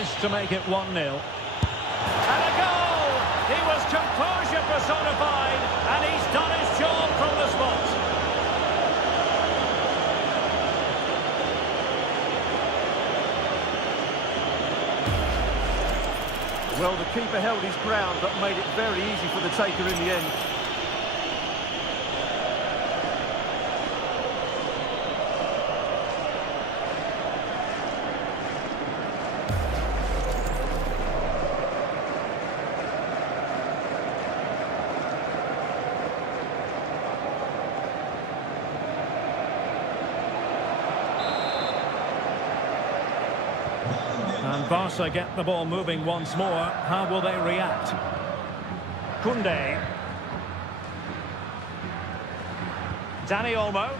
This to make it 1-0. And a goal! He was composure personified, and he's done his job from the spot. Well, the keeper held his ground, but made it very easy for the taker in the end. And Barca get the ball moving once more. How will they react? Koundé. Dani Olmo.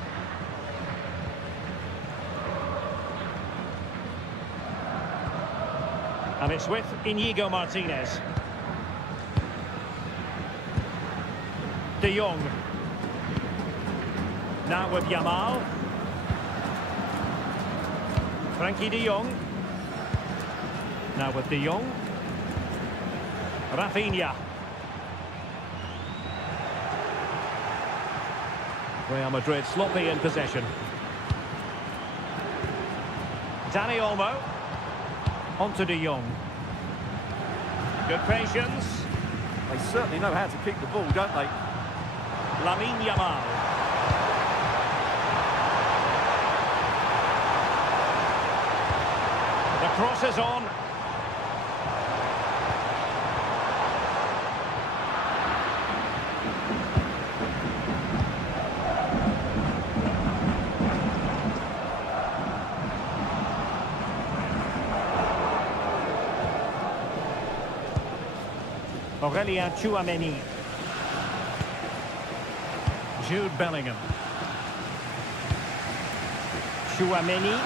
And it's with Inigo Martinez. De Jong. Now with Yamal. Frankie de Jong. Now with De Jong. Rafinha. Real Madrid sloppy in possession. Dani Olmo. On to De Jong. Good patience. They certainly know how to keep the ball, don't they? Lamine Yamal. The cross is on. Aurelien Tchouameni. Jude Bellingham. Tchouameni.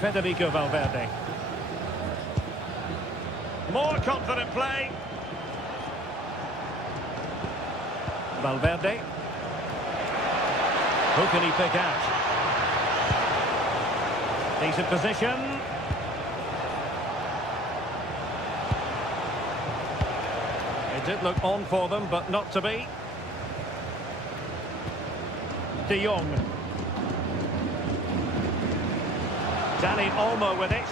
Federico Valverde. More confident play. Valverde. Who can he pick out? Decent position. It did look on for them, but not to be. De Jong. Dani Olmo with it.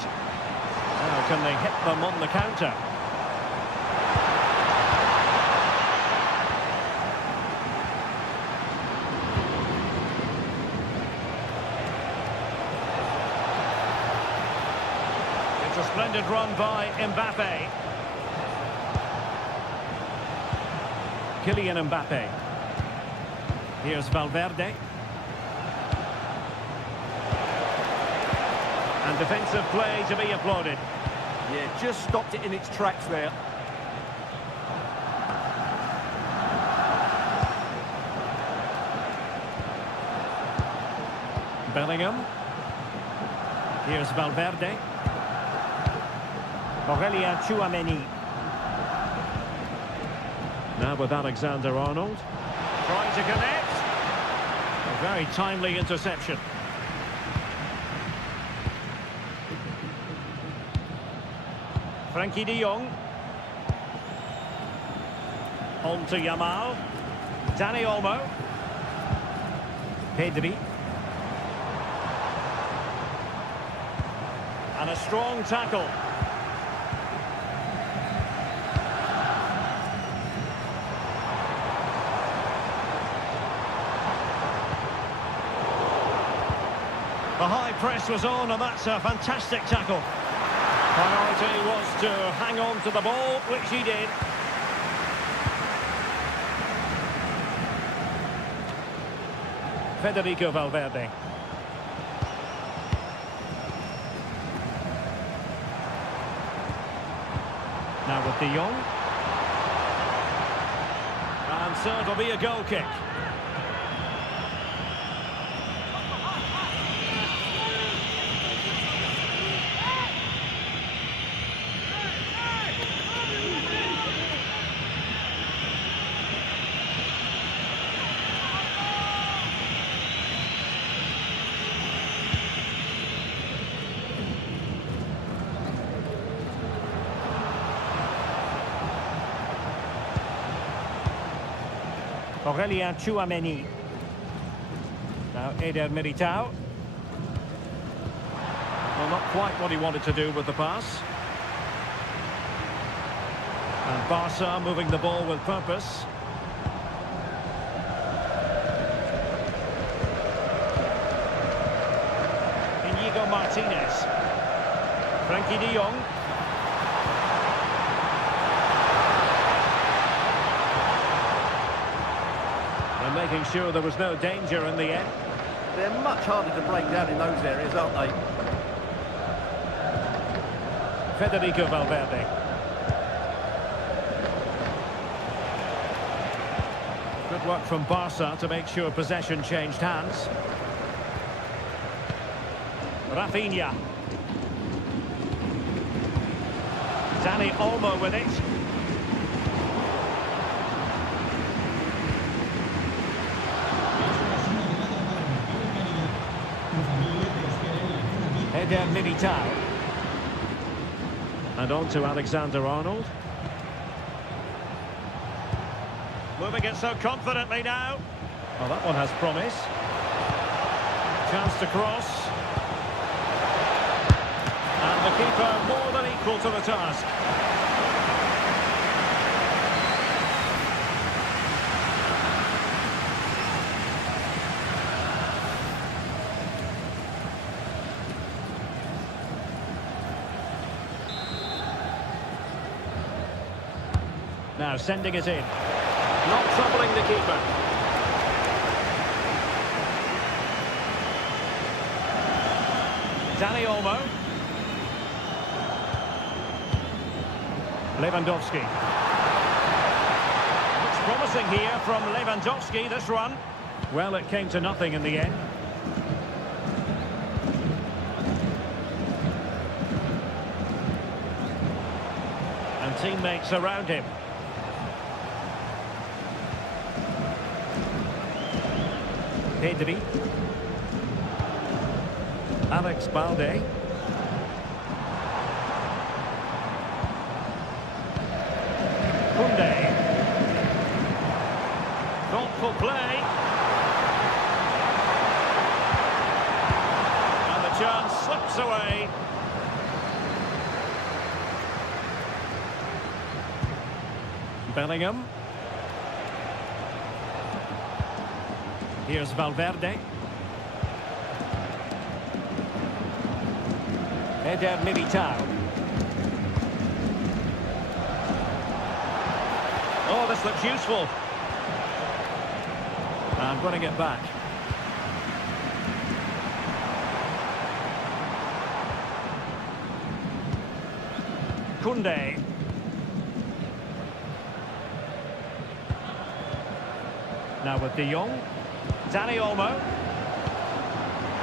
Now can they hit them on the counter? A splendid run by Mbappe. Kylian Mbappe. Here's Valverde. And defensive play to be applauded. Yeah, just stopped it in its tracks there. Bellingham. Here's Valverde. Aurelien Tchouameni. Now with Alexander-Arnold. Trying to connect. A very timely interception. Frankie de Jong. On to Yamal. Dani Olmo. Pedri. And a strong tackle. The high press was on, and that's a fantastic tackle. Priority was to hang on to the ball, which he did. Federico Valverde. Now with De Jong. And so it'll be a goal kick. Aurelien Tchouameni. Now Eder Militao. Well, not quite what he wanted to do with the pass. And Barca moving the ball with purpose. Inigo Martinez. Frankie de Jong. And making sure there was no danger in the end. They're much harder to break down in those areas, aren't they? Federico Valverde. Good work from Barca to make sure possession changed hands. Rafinha. Dani Olmo with it. Eder Militao. And on to Alexander-Arnold. Moving it so confidently now. Well, that one has promise. Chance to cross. And the keeper more than equal to the task. Now sending it in. Not troubling the keeper. Dani Olmo. Lewandowski. Looks promising here from Lewandowski, this run. Well, it came to nothing in the end. And teammates around him. Pedri. Alex Balde. Koundé. Thoughtful play. And the chance slips away. Bellingham. Here's Valverde. Eder Militao. Oh, this looks useful. And winning it back. Koundé. Now with de Jong. Dani Olmo.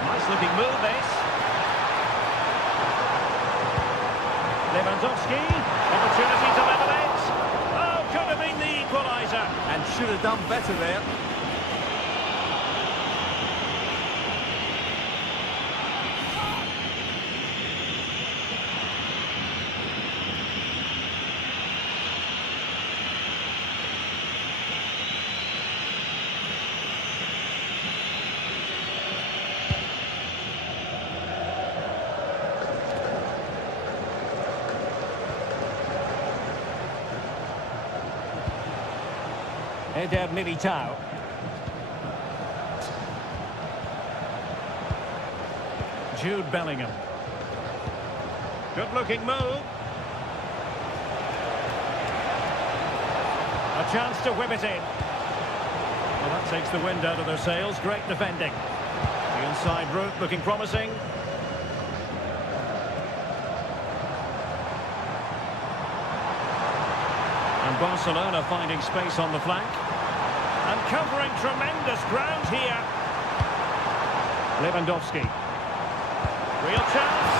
Nice looking move this. Lewandowski. Opportunity to level it. Oh, could have been the equalizer. And should have done better there. Eder Militao. Jude Bellingham. Good looking move. A chance to whip it in. Well, that takes the wind out of their sails. Great defending. The inside route looking promising. And Barcelona finding space on the flank. And covering tremendous ground here. Lewandowski. Real chance.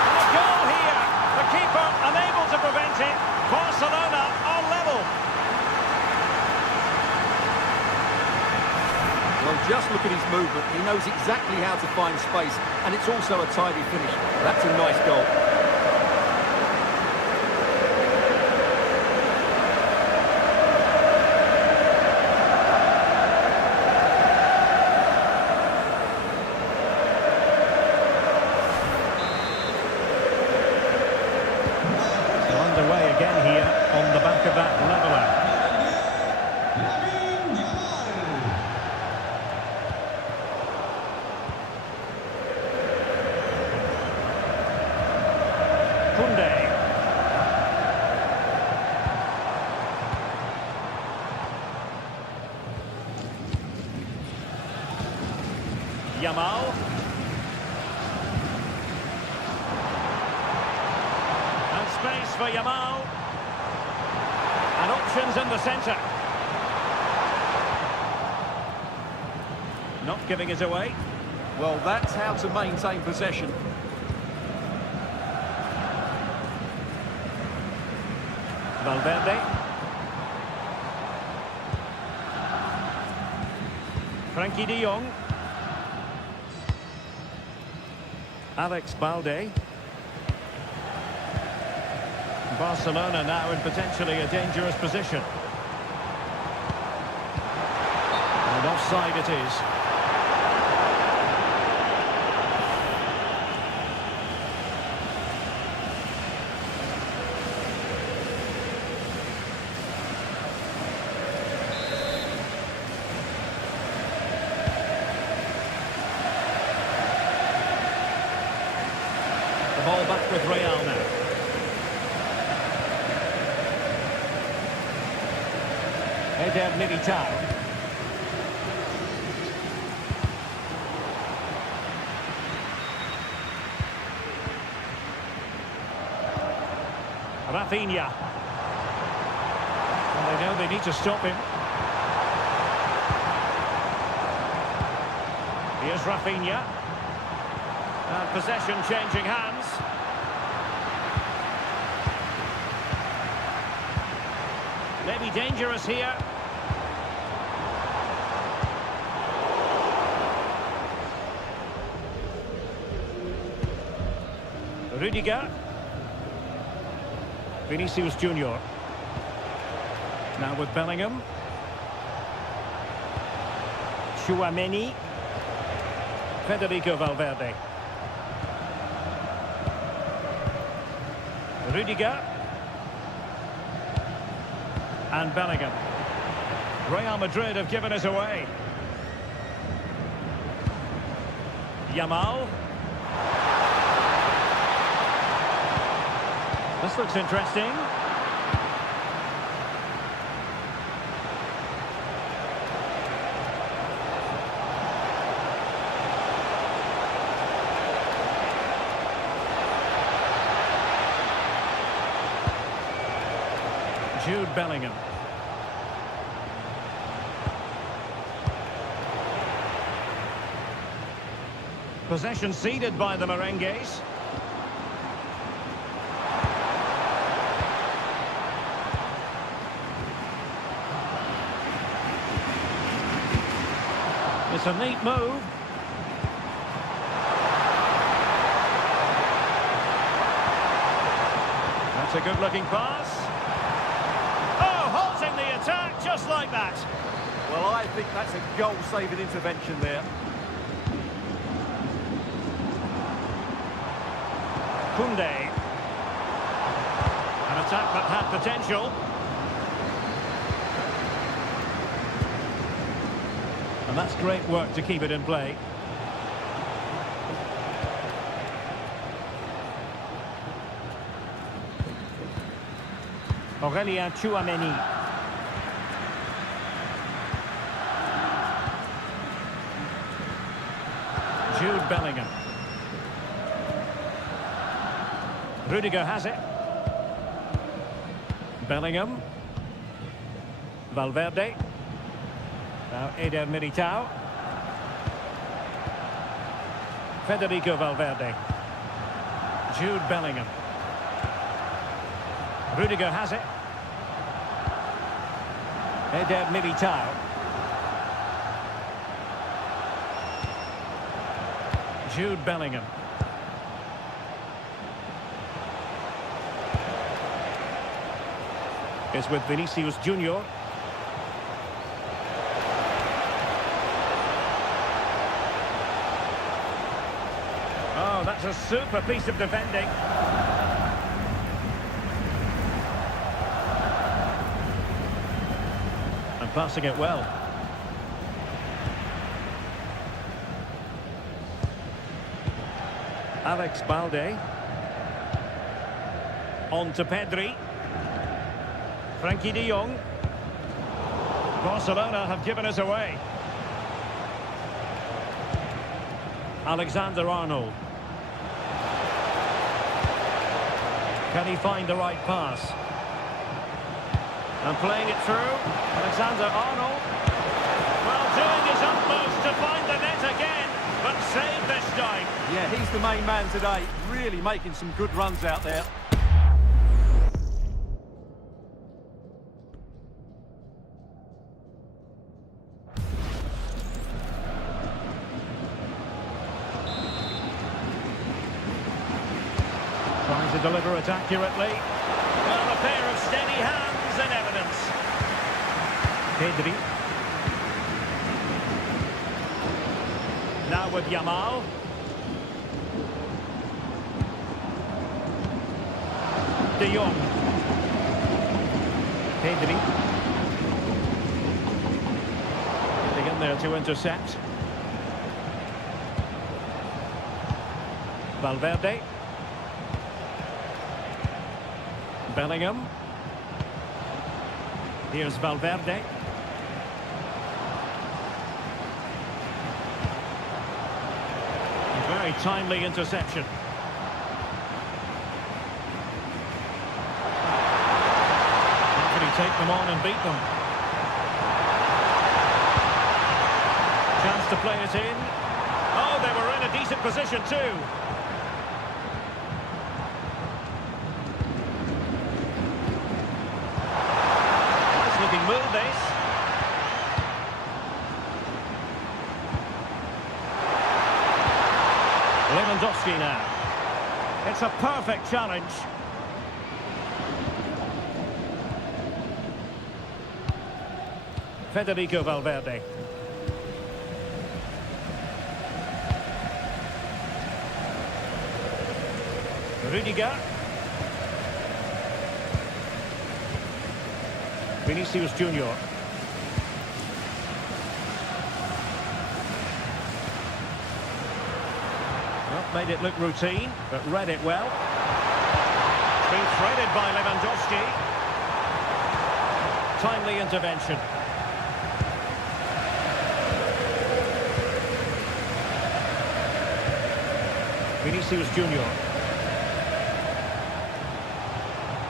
And a goal here. The keeper unable to prevent it. Barcelona on level. Well, just look at his movement. He knows exactly how to find space. And it's also a tidy finish. That's a nice goal. Koundé. Yamal. And space for Yamal. And options in the centre. Not giving it away. Well, that's how to maintain possession. Valverde. Frankie de Jong. Alex Balde. Barcelona now in potentially a dangerous position. And offside it is. Ball back with Real now. Eder Militao. Rafinha. Well, they know they need to stop him. Here's Rafinha. And possession changing hands. Maybe dangerous here. Rudiger. Vinicius Junior. Now with Bellingham. Tchouaméni. Federico Valverde. Rudiger. And Bellingham. Real Madrid have given us away. Yamal. This looks interesting. Jude Bellingham. Possession ceded by the Merengues. It's a neat move. That's a good-looking pass. Oh, halting the attack just like that. Well, I think that's a goal-saving intervention there. Koundé. An attack that had potential. And that's great work to keep it in play. Aurélien Tchouaméni. Jude Bellingham. Rudiger has it. Bellingham. Valverde. Now Eder Militao. Federico Valverde. Jude Bellingham. Rudiger has it. Eder Militao. Jude Bellingham. Is with Vinicius Junior. Oh, that's a super piece of defending. And passing it well. Alex Balde. On to Pedri. Frankie de Jong. Barcelona have given us away. Alexander-Arnold. Can he find the right pass? And playing it through. Alexander-Arnold. Well, doing his utmost to find the net again, but saved this time. Yeah, he's the main man today. Really making some good runs out there. Trying to deliver it accurately. Well, a pair of steady hands in evidence. Pedri. Now with Yamal. De Jong. Pedri. Getting in there to intercept. Valverde. Bellingham. Here's Valverde. A very timely interception. How can he take them on and beat them? Chance to play it in. Oh, they were in a decent position too. Move this. Lewandowski now. It's a perfect challenge. Federico Valverde. Rudiger. Vinicius Junior. Well, made it look routine, but read it well. Being threaded by Lewandowski. Timely intervention. Vinicius Junior.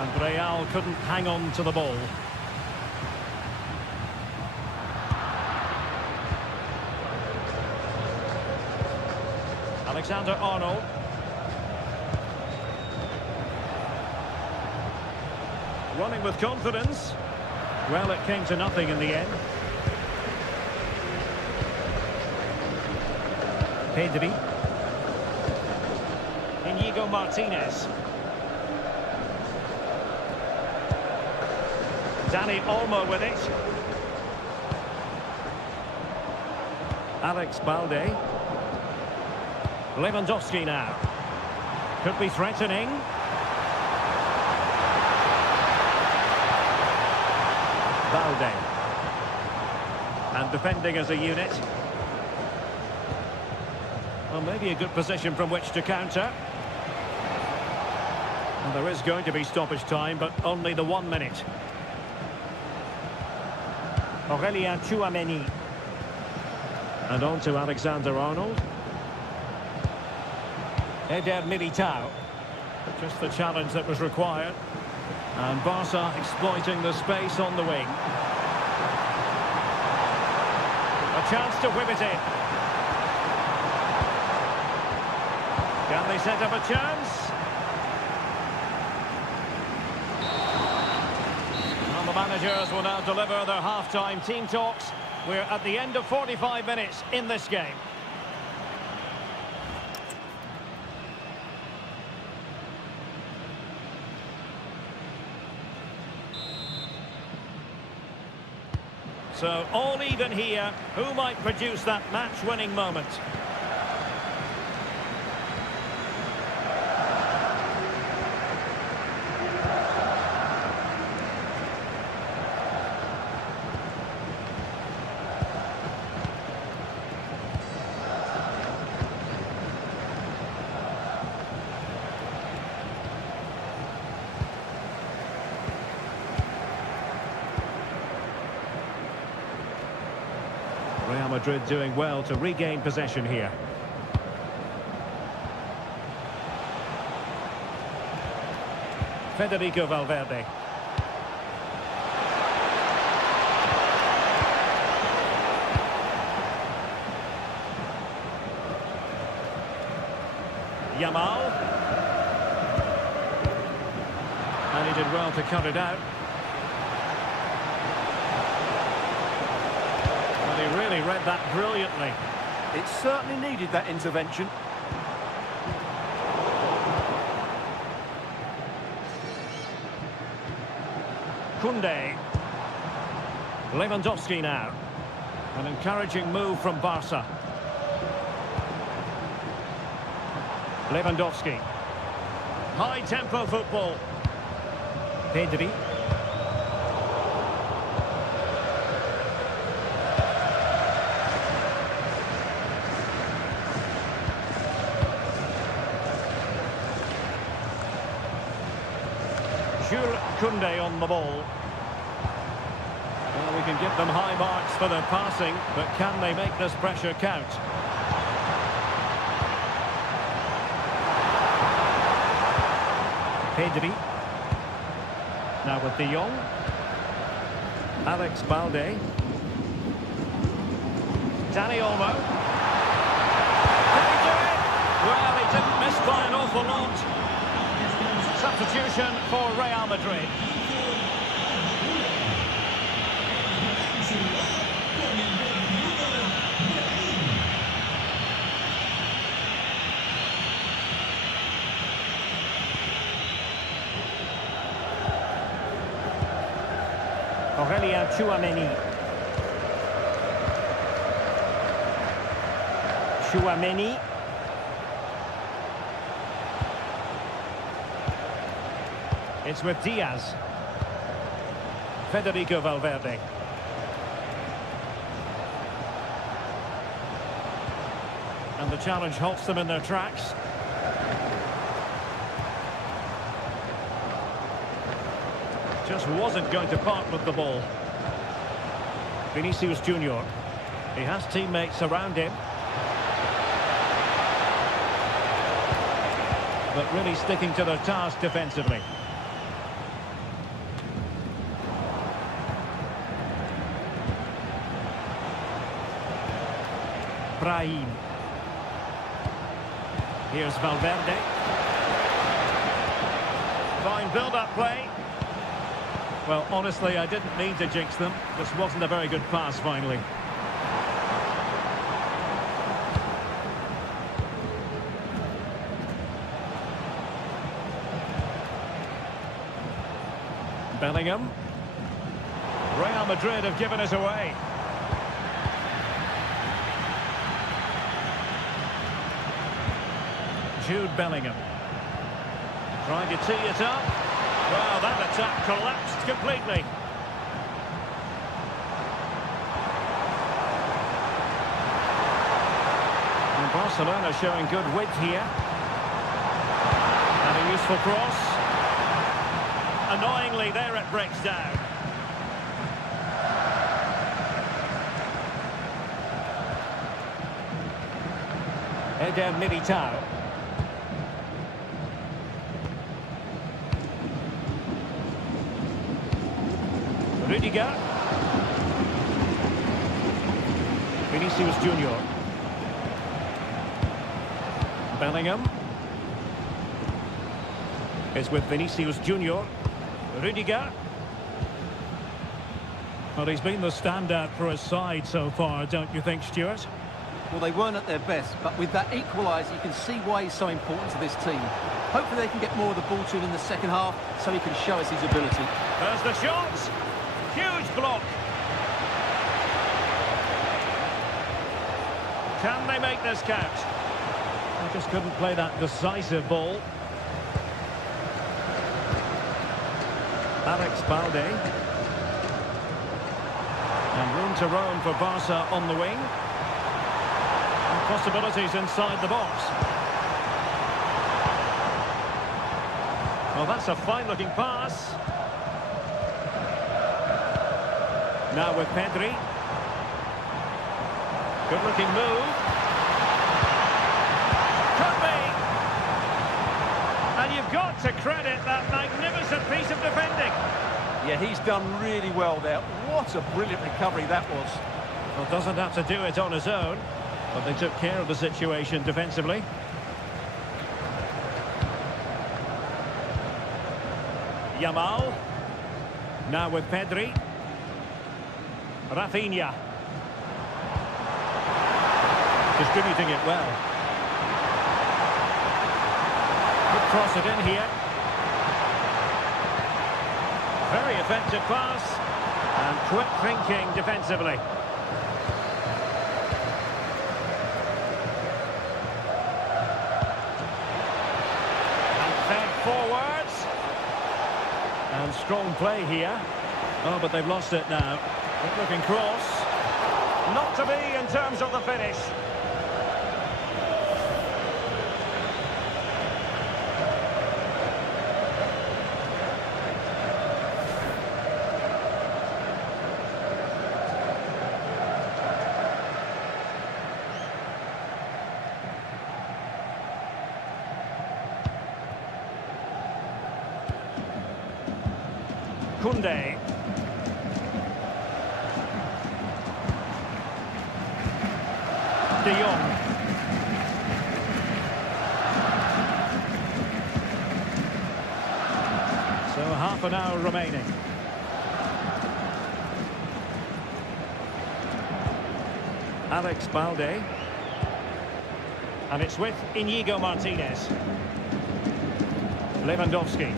And Real couldn't hang on to the ball. Alexander-Arnold. Running with confidence. Well, it came to nothing in the end. Pedri. Inigo Martinez. Dani Olmo with it. Alex Balde. Lewandowski now. Could be threatening. Balde. And defending as a unit. Well, maybe a good position from which to counter. And there is going to be stoppage time, but only the 1 minute. Aurelien Tchouameni. And on to Alexander-Arnold. Eder Militao. Just the challenge that was required. And Barca exploiting the space on the wing. A chance to whip it in. Can they set up a chance? And the managers will now deliver their half-time team talks. We're at the end of 45 minutes in this game. So, all even here. Who might produce that match-winning moment? Real Madrid doing well to regain possession here. Federico Valverde. Yamal. And he did well to cut it out. And he really read that brilliantly. It certainly needed that intervention. Koundé. Lewandowski now. An encouraging move from Barca. Lewandowski. High-tempo football. Pedri. Jules Koundé on the ball. Well, we can give them high marks for their passing, but can they make this pressure count? Pedri. Now with De Jong. Alex Balde. Dani Olmo. Did he do it? Well, he didn't miss by an awful lot. Substitution for Real Madrid. Aurélien Tchouaméni. Tchouaméni. It's with Diaz. Federico Valverde. And the challenge halts them in their tracks. Just wasn't going to part with the ball. Vinicius Junior. He has teammates around him. But really sticking to their task defensively. Brahim. Here's Valverde. Fine build-up play. Well, honestly, I didn't mean to jinx them. This wasn't a very good pass, finally. Bellingham. Real Madrid have given us away. Jude Bellingham. Trying to tee it up. Well, that attack collapsed completely. And Barcelona showing good width here. And a useful cross. Annoyingly, there it breaks down. Eder Militao. Rudiger. Vinicius Junior. Bellingham. It's with Vinicius Junior. Rudiger. Well, he's been the standout for his side so far, don't you think, Stuart? Well, they weren't at their best, but with that equaliser, you can see why he's so important to this team. Hopefully they can get more of the ball to him in the second half so he can show us his ability. There's the shot. Huge block. Can they make this count? They just couldn't play that decisive ball. Alex Balde. And room to roam for Barca on the wing. And possibilities inside the box. Well, that's a fine-looking pass. Now with Pedri. Good-looking move. Could be. And you've got to credit that magnificent piece of defending. Yeah, he's done really well there. What a brilliant recovery that was. Well, doesn't have to do it on his own, but they took care of the situation defensively. Yamal. Now with Pedri. Rafinha. Distributing it well. Could cross it in here. Very effective pass. And quick thinking defensively. And fed forwards. And strong play here. Oh, but they've lost it now. Good looking cross. Not to be in terms of the finish. Koundé. De Jong. So half an hour remaining. Alex Balde. And it's with Inigo Martinez. Lewandowski.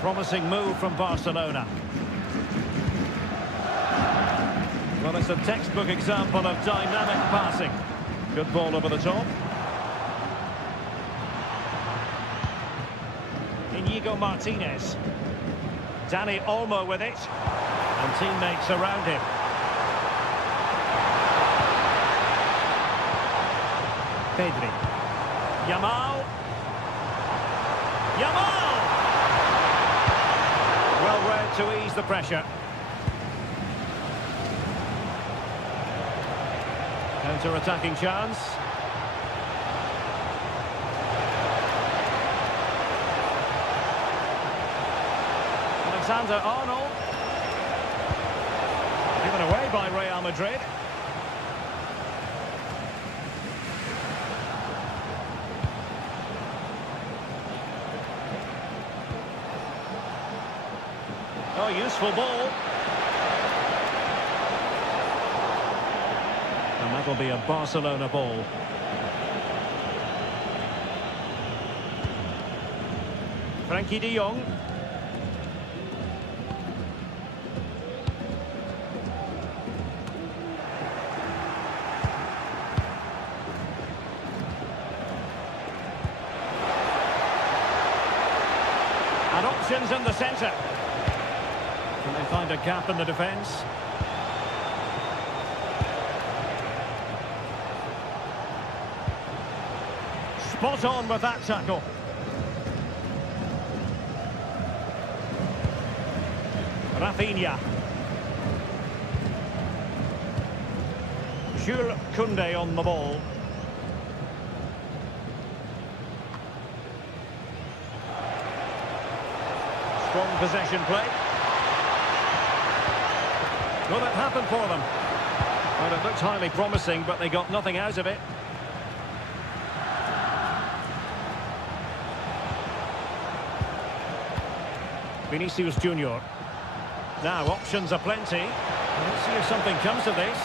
Promising move from Barcelona. Well, it's a textbook example of dynamic passing. Good ball over the top. Inigo Martinez. Dani Olmo with it. And teammates around him. Pedri. Yamal. Yamal! Well read to ease the pressure. Counter-attacking chance. Alexander-Arnold. Given away by Real Madrid. Oh, useful ball. And that'll be a Barcelona ball. Frankie de Jong. And options in the centre. Can they find a gap in the defence? Spot on with that tackle. Rafinha. Jules Koundé on the ball. Strong possession play. Will it happen for them? Well, it looked highly promising, but they got nothing out of it. Vinicius Junior. Now, options are plenty. Let's see if something comes of this.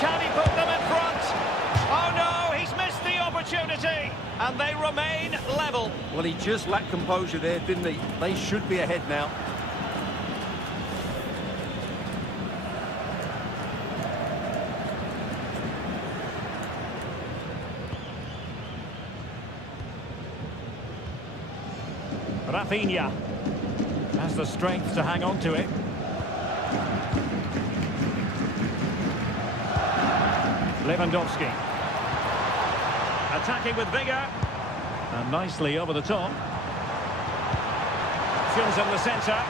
Can he put them in front? Oh no, he's missed the opportunity. And they remain level. Well, he just lacked composure there, didn't he? They should be ahead now. Rafinha has the strength to hang on to it. Lewandowski. Attacking with vigour. And nicely over the top. Options in the centre.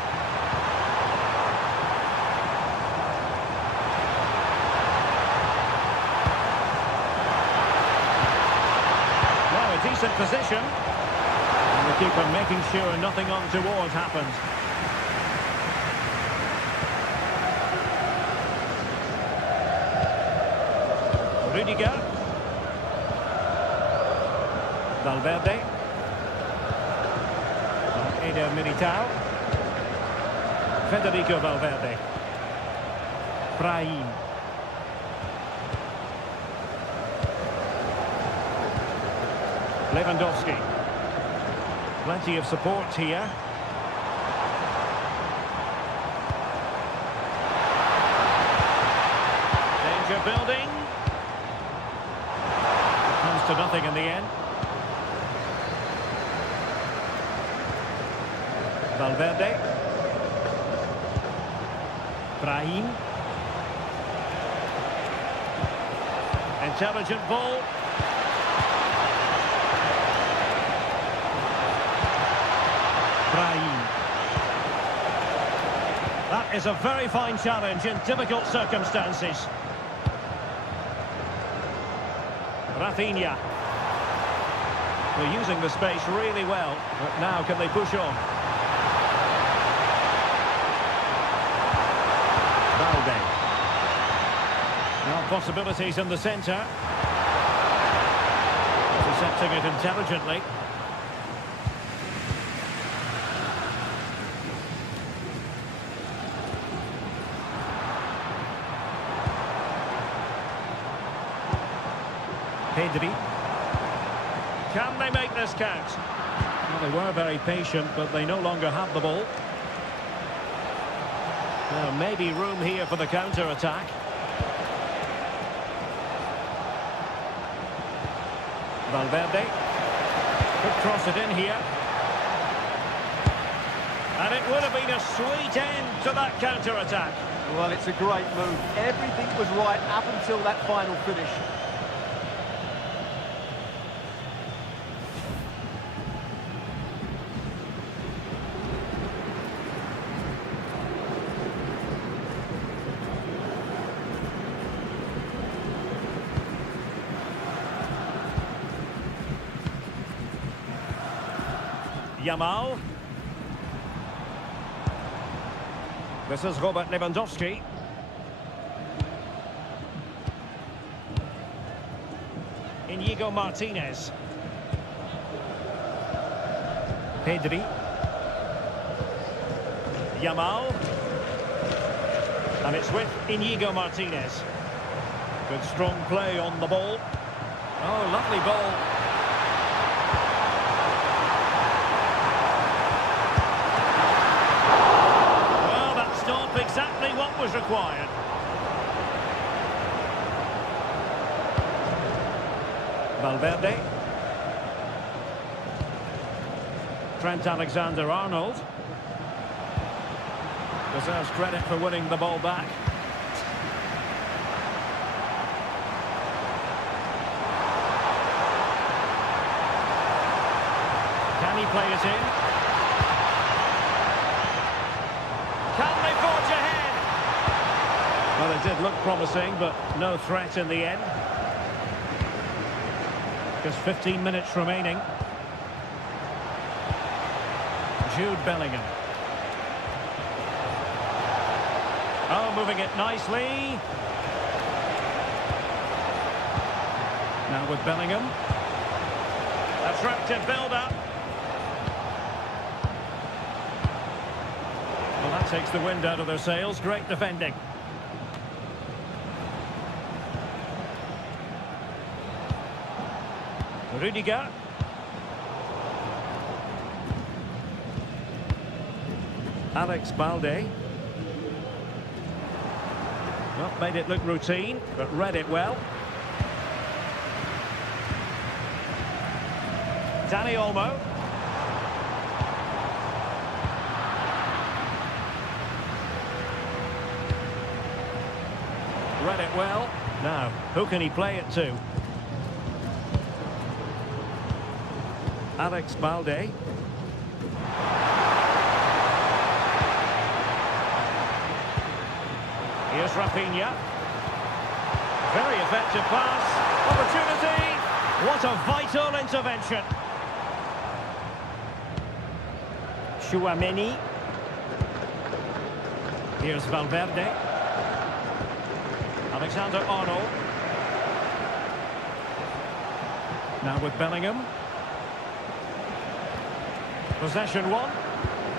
position. And the keeper making sure nothing untoward happens. Rudiger. Valverde. Eder Militao. Federico Valverde. Brahim. Lewandowski. Plenty of support here. Danger building. Comes to nothing in the end. Valverde. Brahim. Intelligent ball. Brahim. That is a very fine challenge in difficult circumstances. Rafinha. They're using the space really well, but now can they push on? Valde. Now possibilities in the centre. Intercepting it intelligently. Pedri. Can they make this count? Well, they were very patient, but they no longer have the ball. Now, maybe room here for the counter-attack. Valverde. Could cross it in here. And it would have been a sweet end to that counter-attack. Well, it's a great move. Everything was right up until that final finish. Yamal. This is Robert Lewandowski. Inigo Martinez. Pedri. Yamal. And it's with Inigo Martinez. Good strong play on the ball. Oh, lovely ball. Exactly what was required. Valverde. Trent Alexander-Arnold. Deserves credit for winning the ball back. Can he play it in? Can they forge ahead? Well, it did look promising, but no threat in the end. Just 15 minutes remaining. Jude Bellingham. Oh, moving it nicely. Now with Bellingham. Attractive build-up. Well, that takes the wind out of their sails. Great defending. Rudiger. Alex Balde. Well, made it look routine, but read it well. Dani Olmo. Read it well. Now, who can he play it to? Alex Balde. Here's Rafinha. Very effective pass. Opportunity. What a vital intervention. Chouameni. Here's Valverde. Alexander-Arnold. Now with Bellingham. Possession one.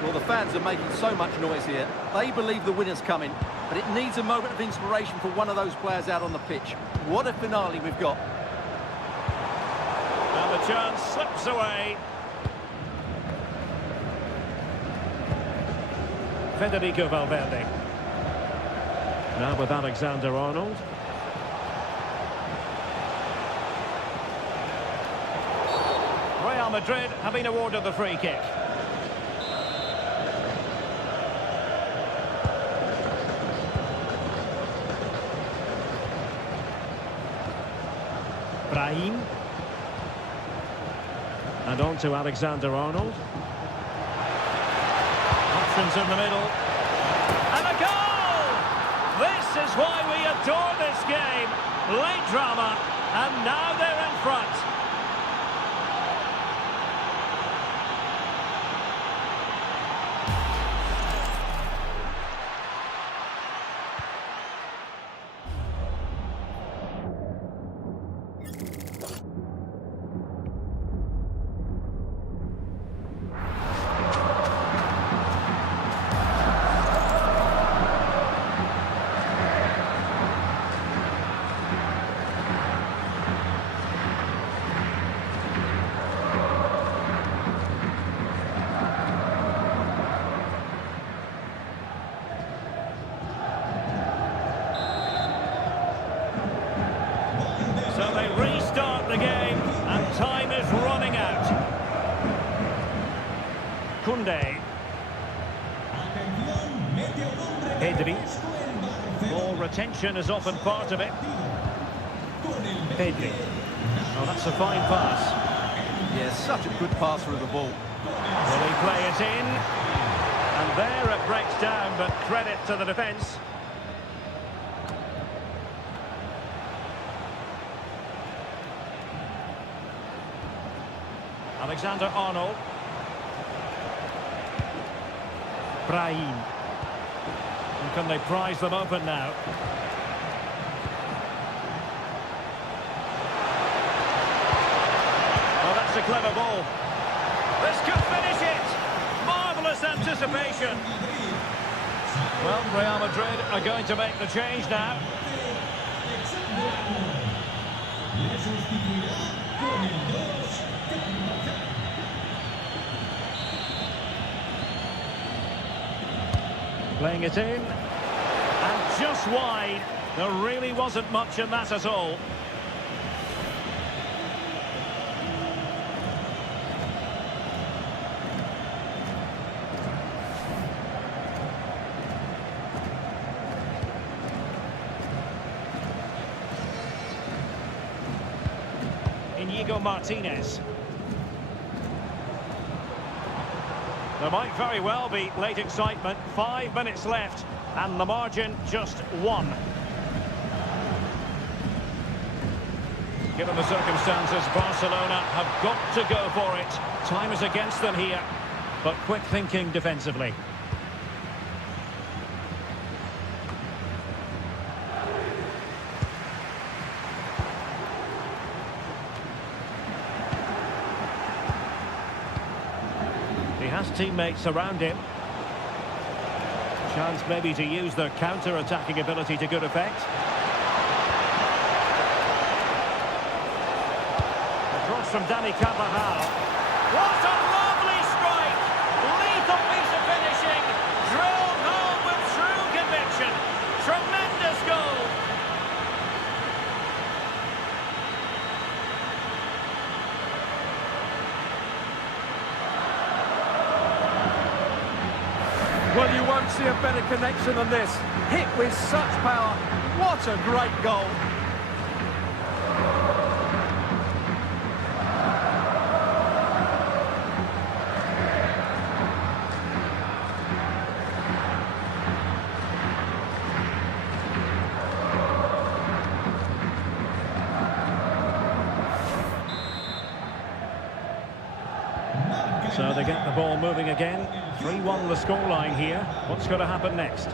Well, the fans are making so much noise here. They believe the winner's coming, but it needs a moment of inspiration for one of those players out on the pitch. What a finale we've got. And the chance slips away. Federico Valverde. Now with Alexander-Arnold. Real Madrid have been awarded the free kick. Brahim. And on to Alexander-Arnold. Options in the middle. And a goal! This is why we adore this game. Late drama, and now they're in front. So they restart the game, and time is running out. Koundé. Pedri. Ball retention is often part of it. Pedri. Oh, that's a fine pass. Yeah, such a good passer of the ball. Will he play it in? And there it breaks down, but credit to the defence. Alexander-Arnold. Brahim. And can they prize them open now? Oh, that's a clever ball. This could finish it. Marvellous anticipation. Well, Real Madrid are going to make the change now. Playing it in, and just wide. There really wasn't much in that at all. Inigo Martinez. There might very well be late excitement. 5 minutes left, and the margin just 1. Given the circumstances, Barcelona have got to go for it. Time is against them here, but quick thinking defensively. He has teammates around him. Chance maybe to use their counter-attacking ability to good effect. Across from Dani Carvajal. What a lovely strike! Lethal piece of finishing. Drilled home with true conviction. Tremendous goal. Well, you won't see a better connection than this. Hit with such power. What a great goal. So they get the ball moving again. 3-1 the scoreline here. What's going to happen next?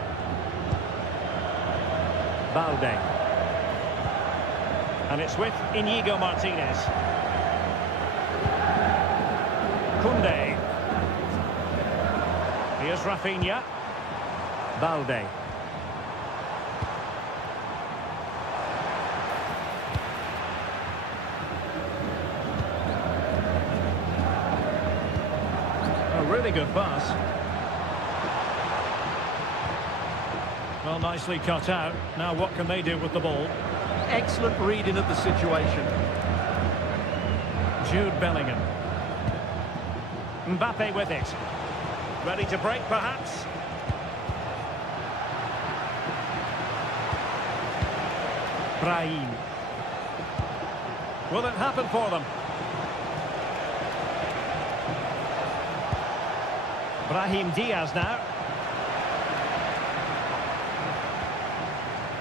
Balde. And it's with Inigo Martinez. Koundé. Here's Rafinha. Balde. A really good pass. Well, nicely cut out. Now what can they do with the ball? Excellent reading of the situation. Jude Bellingham. Mbappe with it. Ready to break, perhaps? Brahim. Will it happen for them? Brahim Diaz now.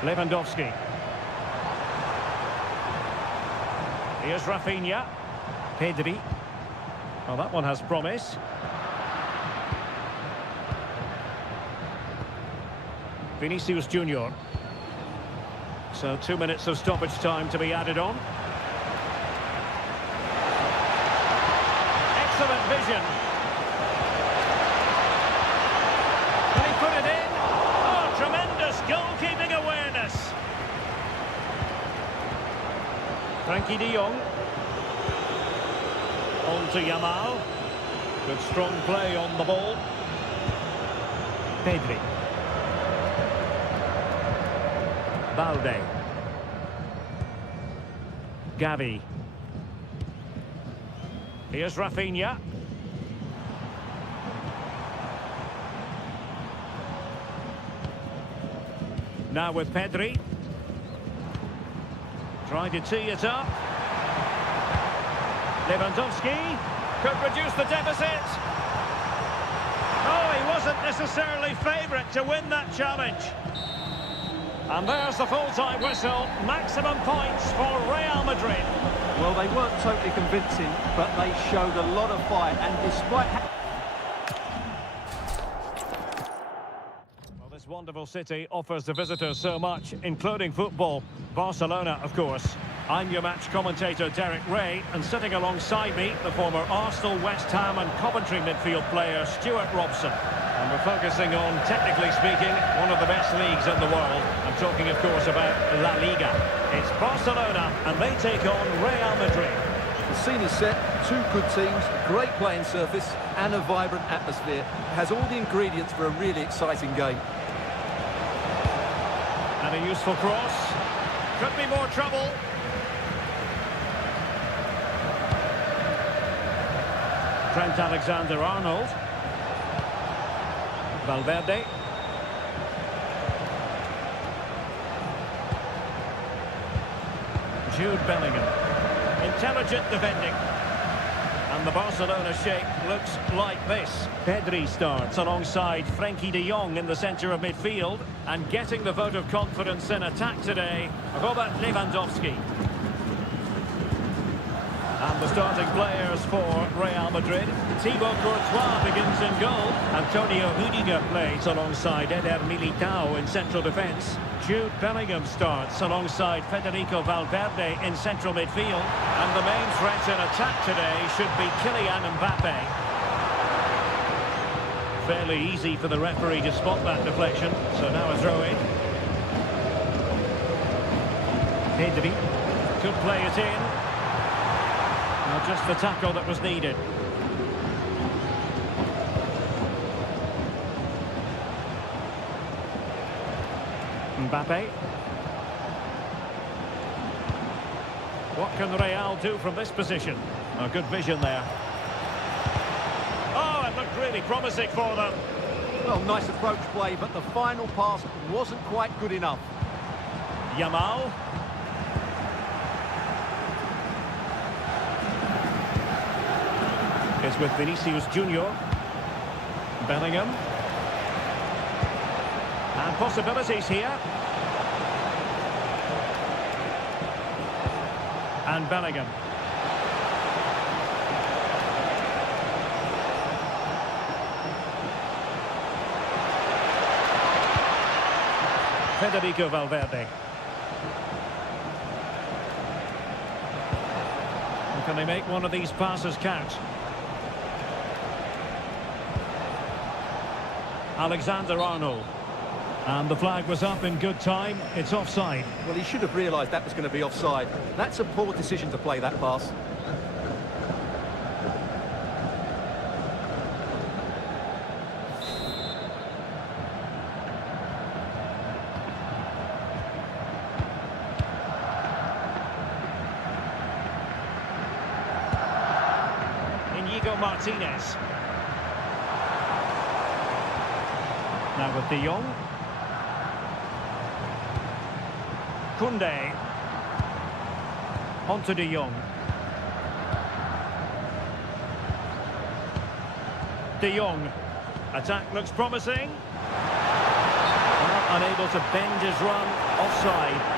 Lewandowski. Here's Rafinha. Pedri. Well, that one has promise. Vinicius Junior. So 2 minutes of stoppage time to be added on. Excellent vision. Can he put it in? Oh, tremendous goalkeeping awareness. Frankie de Jong. On to Yamal. Good strong play on the ball. Pedri. Balde. Gavi. Here's Rafinha. Now with Pedri. Trying to tee it up. Lewandowski could reduce the deficit. Oh, he wasn't necessarily favourite to win that challenge. And there's the full-time whistle. Maximum points for Real Madrid. Well, they weren't totally convincing, but they showed a lot of fight, and despite... Well, this wonderful city offers the visitors so much, including football. Barcelona, of course. I'm your match commentator, Derek Ray, and sitting alongside me, the former Arsenal, West Ham and Coventry midfield player, Stuart Robson. And we're focusing on, technically speaking, one of the best leagues in the world. I'm talking, of course, about La Liga. It's Barcelona, and they take on Real Madrid. The scene is set, two good teams, great playing surface, and a vibrant atmosphere. It has all the ingredients for a really exciting game. And a useful cross. Could be more trouble. Trent Alexander-Arnold. Valverde. Jude Bellingham. Intelligent defending. And the Barcelona shape looks like this. Pedri starts alongside Frankie de Jong in the centre of midfield. And getting the vote of confidence in attack today, Robert Lewandowski. And the starting players for Real Madrid. Thibaut Courtois begins in goal. Antonio Rudiger plays alongside Eder Militao in central defence. Jude Bellingham starts alongside Federico Valverde in central midfield. And the main threat in attack today should be Kylian Mbappe. Fairly easy for the referee to spot that deflection. So now a throw-in. Pedri could play it in. Well, just the tackle that was needed. Mbappe. What can Real do from this position? A good vision there. Oh, it looked really promising for them. Well, nice approach play, but the final pass wasn't quite good enough. Yamal. Is with Vinicius Junior. Bellingham. And possibilities here. And Bellingham. Federico Valverde. And can they make one of these passes count? Alexander-Arnold. And the flag was up in good time. It's offside. Well, he should have realised that was going to be offside. That's a poor decision to play that pass. Martinez. Now with De Jong. Koundé. On to De Jong. De Jong. Attack looks promising. Well, unable to bend his run. Offside.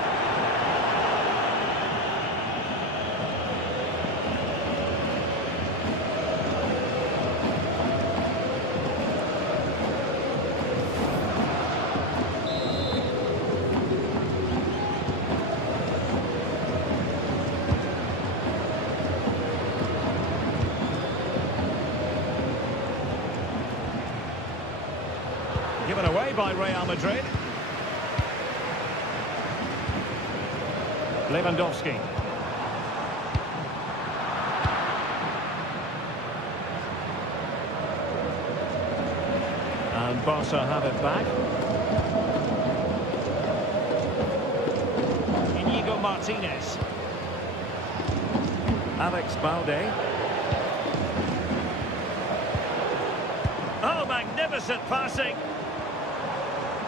Given away by Real Madrid. Lewandowski. And Barca have it back. Inigo Martinez. Alex Balde. Oh, magnificent passing.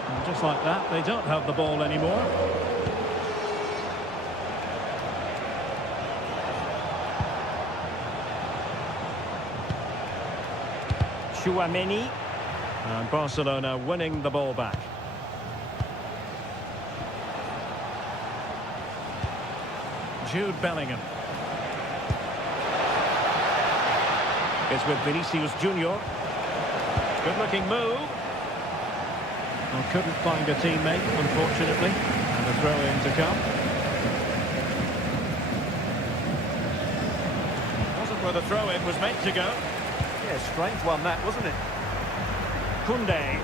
And just like that, they don't have the ball anymore. Tchouaméni. And Barcelona winning the ball back. Jude Bellingham. It's with Vinicius Junior. Good-looking move. Well, couldn't find a teammate, unfortunately. And a throw-in to come. Wasn't where the throw-in was meant to go. Yeah, strange one that, wasn't it? Koundé.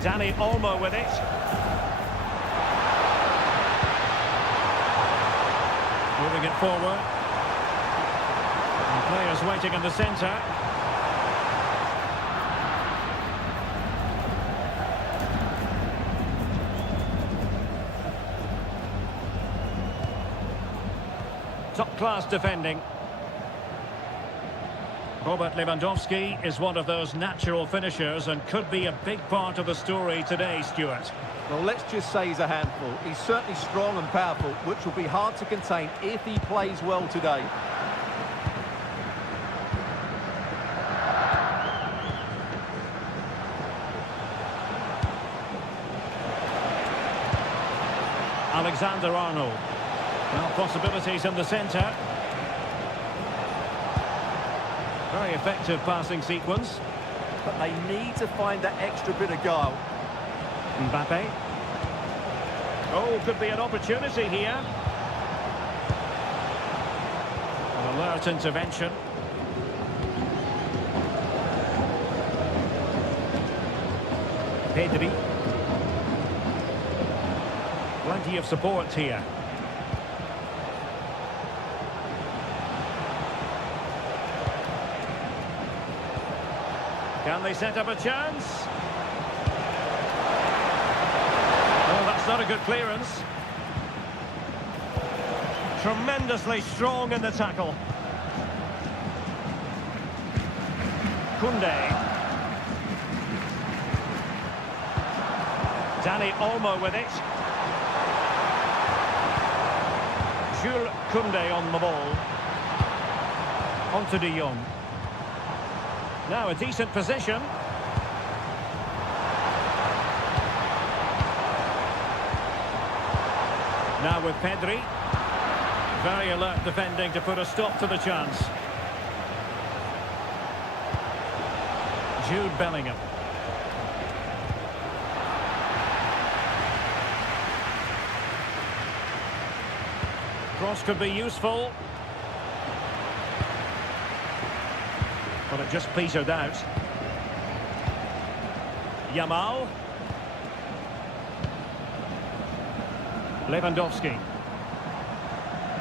Dani Olmo with it. Moving it forward. And players waiting in the centre. Top-class defending. Robert Lewandowski is one of those natural finishers and could be a big part of the story today, Stuart. Well, let's just say he's a handful. He's certainly strong and powerful, which will be hard to contain if he plays well today. Alexander-Arnold. Well, possibilities in the centre. Very effective passing sequence. But they need to find that extra bit of guile. Mbappe. Oh, could be an opportunity here. An alert intervention. Pedri. Plenty of support here. Can they set up a chance? Oh, that's not a good clearance. Tremendously strong in the tackle. Koundé. Dani Olmo with it. Jules Koundé on the ball. On to De Jong. Now a decent position. Now with Pedri. Very alert defending to put a stop to the chance. Jude Bellingham. Cross could be useful. But it just petered out. Yamal. Lewandowski.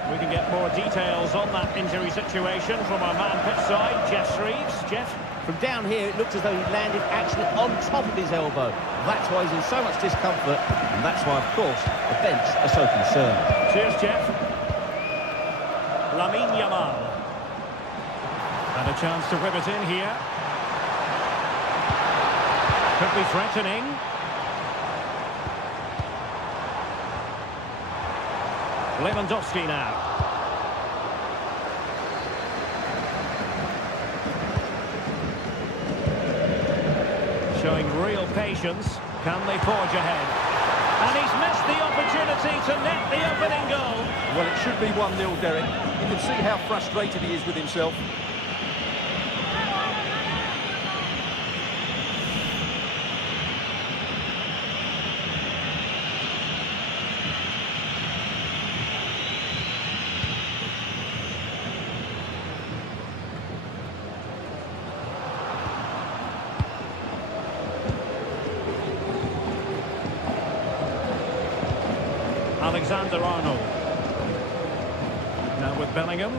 We can get more details on that injury situation from our man pitch side, Jeff Shreves. Jeff? From down here, it looked as though he landed actually on top of his elbow. That's why he's in so much discomfort, and that's why, of course, the bench are so concerned. Cheers, Jeff. Lamine Yamal. And a chance to whip it in here. Could be threatening. Lewandowski now. Showing real patience. Can they forge ahead? And he's missed the opportunity to net the opening goal. Well, it should be 1-0, Derek. You can see how frustrated he is with himself. Alexander-Arnold. Now with Bellingham.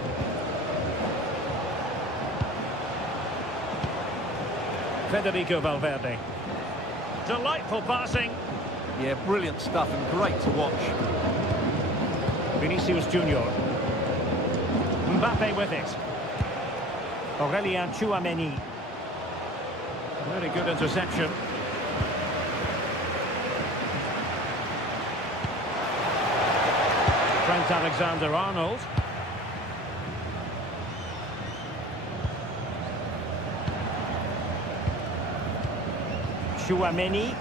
Federico Valverde. Delightful passing. Yeah, brilliant stuff and great to watch. Vinicius Junior. Mbappe with it. Aurelien Tchouameni. Very good interception. Trent Alexander-Arnold. Tchouameni.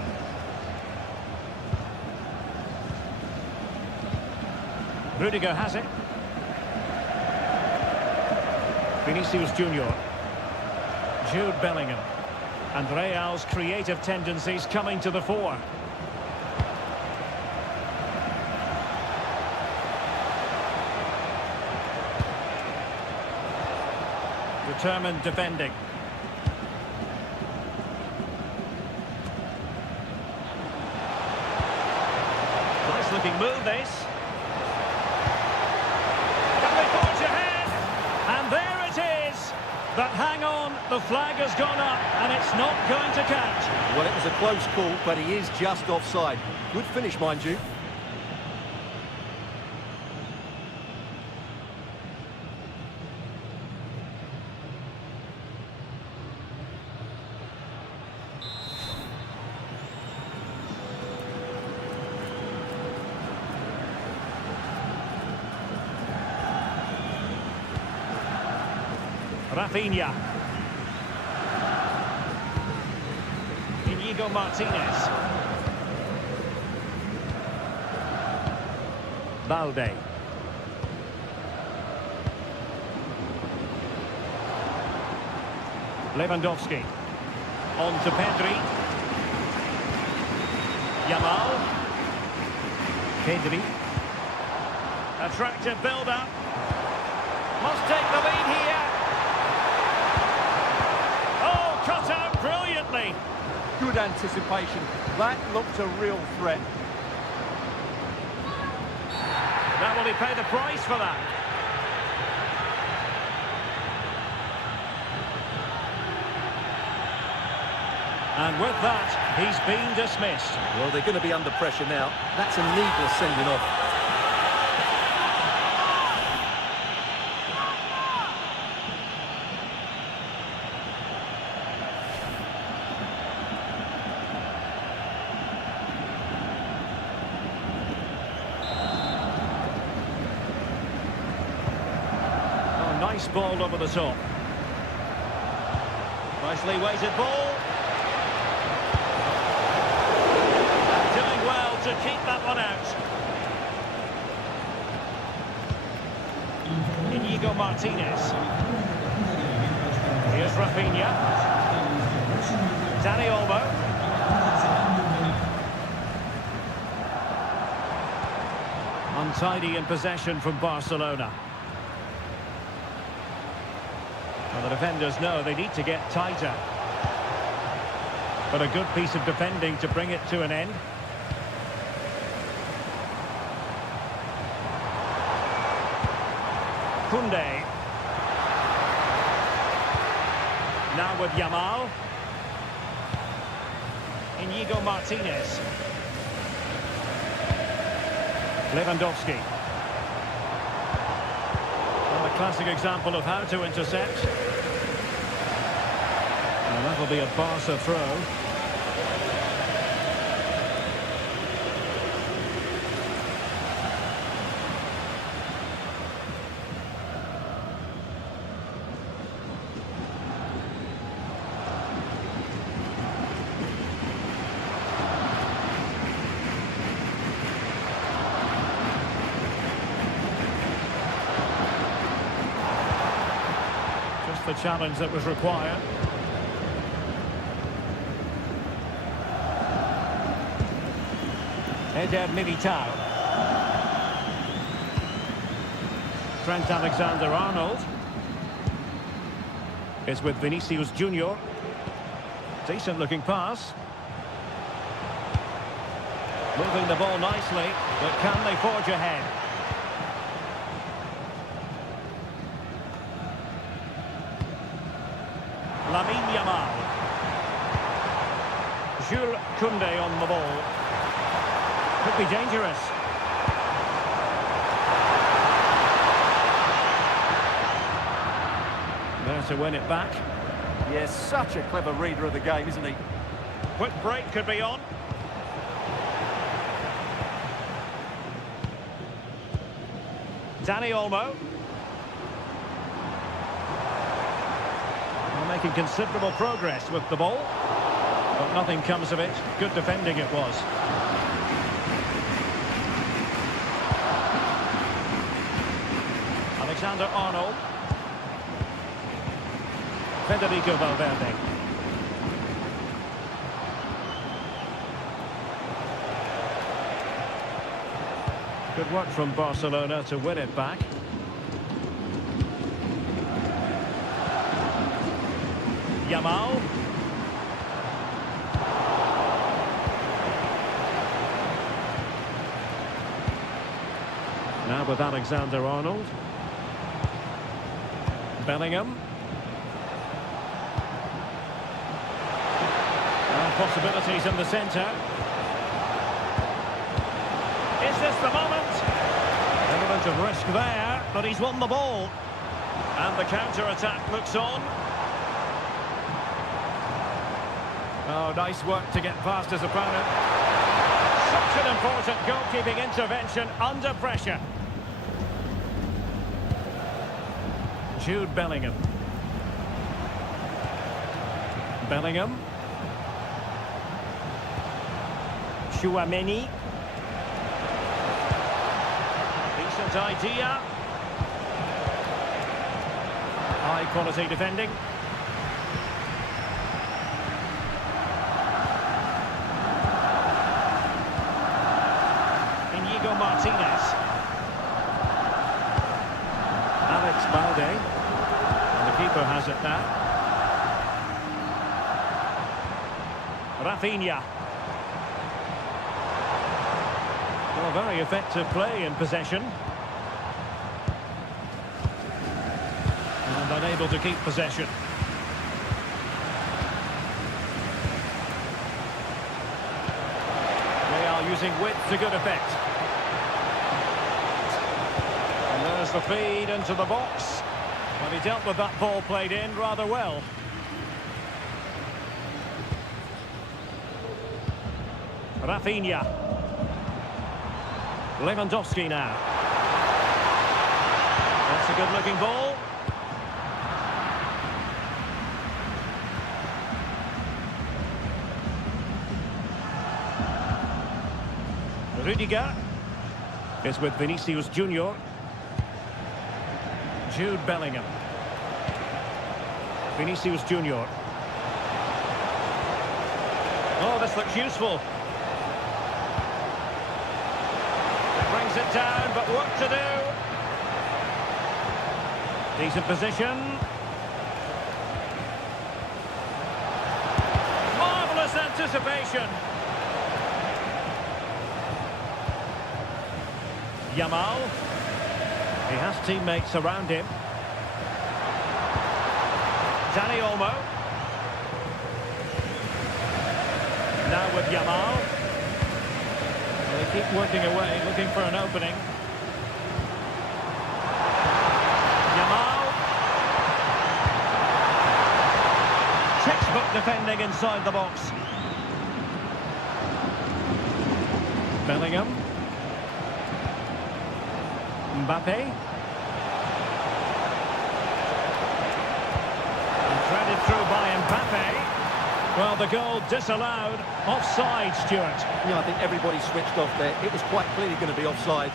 Rudiger has it. Vinicius Junior. Jude Bellingham. And Real's creative tendencies coming to the fore. Determined defending. Nice looking move this. Can they forge ahead? And there it is. But hang on, the flag has gone up and it's not going to catch. Well, it was a close call, but he is just offside. Good finish, mind you. Rafinha. Inigo Martinez. Balde. Lewandowski. On to Pedri. Yamal. Pedri. Attractive build-up. Must take the lead here. Cut out brilliantly. Good anticipation. That looked a real threat. Now will he pay the price for that? And with that, he's been dismissed. Well, they're going to be under pressure now. That's a needless sending off. Nice ball over the top. Nicely weighted ball. Doing well to keep that one out. Inigo Martinez. Here's Rafinha. Dani Olmo. Untidy in possession from Barcelona. Well, the defenders know they need to get tighter. But a good piece of defending to bring it to an end. Koundé. Now with Yamal. Inigo Martinez. Lewandowski. Well, a classic example of how to intercept. And that'll be a Barca throw. Just the challenge that was required. Eder Militao. Trent Alexander-Arnold is with Vinicius Junior. Decent looking pass. Moving the ball nicely, but can they forge ahead? Lamine Yamal. Jules Koundé on the ball. Could be dangerous. There to win it back. Yes, such a clever reader of the game, isn't he? Quick break could be on. Dani Olmo. Well, making considerable progress with the ball. But nothing comes of it. Good defending it was. Alexander-Arnold. Federico Valverde. Good work from Barcelona to win it back. Yamal. Now with Alexander-Arnold. Bellingham. And possibilities in the centre. Is this the moment? Element of risk there, but he's won the ball. And the counter-attack looks on. Oh, nice work to get past his opponent. Such an important goalkeeping intervention under pressure. Jude Bellingham. Bellingham. Chouameni. Decent idea. High quality defending. Inigo Martinez. Alex Balde. And the keeper has it now. Rafinha. Well, very effective play in possession. And unable to keep possession. They are using width to good effect. And there's the feed into the box. Well, he dealt with that ball played in rather well. Rafinha. Lewandowski now. That's a good-looking ball. Rudiger is with Vinicius Junior. Jude Bellingham. Vinicius Junior. Oh, this looks useful. Brings it down, but work to do. Decent position. Marvellous anticipation. Yamal. He has teammates around him. Dani Olmo. Now with Yamal. They keep working away, looking for an opening. Yamal. Textbook defending inside the box. Bellingham. Mbappe. Threaded through by Mbappe. Well, the goal disallowed. Offside, Stuart. Yeah, I think everybody switched off there. It was quite clearly going to be offside.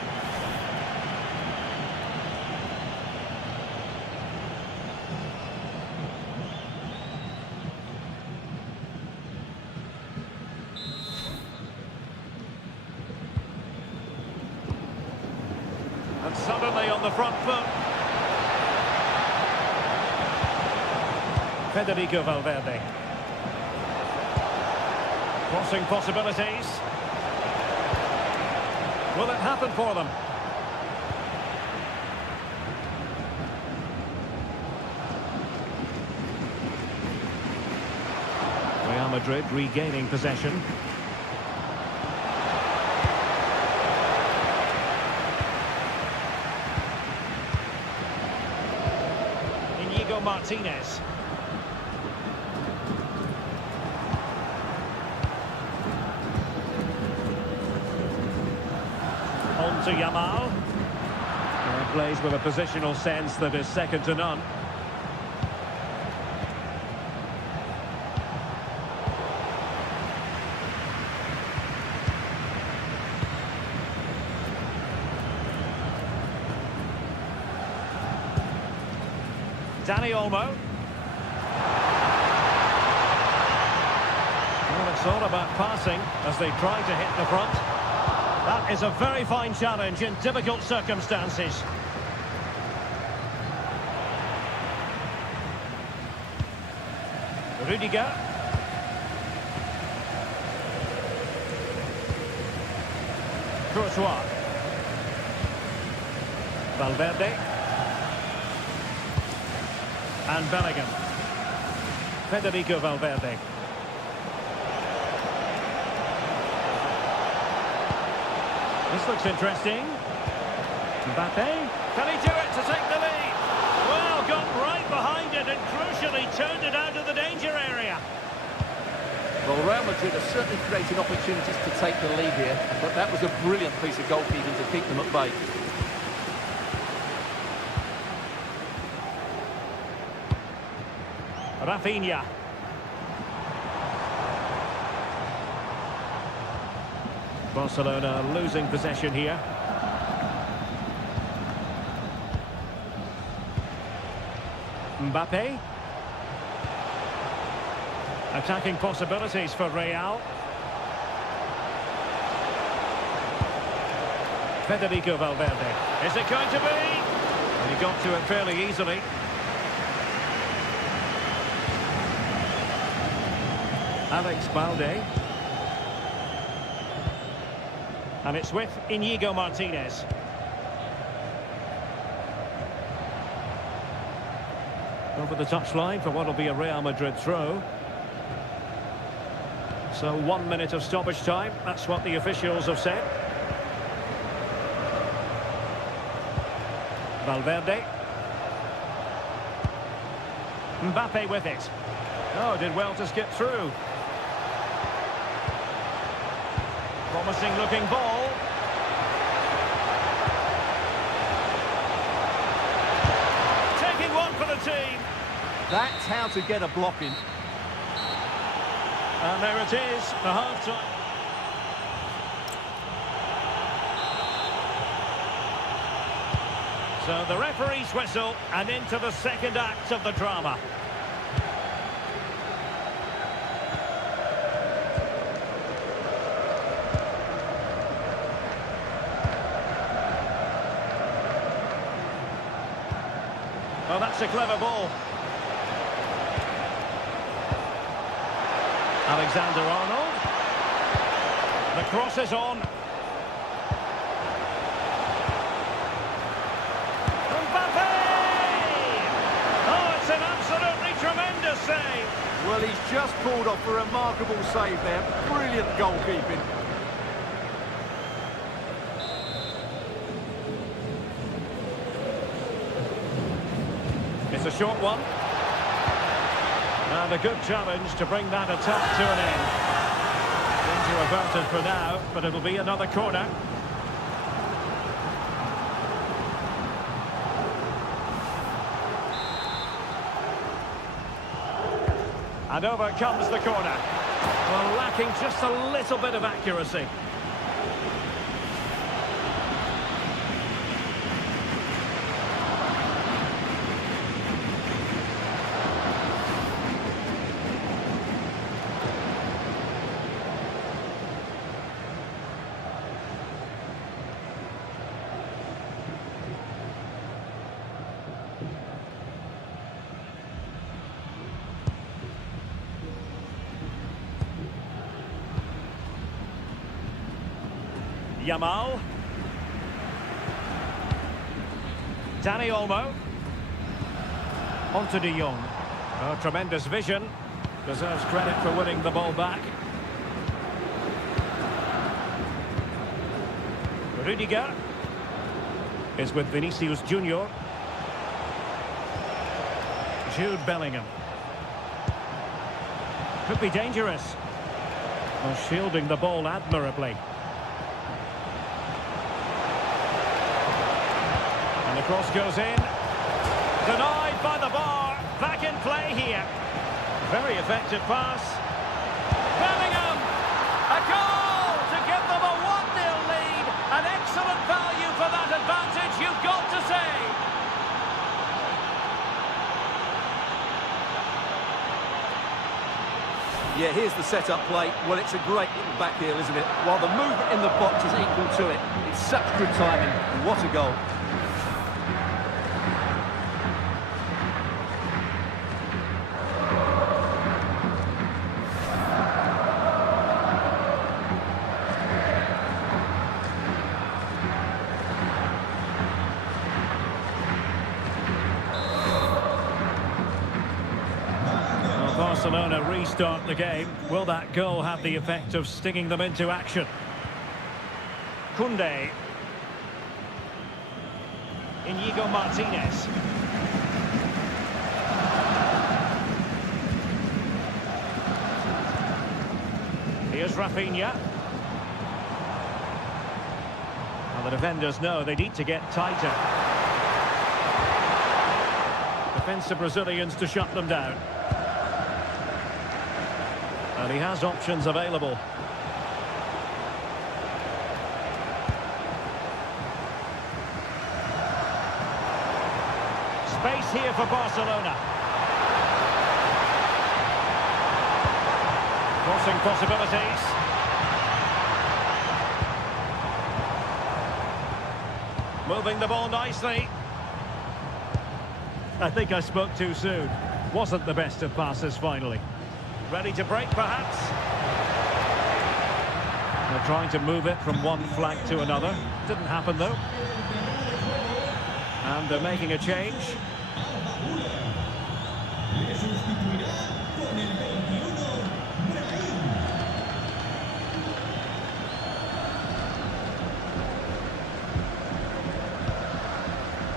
And suddenly on the front foot. Federico Valverde. Crossing possibilities. Will it happen for them? Real Madrid regaining possession. Inigo Martinez. On to Yamal. Plays with a positional sense that is second to none. Dani Olmo. Well, it's all about passing as they try to hit the front. That is a very fine challenge in difficult circumstances. Rudiger. Courtois. Valverde. And Bellingham. Federico Valverde. This looks interesting. Mbappe. Can he do it to take the lead? Well, got right behind it and crucially turned it out of the danger area. Well, Real Madrid are certainly creating opportunities to take the lead here, but that was a brilliant piece of goalkeeping to keep them at bay. Rafinha. Barcelona losing possession here. Mbappe. Attacking possibilities for Real. Federico Valverde. Is it going to be? And he got to it fairly easily. Alex Balde. And it's with Inigo Martinez. Over the touchline for what will be a Real Madrid throw. So 1 minute of stoppage time. That's what the officials have said. Valverde. Mbappe with it. Oh, did well to skip through. Promising looking ball. Taking one for the team. That's how to get a block in. And there it is, the half-time. So the referee's whistle and into the second act of the drama. Oh, that's a clever ball. Alexander-Arnold. The cross is on. Mbappe! Oh, it's an absolutely tremendous save. Well, he's just pulled off a remarkable save there. Brilliant goalkeeping. It's a short one. And a good challenge to bring that attack to an end. Danger averted for now, but it'll be another corner. And over comes the corner. Well, lacking just a little bit of accuracy. Yamal. Dani Olmo. Onto De Jong. Oh, tremendous vision. Deserves credit for winning the ball back. Rudiger is with Vinicius Junior. Jude Bellingham. Could be dangerous. Oh, shielding the ball admirably. And the cross goes in. Denied by the bar. Back in play here. Very effective pass. Bellingham! A goal to give them a 1-0 lead. An excellent value for that advantage, you've got to say. Yeah, here's the set-up play. Well, it's a great little back heel, isn't it? While the movement in the box is equal to it. It's such good timing, and what a goal. Barcelona restart the game. Will that goal have the effect of stinging them into action? Koundé. Inigo Martinez. Here's Rafinha. Well, the defenders know they need to get tighter. Defensive Brazilians to shut them down. And he has options available. Space here for Barcelona. Crossing possibilities. Moving the ball nicely. I think I spoke too soon. Wasn't the best of passes finally. Ready to break, perhaps. They're trying to move it from one flank to another. Didn't happen, though. And they're making a change.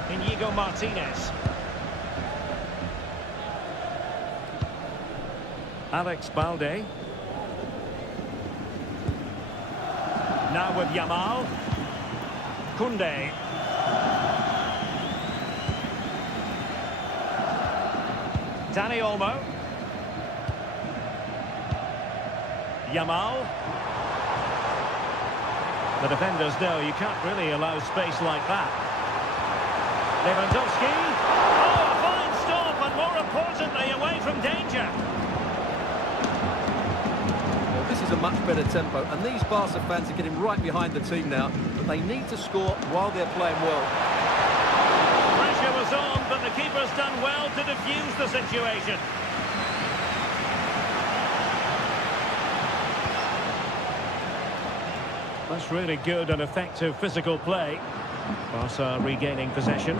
Inigo Martinez. Alex Balde. Now with Yamal. Koundé. Dani Olmo. Yamal. The defenders know you can't really allow space like that. Lewandowski. Oh, a fine stop, and more importantly, away from danger. This is a much better tempo, and these Barca fans are getting right behind the team now, but they need to score while they're playing well. Pressure was on, but the keeper's done to defuse the situation. That's really good and effective physical play. Barca regaining possession.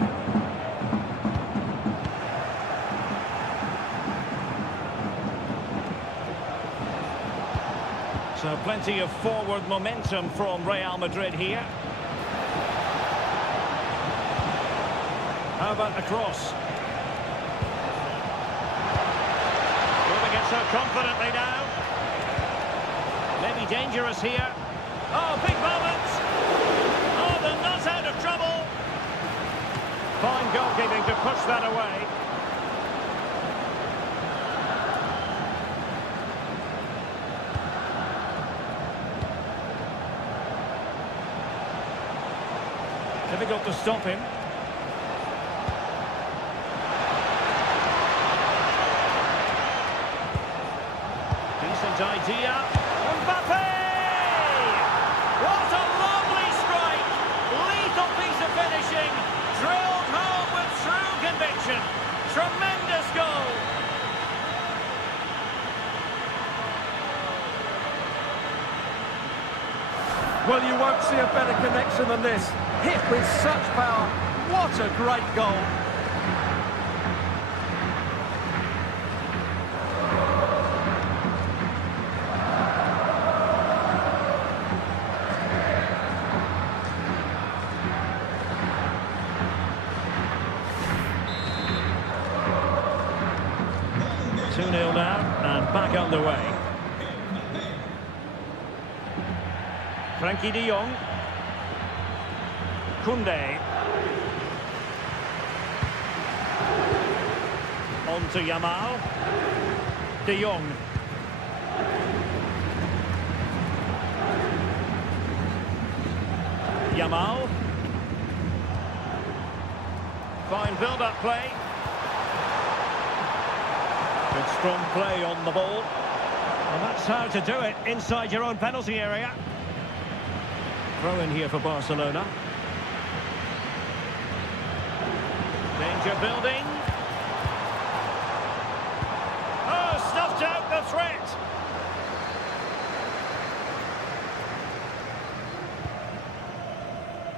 So plenty of forward momentum from Real Madrid here. How about a cross? Moving it so confidently now. Maybe dangerous here. Oh, big moment! Oh, they're not out of trouble! Fine goalkeeping to push that away. Difficult to stop him. Decent idea. Mbappe! What a lovely strike! Lethal piece of finishing. Drilled home with true conviction. Tremendous goal. Well, you won't see a better connection than this. Hit with such power. What a great goal. Two-nil now, and back underway. Frankie de Jong. Koundé. On to Yamal. De Jong. Yamal. Fine build-up play. Good strong play on the ball. And that's how to do it inside your own penalty area. Throw in here for Barcelona. Danger building. Oh, stuffed out the threat.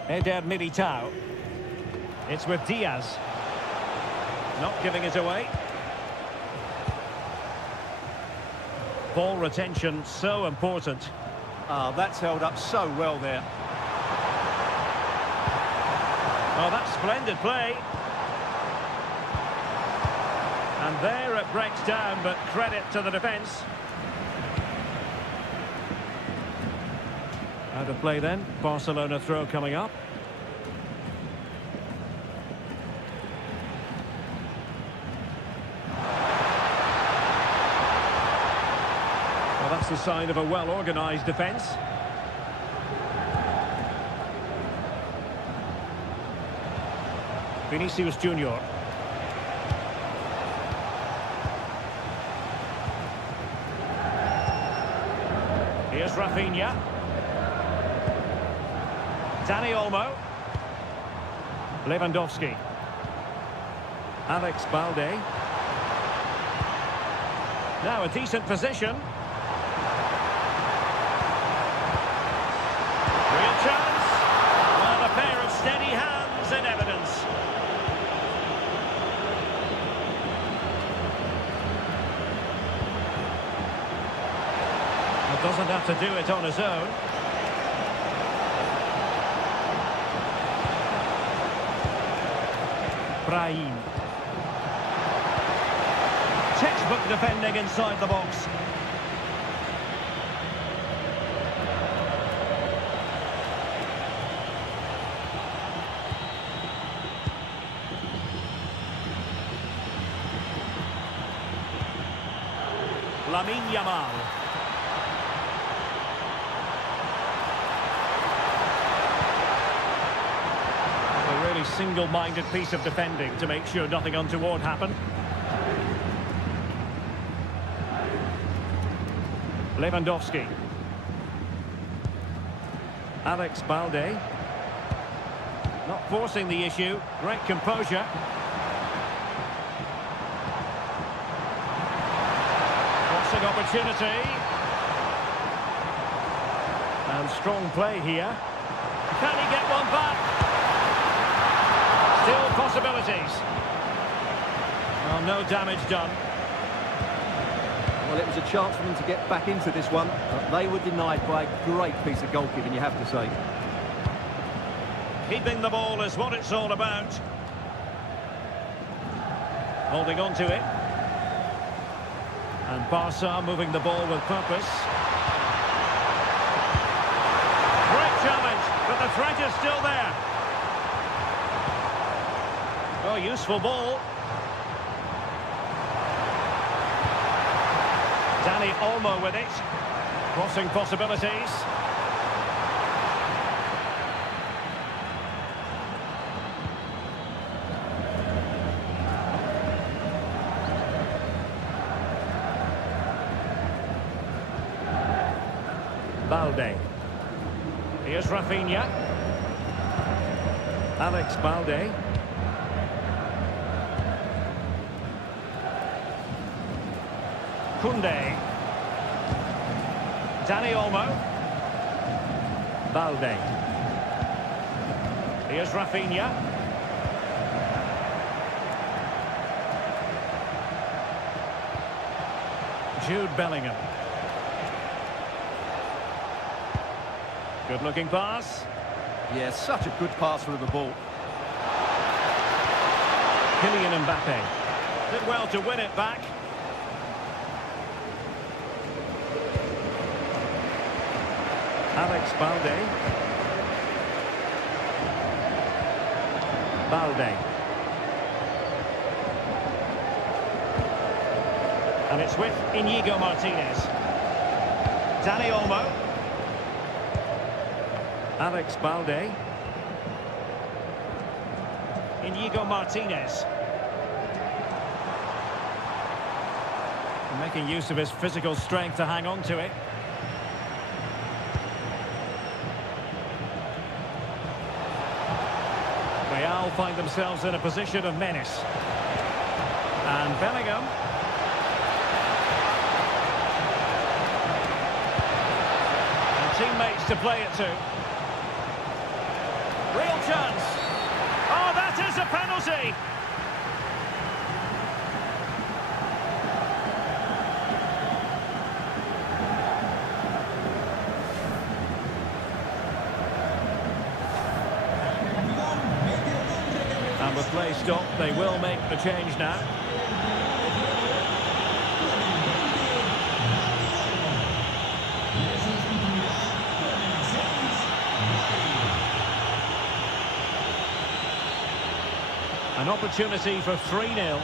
Eder Militao. It's with Diaz. Not giving it away. Ball retention so important. Ah, that's held up so well there. Oh, that's splendid play. And there it breaks down, but credit to the defence. Out of play then. Barcelona throw coming up. Well, that's the sign of a well-organised defence. Vinicius Junior. Here's Rafinha. Dani Olmo. Lewandowski. Alex Balde. Now a decent position. Real chance. Well, a pair of steady hands in evidence. Doesn't have to do it on his own. Brahim. Textbook defending inside the box. Lamine Yamal. Single-minded piece of defending to make sure nothing untoward happened. Lewandowski. Alex Balde. Not forcing the issue. Great composure. opportunity. And strong play here. Can he get one back? Still possibilities. Well, no damage done. Well, it was a chance for them to get back into this one, but they were denied by a great piece of goalkeeping, you have to say. Keeping the ball is what it's all about. Holding on to it. And Barca moving the ball with purpose. Great challenge, but the threat is still there. Oh, useful ball. Dani Olmo with it. Crossing possibilities. Balde. Here's Rafinha. Alex Balde. Koundé. Dani Olmo. Balde. Here's Rafinha. Jude Bellingham. Good looking pass. Yeah, such a good passer of the ball. Kylian Mbappe. Did well to win it back. Alex Balde. Balde. And it's with Inigo Martinez. Dani Olmo. Alex Balde. Inigo Martinez. Making use of his physical strength to hang on to it. Real find themselves in a position of menace. And Bellingham. And teammates to play it to. Real chance. Oh, that is a penalty. And with play stopped, they will make the change now. An opportunity for 3-0. In it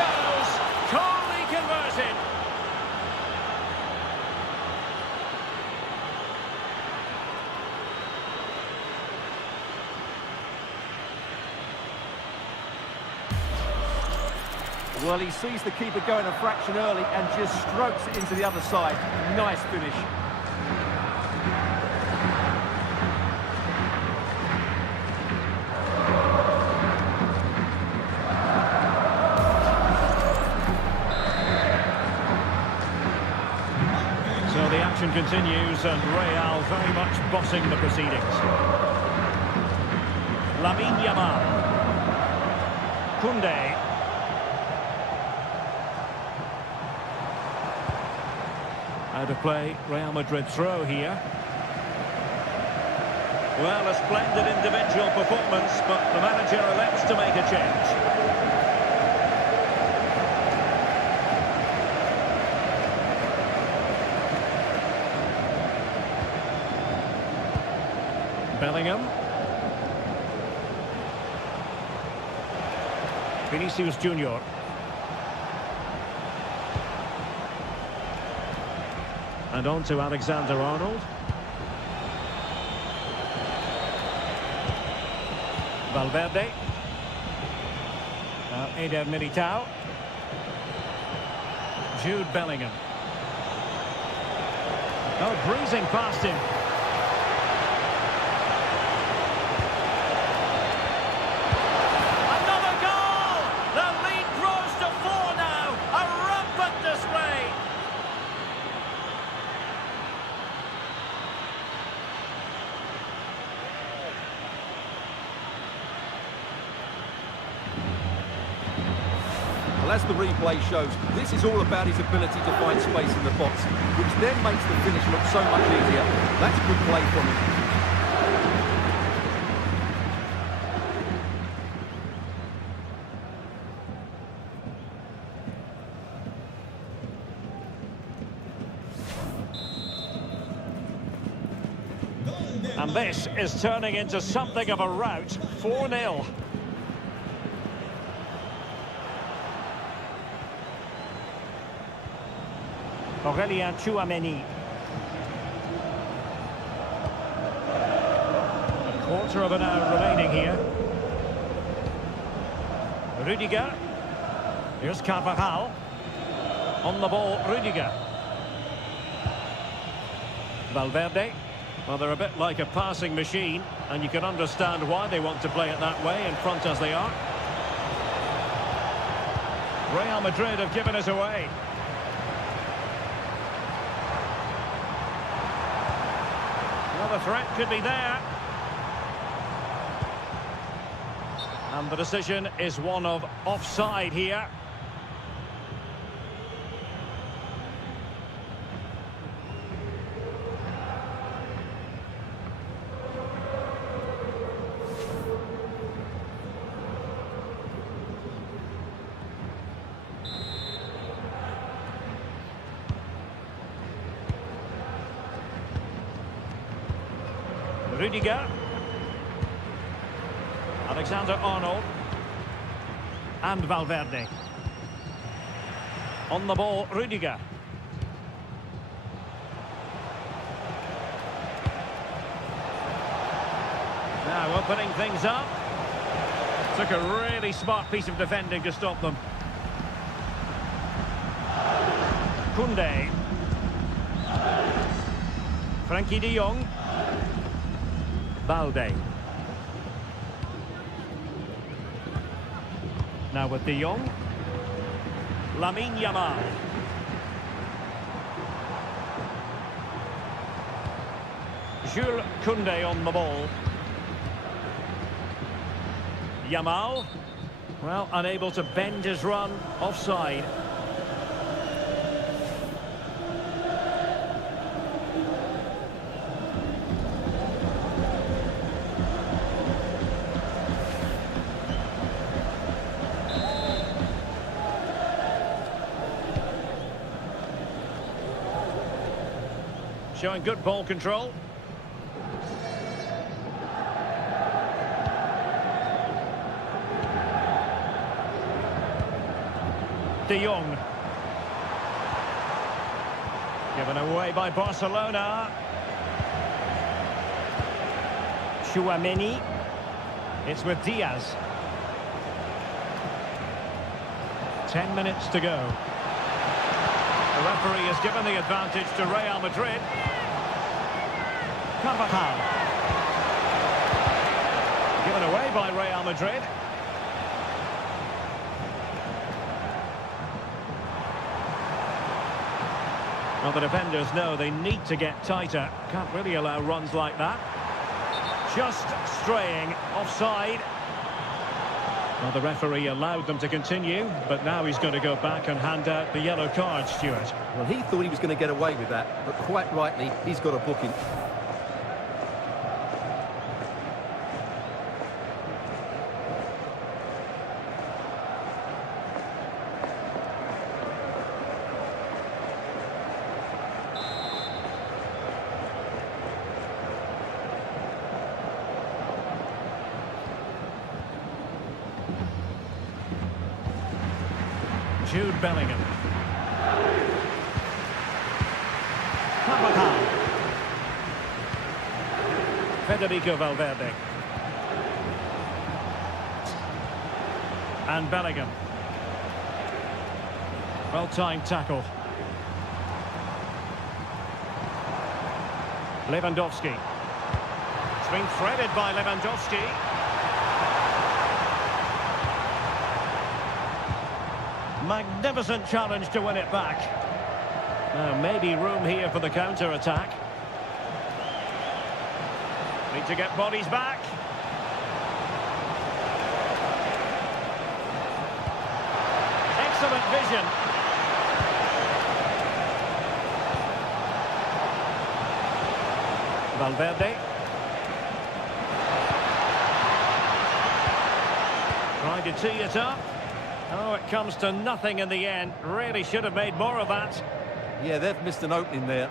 goes! Coolly converted! Well, he sees the keeper going a fraction early and just strokes it into the other side. Nice finish. So the action continues and Real very much bossing the proceedings. Lamine Yamal. Koundé. Out of play, Real Madrid throw here. Well, a splendid individual performance, but the manager elects to make a change. Bellingham. Vinicius Junior. And on to Alexander-Arnold. Valverde. Now Eder Militao. Jude Bellingham. Oh, breezing past him. Another goal! The lead grows to 4 now. A rampant display. Well, as the replay shows, this is all about his ability to find space in the box, which then makes the finish look so much easier. That's good play from him. And this is turning into something of a rout. 4-0. Aurélien Tchouameni. A quarter of an hour remaining here. Rudiger. Here's Carvajal. On the ball, Rudiger. Valverde. Well, they're a bit like a passing machine, and you can understand why they want to play it that way, in front as they are. Real Madrid have given it away. Well, the threat could be there. And the decision is one of offside here. Rudiger. Alexander-Arnold. And Valverde. On the ball, Rudiger. Now opening things up. Took a really smart piece of defending to stop them. Koundé. Frankie de Jong. Balde. Now with de Jong. Lamine Yamal. Jules Koundé on the ball. Yamal. Well, unable to bend his run. Offside. Showing good ball control. De Jong. Given away by Barcelona. Tchouameni. It's with Diaz. 10 minutes to go. The referee has given the advantage to Real Madrid. Carvajal. Given away by Real Madrid. Well, the defenders know they need to get tighter. Can't really allow runs like that. Just straying offside. Well, the referee allowed them to continue, but now he's going to go back and hand out the yellow card, Stuart. Well, he thought he was going to get away with that, but quite rightly, he's got a booking. Jude Bellingham. Carvajal. Federico Valverde. And Bellingham. Well-timed tackle. Lewandowski. It's been threaded by Lewandowski. Magnificent challenge to win it back. Now maybe room here for the counter-attack. Need to get bodies back. Excellent vision. Valverde. Trying to tee it up. Oh, it comes to nothing in the end. Really should have made more of that. Yeah, they've missed an opening there.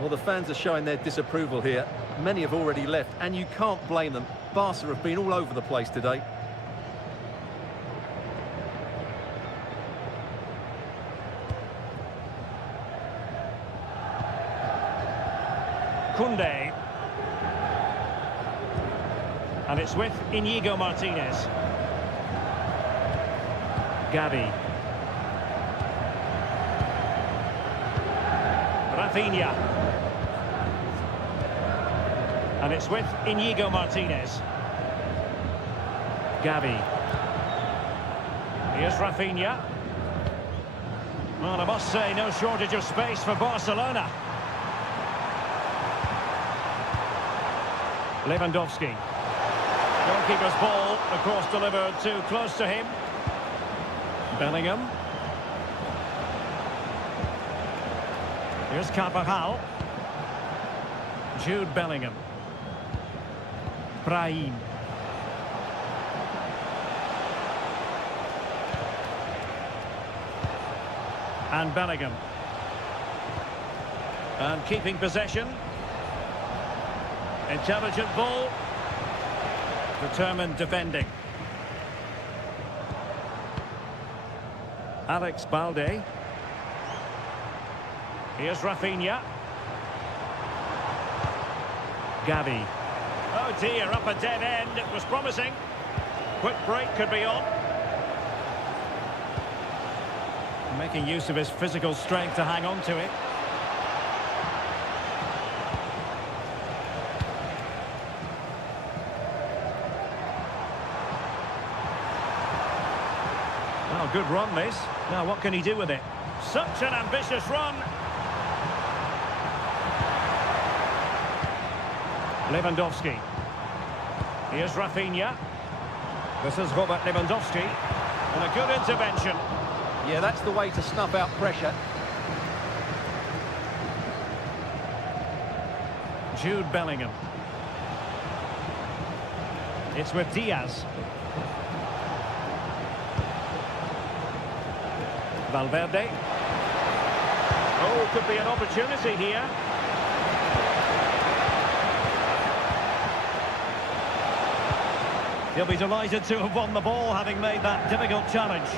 Well, the fans are showing their disapproval here. Many have already left, and you can't blame them. Barca have been all over the place today. Koundé. And it's with Inigo Martinez. Gavi. Rafinha. And it's with Inigo Martinez. Gavi. Here's Rafinha. Well, I must say, no shortage of space for Barcelona. Lewandowski. Goalkeeper's ball, of course, delivered too close to him. Bellingham. Here's Carvajal. Jude Bellingham. Brahim. And Bellingham. And keeping possession. Intelligent ball. Determined defending. Alex Balde. Here's Rafinha. Gavi. Oh dear, up a dead end. It was promising. Quick break could be on. Making use of his physical strength to hang on to it. Oh, good run this. Now what can he do with it? Such an ambitious run. Lewandowski. Here's Rafinha. This is Robert Lewandowski. And a good intervention. Yeah, that's the way to snuff out pressure. Jude Bellingham. It's with Diaz. Valverde. Oh, could be an opportunity here. He'll be delighted to have won the ball, having made that difficult challenge.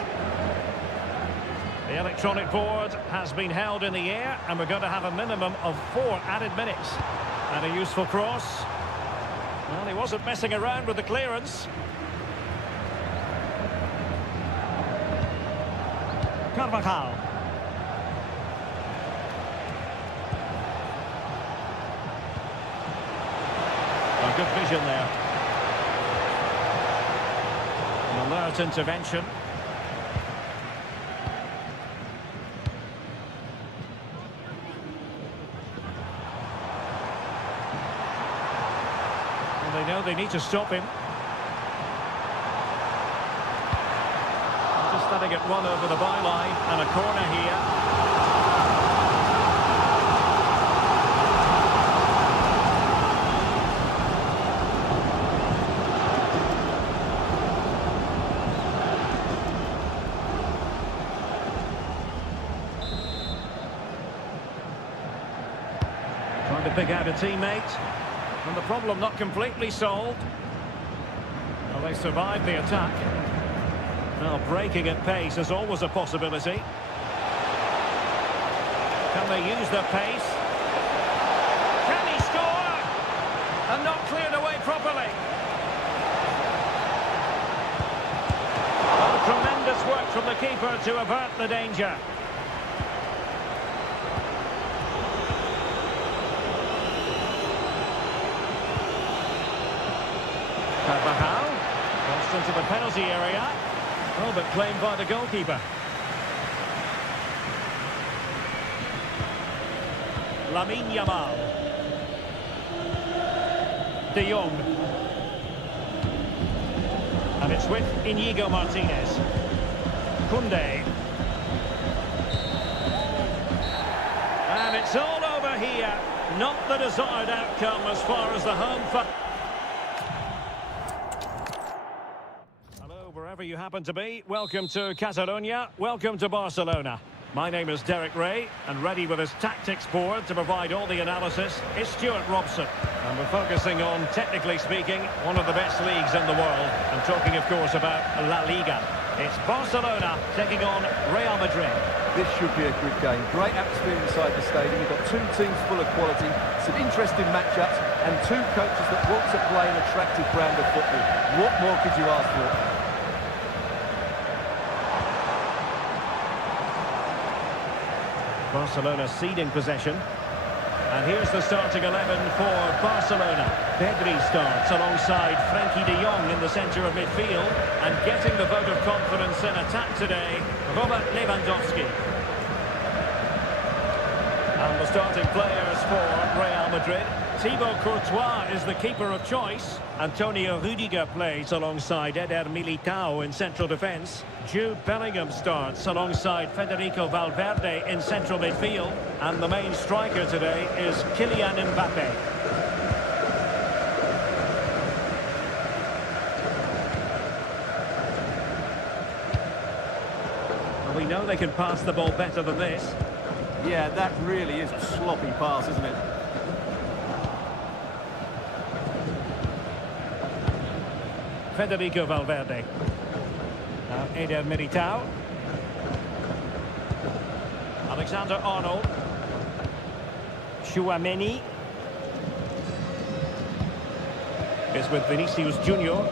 The electronic board has been held in the air, and we're going to have a minimum of 4 added minutes. And a useful cross. Well, he wasn't messing around with the clearance. Carvajal. Oh, good vision there. An alert intervention. And they know they need to stop him. Just letting it run over the byline, and a corner here. Trying to pick out a teammate, and the problem not completely solved. Well, they survived the attack. Well, breaking at pace is always a possibility. Can they use their pace? Can he score? And not cleared away properly. Oh, tremendous work from the keeper to avert the danger. Carvajal crossed into the penalty area. Oh, but claimed by the goalkeeper. Lamine Yamal. De Jong. And it's with Inigo Martinez. Koundé. And it's all over here. Not the desired outcome as far as the home fan. Hello, wherever you happen to be. Welcome to Catalonia. Welcome to Barcelona. My name is Derek Ray, and ready with his tactics board to provide all the analysis is Stuart Robson. And we're focusing on, technically speaking, one of the best leagues in the world. I'm talking, of course, about La Liga. It's Barcelona taking on Real Madrid. This should be a good game. Great atmosphere inside the stadium. We've got two teams full of quality, some interesting matchups, and two coaches that want to play an attractive brand of football. What more could you ask for? Barcelona ceding possession. And here's the starting 11 for Barcelona. Pedri starts alongside Frenkie de Jong in the centre of midfield. And getting the vote of confidence in attack today, Robert Lewandowski. And the starting players for Real Madrid. Thibaut Courtois is the keeper of choice. Antonio Rudiger plays alongside Eder Militao in central defence. Jude Bellingham starts alongside Federico Valverde in central midfield. And the main striker today is Kylian Mbappe. Well, we know they can pass the ball better than this. Yeah, that really is a sloppy pass, isn't it? Federico Valverde. Now Eder Militao. Alexander-Arnold. Tchouaméni is with Vinicius Junior.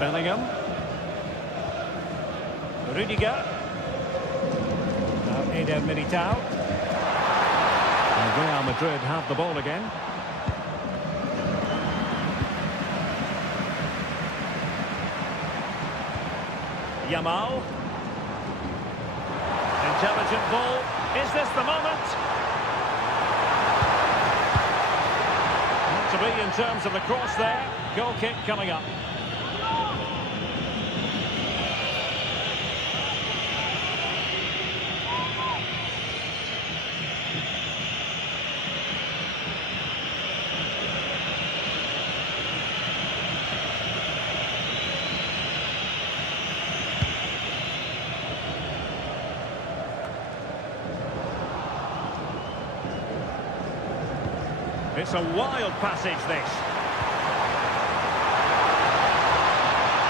Bellingham. Rudiger. Now Eder Militao. And Real Madrid have the ball again. Yamal. Intelligent ball. Is this the moment? Not to be in terms of the cross there. Goal kick coming up. It's a wild passage, this.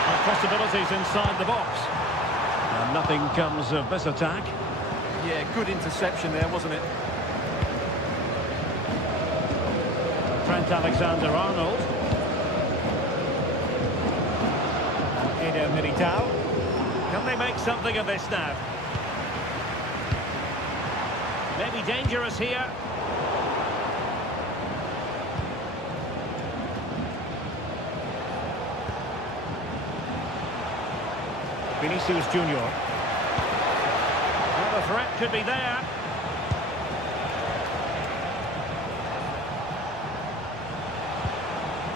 And possibilities inside the box. And nothing comes of this attack. Yeah, good interception there, wasn't it? Trent Alexander-Arnold. Eder Militao. Can they make something of this now? Maybe dangerous here. Vinicius Junior. Well, the threat could be there.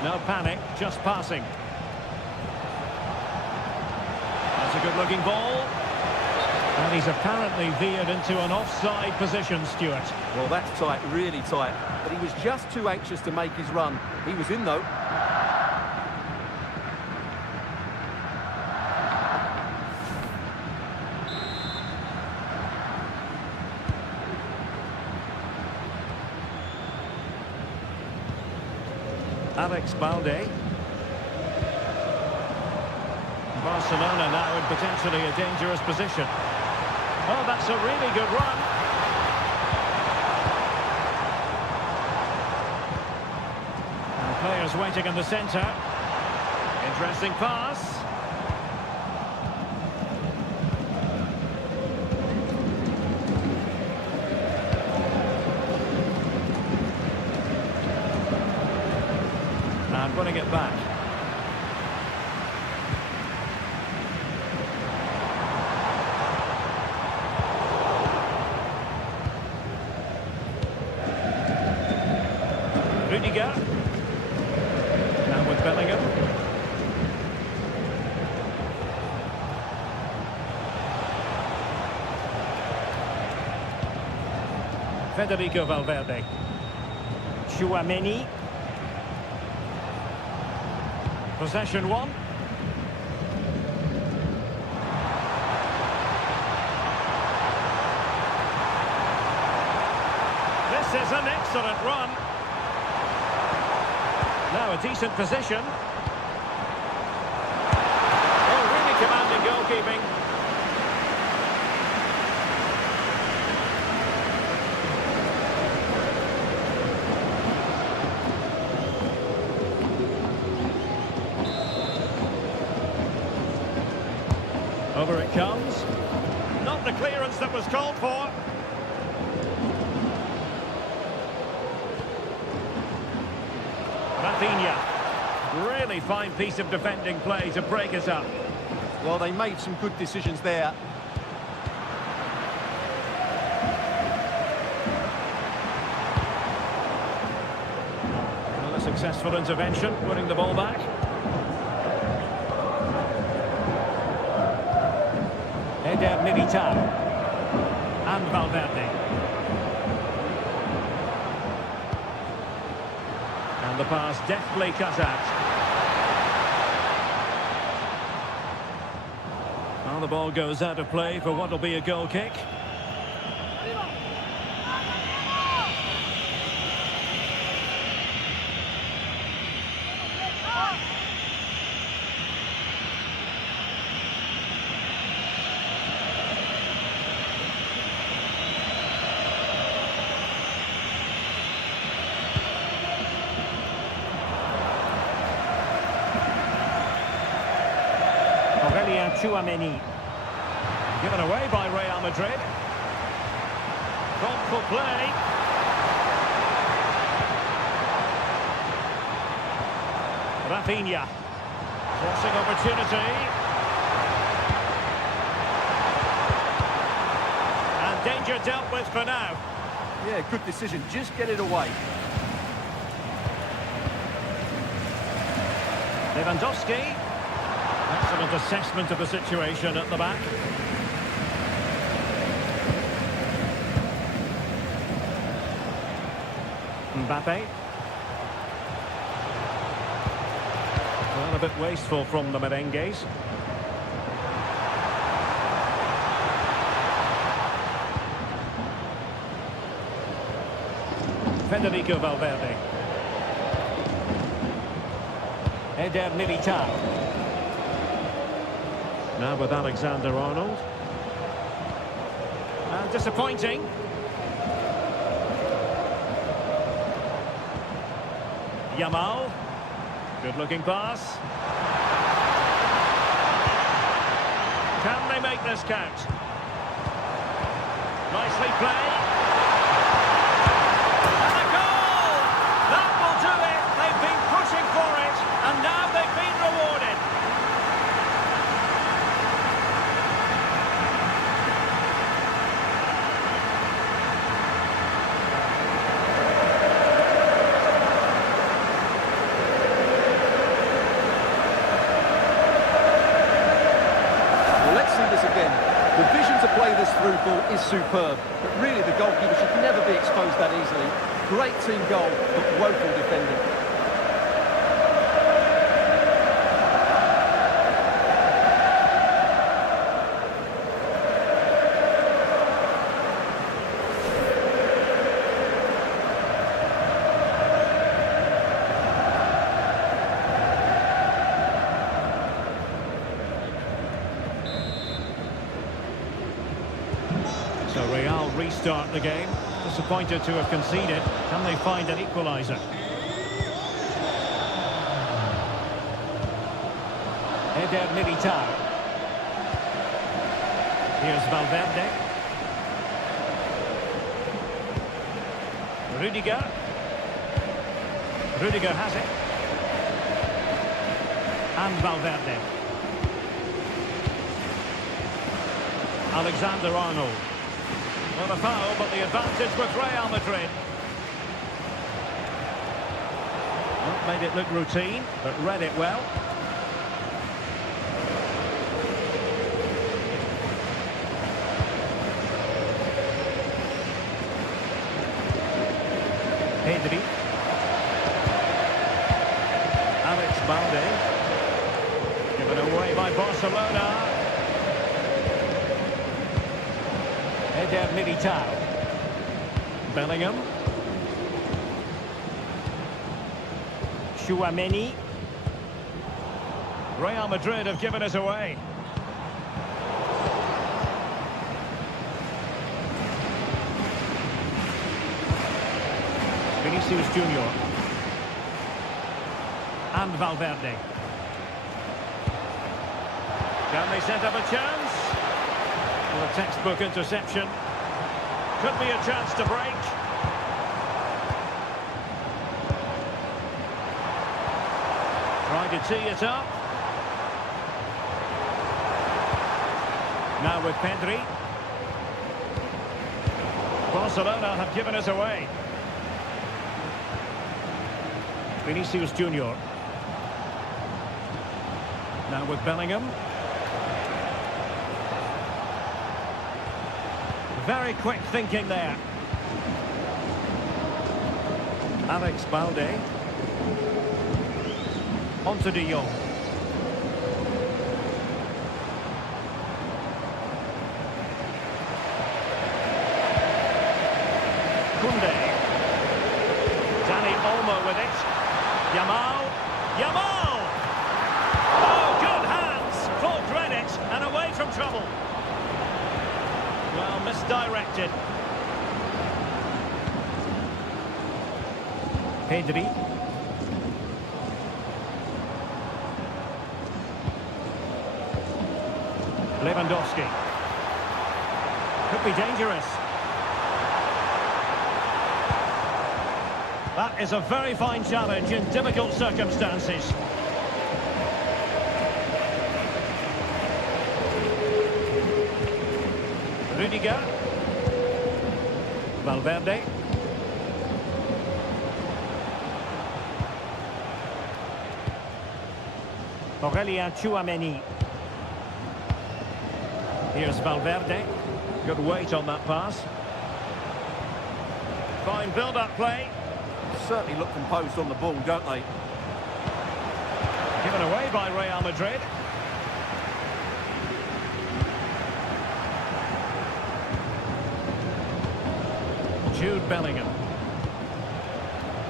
No panic, just passing. That's a good-looking ball. And he's apparently veered into an offside position, Stuart. Well, that's tight, really tight. But he was just too anxious to make his run. He was in, though. Alex Balde. Barcelona now in potentially a dangerous position. Oh, that's a really good run. And players waiting in the centre. Interesting pass. And winning it back. Rudiger. Now with Bellingham. Federico Valverde. Tchouaméni. Possession one. This is an excellent run. Now a decent position. Oh, really commanding goalkeeping. Over it comes. Not the clearance that was called for. Rafinha. Really fine piece of defending play to break us up. Well, they made some good decisions there. Well, a successful intervention, winning the ball back. Eder Militao. And Valverde. And the pass deftly cut out. Well, the ball goes out of play for what will be a goal kick. Tchouaméni. Given away by Real Madrid. Thoughtful play. Rafinha. Crossing opportunity. And danger dealt with for now. Yeah, good decision. Just get it away. Lewandowski. Excellent assessment of the situation at the back. Mbappe. Well, a bit wasteful from the merengues. Federico Valverde. Eder Militao. Now with Alexander-Arnold. And disappointing. Yamal. Good-looking pass. Can they make this count? Nicely played. And a goal! That will do it. They've been pushing for it, and now they've been rewarded. The vision to play this through ball is superb, but really the goalkeeper should never be exposed that easily. Great team goal, but woeful defending. So Real restart the game. Disappointed to have conceded. Can they find an equalizer? Eder Militao. Here's Valverde. Rudiger. Rudiger has it. And Valverde. Alexander-Arnold. Not a foul, but the advantage with Real Madrid. Well, made it look routine, but read it well. Pedri. Alex Balde. Given away by Barcelona. Eder Militao. Bellingham. Chouameni. Real Madrid have given us away. Vinicius Junior. And Valverde. Can they set up a chance? Well, a textbook interception. Could be a chance to break. Trying to tee it up. Now with Pedri. Barcelona have given us away. Vinicius Junior. Now with Bellingham. Very quick thinking there. Alex Balde. On to De Jong. Koundé. Dani Olmo with it. Yamal. Yamal! Oh, good hands. Full credit and away from trouble. Well, misdirected. Pedri. Lewandowski. Could be dangerous. That is a very fine challenge in difficult circumstances. Rudiger. Valverde. Aurelien Chouameni. Here's Valverde. Good weight on that pass. Fine build-up play. Certainly look composed on the ball, don't they? Given away by Real Madrid. Jude Bellingham.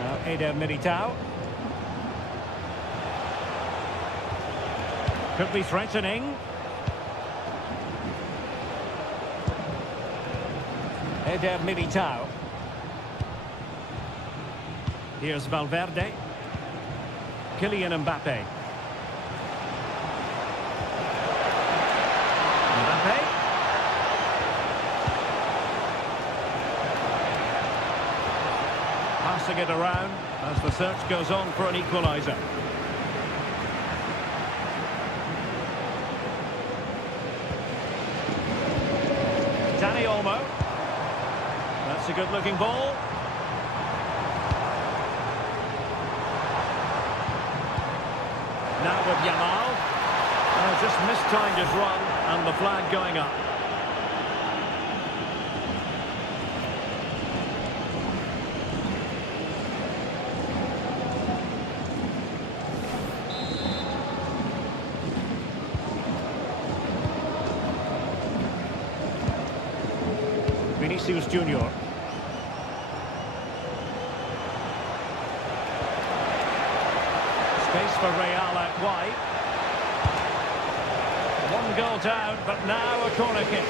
Now Eder Militao. Could be threatening. Eder Militao. Here's Valverde. Kylian Mbappe. Mbappe. Passing it around as the search goes on for an equalizer. Dani Olmo. That's a good-looking ball. Now with Yamal. Oh, just mistimed his run and the flag going up. Vinicius Junior. Space for Real out wide. One goal down, but now a corner kick.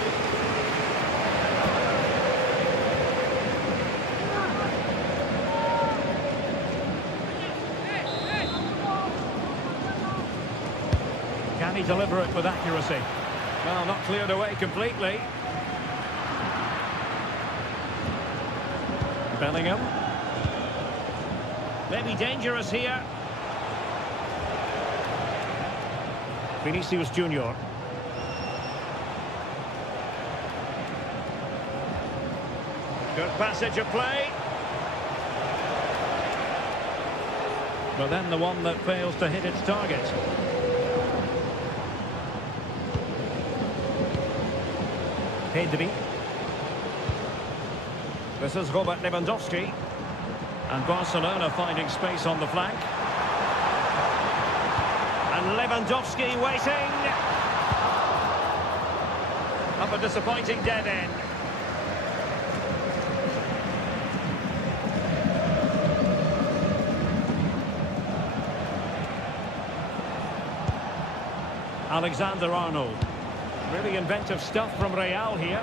Can he deliver it with accuracy? Well, not cleared away completely. Bellingham. Maybe dangerous here. Vinicius Junior. Good passage of play. But then the one that fails to hit its target. Pedri. This is Robert Lewandowski. And Barcelona finding space on the flank. And Lewandowski waiting. Up a disappointing dead end. Alexander-Arnold. Really inventive stuff from Real here.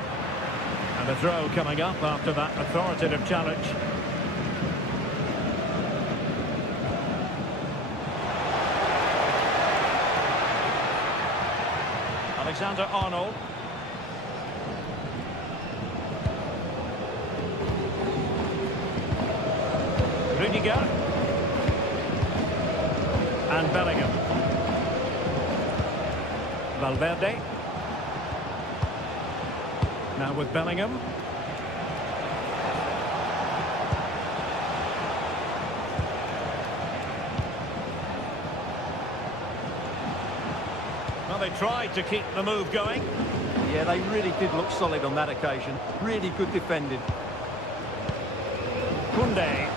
And a throw coming up after that authoritative challenge. Alexander-Arnold. Rudiger. And Bellingham. Valverde. Now with Bellingham. Well, they tried to keep the move going. Yeah, they really did look solid on that occasion. Really good defending. Koundé.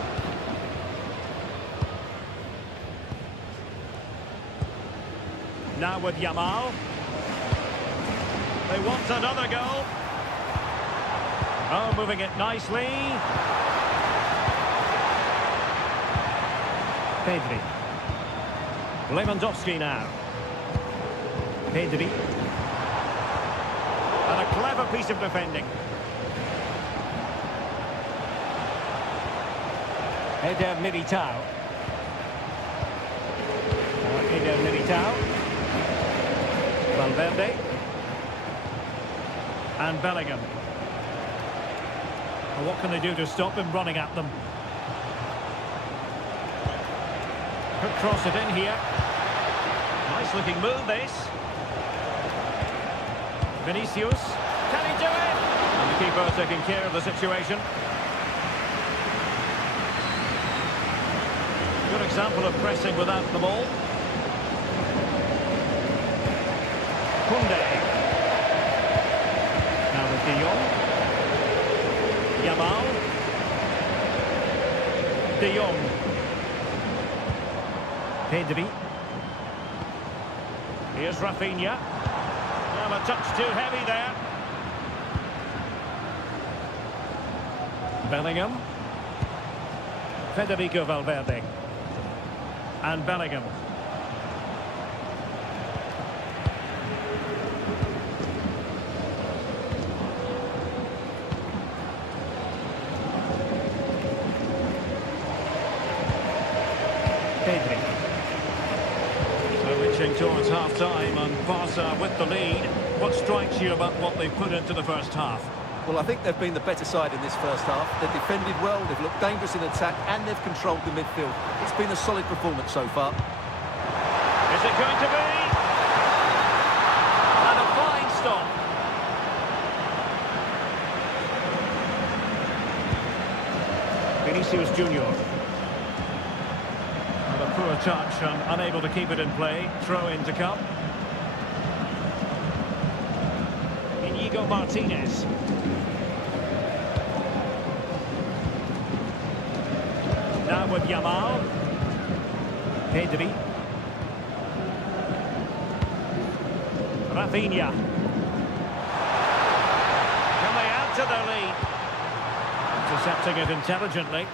Now with Yamal. They want another goal. Oh, moving it nicely. Pedri. Lewandowski now. Pedri. And a clever piece of defending. Eder Militao. Eder Militao. Valverde. And Bellingham. Well, what can they do to stop him running at them? Could cross it in here. Nice looking move, this. Vinicius. Can he do it? And the keeper taking care of the situation. Good example of pressing without the ball. Koundé. Now with De Jong. Yamal. De Jong. Pedri. Here's Rafinha. Well, a touch too heavy there. Bellingham. Federico Valverde. And Bellingham. Pedri. So inching towards half-time and Barca with the lead. What strikes you about what they put into the first half? Well, I think they've been the better side in this first half. They've defended well, they've looked dangerous in attack, and they've controlled the midfield. It's been a solid performance so far. Is it going to be? And a fine stop. Vinicius Junior. And a poor touch and unable to keep it in play. Throw in to come. Inigo Martinez. Now with Yamal. Pedri. Rafinha. Can they add to their lead? Intercepting it intelligently.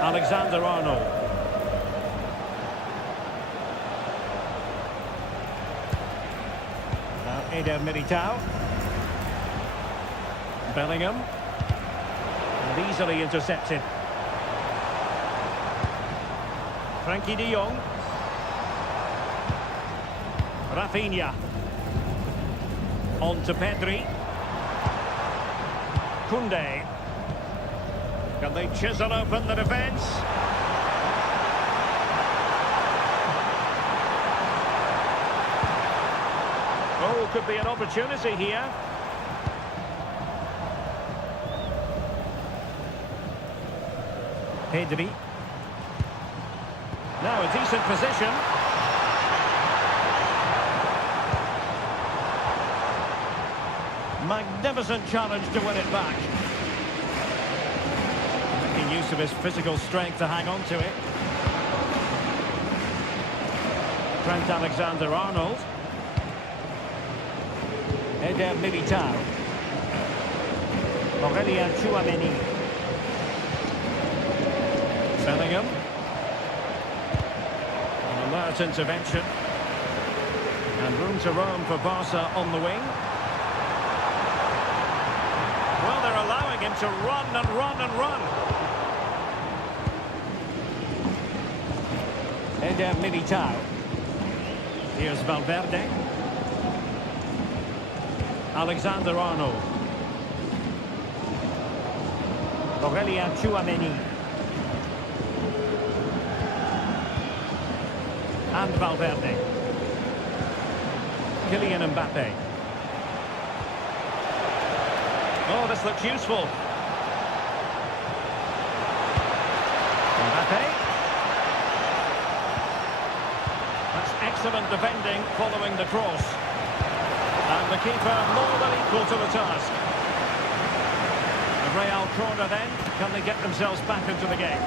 Alexander-Arnold. Now Eder Militao. Bellingham. And easily intercepted. Frankie de Jong. Rafinha. On to Pedri. Koundé. Can they chisel open the defence? Oh, could be an opportunity here. Pedri. Now a decent position. Magnificent challenge to win it back. Making use of his physical strength to hang on to it. Trent Alexander-Arnold. Eder Militao. Aurelien Tchouameni. Bellingham. An alert intervention. And room to roam for Barca on the wing. Well, they're allowing him to run and run and run. Eder Militao. Here's Valverde. Alexander-Arnold. Aurelien Tchouameni. And Valverde. Kylian Mbappe. Oh, this looks useful. Mbappe. That's excellent defending following the cross. And the keeper more than equal to the task. A Real corner then. Can they get themselves back into the game?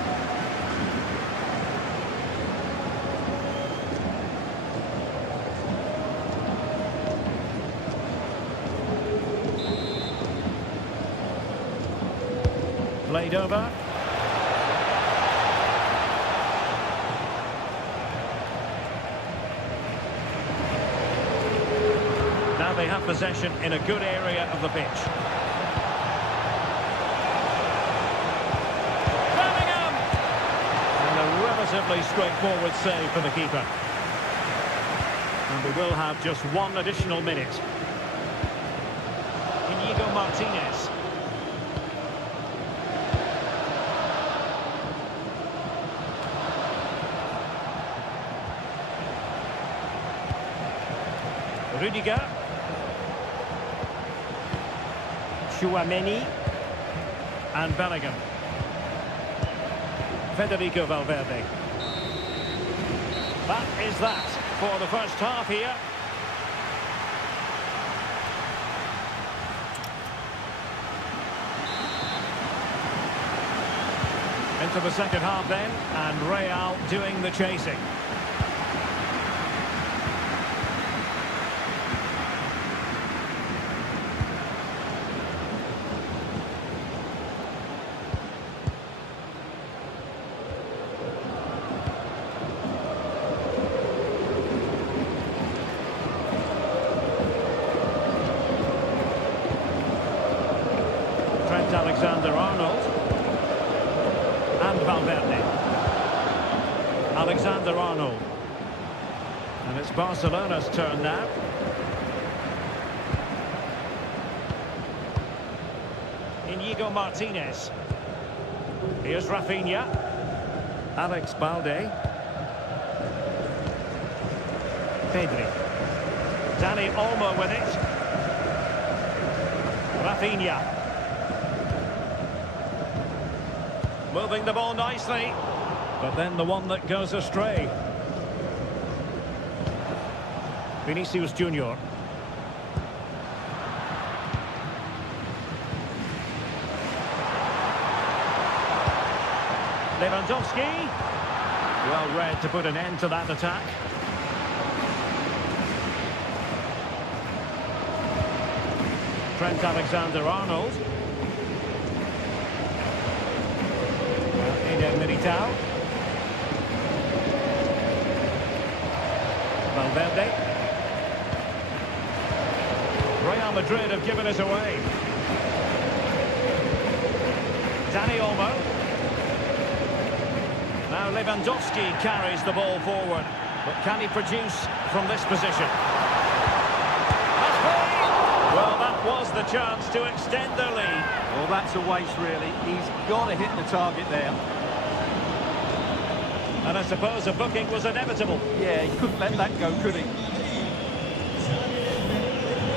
Played over. Now they have possession in a good area of the pitch. Bellingham! And a relatively straightforward save for the keeper. And we will have just one additional minute. Inigo Martinez. Rudiger. Tchouameni. And Bellingham. Federico Valverde. That is that for the first half here. Into the second half then, and Real doing the chasing. Trent Alexander-Arnold. And Valverde. Alexander-Arnold. And it's Barcelona's turn now. Inigo Martinez. Here's Rafinha. Alex Balde. Pedri. Dani Olmo with it. Rafinha. Moving the ball nicely, but then the one that goes astray. Vinicius Junior. Lewandowski. Well read to put an end to that attack. Trent Alexander-Arnold. Eder Militao. Valverde. Real Madrid have given it away. Dani Olmo. Now Lewandowski carries the ball forward. But can he produce from this position? Well, that was the chance to extend their lead. Well, that's a waste, really. He's got to hit the target there. And I suppose a booking was inevitable. Yeah, he couldn't let that go, could he?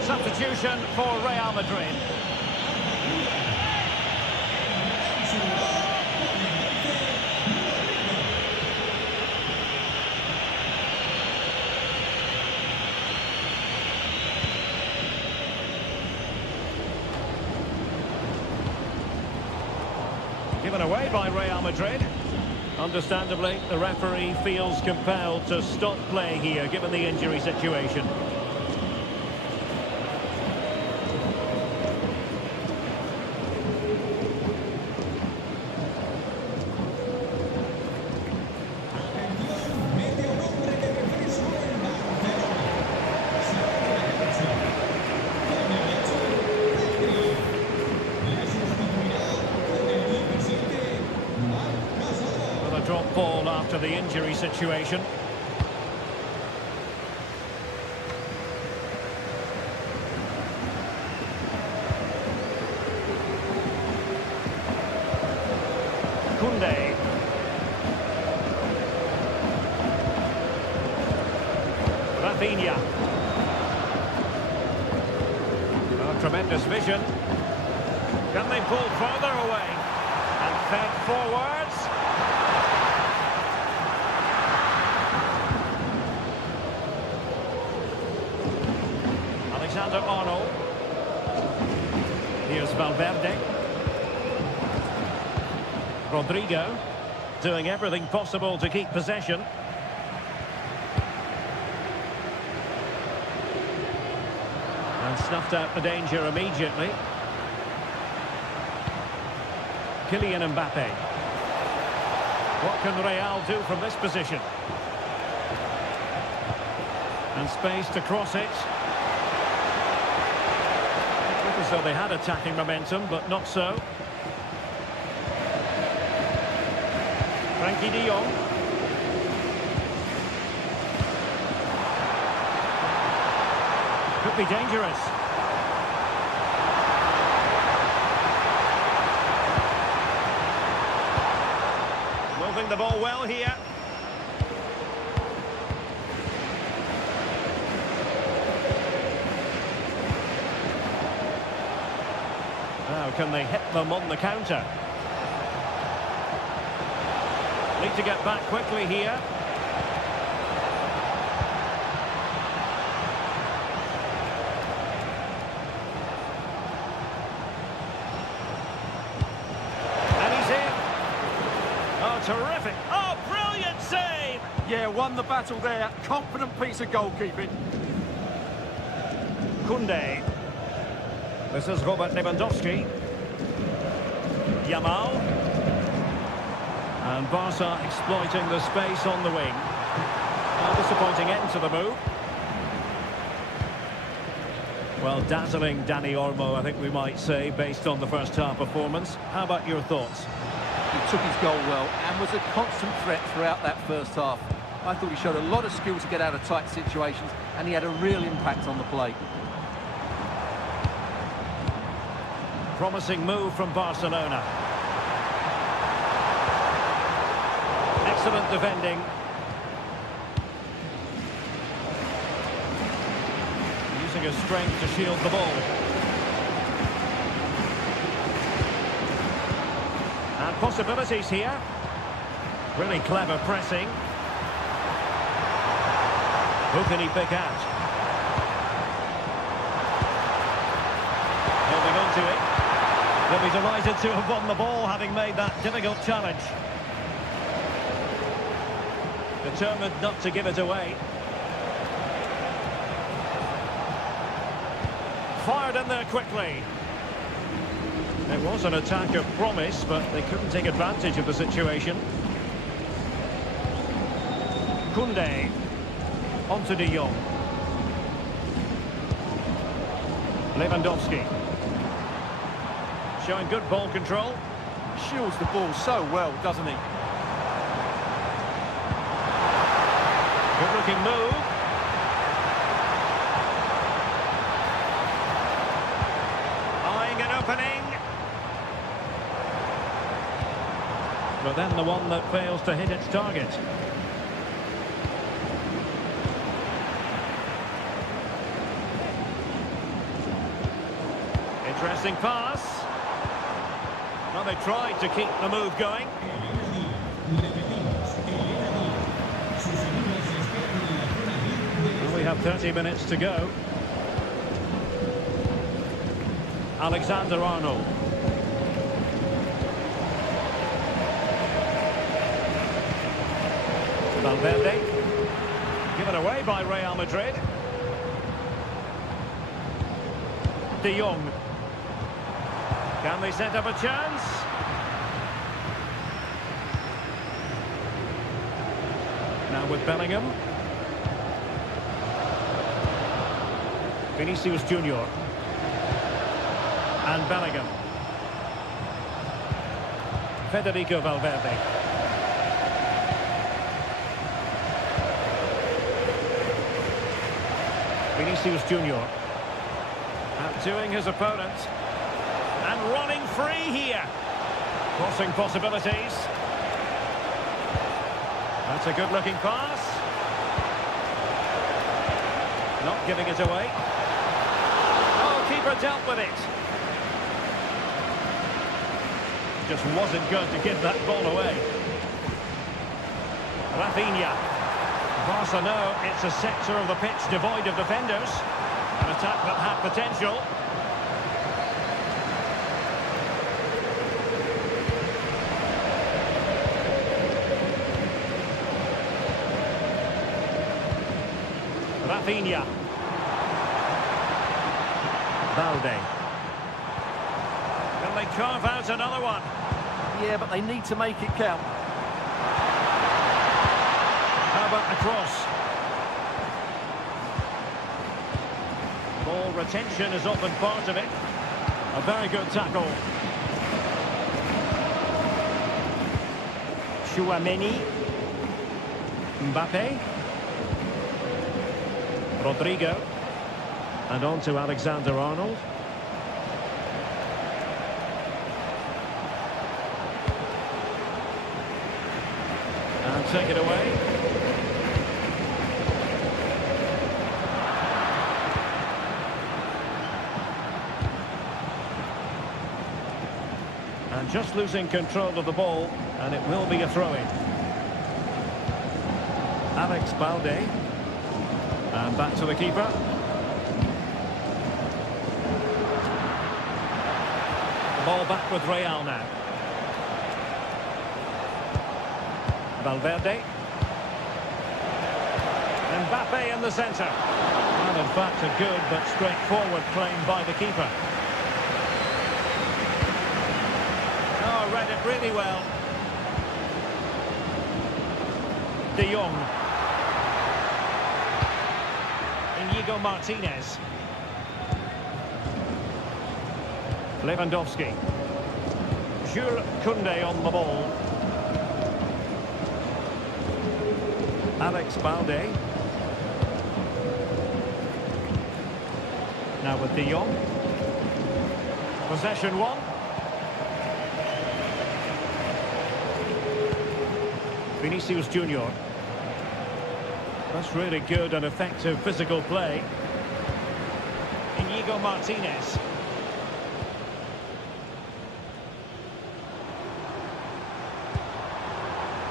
Substitution for Real Madrid. given away by Real Madrid. Understandably, the referee feels compelled to stop play here, given the injury situation. Drop ball after the injury situation. Koundé. Rafinha. Oh, tremendous vision. Can they pull further away? And fed forwards. Alexander-Arnold. Here's Valverde. Rodrigo doing everything possible to keep possession. And snuffed out the danger immediately. Kylian Mbappe. What can Real do from this position? And space to cross it. So they had attacking momentum, but not so. Frankie de Jong. Could be dangerous. Moving the ball well here. Now, can they hit them on the counter? Need to get back quickly here. And he's in. Oh, terrific. Oh, brilliant save. Yeah, won the battle there. Confident piece of goalkeeping. Koundé. This is Robert Lewandowski. Yamal. And Barca exploiting the space on the wing. A disappointing end to the move. Well, dazzling Dani Olmo, I think we might say, based on the first half performance. How about your thoughts? He took his goal well and was a constant threat throughout that first half. I thought he showed a lot of skill to get out of tight situations, and he had a real impact on the play. Promising move from Barcelona. Excellent defending. Using his strength to shield the ball. And possibilities here. Really clever pressing. Who can he pick out? Holding on to it. They'll be delighted to have won the ball, having made that difficult challenge. Determined not to give it away. Fired in there quickly. It was an attack of promise, but they couldn't take advantage of the situation. Koundé. On to de Jong. Lewandowski. Showing good ball control. Shields the ball so well, doesn't he? Good looking move. Eyeing an opening. But then the one that fails to hit its target. Interesting pass. Well, they tried to keep the move going. Well, we have 30 minutes to go. Alexander-Arnold. Valverde. Given away by Real Madrid. De Jong. Can they set up a chance? Now with Bellingham. Vinicius Junior. And Bellingham. Federico Valverde. Vinicius Junior. Outdoing his opponent. And running free here. Crossing possibilities. That's a good-looking pass. Not giving it away. Oh, keeper dealt with it. Just wasn't going to give that ball away. Rafinha. Barca know it's a sector of the pitch devoid of defenders. An attack that had potential. Rafinha. Balde. Can they carve out another one? Yeah, but they need to make it count. How about the cross? Ball retention is often part of it. A very good tackle. Chouameni. Mbappe. Rodrigo. And on to Alexander-Arnold. And take it away. And just losing control of the ball, and it will be a throw-in. Alex Balde. And back to the keeper. The ball back with Real now. Valverde. Mbappe in the centre. And in fact a good but straightforward claim by the keeper. Oh, read it really well. De Jong. Inigo Martinez. Lewandowski. Jules Koundé on the ball. Alex Balde. Now with De Jong. Possession one. Vinicius Junior. That's really good and effective physical play. Inigo Martinez.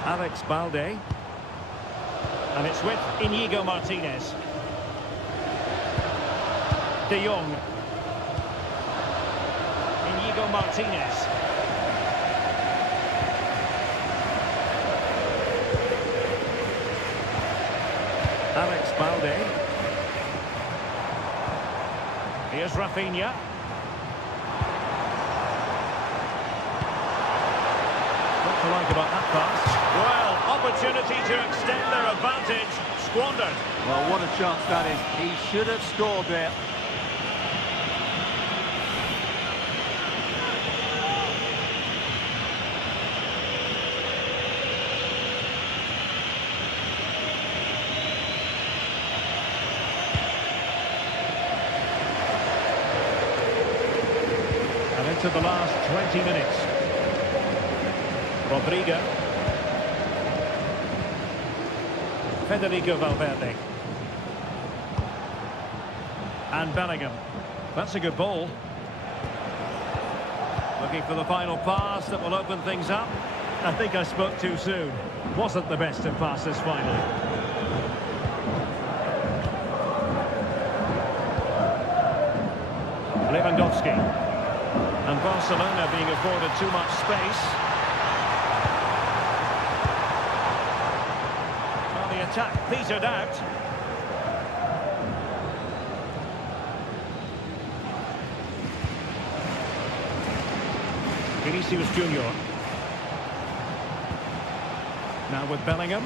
Alex Balde. And it's with Inigo Martinez. De Jong. Inigo Martinez. Alex Balde. Here's Rafinha. What to like about that pass? Well, opportunity to extend their advantage, squandered. Well, what a chance that is. He should have scored there. And into the last 20 minutes. Rodrigo. Federico Valverde. And Bellingham. That's a good ball. Looking for the final pass that will open things up. I think I spoke too soon. Wasn't the best of passes finally. Lewandowski. And Barcelona being afforded too much space. attack petered out. Vinicius Junior. Now with Bellingham.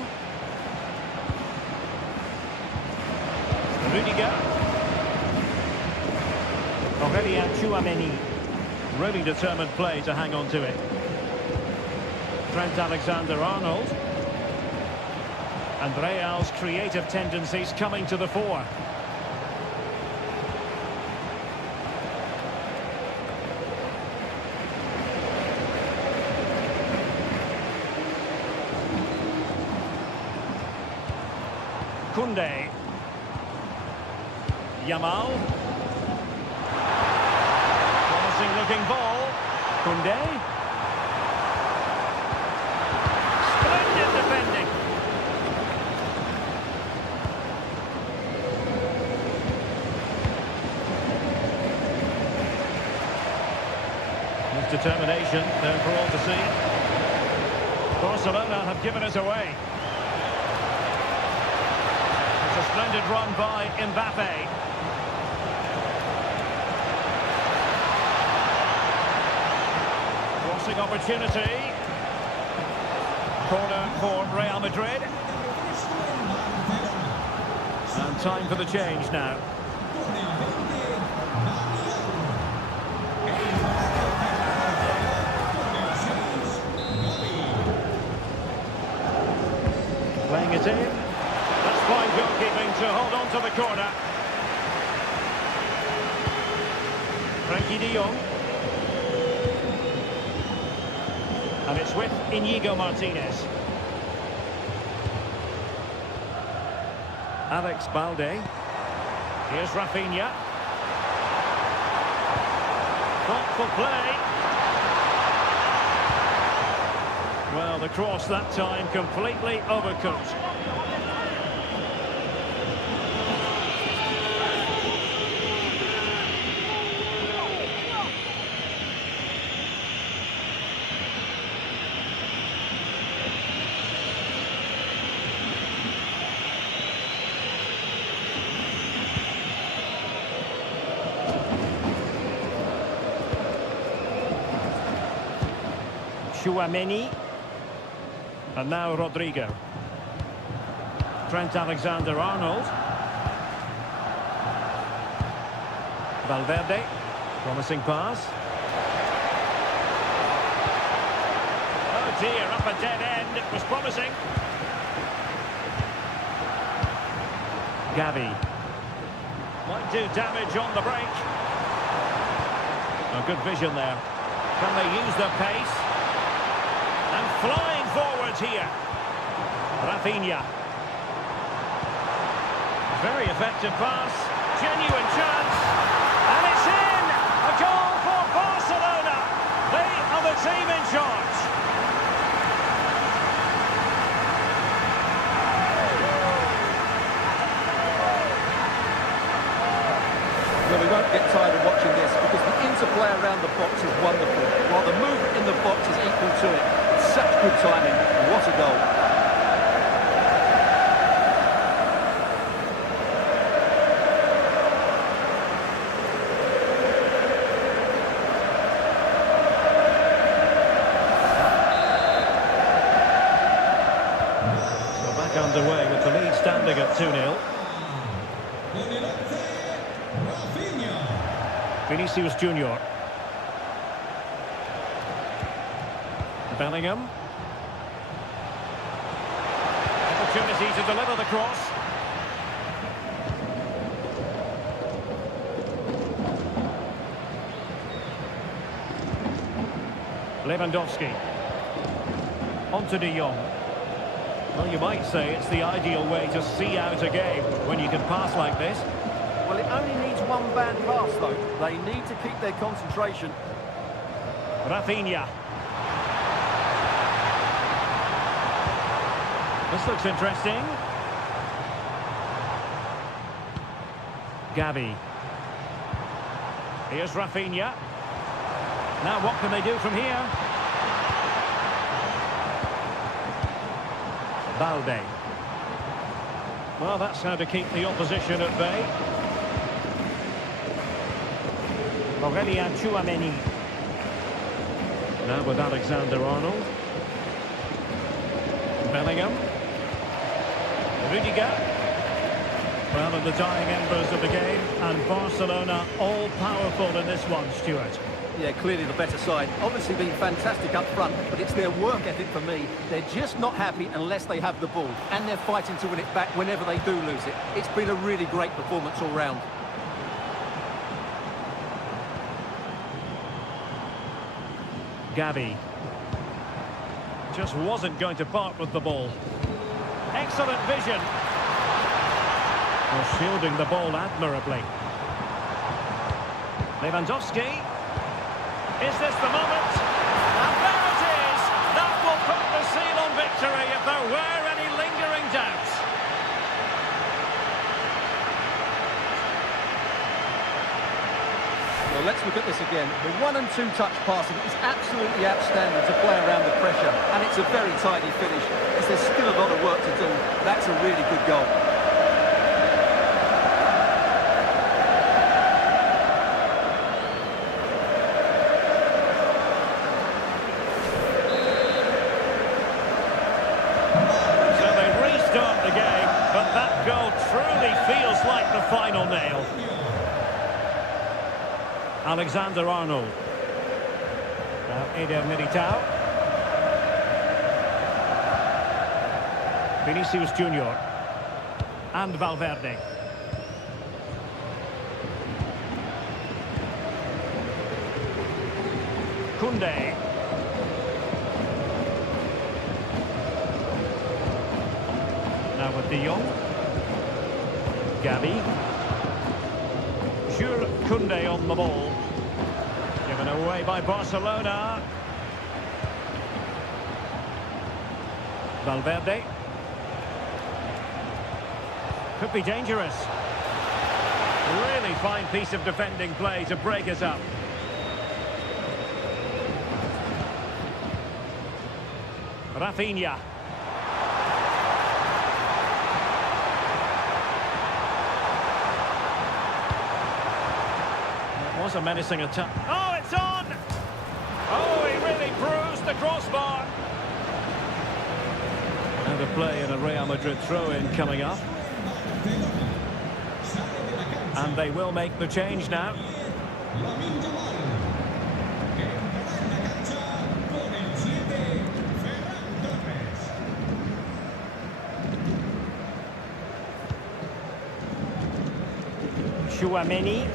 Rudiger. Aurelien Tchouameni. Really determined play to hang on to it. Trent Alexander-Arnold. And Real's creative tendencies coming to the fore. Koundé. Yamal. Promising looking ball. Koundé. Splendid defending. With determination there for all to see. Barcelona have given it away. A splendid run by Mbappe. Crossing opportunity. Corner for Real Madrid. And time for the change now. Playing it in. Fine goalkeeping to hold on to the corner. Frankie de Jong. And it's with Inigo Martinez. Alex Balde. Here's Rafinha. Thoughtful play. Well, the cross that time completely overcooked. Tchouameni. And now Rodrigo. Trent Alexander-Arnold. Valverde. Promising pass. Oh dear, up a dead end. It was promising. Gavi. Might do damage on the break. A good vision there. Can they use their pace? And flying forwards here. Rafinha. Very effective pass. Genuine chance. And it's in! A goal for Barcelona. They are the team in charge. Well, we won't get tired of watching this because the interplay around the box is wonderful, while the movement in the box is equal to it. It's such good timing. What a goal. So back underway with the lead standing at 2-0. Vinicius Junior. Bellingham. Opportunity to deliver the cross. Lewandowski. On to de Jong. Well, you might say it's the ideal way to see out a game when you can pass like this. Well, it only needs one bad pass, though. They need to keep their concentration. Rafinha. This looks interesting. Gavi. Here's Rafinha. Now what can they do from here? Balde. Well, that's how to keep the opposition at bay. Aurelien Tchouameni. Now with Alexander-Arnold. Bellingham. Rudiger. Well, in the dying embers of the game, and Barcelona all-powerful in this one, Stuart. Yeah, clearly the better side. Obviously been fantastic up front, but it's their work ethic for me. They're just not happy unless they have the ball, and they're fighting to win it back whenever they do lose it. It's been a really great performance all round. Gavi. Just wasn't going to part with the ball. Excellent vision. Well, shielding the ball admirably. Lewandowski. Is this the moment? And there it is! That will put the seal on victory if there were any lingering doubts. Well, let's look at this again. The 1- and 2-touch passing is absolutely outstanding to play around the pressure, and it's a very tidy finish. As there's still a lot of work to do, that's a really good goal. So they restart the game, but that goal truly feels like the final nail. Alexander-Arnold. Now Eder Militao. Vinicius Junior. And Valverde. Koundé. Now with De Jong. Gavi. Jules Koundé on the ball. Given away by Barcelona. Valverde. Could be dangerous. Really fine piece of defending play to break us up. Rafinha. That was a menacing attack. Oh, it's on! Oh, he really bruised the crossbar. And a play in a Real Madrid throw-in coming up. And they will make the change now. Tchouameni.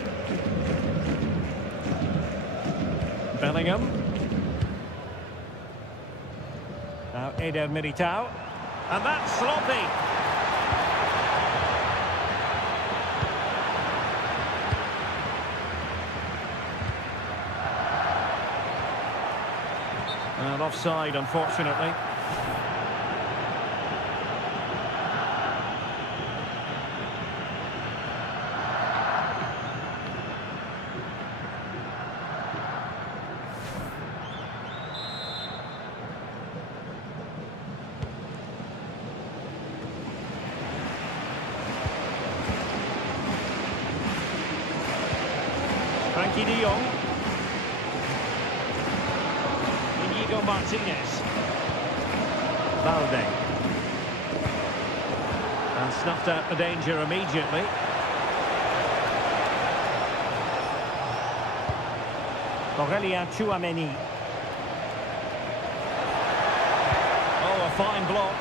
Bellingham. Now Eder Militao. And that's sloppy. And offside, unfortunately. Frankie de Jong. Inigo Martinez. Valde. And snuffed out the danger immediately. Aurelien Tchouameni. Oh, a fine block.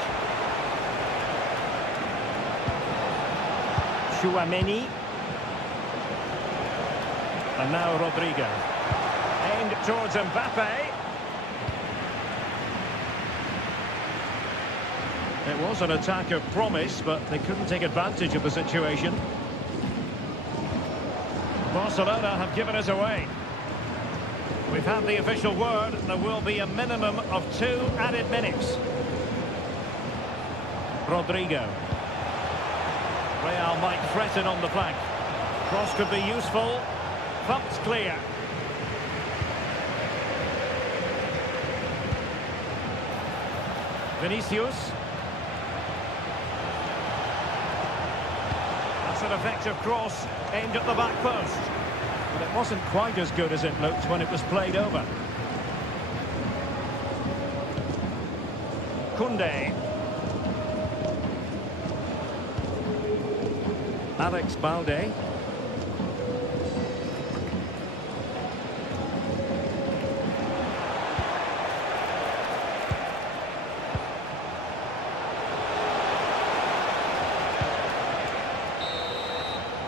Tchouameni. And now Rodrigo. Aimed towards Mbappe. It was an attack of promise, but they couldn't take advantage of the situation. Barcelona have given us away. We've had the official word. There will be a minimum of 2 added minutes. Rodrigo. Real might threaten on the flank. Cross could be useful. Thumped clear. Vinicius. an effective cross aimed at the back post. But it wasn't quite as good as it looked when it was played over. Koundé. Alex Balde.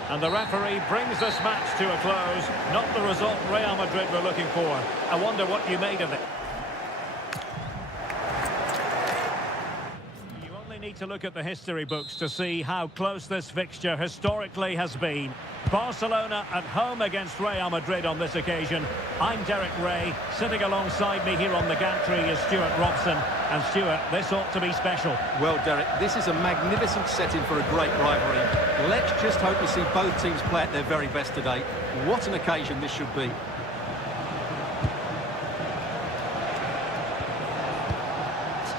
And the referee brings this match to a close. Not the result Real Madrid were looking for. I wonder what you made of it. You only need to look at the history books to see how close this fixture historically has been. Barcelona at home against Real Madrid on this occasion. I'm Derek Ray. Sitting alongside me here on the gantry is Stuart Robson. And Stuart, this ought to be special. Well, Derek, this is a magnificent setting for a great rivalry. Let's just hope we see both teams play at their very best today. What an occasion this should be.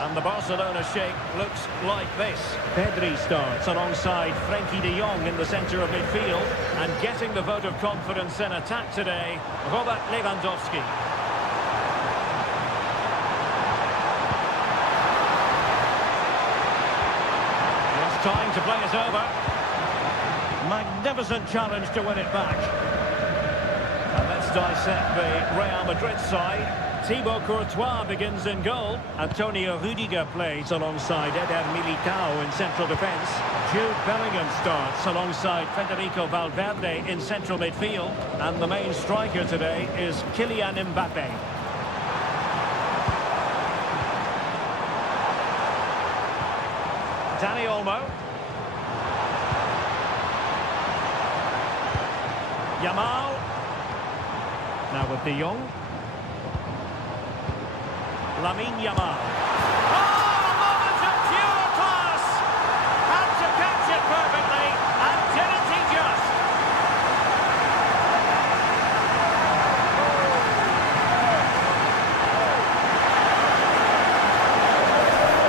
And the Barcelona shape looks like this. Pedri starts alongside Frenkie de Jong in the centre of midfield. And getting the vote of confidence in attack today, Robert Lewandowski. It's time to play it over. Magnificent challenge to win it back. And let's dissect the Real Madrid side. Thibaut Courtois begins in goal. Antonio Rudiger plays alongside Eder Militao in central defence. Jude Bellingham starts alongside Federico Valverde in central midfield. And the main striker today is Kylian Mbappe. Dani Olmo. Yamal. Now with De Jong. Lamine Yamal. Oh, a moment of pure class! Had to catch it perfectly, and didn't he just?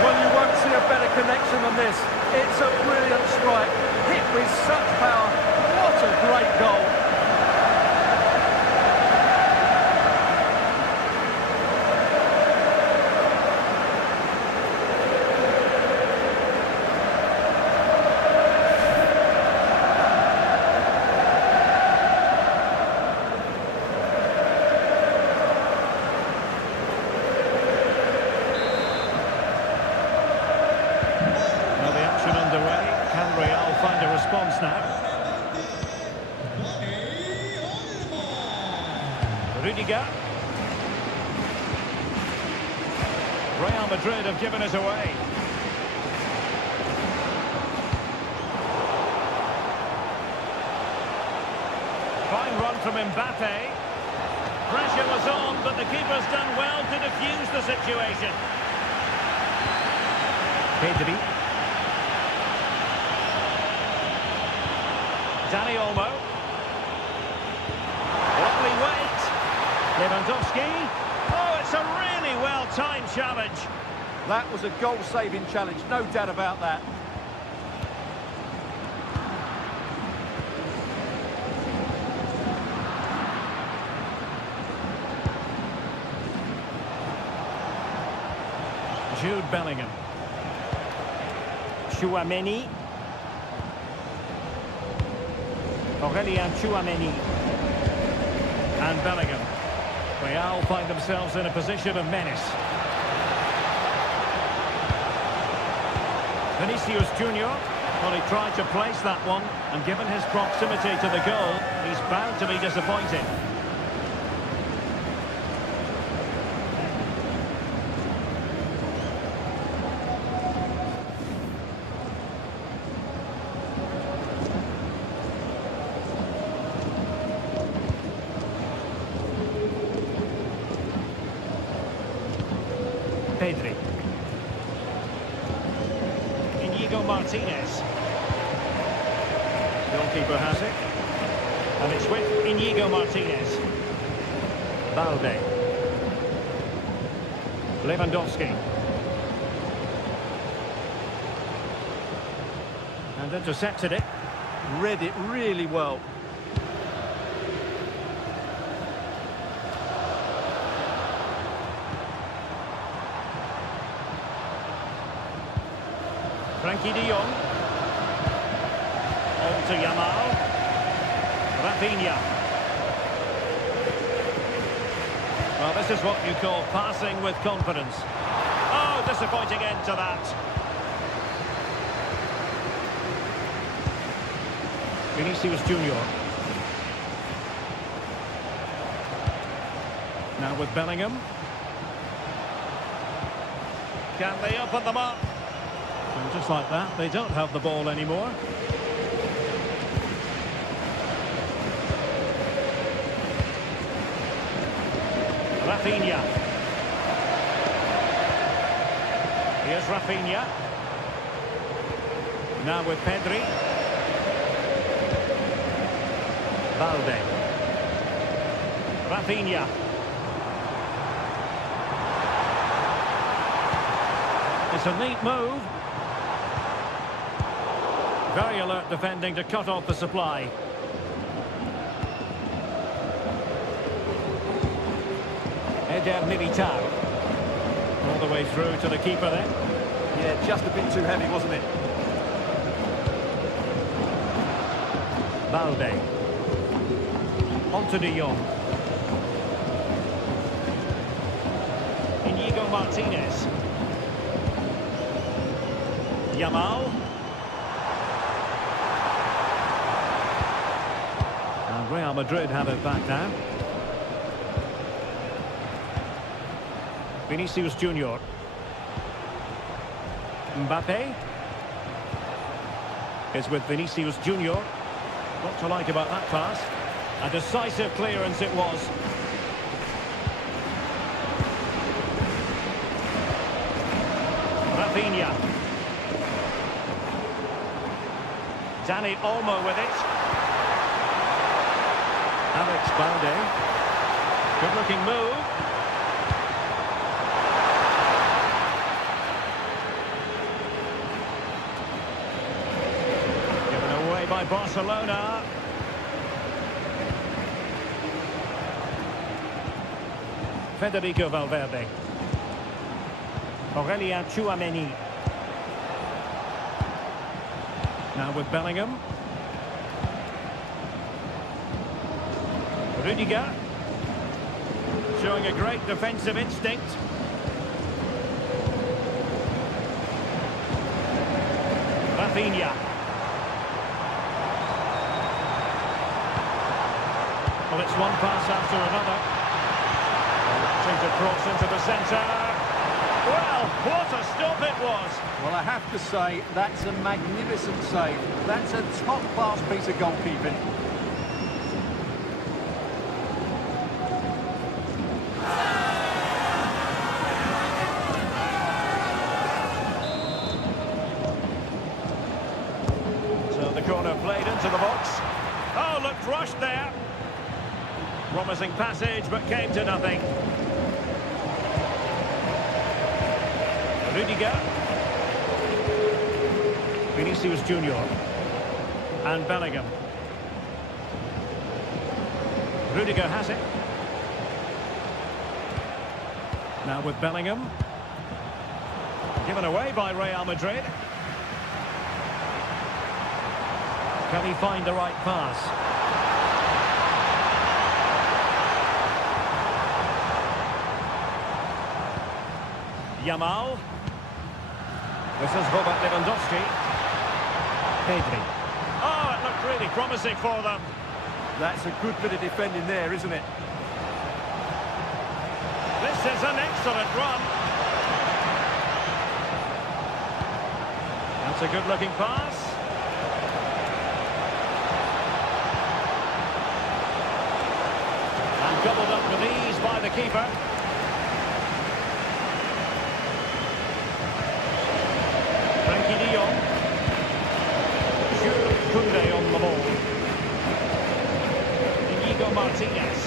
Well, you won't see a better connection than this. It's a brilliant strike, hit with such power. What a great goal. Response now. Rudiger. Real Madrid have given it away. Fine run from Mbappe. Pressure was on, but the keeper's done well to defuse the situation. Pedri. Dani Olmo. Lovely wait. Lewandowski. Oh, it's a really well-timed challenge. That was a goal-saving challenge, no doubt about that. Jude Bellingham. Tchouaméni. Aurélien Tchouaméni. And Bellingham. Real find themselves in a position of menace. Vinicius Junior. Well, he tried to place that one, and given his proximity to the goal, he's bound to be disappointed. Pedri. Inigo Martinez. Goalkeeper has it. And it's with Inigo Martinez. Balde. Lewandowski. And intercepted it. Read it really well. Frankie de Jong. On to Yamal. Rafinha. Well, this is what you call passing with confidence. Oh, disappointing end to that. Vinicius Junior. Now with Bellingham. Can they open them up? And just like that, they don't have the ball anymore. Rafinha. Here's Rafinha. Now with Pedri. Valde. Rafinha. It's a neat move. Very alert defending to cut off the supply. Eder Militao. All the way through to the keeper then. Yeah, just a bit too heavy, wasn't it? Valde. On to de Jong. Inigo Martinez. Yamal. And Real Madrid have it back now. Vinicius Junior. Mbappe is with Vinicius Junior. What to like about that pass? A decisive clearance it was. Rafinha. Dani Olmo with it. Alex Balde. Good looking move. Given away by Barcelona. Federico Valverde. Aurelien Tchouameni. Now with Bellingham. Rudiger. Showing a great defensive instinct. Rafinha. Well, it's one pass after another. To cross into the centre. Well, what a stop it was. Well, I have to say, that's a magnificent save. That's a top-class piece of goalkeeping. So the corner played into the box. Oh, looked rushed there. Promising passage, but came to nothing. Rudiger. Vinicius Junior. And Bellingham. Rudiger has it. Now with Bellingham. Given away by Real Madrid. Can he find the right pass? Yamal. This is Robert Lewandowski. Pedri. Oh, it looked really promising for them. That's a good bit of defending there, isn't it? This is an excellent run. That's a good-looking pass. And gobbled up with ease by the keeper. Frankie de Jong. Jules Koundé on the ball. Inigo Martinez.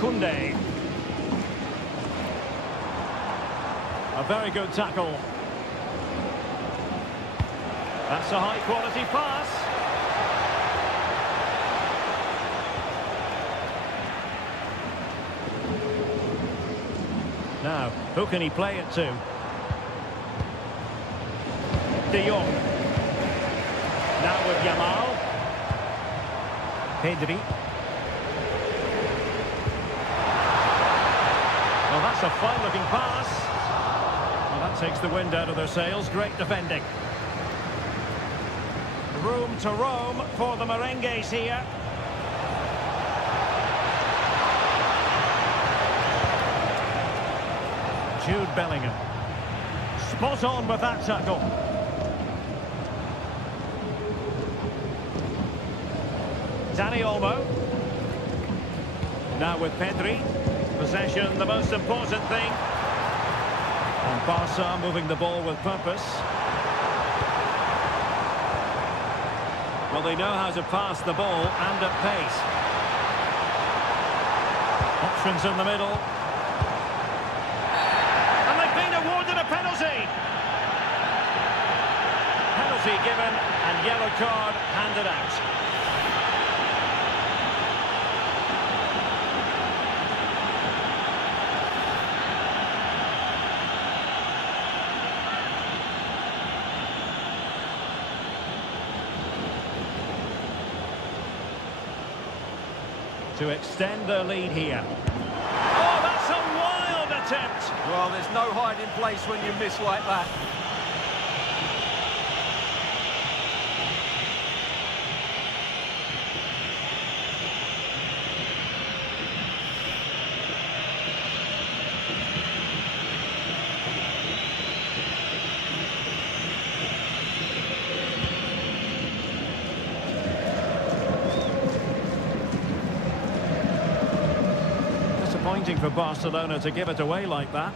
Koundé. A very good tackle. That's a high-quality pass. Now, who can he play it to? De Jong. Now with Yamal. Pedri. Well, that's a fine-looking pass. Well, that takes the wind out of their sails. Great defending. Room to roam for the Merengues here. Jude Bellingham. Spot on with that tackle. Dani Olmo. Now with Pedri. Possession, the most important thing. And Barca moving the ball with purpose. Well, they know how to pass the ball and at pace. Options in the middle. And they've been awarded a penalty. Penalty given and yellow card handed out. To extend their lead here. Oh, that's a wild attempt. Well, there's no hiding place when you miss like that. Disappointing for Barcelona to give it away like that.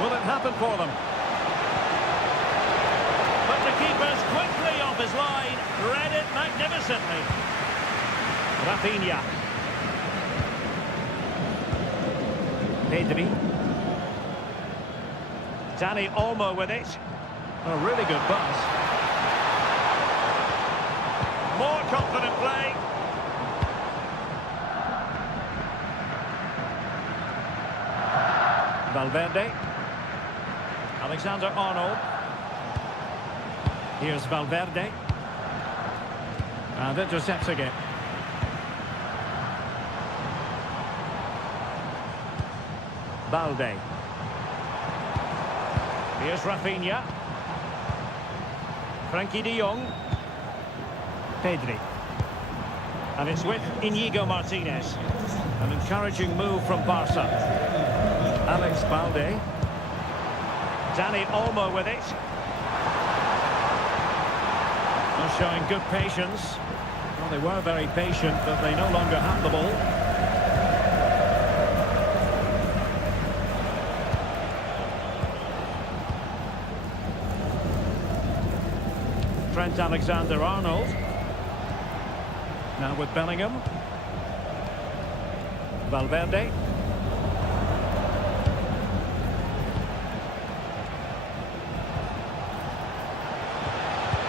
Will it happen for them? But the keeper's quickly off his line, read it magnificently. Rafinha. Pedri. Dani Olmo with it. A really good pass. More confident play. Valverde. Alexander-Arnold. Here's Valverde. And intercepts again. Balde. Here's Rafinha. Frankie de Jong. Pedri. And it's with Inigo Martinez. An encouraging move from Barca. Alex Balde. Dani Olmo with it. They're showing good patience. Well, they were very patient, but they no longer have the ball. Trent Alexander-Arnold. Now with Bellingham. Valverde.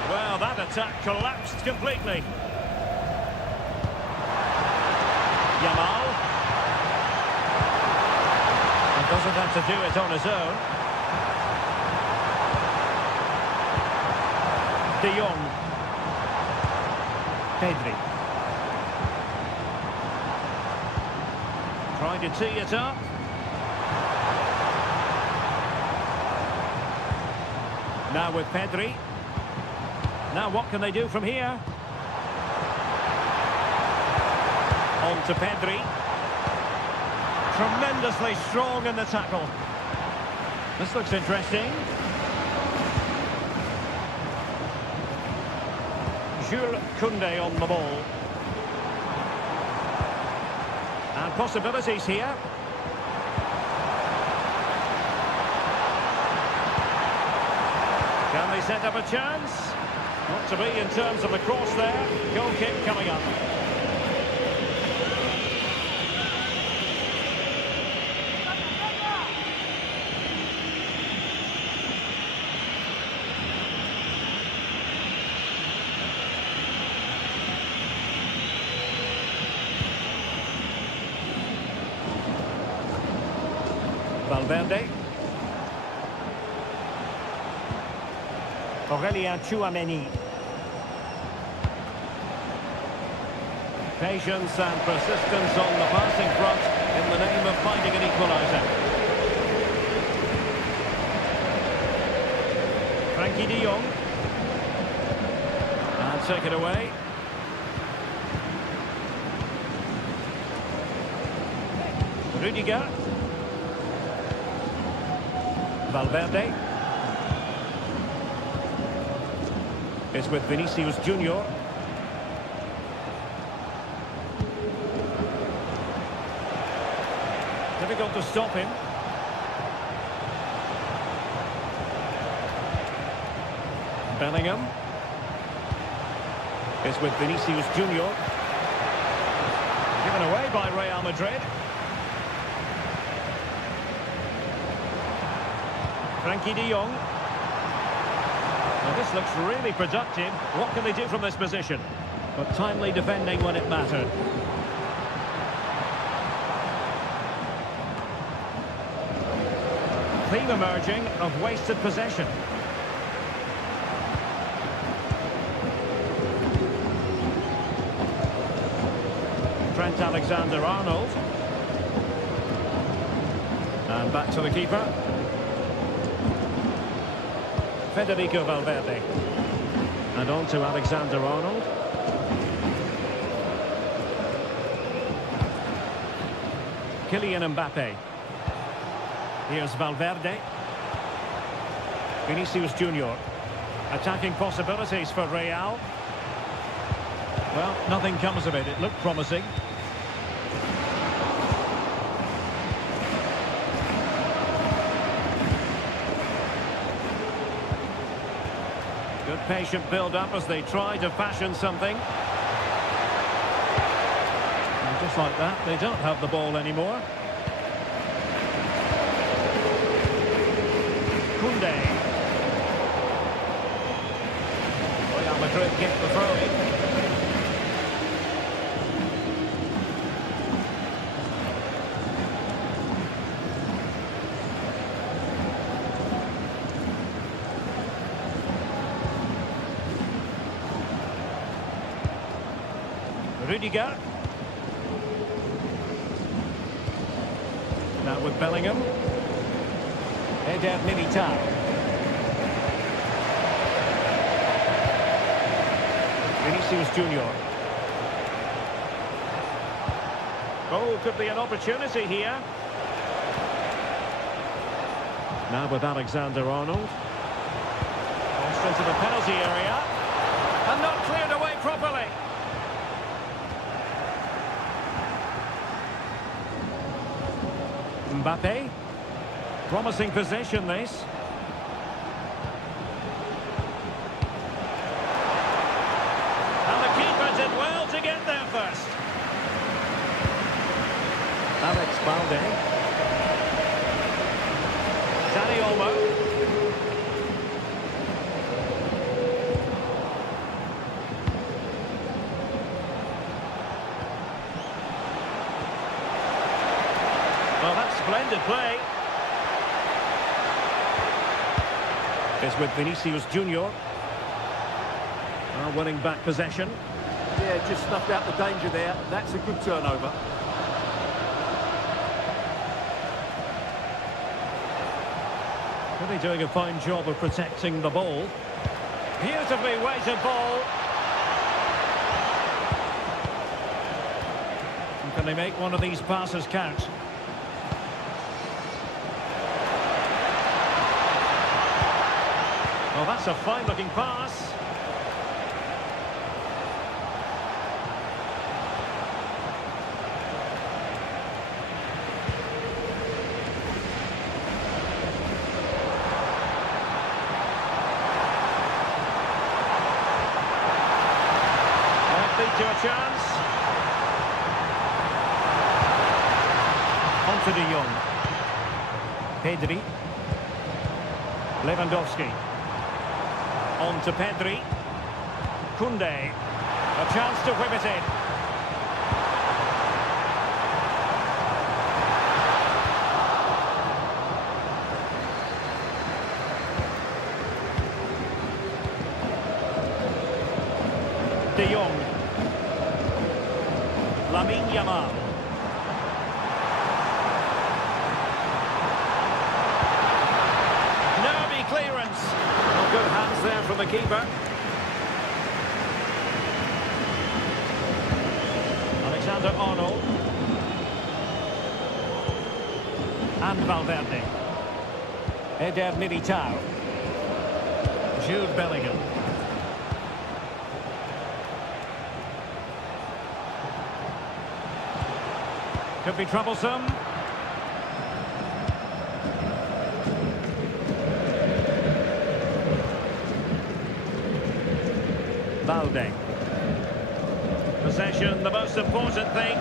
Well, that attack collapsed completely. Yamal. And doesn't have to do it on his own. De Jong. Pedri. Trying to tee it up. Now with Pedri. Now what can they do from here? On to Pedri. Tremendously strong in the tackle. This looks interesting. Jules Koundé on the ball. And possibilities here. Can they set up a chance? Not to be in terms of the cross there. Goal kick coming up. Valverde. Aurelien Tchouameni. Patience and persistence on the passing front in the name of finding an equalizer. Frankie de Jong. And take it away. Rudiger. Valverde. It's with Vinicius Junior. Difficult to stop him. Bellingham. It's with Vinicius Junior. Given away by Real Madrid. Frankie de Jong. Now this looks really productive. What can they do from this position? But timely defending when it mattered. Theme emerging of wasted possession. Trent Alexander-Arnold. And back to the keeper. Federico Valverde. And on to Alexander-Arnold. Kylian Mbappe. Here's Valverde. Vinicius Junior. Attacking possibilities for Real. Well, nothing comes of it. It looked promising. Good patient build-up as they try to fashion something. And just like that, they don't have the ball anymore. Koundé. Real Madrid get the throw-in. Rudiger. Now with Bellingham. Eder Militao. Vinicius Junior. Oh, could be an opportunity here. Now with Alexander-Arnold. Crossed into the penalty area. And not cleared away properly. Mbappe. Promising possession, this. And the keeper did well to get there first. Alex Balde. Dani Olmo. Well, that's splendid play. It's with Vinicius Junior. Winning back possession. Yeah, just snuffed out the danger there. That's a good turnover. Really doing a fine job of protecting the ball. Beautifully weighted ball. And can they make one of these passes count? Well, that's a fine-looking pass. Might lead to a chance. On to de Jong. Pedri. Lewandowski. On to Pedri. Koundé. A chance to whip it in. De Jong. Lamine Yamal. Nervy clearance. Well, good hands there from the keeper. Alexander-Arnold. And Valverde. Eder Militao. Jude Bellingham. Could be troublesome. Balde. Possession, the most important thing.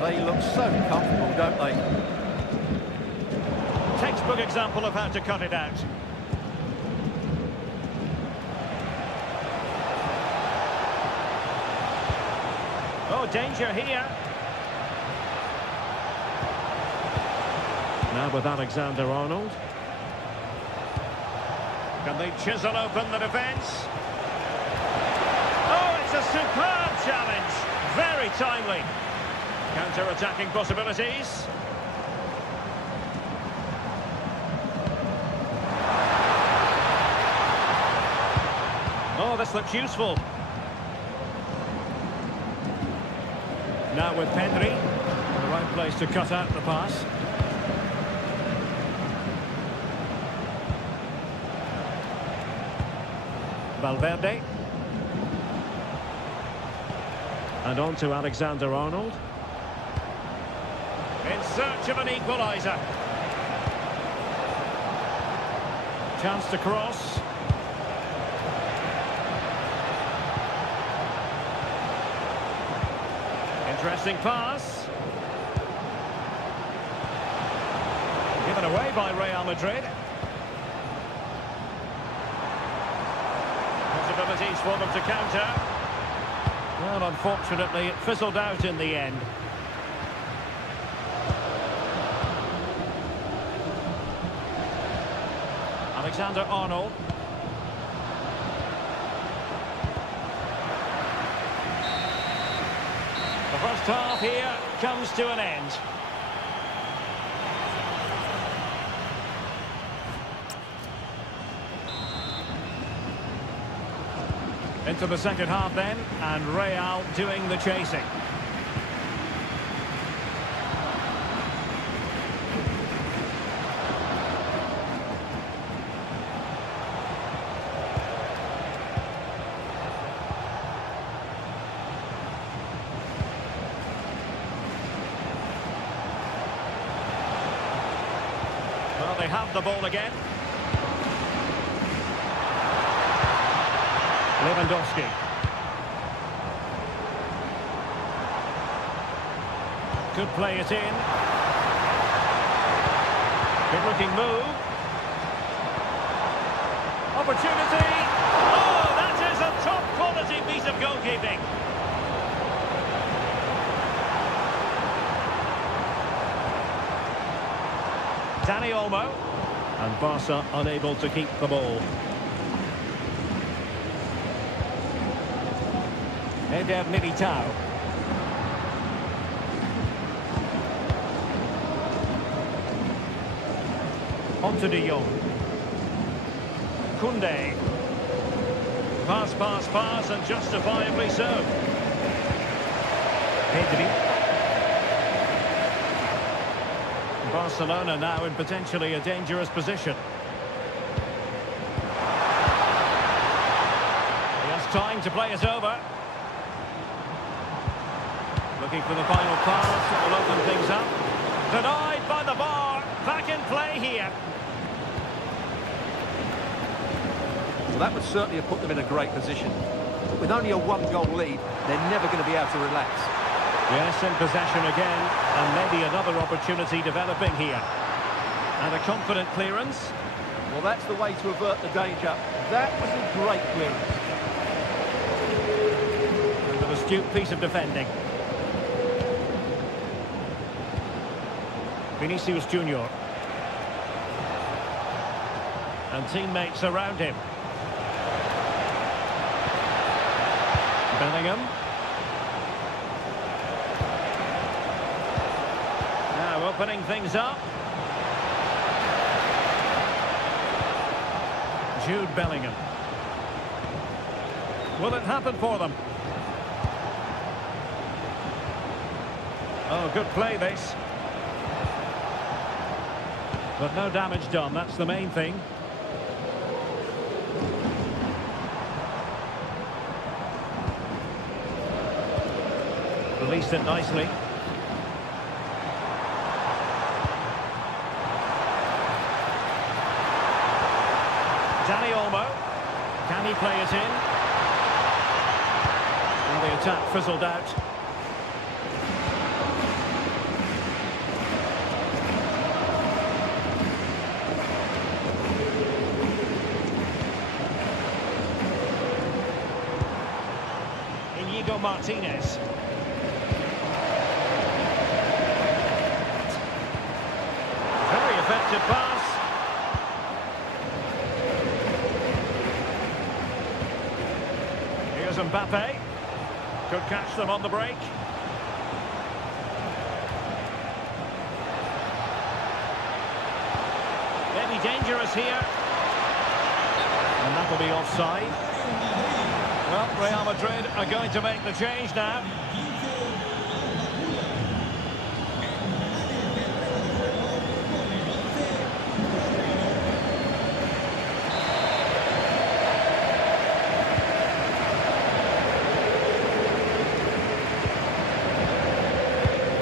They look so comfortable, don't they? Textbook example of how to cut it out. Oh, danger here. Now with Alexander-Arnold. Can they chisel open the defence? Oh, it's a superb challenge. Very timely. Counter-attacking possibilities. Oh, this looks useful. Now with Pedri. The right place to cut out the pass. Valverde. And on to Alexander-Arnold. In search of an equalizer. Chance to cross. Interesting pass. Given away by Real Madrid. Possibilities for them to counter. Well, unfortunately, it fizzled out in the end. Alexander-Arnold. The first half here comes to an end. Into the second half then, and Real doing the chasing. Well, they have the ball again. Lewandowski. Could play it in. Good looking move. Opportunity. Oh, that is a top quality piece of goalkeeping. Dani Olmo. And Barca unable to keep the ball. Eder Militao. On to De Jong. Koundé. Pass, pass, pass, and justifiably so. Pedri. Barcelona now in potentially a dangerous position. He has time to play it over. Looking for the final pass, it will open things up. Denied by the bar, back in play here. Well, that would certainly have put them in a great position. But with only a one-goal lead, they're never going to be able to relax. Yes, in possession again, and maybe another opportunity developing here. And a confident clearance. Well, that's the way to avert the danger. That was a great clearance. And an astute piece of defending. Vinicius Junior. And teammates around him. Bellingham. Now opening things up. Jude Bellingham. Will it happen for them? Oh, good play this. But no damage done, that's the main thing. Released it nicely. Dani Olmo. Can he play it in? Well, the attack fizzled out. Inigo Martinez. Very effective pass. Here's Mbappe. Could catch them on the break. Maybe dangerous here. And that will be offside. Well, Real Madrid are going to make the change now.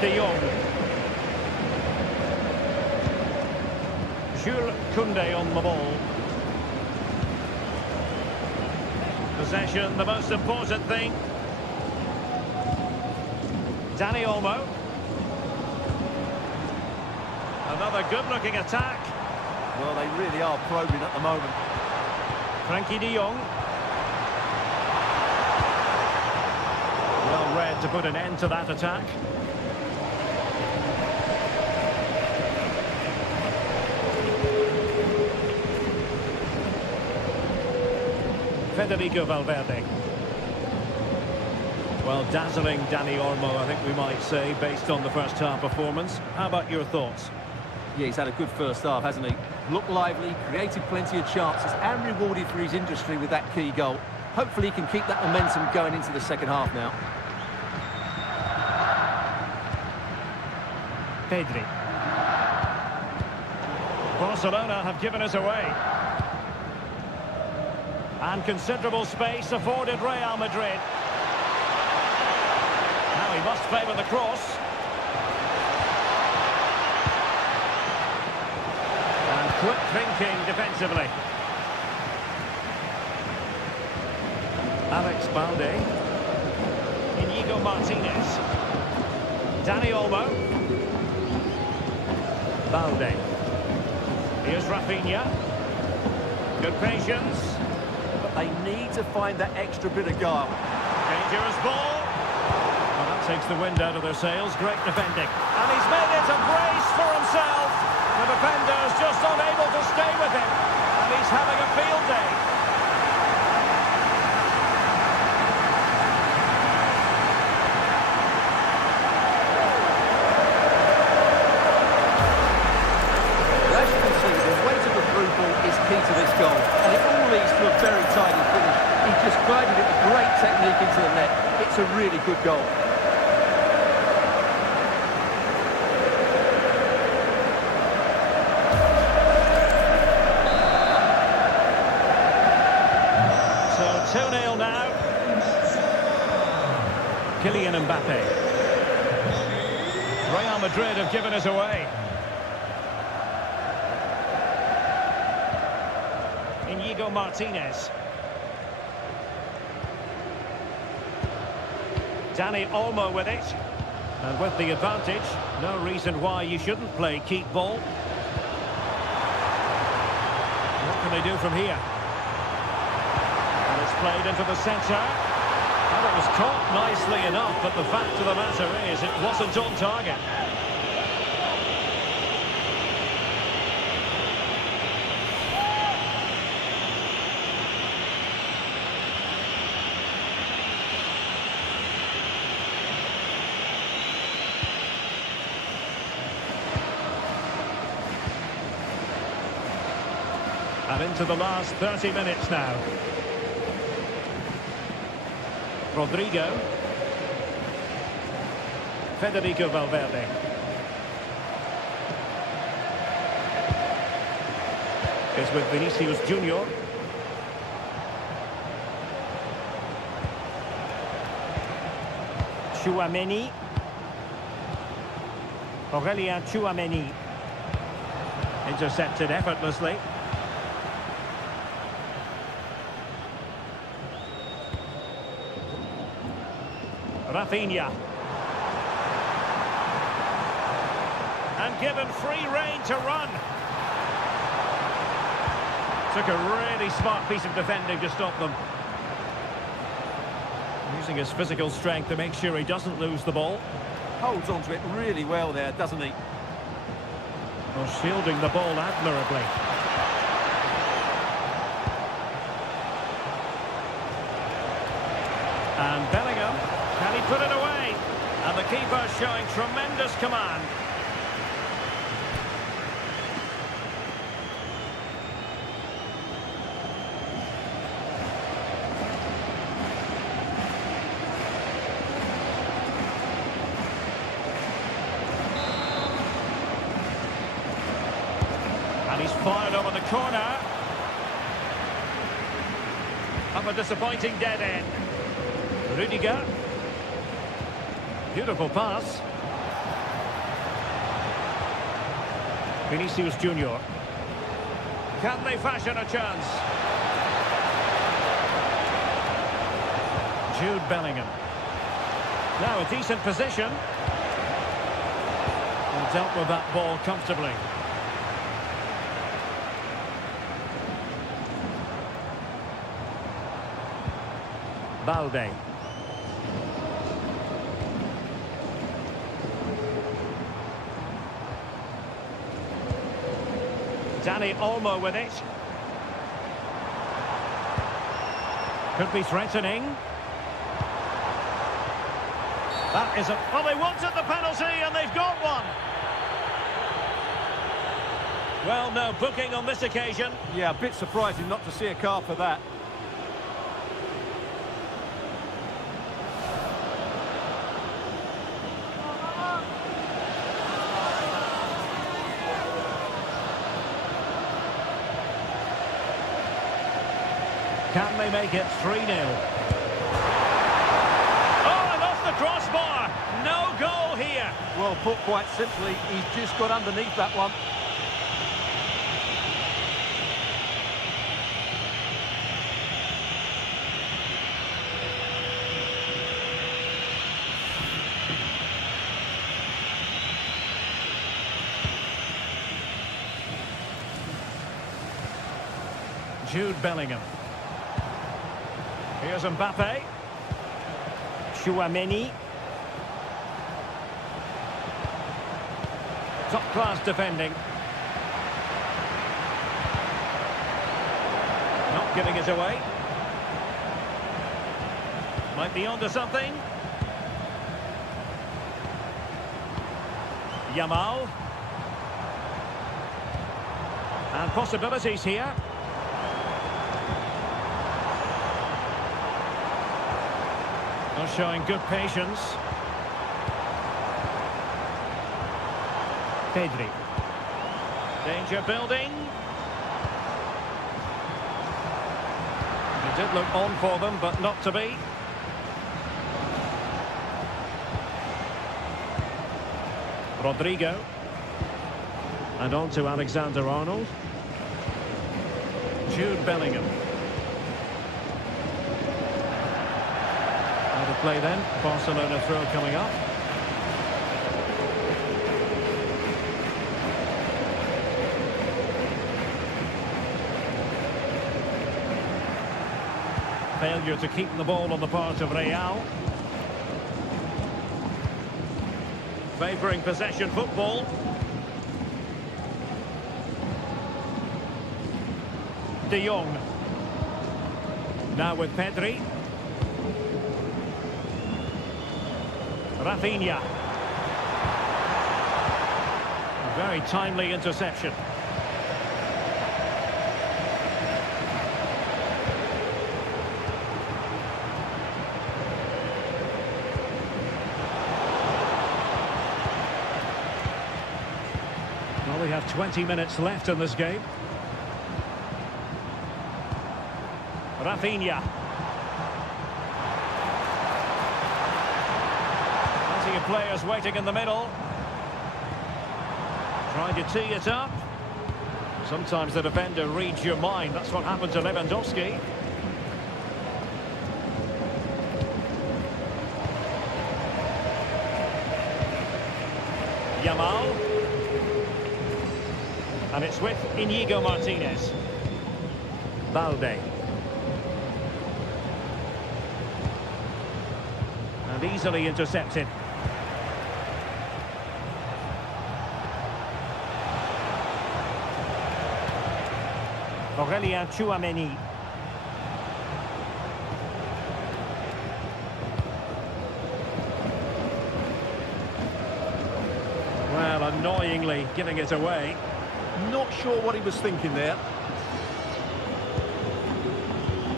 De Jong. Jules Koundé on the ball. Possession, the most important thing. Dani Olmo. Another good-looking attack. Well, they really are probing at the moment. Frankie de Jong. Well read to put an end to that attack. Federico Valverde. Well, dazzling Dani Olmo, I think we might say, based on the first half performance. How about your thoughts? Yeah, he's had a good first half, hasn't he? Looked lively, created plenty of chances, and rewarded for his industry with that key goal. Hopefully he can keep that momentum going into the second half now. Pedri. Barcelona have given us away. And considerable space afforded Real Madrid. Now he must favour the cross. And quick thinking defensively. Alex Balde. Inigo Martinez. Dani Olmo. Balde. Here's Rafinha. Good patience. They need to find that extra bit of guile. Dangerous ball. Well, that takes the wind out of their sails. Great defending. And he's made it a brace for himself. The defender's just unable to stay with him. And he's having a field day. As you can see, the weight of the through ball is key to this goal. And it all leads to a very tidy finish. He just guided it with great technique into the net. It's a really good goal. So 2-0 now. Kylian Mbappe. Real Madrid have given us away. Inigo Martinez. Dani Olmo with it. And with the advantage, no reason why you shouldn't play keep ball. What can they do from here? And it's played into the centre. And it was caught nicely enough, but the fact of the matter is it wasn't on target. And into the last 30 minutes now. Rodrigo. Federico Valverde. Is with Vinicius Junior. Tchouaméni. Aurélien Tchouaméni. Intercepted effortlessly. Rafinha. And given free rein to run. Took a really smart piece of defending to stop them. Using his physical strength to make sure he doesn't lose the ball. Holds onto it really well there, doesn't he? Well, shielding the ball admirably. And Bellingham, can he put it away? And the keeper showing tremendous command. And he's fired over the corner. Up a disappointing dead end. Rudiger. Beautiful pass. Vinicius Junior. Can they fashion a chance? Jude Bellingham. Now a decent position. And dealt with that ball comfortably. Balde. Dani Olmo with it. Could be threatening. That isn't... Well, they wanted the penalty and they've got one. Well, no booking on this occasion. Yeah, a bit surprising not to see a card for that. Can they make it 3-0? Oh, and off the crossbar. No goal here. Well, put quite simply, he's just got underneath that one. Jude Bellingham. Here's Mbappe. Tchouaméni. Top-class defending. Not giving it away. Might be onto something. Yamal. And possibilities here. Showing good patience. Pedri. Danger building. It did look on for them, but not to be. Rodrigo. And on to Alexander-Arnold. Jude Bellingham. Play then. Barcelona throw coming up. Failure to keep the ball on the part of Real. Favouring possession football. De Jong. Now with Pedri. Rafinha. Very timely interception. have 20 minutes left in this game. Rafinha. Plenty of players waiting in the middle. Trying to tee it up. Sometimes the defender reads your mind. That's what happened to Lewandowski. Yamal. And it's with Inigo Martinez. Balde. And easily intercepted. Aurelien Tchouameni. Well, annoyingly giving it away. Not sure what he was thinking there.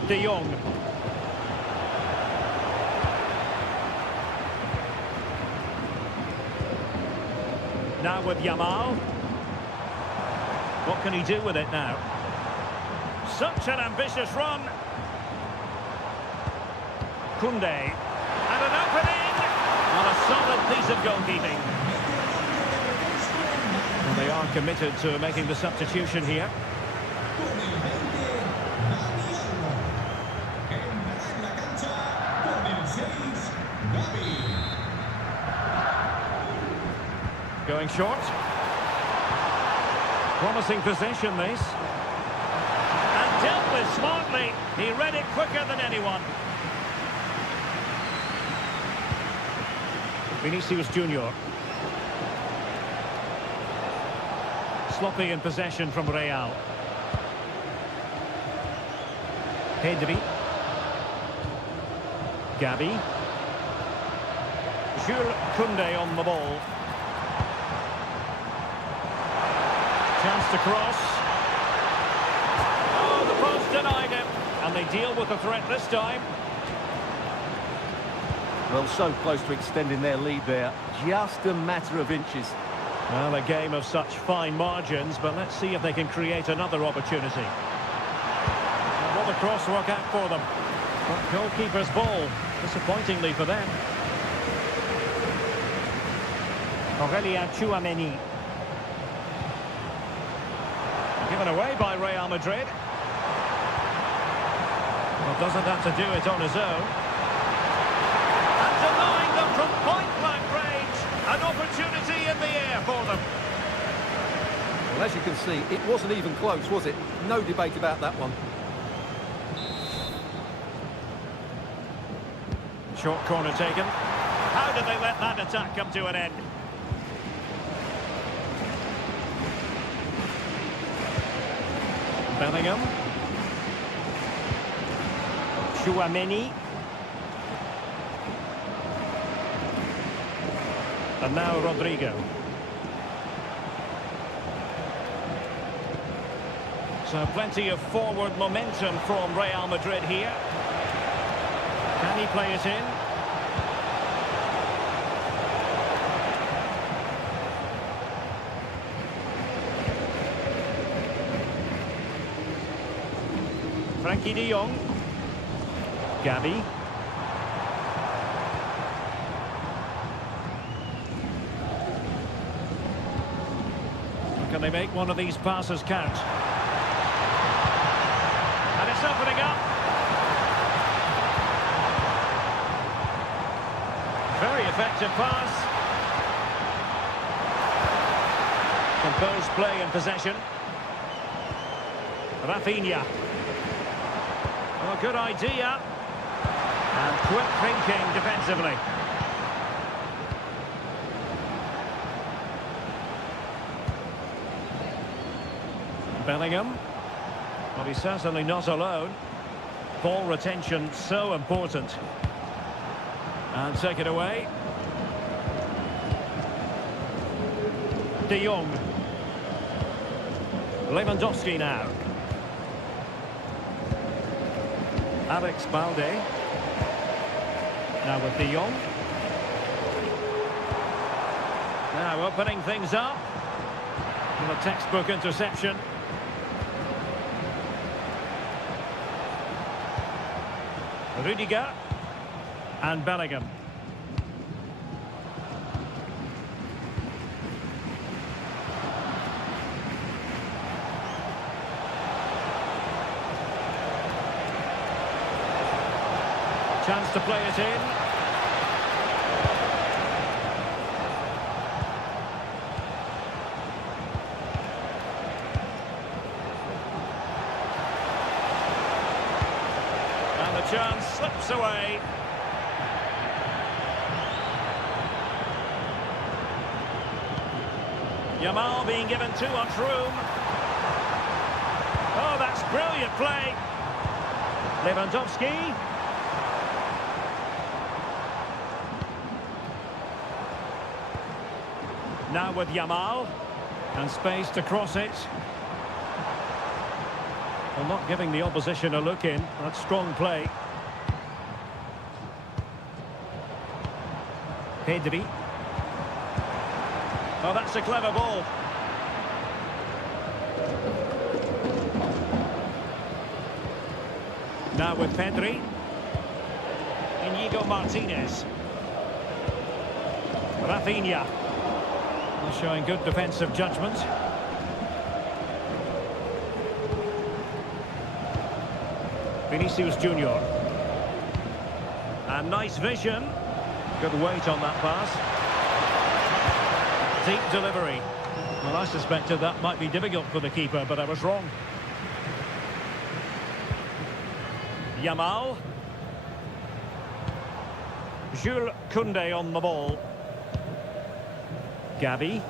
De Jong. Now with Yamal. What can he do with it now? Such an ambitious run. Koundé. And an opening. And a solid piece of goalkeeping. Well, they are committed to making the substitution here. Going short. Promising possession, this. And dealt with smartly. He read it quicker than anyone. Vinicius Junior. Sloppy in possession from Real. Pedri. Gabi. Jules Koundé on the ball. Chance to cross. Oh, the post denied him. And they deal with the threat this time. Well, so close to extending their lead there. Just a matter of inches. Well, a game of such fine margins, but let's see if they can create another opportunity. And will the cross work out for them? But goalkeeper's ball, disappointingly for them. Aurelien Tchouameni. Given away by Real Madrid. Well, doesn't have to do it on his own. And denying them from point-blank range. An opportunity in the air for them. Well, as you can see, it wasn't even close, was it? No debate about that one. Short corner taken. How did they let that attack come to an end? Bellingham. Tchouameni. And now Rodrigo. So plenty of forward momentum from Real Madrid here. Can he play it in? Frankie de Jong. Gabi. Can they make one of these passes count? And it's opening up. Very effective pass. Composed play in possession. Rafinha. Well, good idea. And quick thinking defensively. Bellingham. Well, he's certainly not alone. Ball retention so important. And take it away. De Jong. Lewandowski now. Alex Balde. Now with De Jong. Now opening things up. Well, a textbook interception. Rudiger and Bellingham. Chance to play it in. And the chance slips away. Yamal being given too much room. Oh, that's brilliant play. Lewandowski. Now with Yamal, and space to cross it. Well, not giving the opposition a look in. That's strong play. Pedri. Oh, that's a clever ball. Now with Pedri. Inigo Martinez. Rafinha. Showing good defensive judgment. Vinicius Junior. And nice vision. Good weight on that pass. Deep delivery. Well, I suspected that might be difficult for the keeper, but I was wrong. Yamal. Jules Koundé on the ball. Gavi.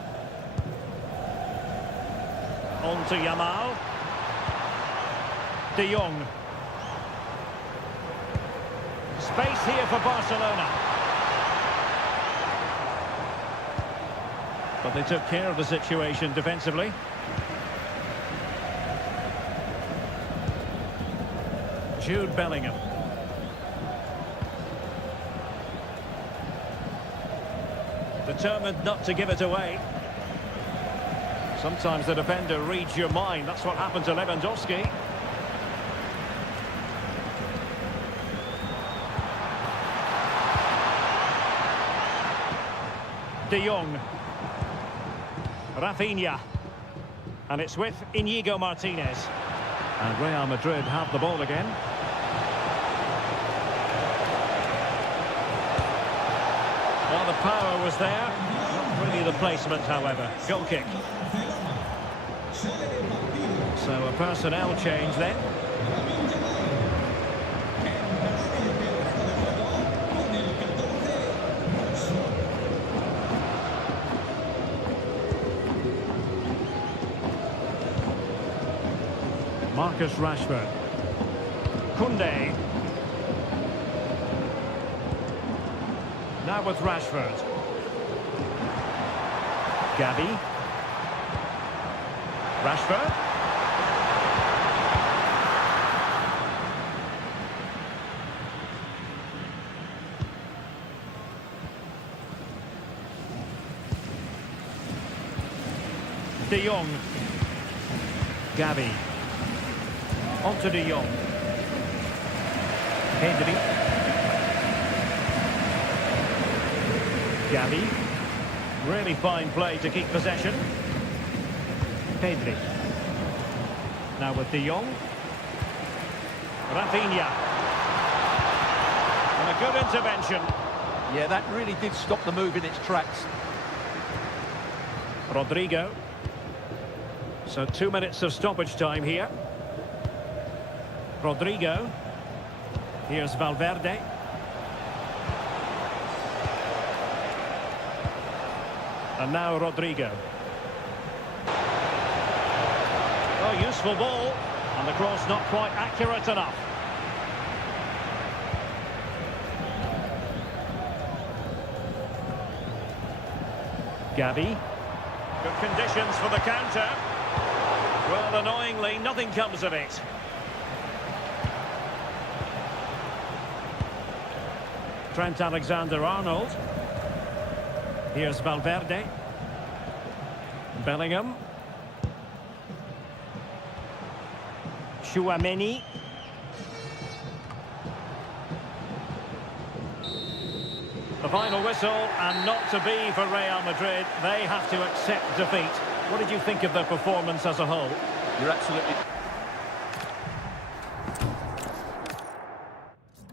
On to Yamal. De Jong. Space here for Barcelona. But they took care of the situation defensively. Jude Bellingham. Determined not to give it away. Sometimes the defender reads your mind. That's what happened to Lewandowski. De Jong. Rafinha. And it's with Inigo Martinez. And Real Madrid have the ball again. Well, the power was there. Not really the placement, however. Goal kick. So a personnel change then. Marcus Rashford. Koundé. Now with Rashford. Gavi. Rashford. De Jong. Gavi. On to De Jong. Pedri. Gavi. Really fine play to keep possession. Pedri. Now with De Jong. Rafinha. And a good intervention. Yeah, that really did stop the move in its tracks. Rodrigo. So 2 minutes of stoppage time here. Rodrigo. Here's Valverde. And now Rodrigo. Oh, useful ball. And the cross not quite accurate enough. Gavi. Good conditions for the counter. Well, annoyingly, nothing comes of it. Trent Alexander-Arnold. Here's Valverde. Bellingham. Chouameni. The final whistle, and not to be for Real Madrid. They have to accept defeat. What did you think of their performance as a whole? You're absolutely...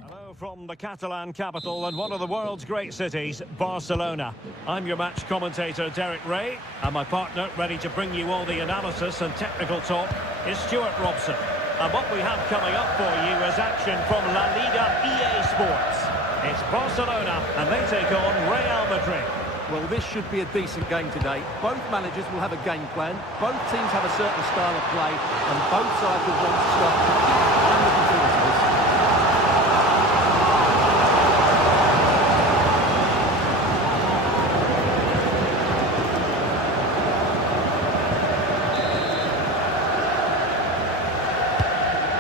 Hello from the Catalan capital and one of the world's great cities, Barcelona. I'm your match commentator, Derek Ray, and my partner, ready to bring you all the analysis and technical talk, is Stuart Robson. And what we have coming up for you is action from La Liga EA Sports. It's Barcelona, and they take on Real Madrid. Well, this should be a decent game today. Both managers will have a game plan. Both teams have a certain style of play, and both sides will want to start. I'm looking forward to this.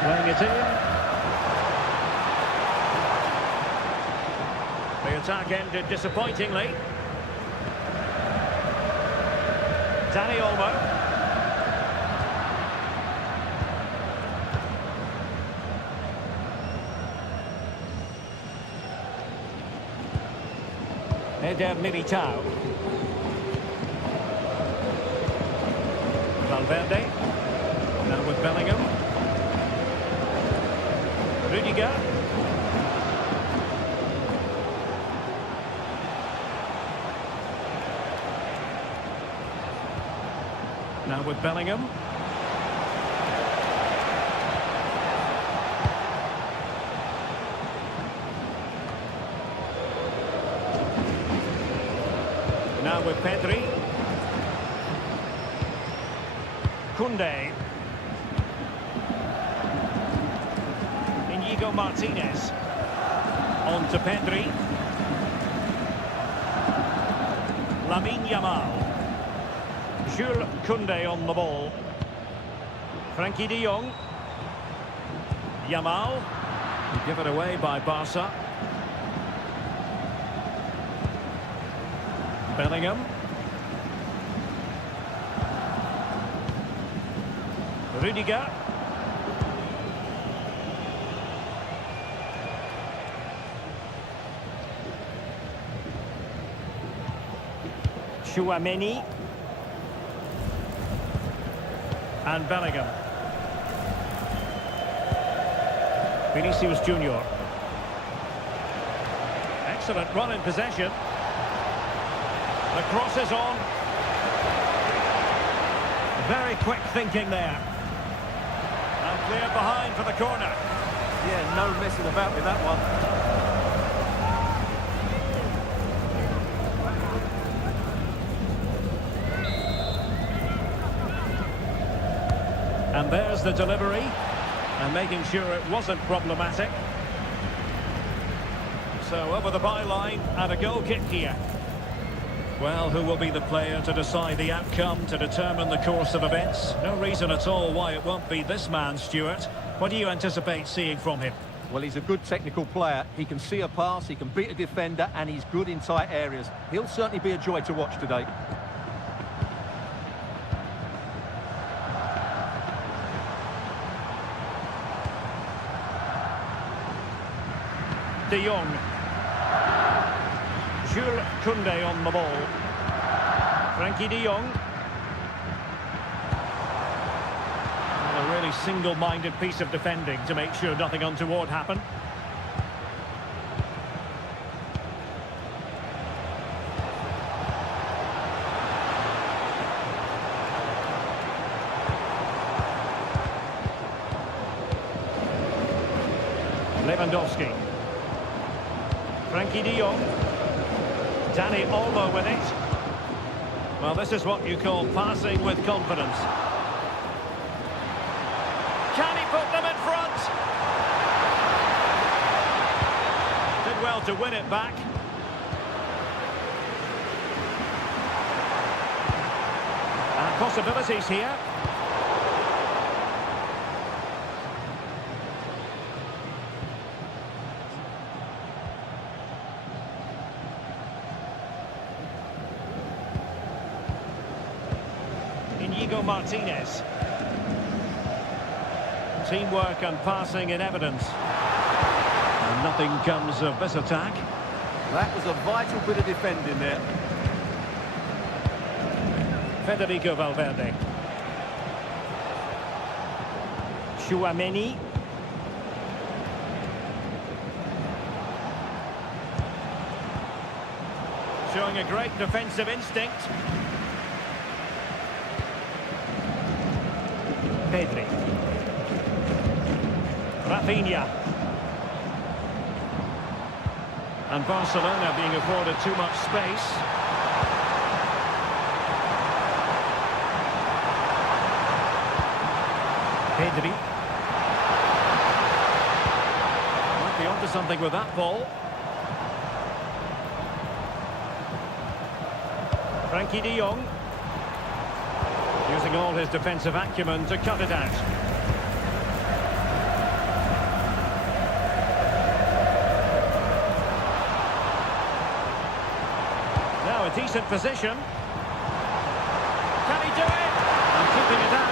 Playing it in. The attack ended disappointingly. Dani Olmo. Eder Militao. Valverde. Now with Bellingham. Rudiger. Now with Bellingham. Now with Pedri. Koundé. Inigo Martinez. On to Pedri. Lamine Yamal. Jules Koundé on the ball. Frankie de Jong. Yamal. Given away by Barca. Bellingham. Rudiger. Chouameni. And Bellingham. Vinicius Junior. Excellent run in possession. The cross is on. Very quick thinking there. And clear behind for the corner. Yeah, no messing about with that one. And there's the delivery, and making sure it wasn't problematic. So over the byline, and a goal kick here. Well, who will be the player to decide the outcome, to determine the course of events? No reason at all why it won't be this man, Stuart. What do you anticipate seeing from him? Well, he's a good technical player. He can see a pass, he can beat a defender, and he's good in tight areas. He'll certainly be a joy to watch today. De Jong. Jules Koundé on the ball. Frankie de Jong. A really single-minded piece of defending to make sure nothing untoward happened. Lewandowski. Frankie de Jong. Dani Olmo with it. Well, this is what you call passing with confidence. Can he put them in front? Did well to win it back. And possibilities here. Inigo Martinez. Teamwork and passing in evidence. And nothing comes of this attack. That was a vital bit of defending there. Federico Valverde. Chouameni. Showing a great defensive instinct. Pedri. Rafinha. And Barcelona being afforded too much space. Pedri. Might be onto something with that ball. Frankie de Jong. Using all his defensive acumen to cut it out. Now a decent position. Can he do it? And keeping it out.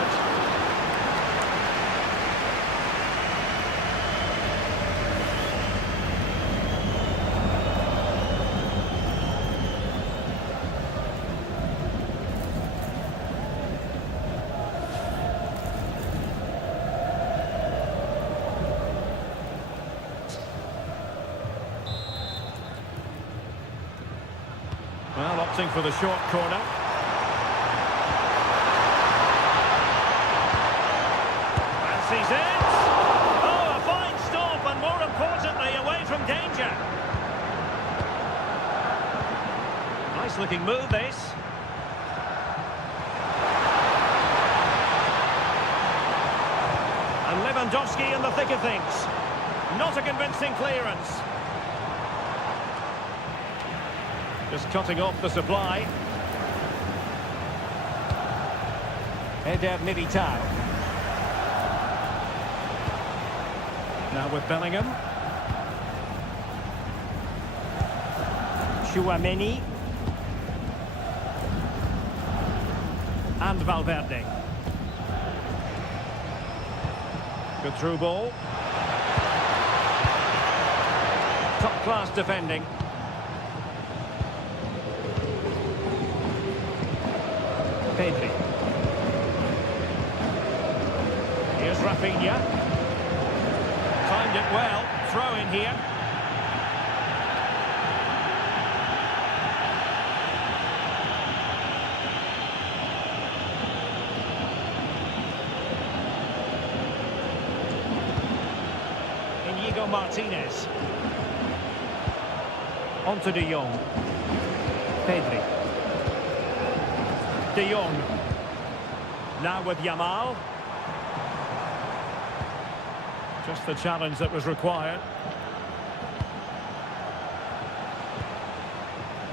Well, opting for the short corner. Fancies it. Oh, a fine stop, and more importantly, away from danger. Nice looking move, this. And Lewandowski in the thick of things. Not a convincing clearance. Just cutting off the supply. Eder Militao. Now with Bellingham. Chouameni. And Valverde. Good through ball. Top class defending. Pedri. Here's Rafinha. Timed it well. Throw in here. Inigo Martinez. Onto De Jong. Pedri. De Jong. Now with Yamal. Just the challenge that was required.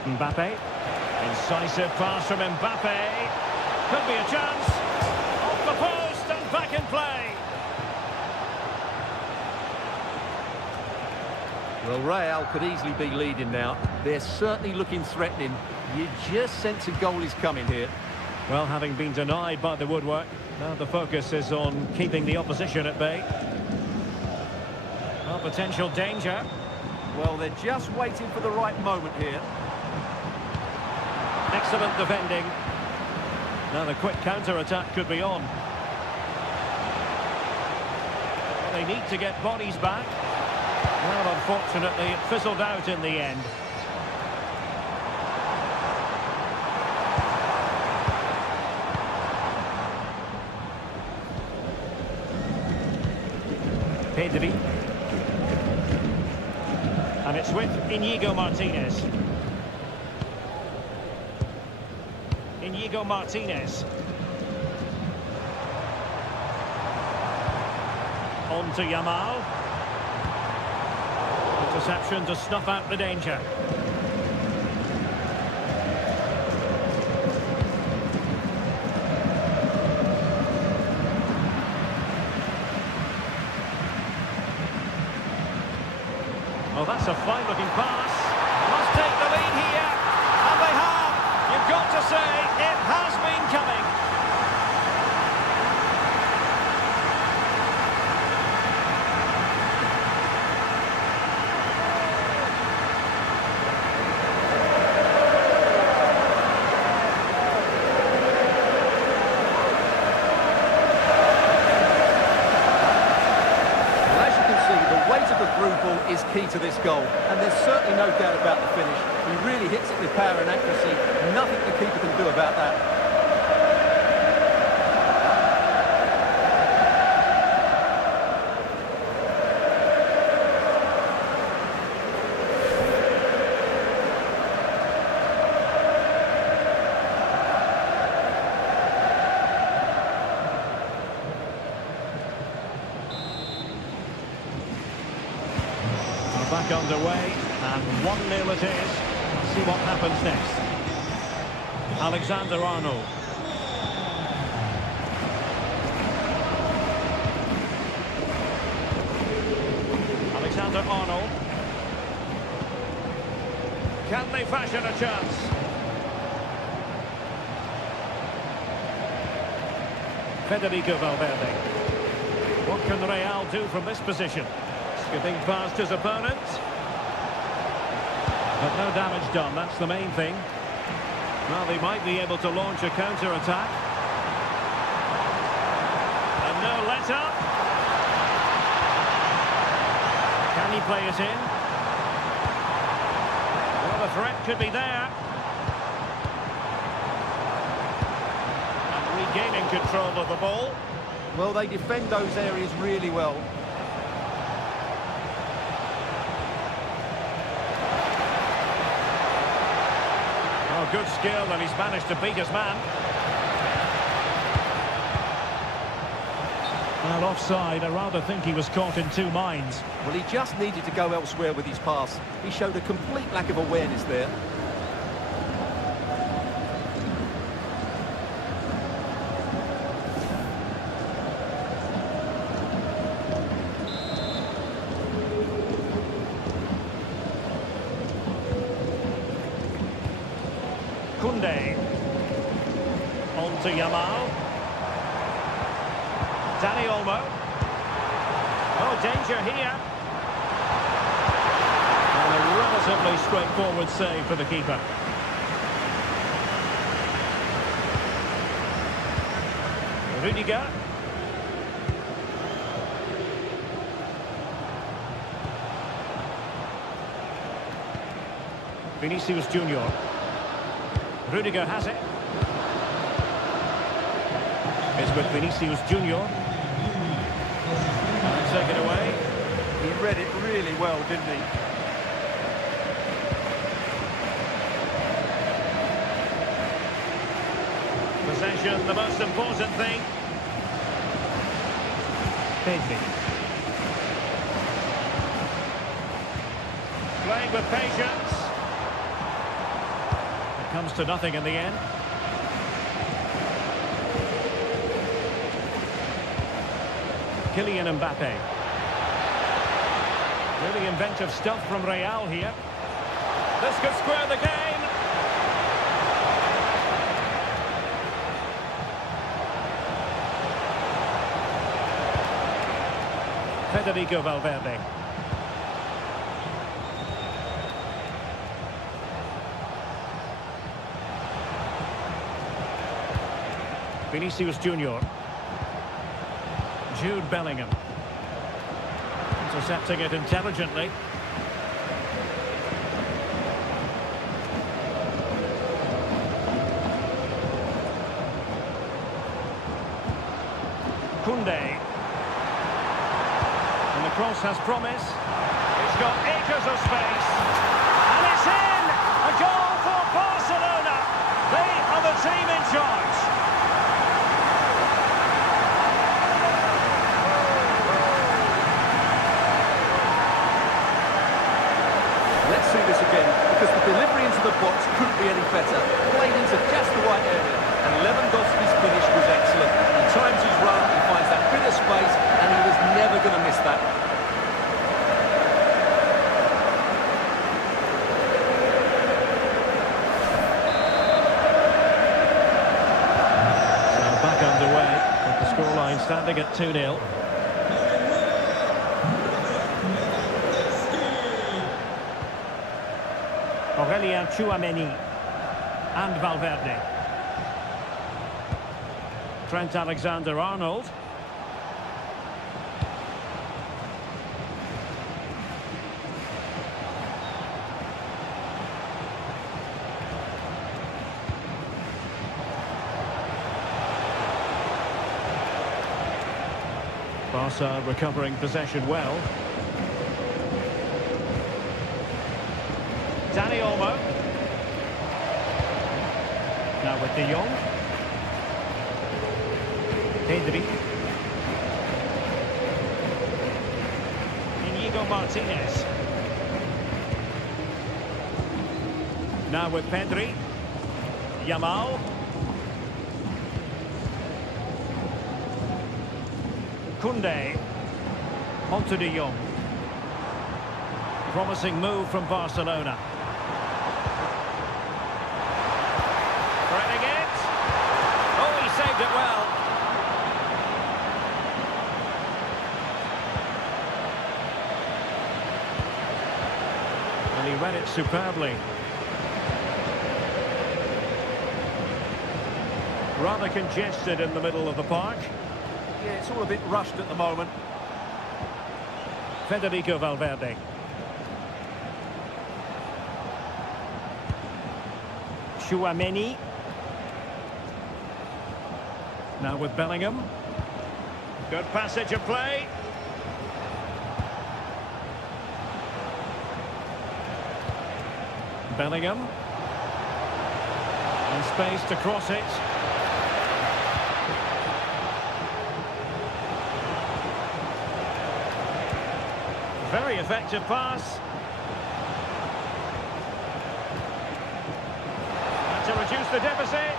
Mbappe. Decisive pass from Mbappe. Could be a chance. Off the post and back in play. Well, Real could easily be leading now. They're certainly looking threatening. You just sense a goal is coming here. Well, having been denied by the woodwork, now the focus is on keeping the opposition at bay. Well, potential danger. Well, they're just waiting for the right moment here. Excellent defending. Now the quick counter-attack could be on. They need to get bodies back. Well, unfortunately, it fizzled out in the end. Pedri. And it's with Inigo Martinez. Inigo Martinez. On to Yamal. Interception to snuff out the danger. Oh, that's a fine-looking pass. Must take the lead here. And they have. You've got to say, it has been coming. to this goal, and there's certainly no doubt about the finish. He really hits it with power and accuracy. Nothing the keeper can do about that. Back underway, and 1-0 it is. Let's see what happens next. Alexander-Arnold. Alexander-Arnold. Can they fashion a chance? Federico Valverde. What can Real do from this position? Skipping past his opponent. But no damage done, that's the main thing. Well, they might be able to launch a counter-attack. And no let-up. Can he play it in? Well, the threat could be there. And regaining control of the ball. Well, they defend those areas really well. Good skill, and he's managed to beat his man. Well, offside. I rather think he was caught in two minds. Well, he just needed to go elsewhere with his pass. He showed a complete lack of awareness there. Koundé. On to Yamal. Dani Olmo. Oh, danger here. And a relatively straightforward save for the keeper. Rudiger. Vinicius Junior. Rudiger has it. It's with Vinicius Junior. And taken away. He read it really well, didn't he? Possession, the most important thing. Pedri. Playing with patience. Comes to nothing in the end. Kylian Mbappe. Really inventive stuff from Real here. This could square the game. Federico Valverde. Vinicius Junior. Jude Bellingham. Intercepting it intelligently. Koundé. And the cross has promise. It's got acres of space. And it's in! A goal for Barcelona. They are the team in charge. Let's see this again, because the delivery into the box couldn't be any better. Played into just the right area, and Lewandowski's finish was excellent. He times his run, he finds that bit of space, and he was never going to miss that. So back underway, with the scoreline standing at 2-0. Aurelien Tchouameni and Valverde. Trent Alexander-Arnold. Barca recovering possession well. Danny Olmo. Now with De Jong. Pedri. Inigo Martinez. Now with Pedri. Yamal. Koundé. Onto De Jong. Promising move from Barcelona. Threading it. Oh, he saved it well. And he read it superbly. Rather congested in the middle of the park. Yeah, it's all a bit rushed at the moment. Federico Valverde. Tchouaméni. Now with Bellingham. Good passage of play. Bellingham. And space to cross it. Very effective pass. And to reduce the deficit.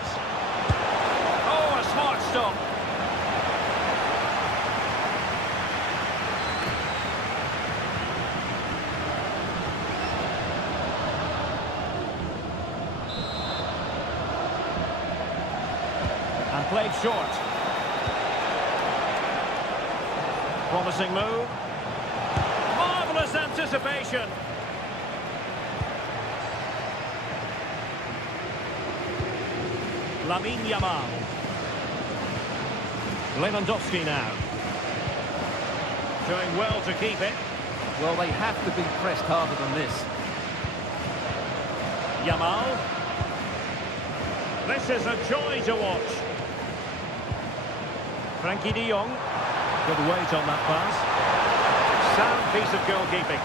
Oh, a smart stop. And played short. Promising move. Marvellous anticipation. Lamine Yamal. Lewandowski now. Doing well to keep it. Well, they have to be pressed harder than this. Yamal. This is a joy to watch. Frankie de Jong. Good weight on that pass. Sound piece of goalkeeping.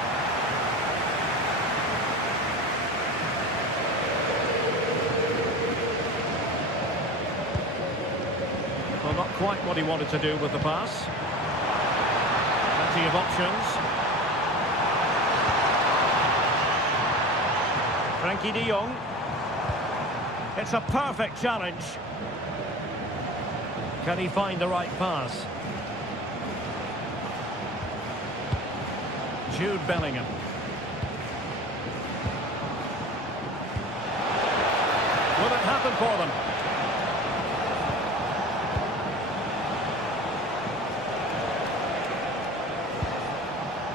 Well, not quite what he wanted to do with the pass. Plenty of options. Frankie de Jong. It's a perfect challenge. Can he find the right pass? Jude Bellingham. Will it happen for them?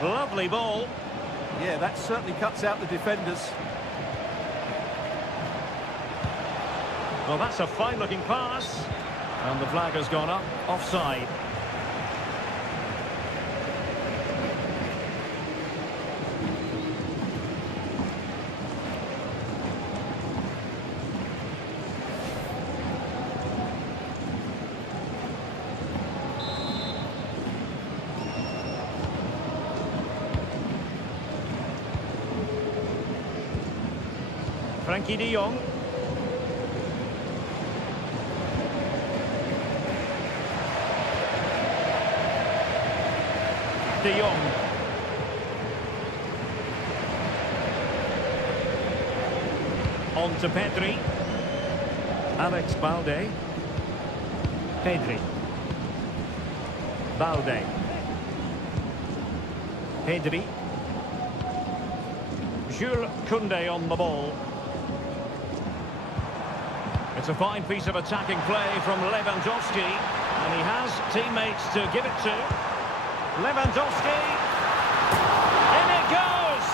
Lovely ball. Yeah, that certainly cuts out the defenders. Well, that's a fine-looking pass. And the flag has gone up, offside. Frankie de Jong. De Jong. On to Pedri. Alex Balde. Pedri. Balde. Pedri. Jules Koundé on the ball. It's a fine piece of attacking play from Lewandowski. And he has teammates to give it to. Lewandowski. In it goes!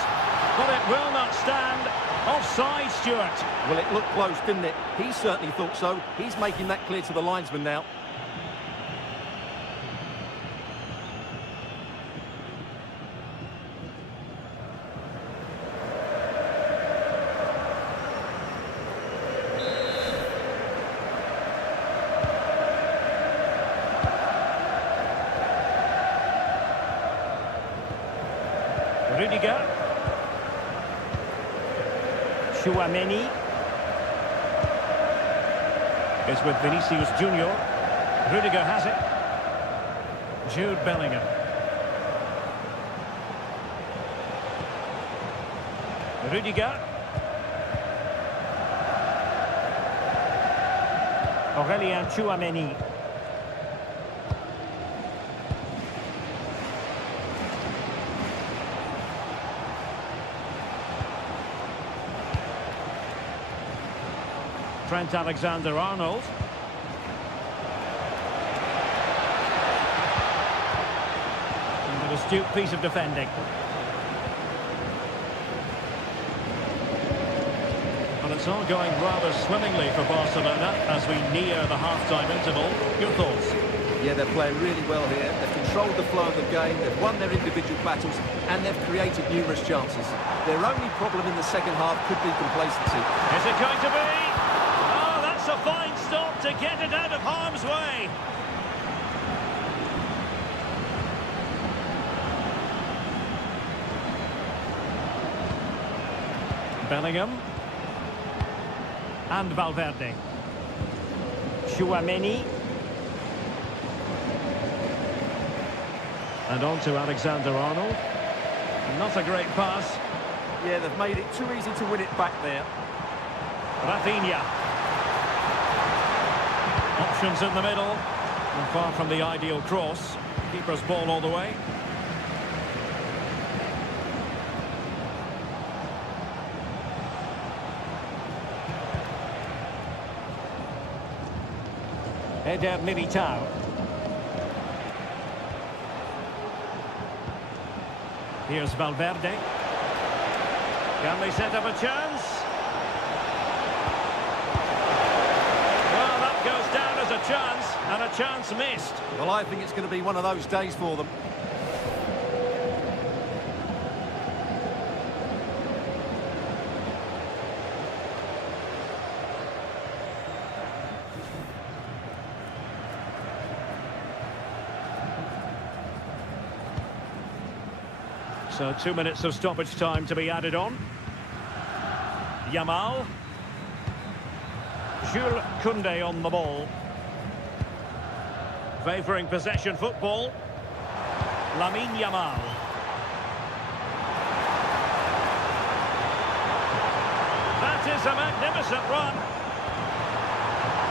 But it will not stand. Offside, Stuart. Well, it looked close, didn't it? He certainly thought so. He's making that clear to the linesman now. Rudiger. Tchouaméni is with Vinicius Junior. Rudiger has it. Jude Bellingham. Rudiger. Aurélien Tchouaméni. Trent Alexander-Arnold. An astute piece of defending. Well, it's all going rather swimmingly for Barcelona as we near the half-time interval. Your thoughts? Yeah, they're playing really well here. They've controlled the flow of the game, they've won their individual battles, and they've created numerous chances. Their only problem in the second half could be complacency. Is it going to be? Oh, that's a fine stop to get it out of harm's way. Bellingham. And Valverde. Tchouaméni. And on to Alexander-Arnold. Not a great pass. Yeah, they've made it too easy to win it back there. Rafinha. Options in the middle. And far from the ideal cross. Keeper's ball all the way. Eder Militao. Here's Valverde. Can they set up a chance? Well, that goes down as a chance, and a chance missed. Well, I think it's going to be one of those days for them. So 2 minutes of stoppage time to be added on. Yamal. Jules Koundé on the ball. Favouring possession football. Lamine Yamal. That is a magnificent run.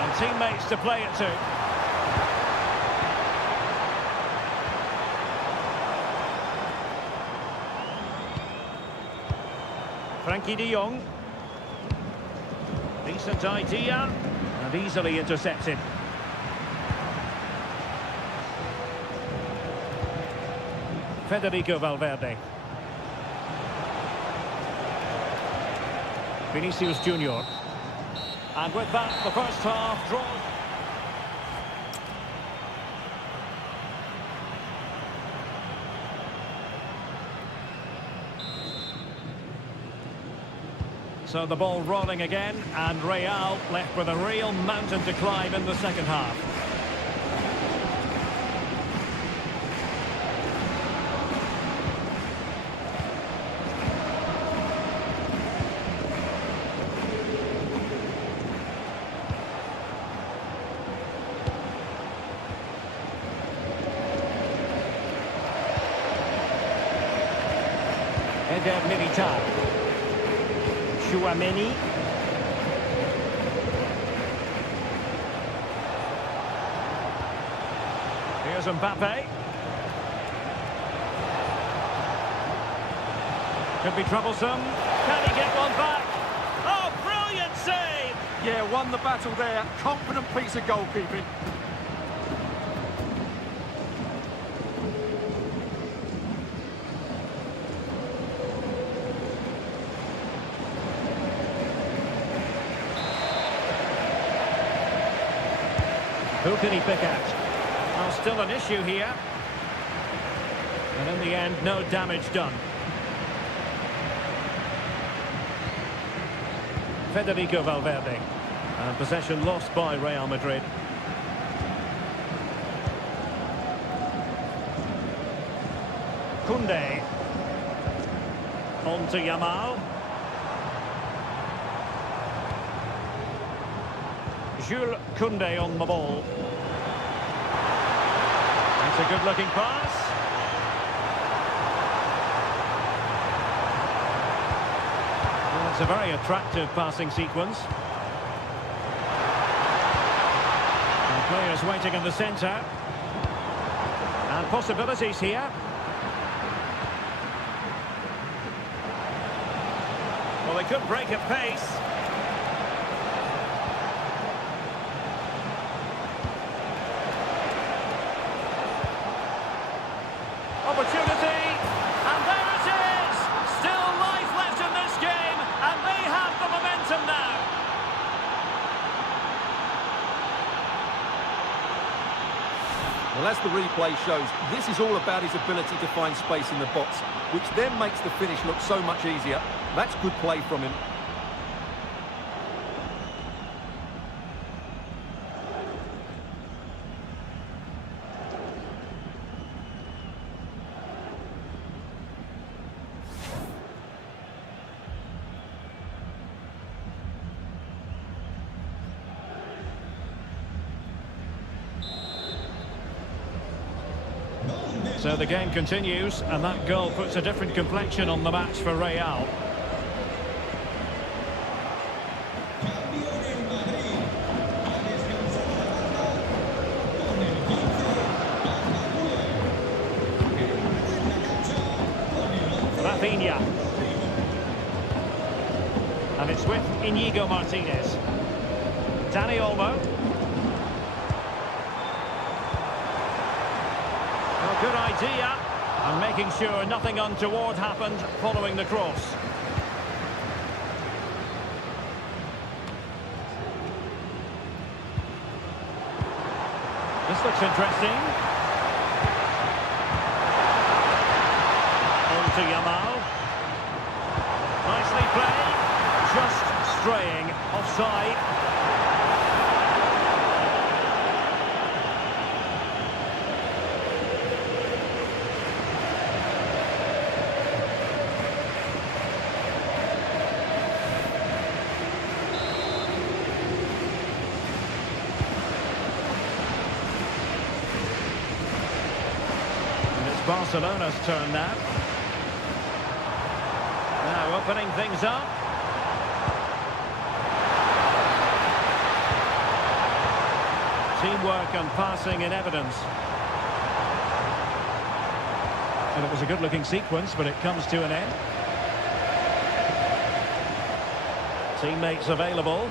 And teammates to play it to. Frankie de Jong. Decent idea. And easily intercepted. Federico Valverde. Vinicius Junior. And with that, the first half draws. So the ball rolling again, and Real left with a real mountain to climb in the second half. Eder Militao. Tchouaméni. Here's Mbappe. Could be troublesome. Can he get one back? Oh, brilliant save! Yeah, won the battle there. Confident piece of goalkeeping. Who can he pick out? Well, still an issue here. And in the end, no damage done. Federico Valverde. And possession lost by Real Madrid. Koundé. On to Yamal. Jules Koundé on the ball. That's a good-looking pass. Well, it's a very attractive passing sequence. And players waiting in the centre. And possibilities here. Well, they could break at pace. Opportunity, and there it is! Still life left in this game, and they have the momentum now. Well, as the replay shows, this is all about his ability to find space in the box, which then makes the finish look so much easier. That's good play from him. So the game continues, and that goal puts a different complexion on the match for Real. Rafinha. And it's with Inigo Martinez. Dani Olmo. Good idea, and making sure nothing untoward happened following the cross. This looks interesting. On to Yamal. Nicely played, just straying offside. Barcelona's turn now. Now opening things up. Teamwork and passing in evidence. And it was a good-looking sequence, but it comes to an end. Teammates available.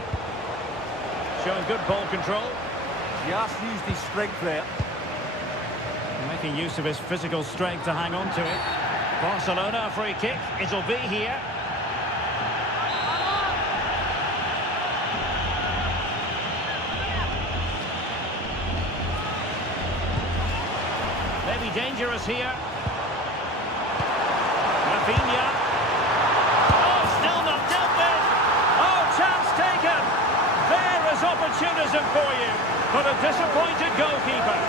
Showing good ball control. Just used his strength there. Making use of his physical strength to hang on to it. Barcelona, a free kick. It'll be here. Maybe dangerous here. Rafinha. Oh, still not dealt with. Oh, chance taken. There is opportunism for you, but a disappointed goalkeeper.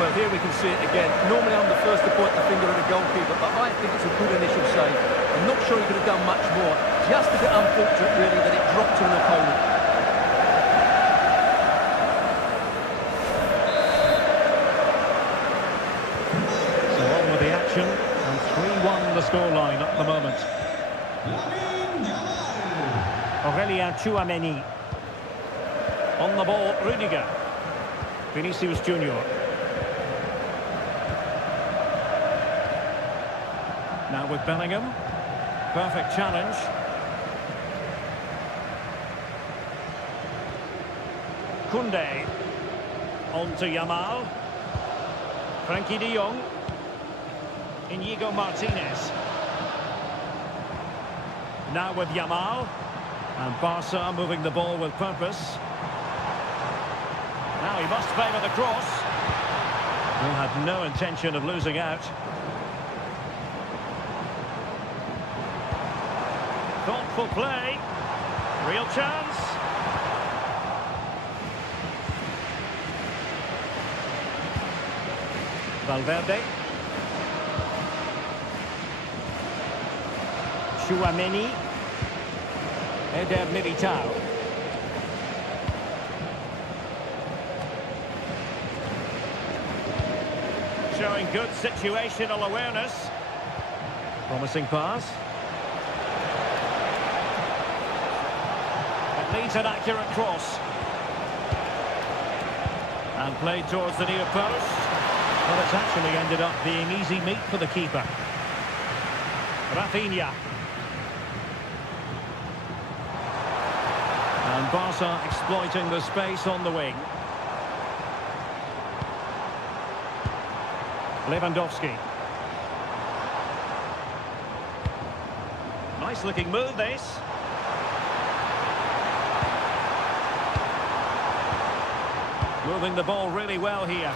Well, here we can see it again. Normally I'm the first to point the finger at a goalkeeper, but I think it's a good initial save. I'm not sure he could have done much more. Just a bit unfortunate, really, that it dropped to an opponent. So on with the action, and 3-1 the scoreline at the moment. Aurélien Tchouameni. On the ball, Rudiger. Vinicius Junior. Now with Bellingham. Perfect challenge. Koundé. On to Yamal. Frenkie de Jong. Inigo Martinez. Now with Yamal. And Barca moving the ball with purpose. Now he must favour the cross. Who had no intention of losing out. Thoughtful play. Real chance. Valverde. Tchouaméni. Eder Militao. Showing good situational awareness. Promising pass. It needs an accurate cross. And played towards the near post. Well, it's actually ended up being easy meat for the keeper. Rafinha. And Barca exploiting the space on the wing. Lewandowski. Nice looking move, this. Moving the ball really well here.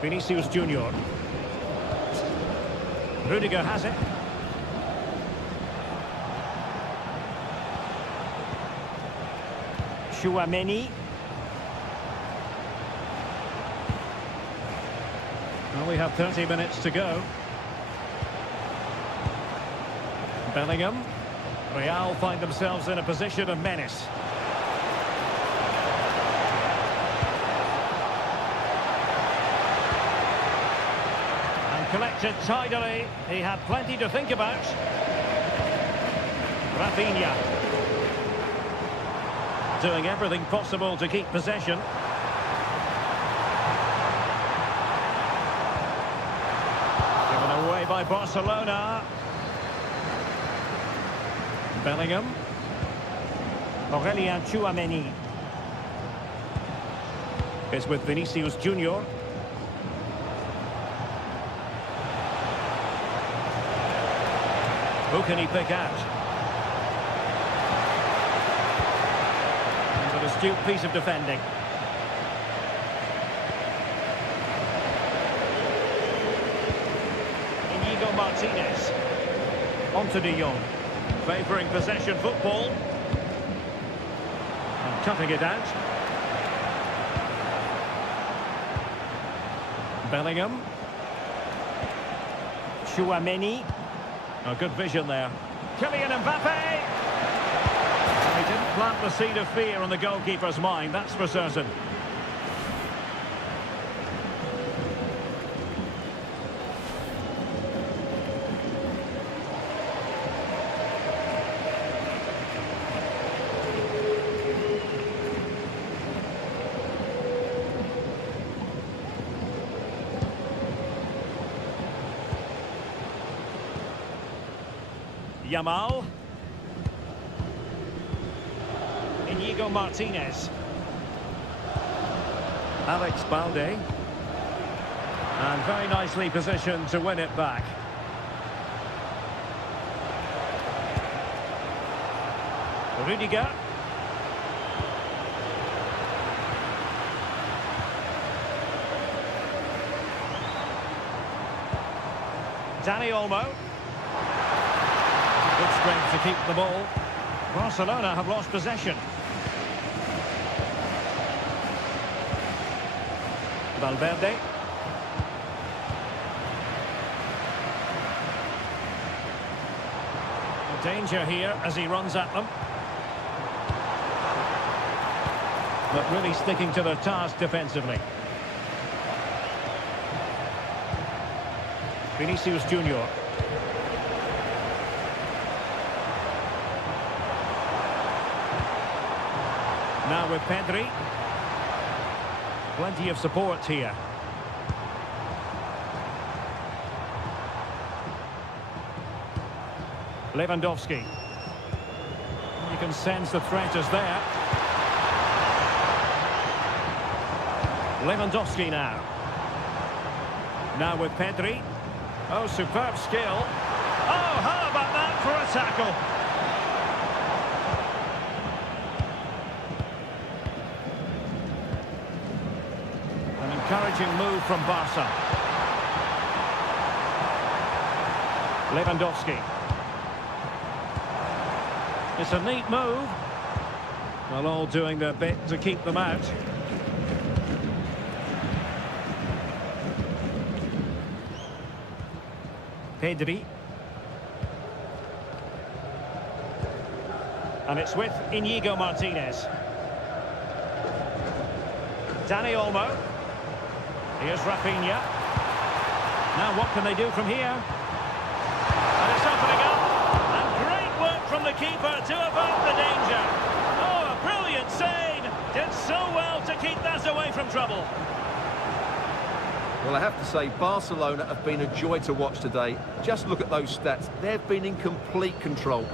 Vinicius Junior. Rudiger has it. Tchouaméni. Well, we have 30 minutes to go. Bellingham. Real find themselves in a position of menace. And collected tidily. He had plenty to think about. Rafinha. Doing everything possible to keep possession. Given away by Barcelona. Bellingham. Aurelien Tchouaméni. Is with Vinicius Junior. Who can he pick out? An astute piece of defending. Inigo Martinez. Onto De Jong. Favouring possession football. And cutting it out. Bellingham. Tchouaméni. Oh, good vision there. Kylian Mbappe! He didn't plant the seed of fear on the goalkeeper's mind, that's for certain. Yamal. Inigo Martinez. Alex Balde. And very nicely positioned to win it back. Rudiger. Dani Olmo. Good strength to keep the ball. Barcelona have lost possession. Valverde. Danger here as he runs at them. But really sticking to their task defensively. Vinicius Junior. Now with Pedri. Plenty of support here. Lewandowski. You can sense the threat is there. Lewandowski now. Now with Pedri. Oh, superb skill. Oh, how about that for a tackle? Encouraging move from Barca. Lewandowski. It's a neat move. Well, all doing their bit to keep them out. Pedri. And it's with Inigo Martinez. Dani Olmo. Here's Rafinha. Now what can they do from here? And it's opening up. And great work from the keeper to avert the danger. Oh, a brilliant save. Did so well to keep that away from trouble. Well, I have to say, Barcelona have been a joy to watch today. Just look at those stats. They've been in complete control.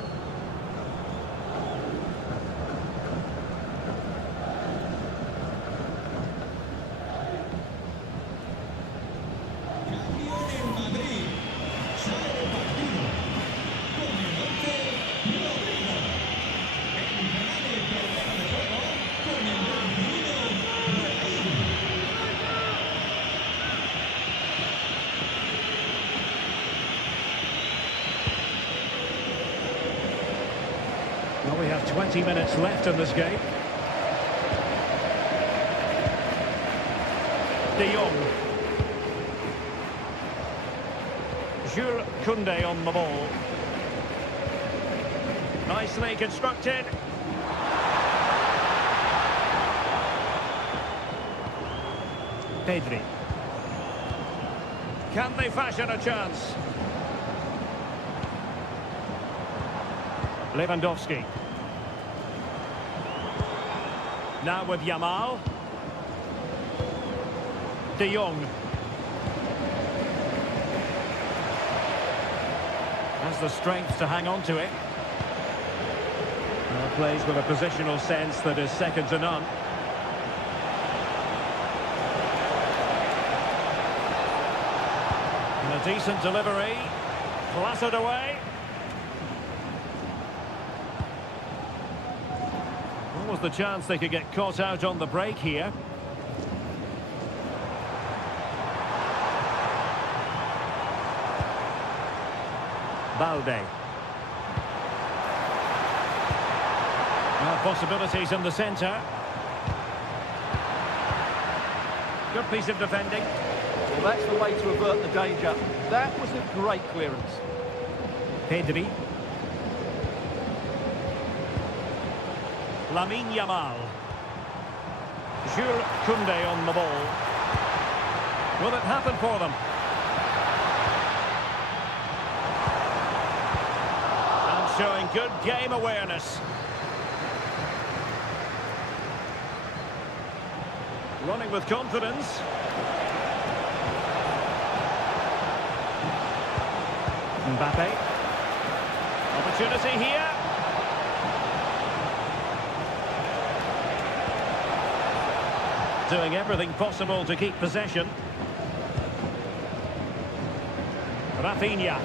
Well, we have 20 minutes left in this game. De Jong. Jules Koundé on the ball. Nicely constructed. Pedri. Can they fashion a chance? Lewandowski. Now with Yamal. De Jong. Has the strength to hang on to it. Well, plays with a positional sense that is second to none. And a decent delivery. Clattered away. Was the chance they could get caught out on the break here. Balde. Now possibilities in the centre. Good piece of defending. Well, that's the way to avert the danger. That was a great clearance. Pedri. Lamine Yamal. Jules Koundé on the ball. Will it happen for them? And showing good game awareness. Running with confidence. Mbappe. Opportunity here. Doing everything possible to keep possession. Rafinha.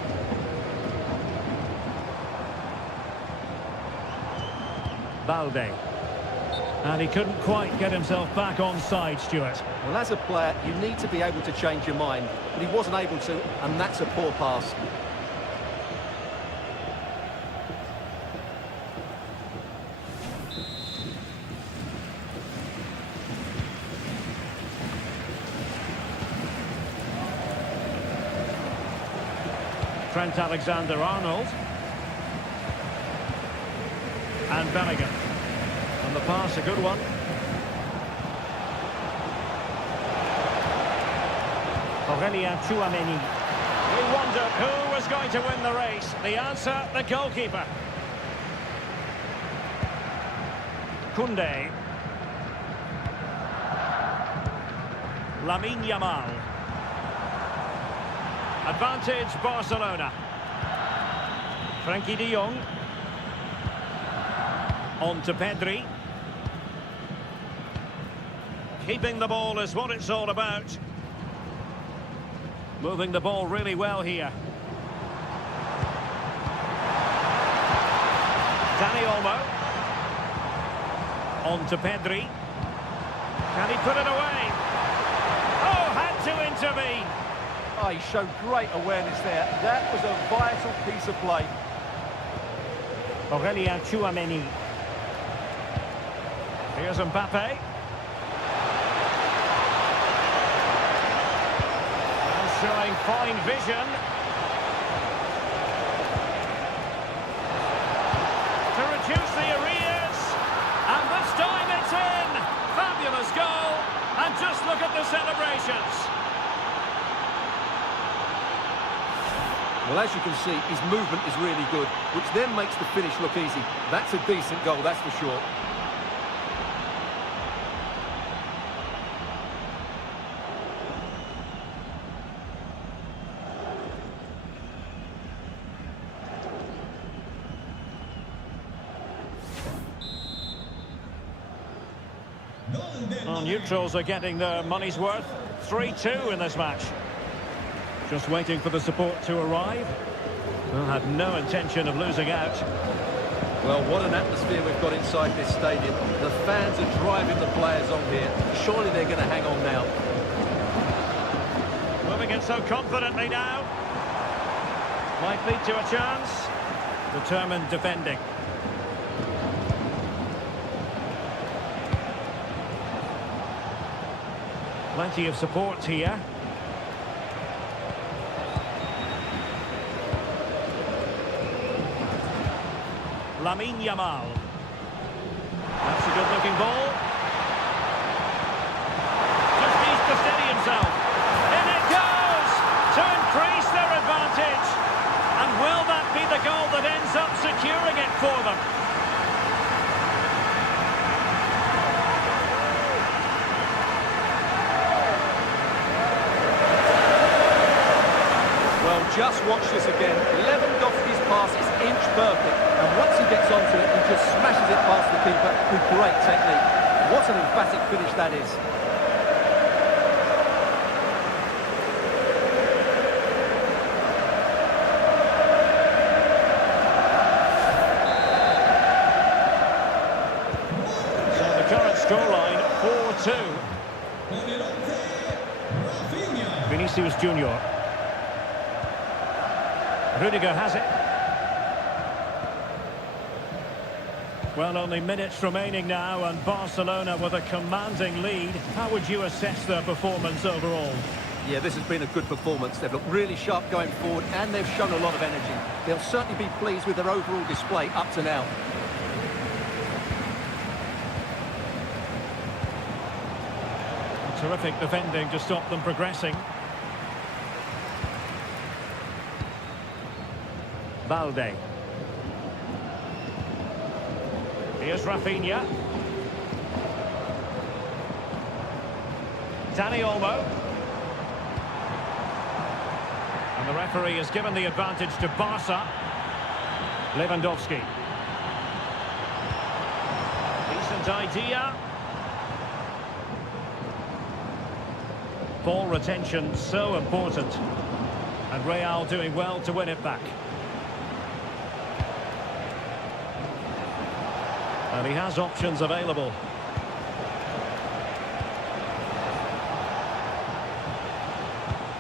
Balde. And he couldn't quite get himself back on side, Stuart. Well, as a player, you need to be able to change your mind, but he wasn't able to, and that's a poor pass. Trent Alexander-Arnold. And Bellingham. And the pass, a good one. Aurelien Tchouameni. We wondered who was going to win the race. The answer, the goalkeeper. Koundé. Lamine Yamal. Advantage Barcelona. Frankie de Jong. On to Pedri. Keeping the ball is what it's all about. Moving the ball really well here. Dani Olmo. On to Pedri. Can he put it away? Oh, had to intervene. Oh, he showed great awareness there. That was a vital piece of play. Aurelien Tchouameni. Here's Mbappe. And showing fine vision. To reduce the arrears. And this time it's in. Fabulous goal. And just look at the celebrations. Well, as you can see, his movement is really good, which then makes the finish look easy. That's a decent goal, that's for sure. Well, neutrals are getting their money's worth. 3-2 in this match. Just waiting for the support to arrive. Well, had no intention of losing out. Well, what an atmosphere we've got inside this stadium. The fans are driving the players on here. Surely they're going to hang on now. Moving in so confidently now. Might lead to a chance. Determined defending. Plenty of support here. Lamine Yamal. That's a good-looking ball. Just needs to steady himself. In it goes! To increase their advantage. And will that be the goal that ends up securing it for them? Well, just watch this again. Lewandowski's pass is inch perfect. And once he gets onto it, he just smashes it past the keeper with great technique. What an emphatic finish that is. So the current scoreline, 4-2. Vinicius Junior. Rudiger has it. Well, only minutes remaining now, and Barcelona with a commanding lead. How would you assess their performance overall? Yeah, this has been a good performance. They've looked really sharp going forward, and they've shown a lot of energy. They'll certainly be pleased with their overall display up to now. Terrific defending to stop them progressing. Balde. Here's Rafinha. Dani Olmo. And the referee has given the advantage to Barca. Lewandowski. Decent idea. Ball retention so important. And Real doing well to win it back. And he has options available.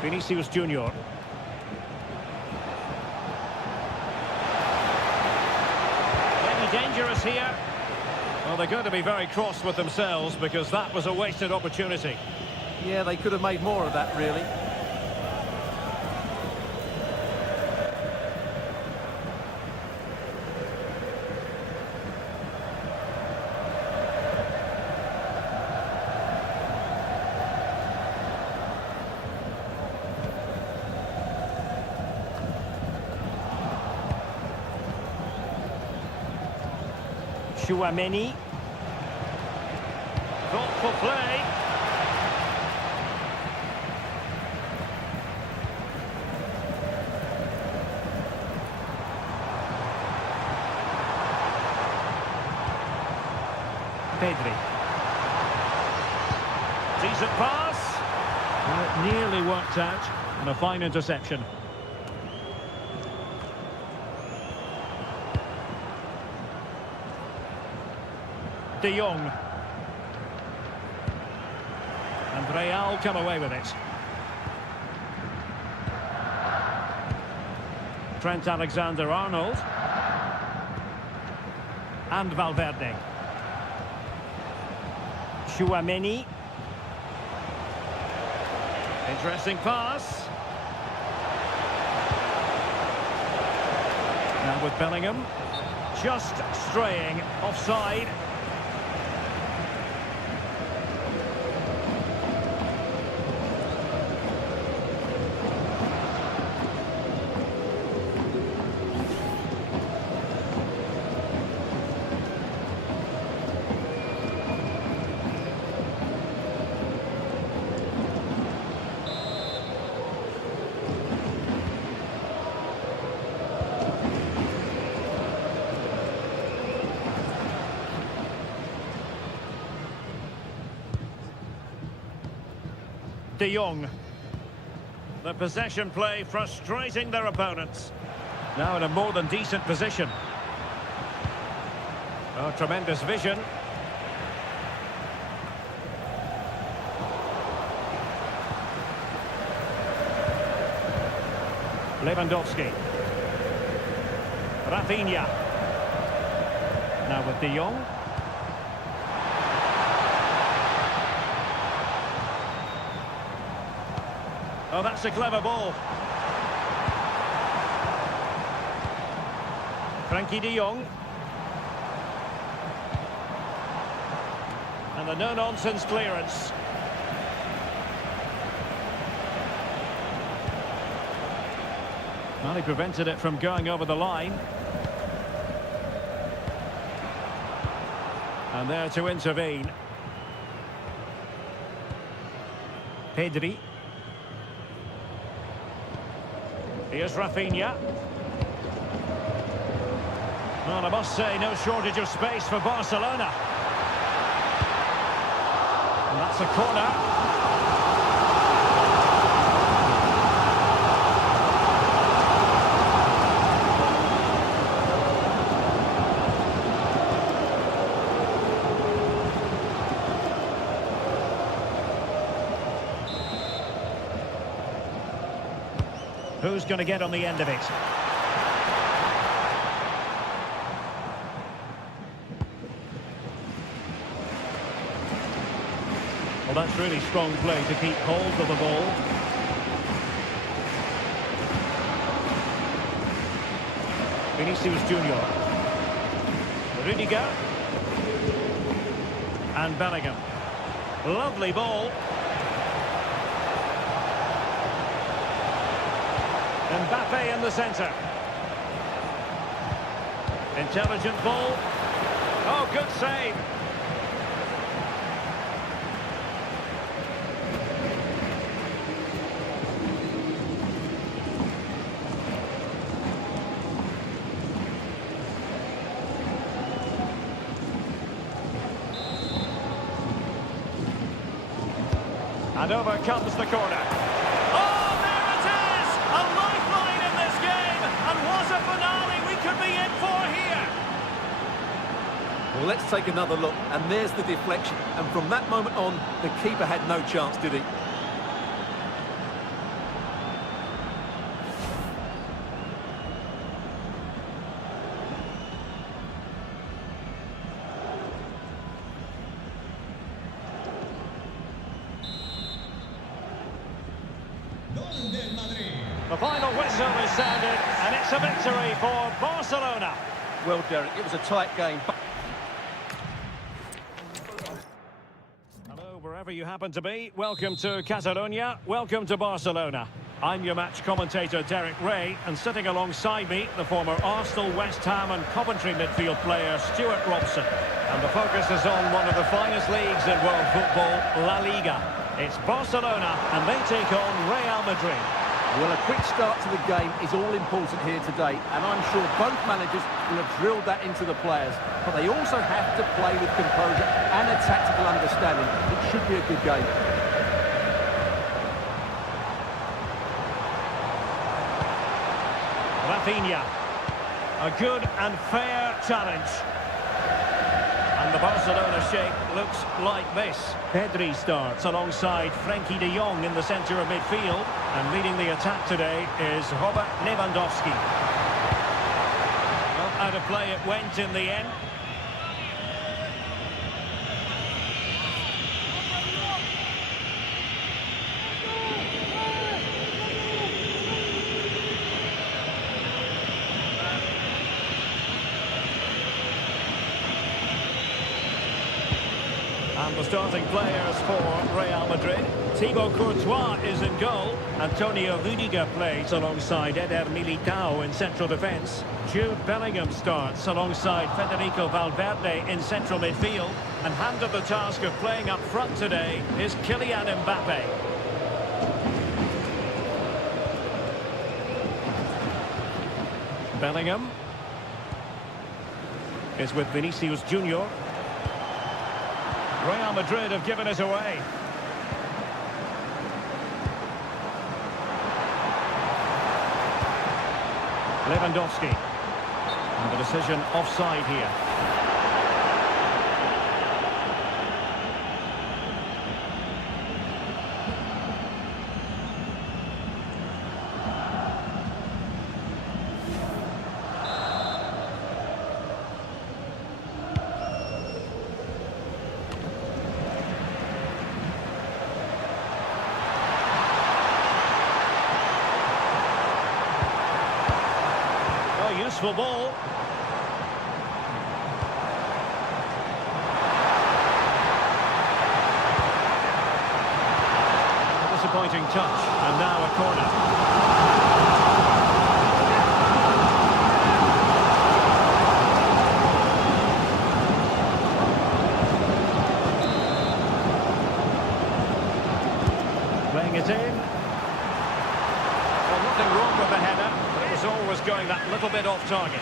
Vinicius Junior. Maybe dangerous here. Well, they're going to be very cross with themselves because that was a wasted opportunity. Yeah, they could have made more of that, really. Tchouameni. Thoughtful play. Pedri. Decent pass. Well, it nearly worked out. And a fine interception. De Jong. And Real come away with it. Trent Alexander-Arnold. And Valverde. Chouameni. Interesting pass. Now with Bellingham. Just straying offside. De Jong. The possession play frustrating their opponents. Now in a more than decent position. Oh, tremendous vision. Lewandowski. Rafinha. Now with De Jong. Oh, that's a clever ball. Frankie de Jong. And the no-nonsense clearance. Well, he prevented it from going over the line. And there to intervene. Pedri. Here's Rafinha. Well, I must say, no shortage of space for Barcelona. And that's a corner. Who's going to get on the end of it? Well, that's really strong play to keep hold of the ball. Vinicius Junior. Rudiger. And Bellingham. Lovely ball. Mbappe in the centre. Intelligent ball. Oh, good save. And over comes the corner. Oh, there it is! A lifeline in this game! And what a finale we could be in for here! Well, let's take another look. And there's the deflection. And from that moment on, the keeper had no chance, did he? The final whistle is sounded, and it's a victory for Barcelona. Well, Derek, it was a tight game. Hello, wherever you happen to be. Welcome to Catalonia. Welcome to Barcelona. I'm your match commentator, Derek Ray, and sitting alongside me, the former Arsenal, West Ham and Coventry midfield player, Stuart Robson. And the focus is on one of the finest leagues in world football, La Liga. It's Barcelona, and they take on Real Madrid. Well, a quick start to the game is all important here today, and I'm sure both managers will have drilled that into the players. But they also have to play with composure and a tactical understanding. It should be a good game. Rafinha. A good and fair challenge. And the Barcelona shape looks like this. Pedri starts alongside Frankie de Jong in the centre of midfield. And leading the attack today is Robert Lewandowski. bit of play it went in the end. And the starting players for Real Madrid. Thibaut Courtois is in goal. Antonio Rudiger plays alongside Eder Militao in central defence. Jude Bellingham starts alongside Federico Valverde in central midfield. And handed the task of playing up front today is Kylian Mbappe. Bellingham is with Vinicius Junior. Real Madrid have given it away. Lewandowski. And the decision offside here. Useful ball. Disappointing touch, and now a corner. Playing it in. Well, nothing wrong with the header. It's always going that little bit off target.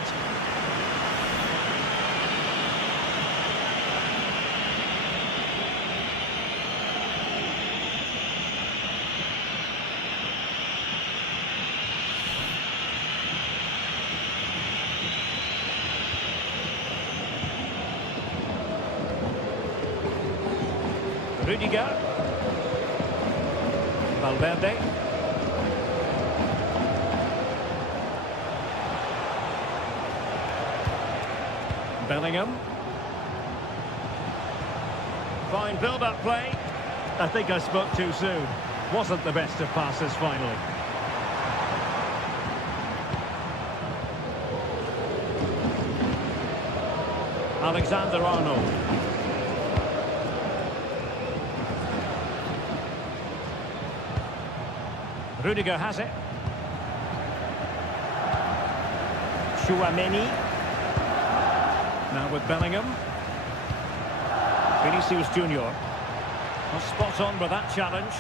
Rudiger. Valverde. Bellingham. Fine build-up play. I think I spoke too soon. Wasn't the best of passes finally. Alexander-Arnold. Rudiger has it. Chouameni. Now with Bellingham. Vinicius Junior. Well, spot on with that challenge.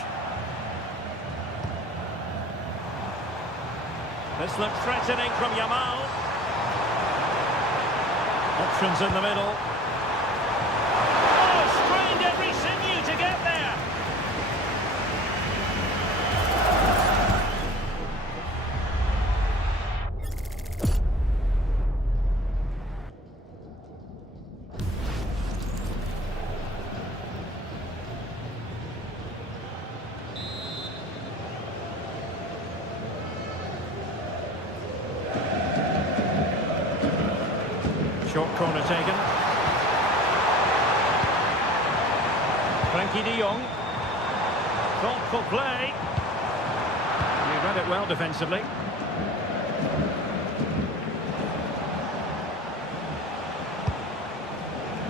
This looks threatening from Yamal. Options in the middle. Oh, strained every sinew to get there. Short corner taken. Frankie de Jong. Thoughtful play. He read it well defensively.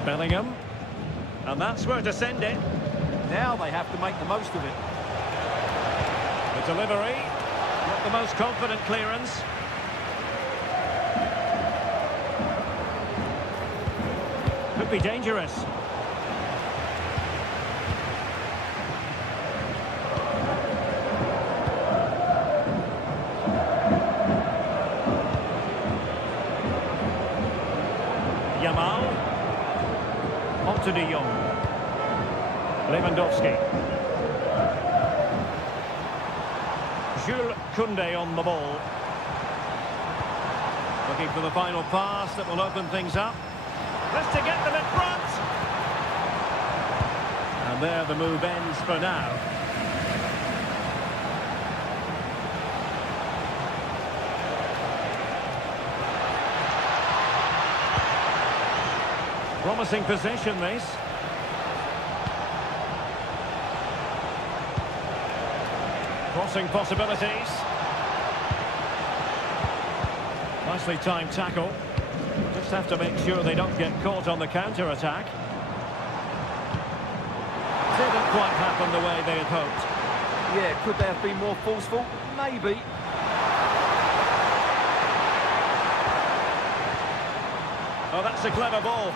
Bellingham. And that's where to send it. Now they have to make the most of it. The delivery. Not the most confident clearance. Could be dangerous. Yamal. On to de Jong. Lewandowski. Jules Koundé on the ball. Looking for the final pass that will open things up. This to get them in front. And there the move ends for now. Promising position, this. Crossing possibilities. Nicely timed tackle. Just have to make sure they don't get caught on the counter-attack. Didn't quite happen the way they had hoped. Yeah, could they have been more forceful? Maybe. Oh, that's a clever ball.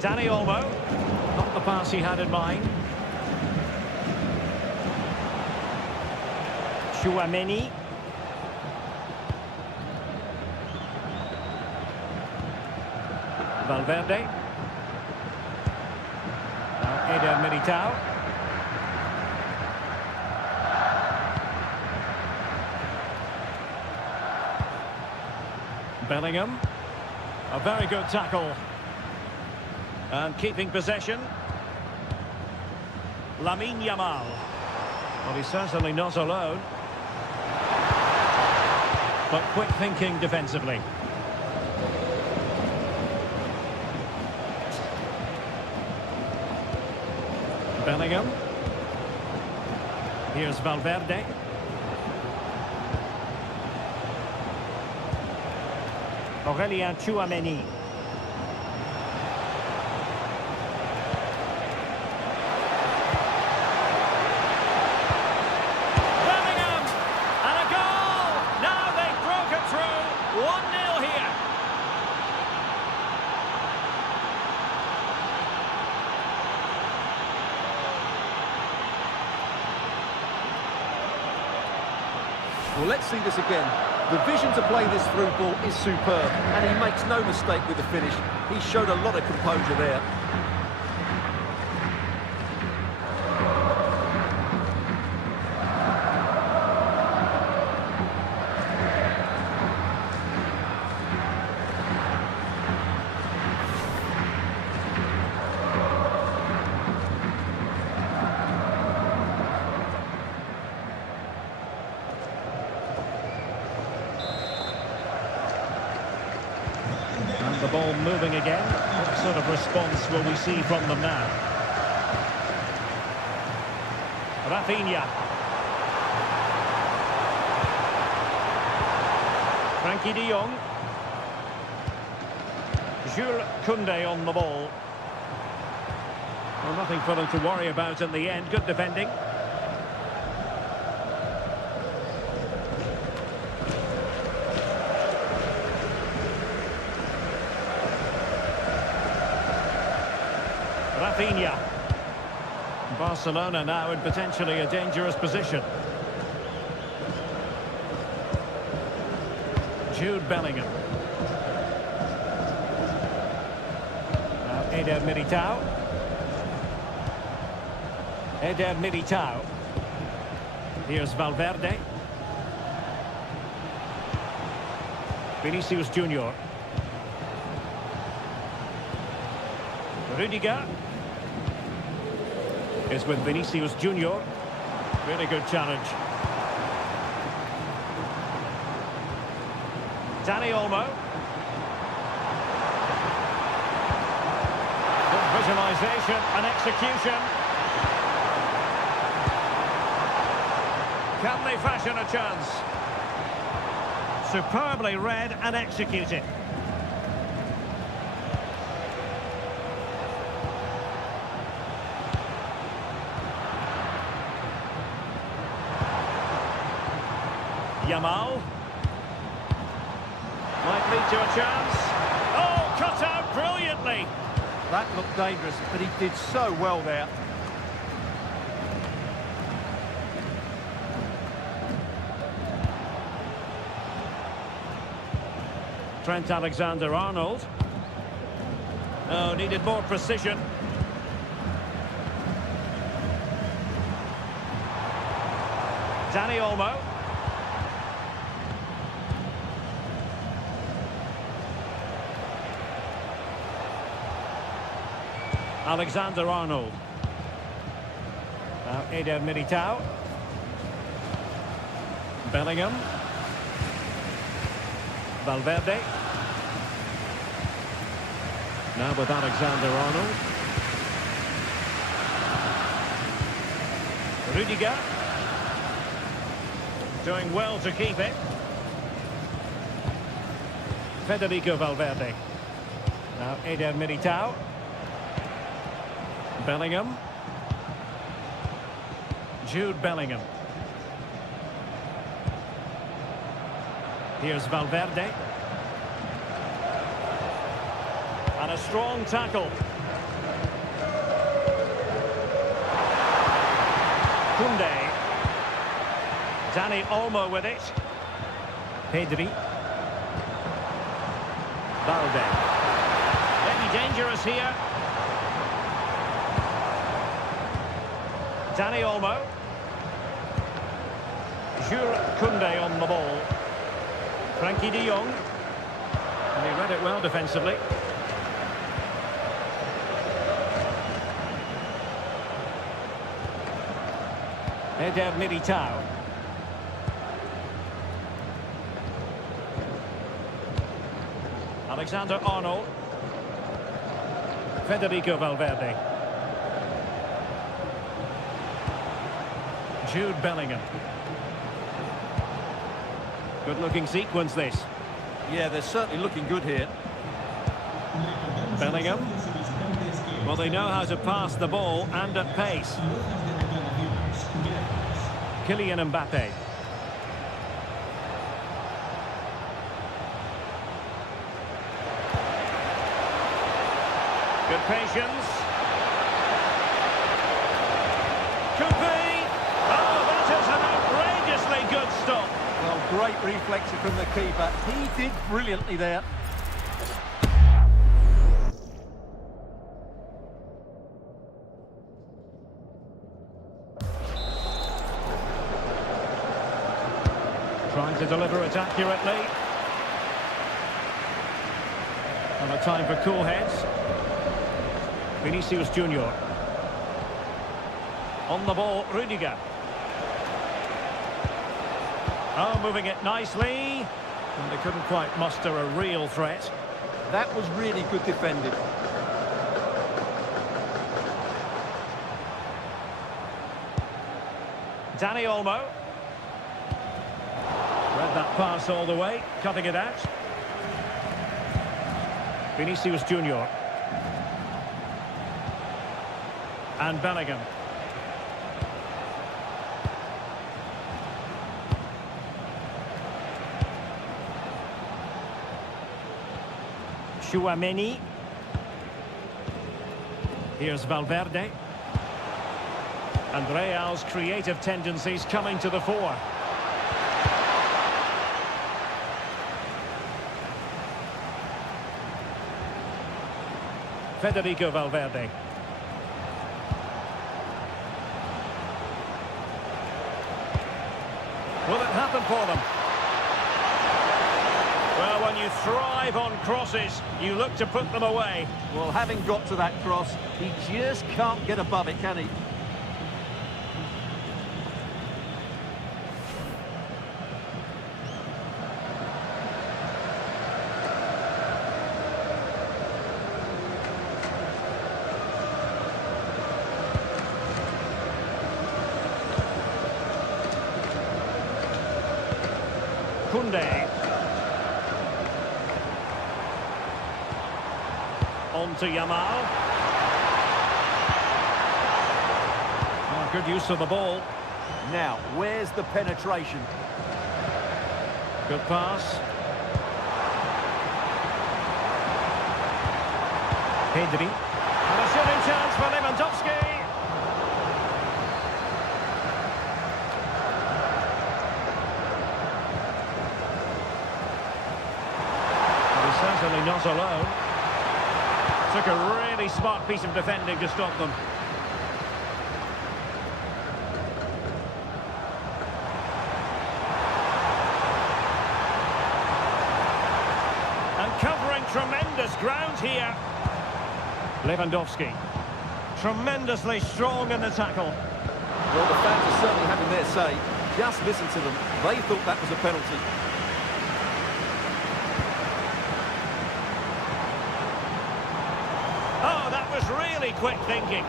Dani Olmo. Not the pass he had in mind. Chouameni. Valverde. Now Eder Militao. Bellingham. A very good tackle. And keeping possession. Lamine Yamal. Well, he's certainly not alone. But quick thinking defensively. Bellingham. Here's Valverde. Aurélien Chouameni. Bellingham! And a goal! Now they've broken through. 1-0 here. Well, let's see this again. The vision to play this through ball is superb, and he makes no mistake with the finish. He showed a lot of composure there. And the ball moving again. What sort of response will we see from them now? Rafinha. Frankie de Jong. Jules Koundé on the ball. Well, nothing for them to worry about in the end. Good defending. Rafinha. Barcelona now in potentially a dangerous position. Jude Bellingham. Now Eder Militao. Eder Militao. Here's Valverde. Vinicius Junior. Rudiger is with Vinicius Junior. Really good challenge. Dani Olmo. Good visualisation and execution. Can they fashion a chance? Superbly read and executed. Yamal. Might lead to a chance. Oh, cut out brilliantly. That looked dangerous, but he did so well there. Trent Alexander-Arnold. Oh, needed more precision. Dani Olmo. Alexander-Arnold. Now Eder Militao. Bellingham. Valverde. Now with Alexander-Arnold. Rudiger. Doing well to keep it. Federico Valverde. Now Eder Militao. Bellingham. Jude Bellingham. Here's Valverde. And a strong tackle. Koundé. Dani Olmo with it. Pedri. Balde. Maybe dangerous here. Dani Olmo. Jules Koundé on the ball. Frankie de Jong. And he read it well defensively. Eder Militao. Alexander-Arnold. Federico Valverde. Jude Bellingham. Good-looking sequence, this. Yeah, they're certainly looking good here. Bellingham. Well, they know how to pass the ball and at pace. Kylian Mbappe. Good patience. Could be. Oh, that is an outrageously good stop. Well, great reflection from the keeper. He did brilliantly there. Trying to deliver it accurately. And a time for cool heads. Vinicius Junior. On the ball, Rudiger. Oh, moving it nicely. And they couldn't quite muster a real threat. That was really good defending. Dani Olmo. Read that pass all the way, cutting it out. Vinicius Junior. And Bellingham. Chouameni. Here's Valverde. And Real's creative tendencies coming to the fore. Federico Valverde. Will it happen for them? Well, when you thrive on crosses, you look to put them away. Well, having got to that cross, he just can't get above it, can he? Koundé. On to Yamal. Oh, good use of the ball. Now, where's the penetration? Good pass. Pedri. And a shooting chance for Lewandowski. Certainly not alone. Took a really smart piece of defending to stop them. And covering tremendous ground here. Lewandowski. Tremendously strong in the tackle. Well, the fans are certainly having their say. Just listen to them. They thought that was a penalty. Oh, that was really quick thinking.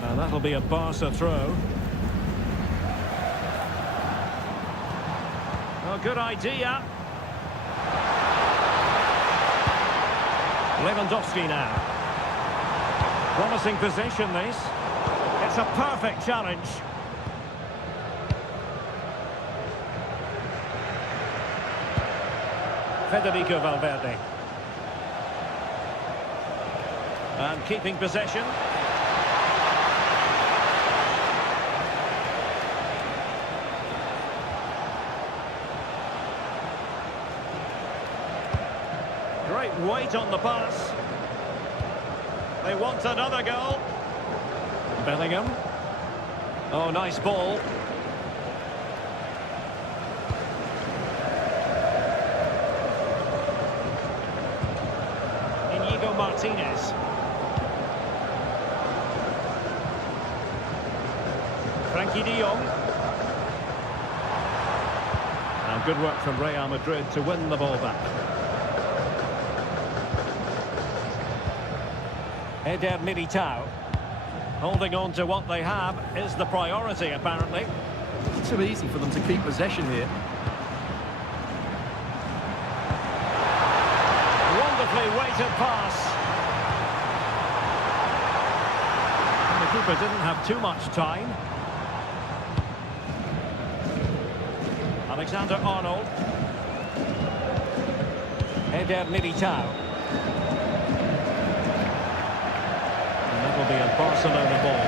Now that'll be a Barca throw. Oh, good idea. Lewandowski now. Promising position, this. It's a perfect challenge. Federico Valverde. And keeping possession. Great weight on the pass. They want another goal. Bellingham. Oh, nice ball. Inigo Martinez. Frankie de Jong. And good work from Real Madrid to win the ball back. Eder Militao. Holding on to what they have is the priority, apparently. It's too easy for them to keep possession here. Wonderfully weighted pass. And the keeper didn't have too much time. Alexander-Arnold. Eder Militao. Will be a Barcelona ball.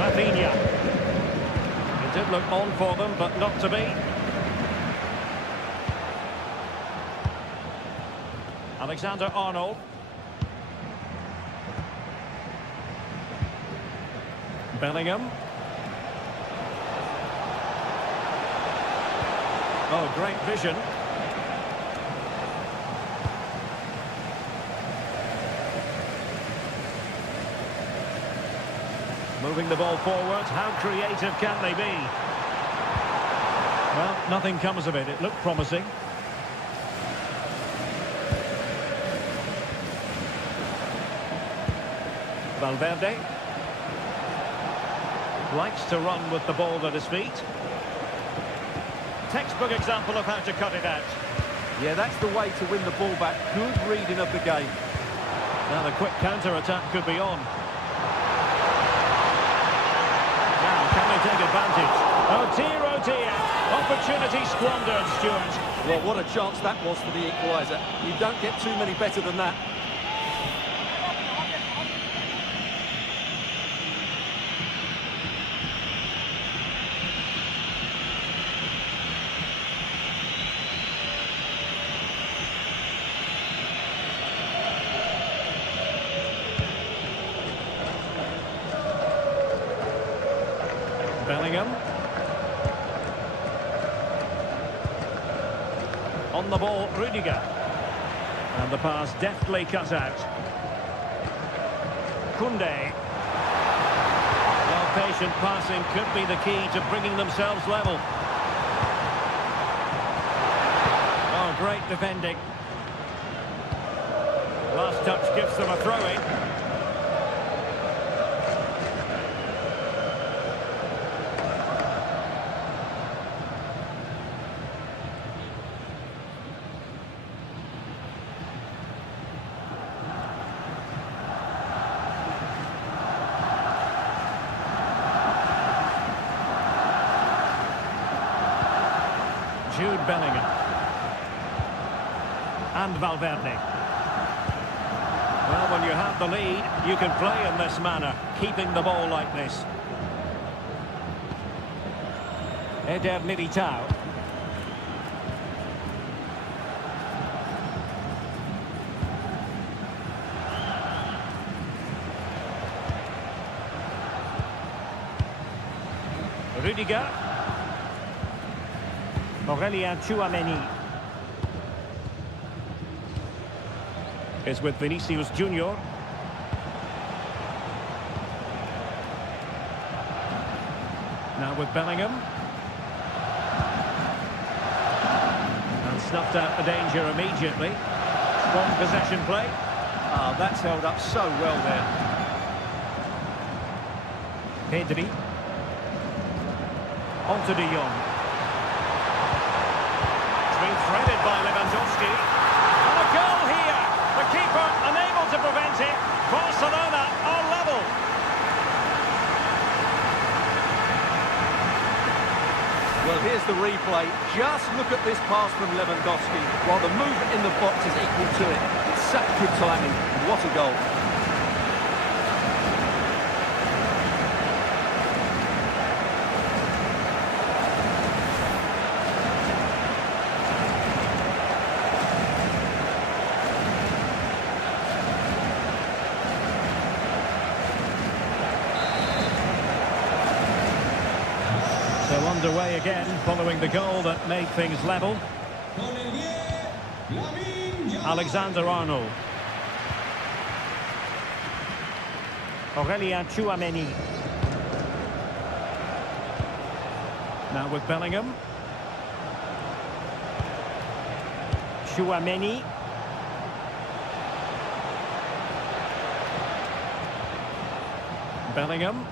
Rafinha. It did look on for them, but not to be. Alexander-Arnold. Bellingham. Oh, great vision. Moving the ball forward, how creative can they be? Well, nothing comes of it. It looked promising. Valverde. Likes to run with the ball at his feet. Textbook example of how to cut it out. Yeah, that's the way to win the ball back. Good reading of the game. Now the quick counter-attack could be on. Take advantage. Oh dear, opportunity squandered, Stuart. Well, what a chance that was for the equalizer. You don't get too many better than that. Bellingham. On the ball, Rudiger. And the pass deftly cut out. Koundé. Well, patient passing could be the key to bringing themselves level. Oh, great defending. Last touch gives them a throw-in. Jude Bellingham. And Valverde. Well, when you have the lead, you can play in this manner, keeping the ball like this. Eder Militao. Rudiger. Aurelien Tchouameni. Is with Vinicius Junior. Now with Bellingham. And snuffed out the danger immediately. Strong possession play. Ah, that's held up so well there. Pedri. On to De Jong. It's been threaded by Lewandowski. And a goal here. The keeper unable to prevent it. Barcelona are level. Well, here's the replay. Just look at this pass from Lewandowski, while the movement in the box is equal to it. It's such good timing, and what a goal. So underway again, following the goal that made things level. Alexander-Arnold. Aurélien Tchouameni. Now with Bellingham. Tchouameni. Bellingham.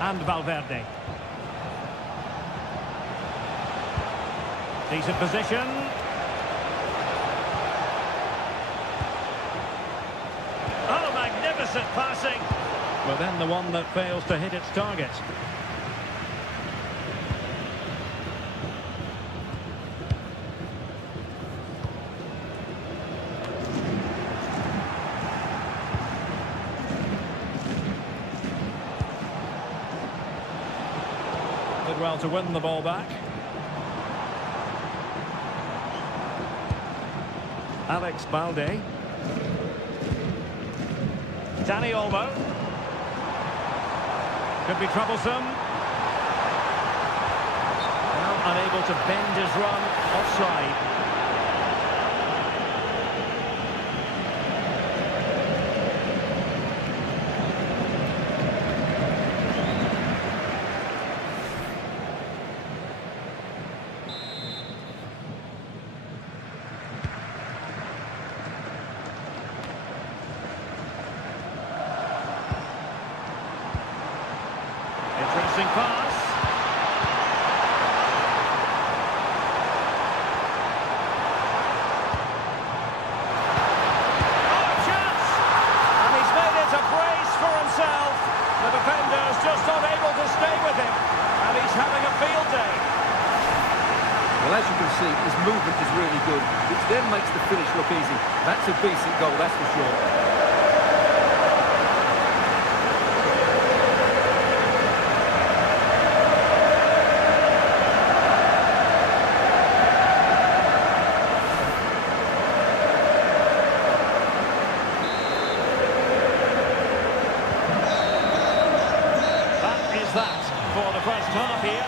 And Valverde. Decent position. Oh, magnificent passing. But then the one that fails to hit its target. Did well to win the ball back. Alex Balde. Dani Olmo. Could be troublesome. Now unable to bend his run. Offside. Interesting pass. Oh, chance! And he's made it a brace for himself. The defender's just not able to stay with him. And he's having a field day. Well, as you can see, his movement is really good, which then makes the finish look easy. That's a decent goal, that's for sure. That is that for the first half here.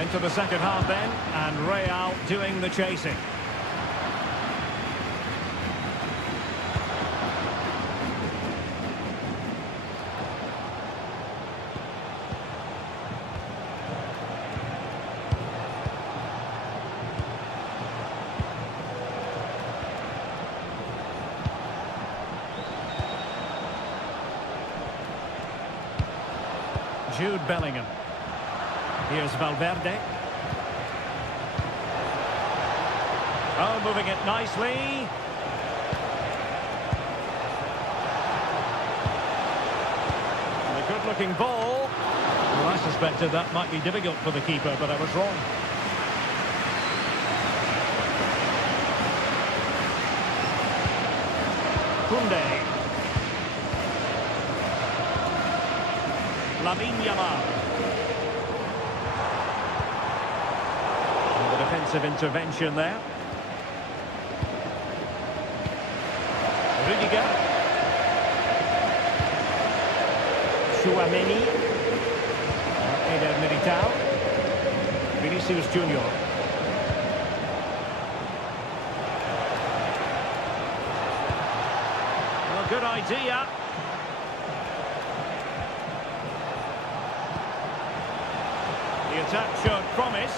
Into the second half then, and Real doing the chasing. Jude Bellingham. Here's Valverde. Oh, moving it nicely. And a good-looking ball. Well, I suspected that might be difficult for the keeper, but I was wrong. Koundé. Lamine Yamal. And the defensive intervention there. Rudiger. Tchouameni. Eder Militao. Vinicius Junior. idea. The attack showed promise.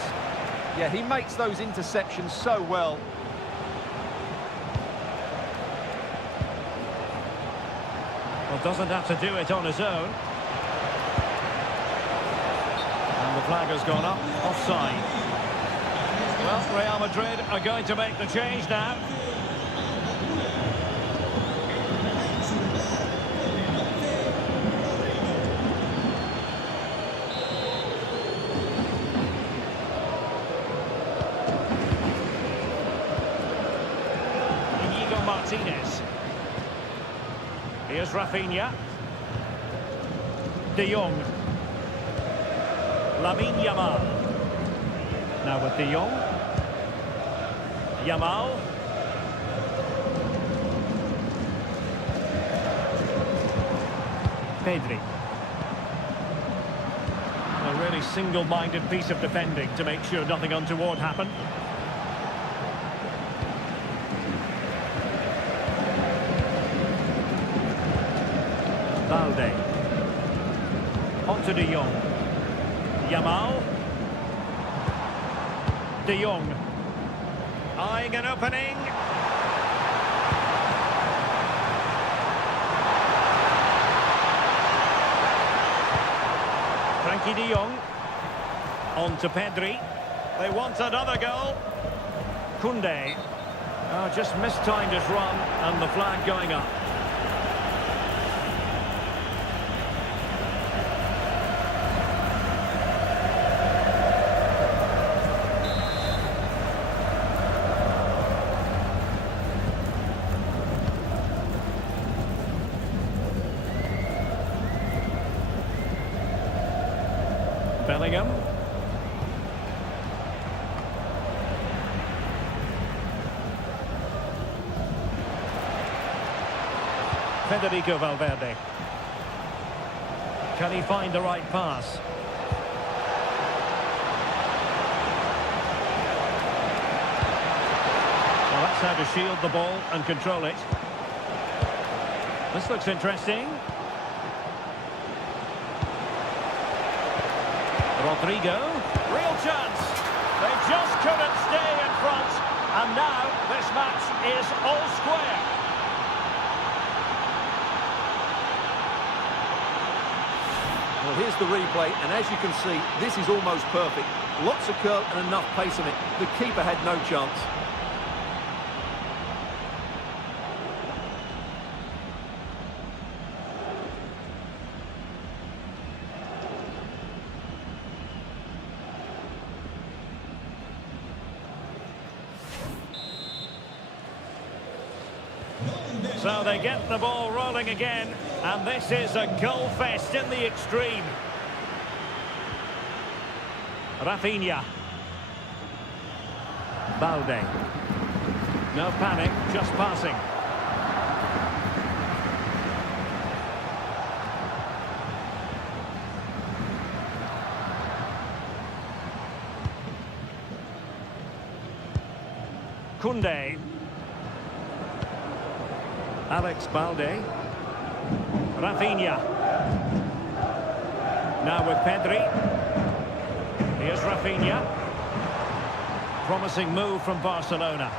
Yeah, he makes those interceptions so well. Well, doesn't have to do it on his own. And the flag has gone up, offside. Well, Real Madrid are going to make the change now. Martinez. Here's Rafinha. De Jong. Lamine Yamal. Now with De Jong. Yamal. Pedri. A really single-minded piece of defending to make sure nothing untoward happened. Balde. On to De Jong. Yamal. De Jong. Eyeing an opening. Frankie De Jong. On to Pedri. They want another goal. Koundé. Oh, just mistimed his run and the flag going up. Bellingham. Federico Valverde. Can he find the right pass? Well, that's how to shield the ball and control it. This looks interesting. Rodrigo, real chance. They just couldn't stay in front, and now this match is all square. Well, here's the replay, and as you can see, this is almost perfect. Lots of curl and enough pace on it. The keeper had no chance. So they get the ball rolling again, and this is a goal fest in the extreme. Rafinha. Balde. No panic, just passing. Koundé. Alex Balde. Rafinha. Now with Pedri. Here's Rafinha. Promising move from Barcelona.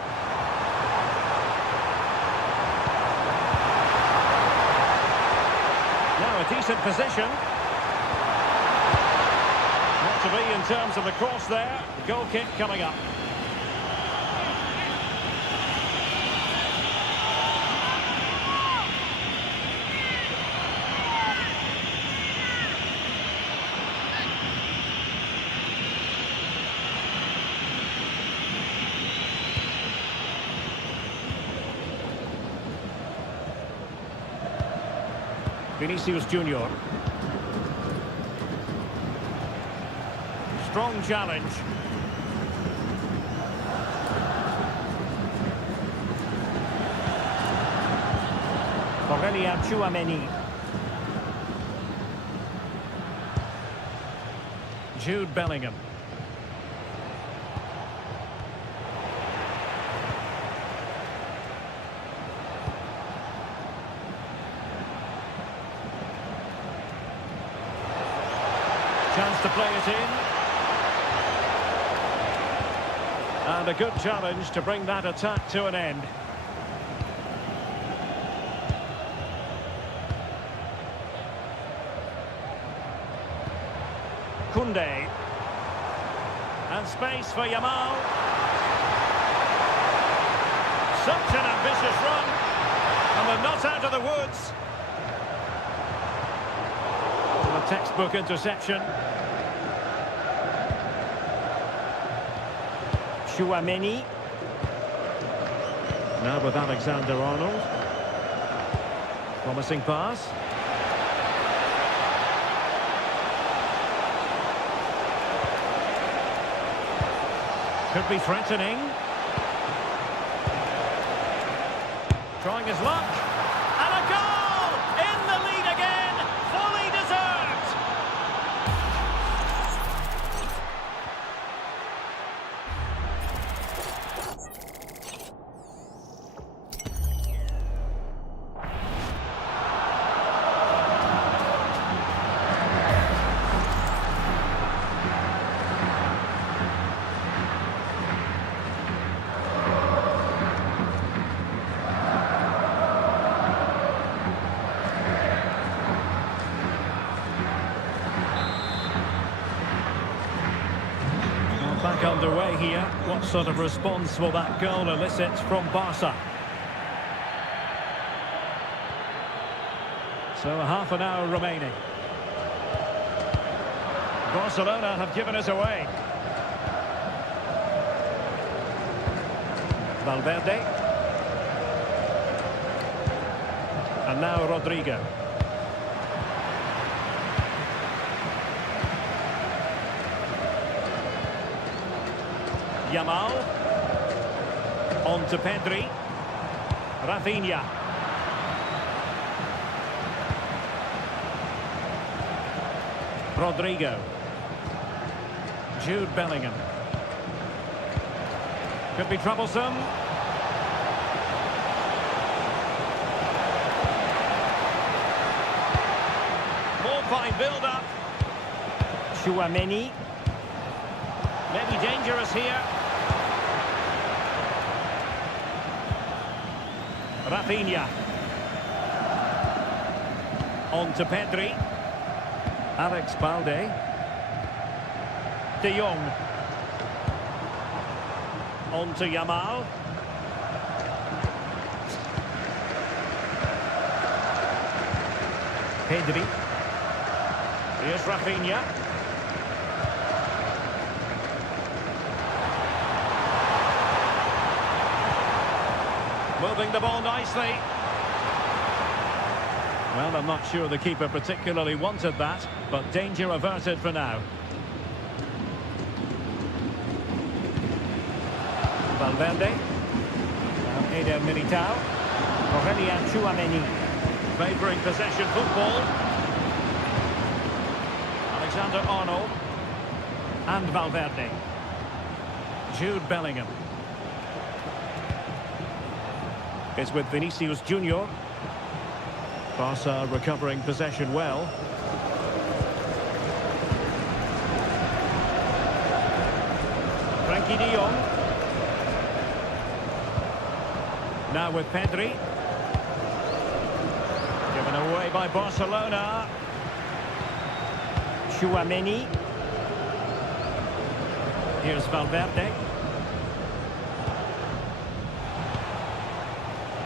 Now a decent position. Not to be in terms of the cross there. Goal kick coming up. Vinicius Junior. Strong challenge. Chouameni. Jude Bellingham. to play it in. And a good challenge to bring that attack to an end. Koundé. And space for Yamal. Such an ambitious run. And they're not out of the woods. A textbook interception. Tchouaméni. Now with Alexander-Arnold. Promising pass. Could be threatening. Trying his luck. And a goal! In the lead again! Fully deserved! Back underway here. What sort of response will that goal elicit from Barca? So half an hour remaining. Barcelona have given us away. Valverde. And now Rodrigo. Yamal. On to Pedri. Rafinha. Rodrigo. Jude Bellingham. Could be troublesome. More fine build-up. Tchouaméni. Maybe dangerous here. Rafinha. On to Pedri. Alex Balde. De Jong. On to Yamal. Pedri. Here's Rafinha. Moving the ball nicely. Well, I'm not sure the keeper particularly wanted that, but danger averted for now. Valverde. Now Eder Militao. Aurelien Tchouaméni. Favouring possession football. Alexander-Arnold. And Valverde. Jude Bellingham. It's with Vinicius Junior. Barca recovering possession well. Frankie de Jong. Now with Pedri. Given away by Barcelona. Tchouaméni. Here's Valverde.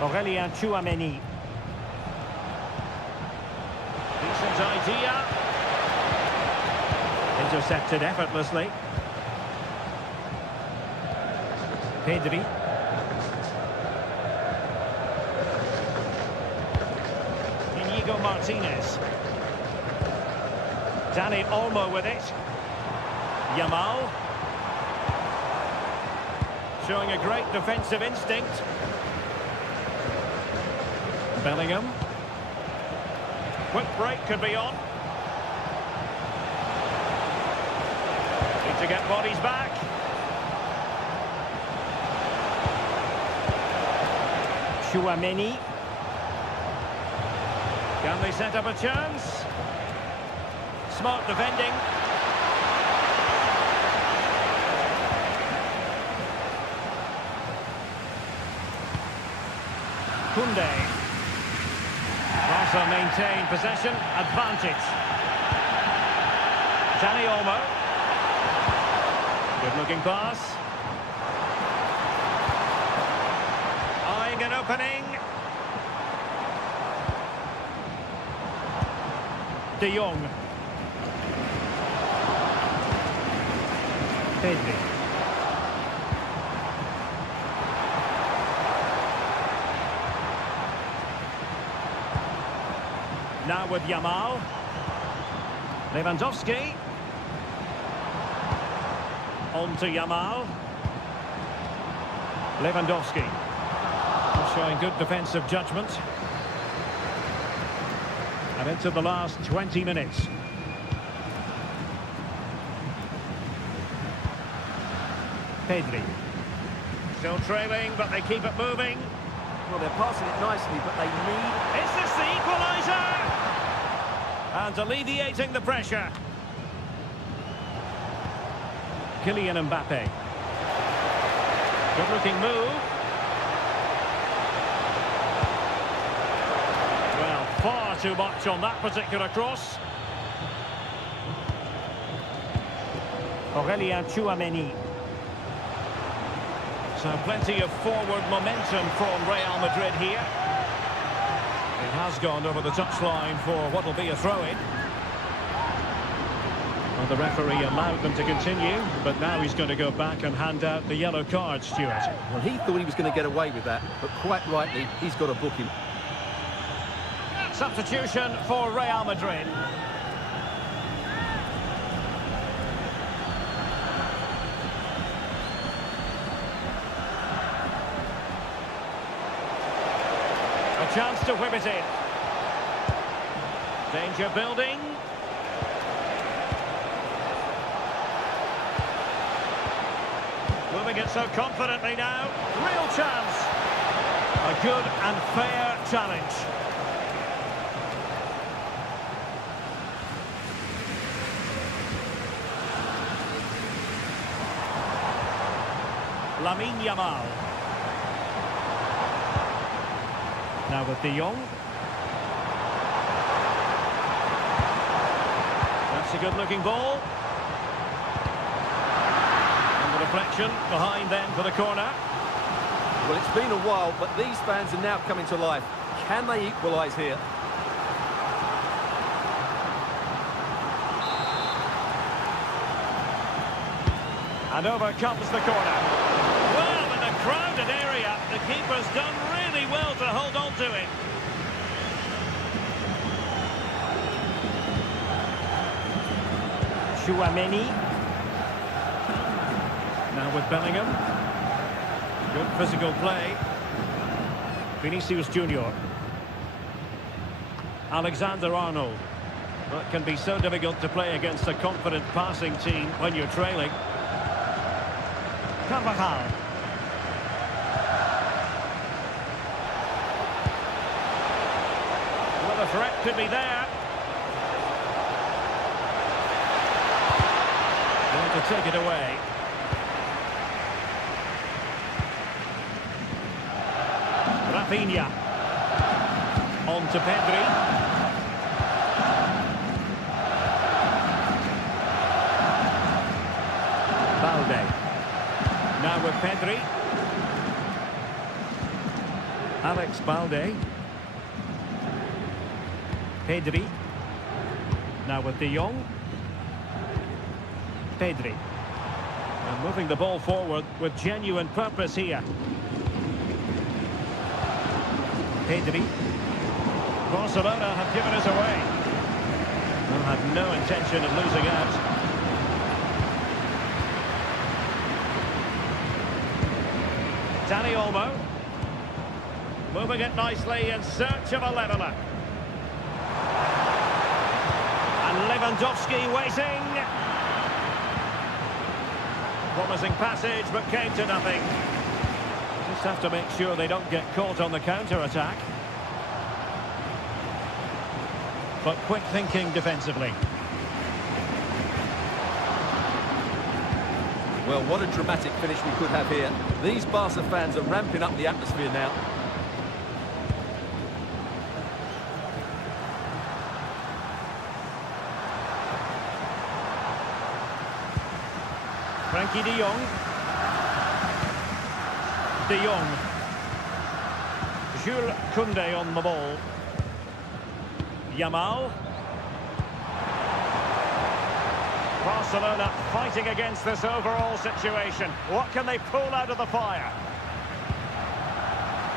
Aurelien Tchouaméni. Decent idea. Intercepted effortlessly. Pedri. Inigo Martinez. Dani Olmo with it. Yamal. Showing a great defensive instinct. Bellingham. Quick break could be on. Need to get bodies back. Tchouaméni. Can they set up a chance? Smart defending. Koundé. Barca maintain possession, advantage. Dani Olmo. Good looking pass. Eyeing an opening. De Jong. Pedri. Now with Yamal. Lewandowski. On to Yamal. Lewandowski. Showing good defensive judgment. And into the last 20 minutes. Pedri. Still trailing, but they keep it moving. Well, they're passing it nicely, but they need... Is this the equaliser? And alleviating the pressure. Kylian Mbappe. Good looking move. Well, far too much on that particular cross. Aurelien Tchouameni. So plenty of forward momentum from Real Madrid here. It has gone over the touchline for what will be a throw-in. Well, the referee allowed them to continue, but now he's going to go back and hand out the yellow card, Stuart. Well, he thought he was going to get away with that, but quite rightly, he's got to book him. Substitution for Real Madrid. A chance to whip it in. Danger building. Moving it so confidently now. Real chance. A good and fair challenge. Lamine Yamal. Now with De Jong. That's a good-looking ball. And the deflection behind then for the corner. Well, it's been a while, but these fans are now coming to life. Can they equalise here? And over comes the corner. Well, in a crowded area, the keeper's done really well to hold on to it. Tchouameni. Now with Bellingham. Good physical play. Vinicius Junior. Alexander-Arnold. Well, it can be so difficult to play against a confident passing team when you're trailing. Carvajal. Well, the threat could be there. Going to take it away. Rafinha. On to Pedri. Balde. Now with Pedri. Alex Balde. Pedri. Now with De Jong. Pedri. And moving the ball forward with genuine purpose here. Pedri. Barcelona have given us away. They'll have no intention of losing out. Dani Olmo. Moving it nicely in search of a leveller. And Lewandowski waiting. Promising passage, but came to nothing. Just have to make sure they don't get caught on the counter-attack. But quick thinking defensively. Well, what a dramatic finish we could have here. These Barca fans are ramping up the atmosphere now. Frankie de Jong. De Jong. Jules Koundé on the ball. Yamal. Barcelona fighting against this overall situation. What can they pull out of the fire?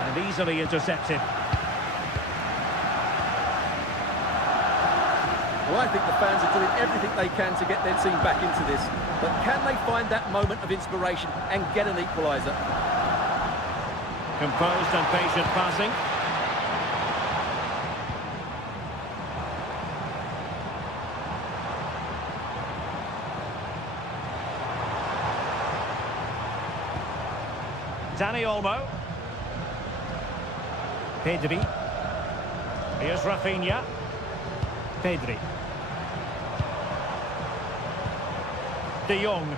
And easily intercepted. Well, I think the fans are doing everything they can to get their team back into this. But can they find that moment of inspiration and get an equaliser? Composed and patient passing. Dani Olmo. Pedri. Here's Rafinha. Pedri. De Jong.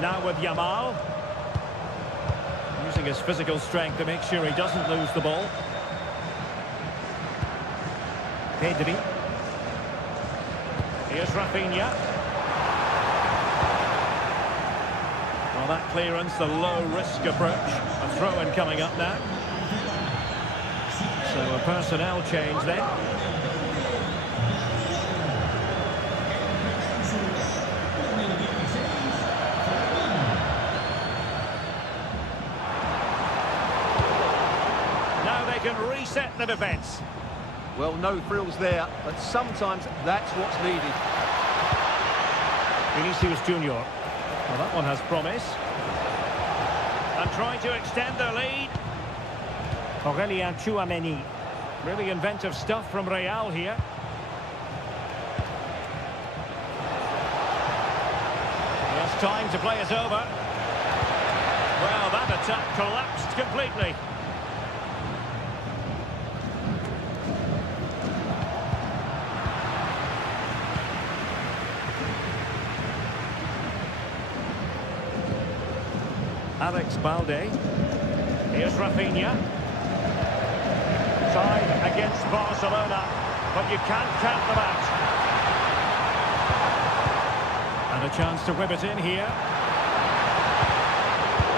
Now with Yamal. Using his physical strength to make sure he doesn't lose the ball. Pedri. Here's Rafinha. Well, that clearance, the low-risk approach. A throw-in coming up now. So a personnel change then. Now they can reset the defence. Well, no frills there, but sometimes that's what's needed. Vinicius Junior. Well, that one has promise. And trying to extend their lead. Aurélien Tchouameni. Really inventive stuff from Real here. It's time to play it over. Well, that attack collapsed completely. Alex Balde. Here's Rafinha. Tied against Barcelona, but you can't count them out. And a chance to whip it in here.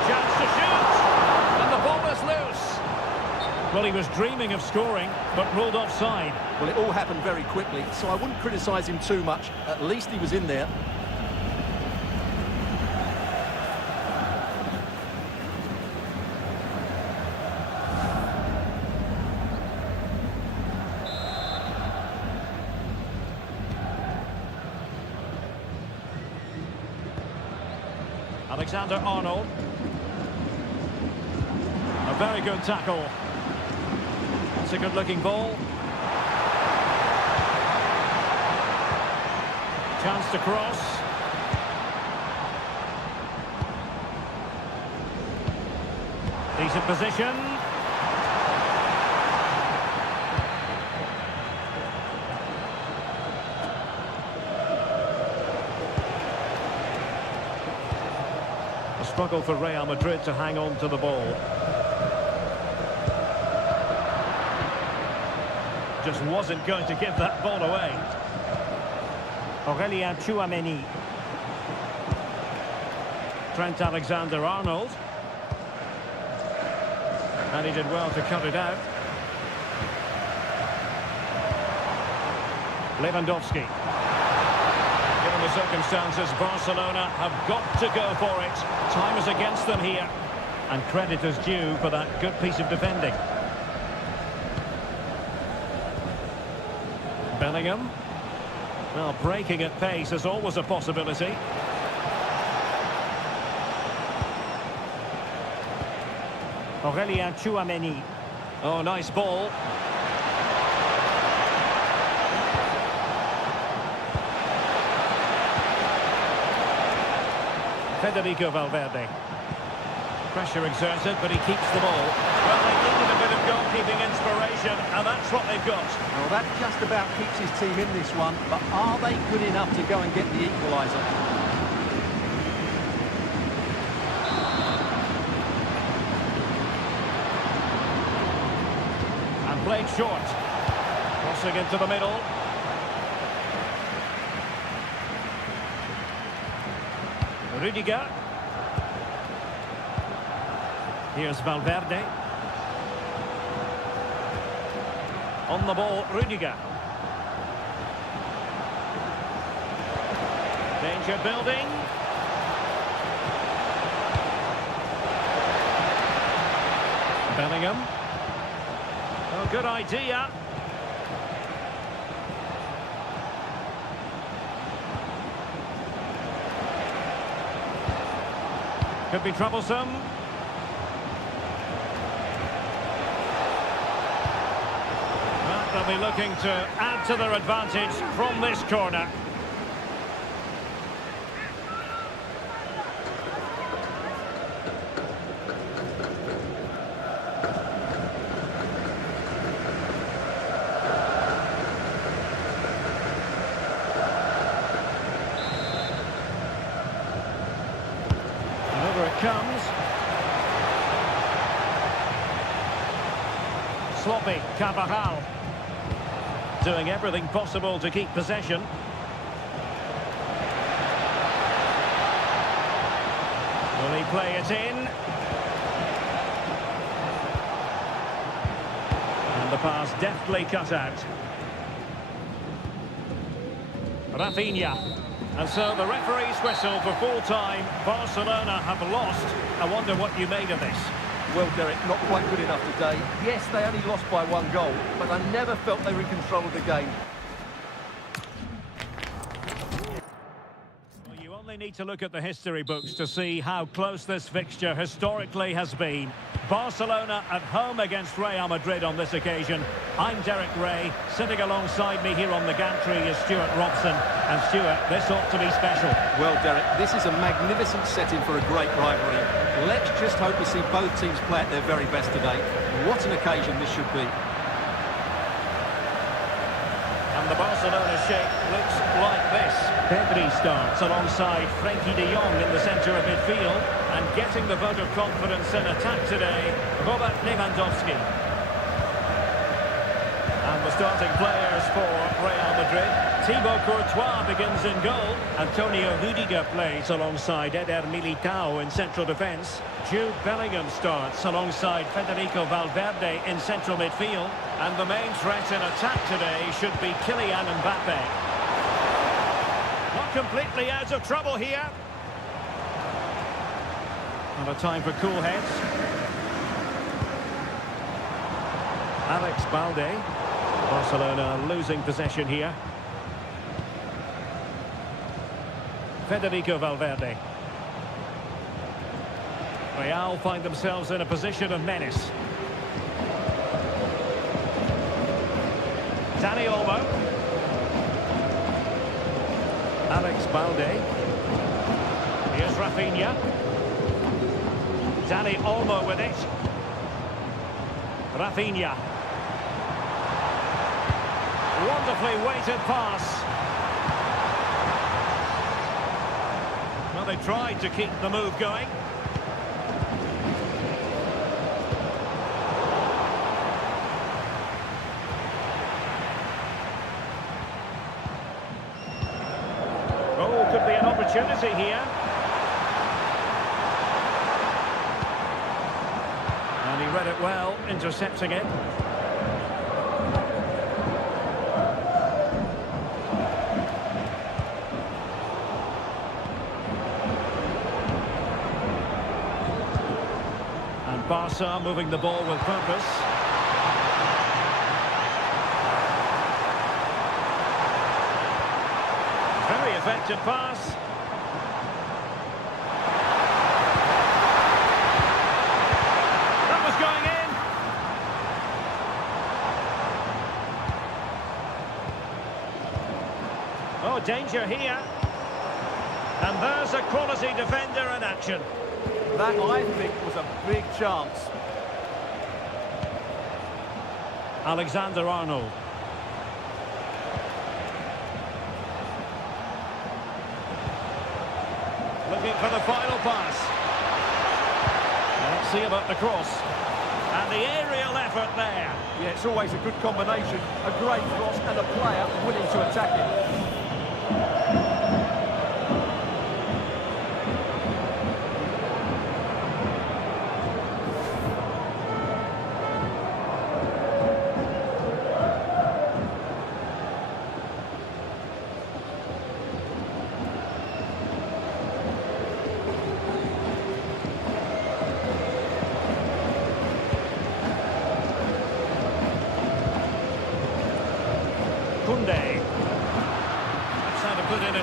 Chance to shoot! And the ball is loose. Well, he was dreaming of scoring, but ruled offside. Well, it all happened very quickly, so I wouldn't criticise him too much. At least he was in there. Alexander-Arnold. A very good tackle. That's a good-looking ball. Chance to cross. Decent position. Struggle for Real Madrid to hang on to the ball. Just wasn't going to give that ball away. Aurélien Tchouameni. Trent Alexander-Arnold. And he did well to cut it out. Lewandowski. Given the circumstances, Barcelona have got to go for it. Time is against them here. And credit is due for that good piece of defending. Bellingham. Well, breaking at pace is always a possibility. Aurélien Tchouameni. Oh, nice ball. Federico Valverde. Pressure exerted, but he keeps the ball. Well, they needed a bit of goalkeeping inspiration, and that's what they've got. Well, that just about keeps his team in this one, but are they good enough to go and get the equaliser? And played short. Crossing into the middle. Rudiger. Here's Valverde. On the ball, Rudiger. Danger building. Bellingham. Oh, good idea. Could be troublesome. Well, they'll be looking to add to their advantage from this corner. Comes. Sloppy, Carvajal. Doing everything possible to keep possession. Will he play it in? And the pass deftly cut out. Rafinha. And so the referee's whistle for full time. Barcelona have lost. I wonder what you made of this. Well, Derek, not quite good enough today. Yes, they only lost by 1 goal, but I never felt they were in control of the game. Well, you only need to look at the history books to see how close this fixture historically has been. Barcelona at home against Real Madrid on this occasion. I'm Derek Ray. Sitting alongside me here on the gantry is Stuart Robson. And Stuart, this ought to be special. Well, Derek, this is a magnificent setting for a great rivalry. Let's just hope we see both teams play at their very best today. What an occasion this should be. And the Barcelona shape looks like this. Pedri starts alongside Frenkie de Jong in the centre of midfield. And getting the vote of confidence in attack today, Robert Lewandowski. And the starting players for Real Madrid. Thibaut Courtois begins in goal. Antonio Rudiger plays alongside Eder Militao in central defence. Jude Bellingham starts alongside Federico Valverde in central midfield. And the main threat in attack today should be Kylian Mbappe. Not completely out of trouble here. And a time for cool heads. Alex Balde. Barcelona losing possession here. Federico Valverde. Real find themselves in a position of menace. Dani Olmo. Alex Balde. Here's Rafinha. Dani Olmo with it. Rafinha. Wonderfully weighted pass. Well, they tried to keep the move going. Oh, could be an opportunity here. And he read it well, intercepting it. And Barca moving the ball with purpose. Very effective pass. That was going in. Oh, danger here. And there's a quality defender in action. That, I think, was a big chance. Alexander-Arnold. Looking for the final pass. Let's see about the cross. And the aerial effort there. Yeah, it's always a good combination. A great cross and a player willing to attack it.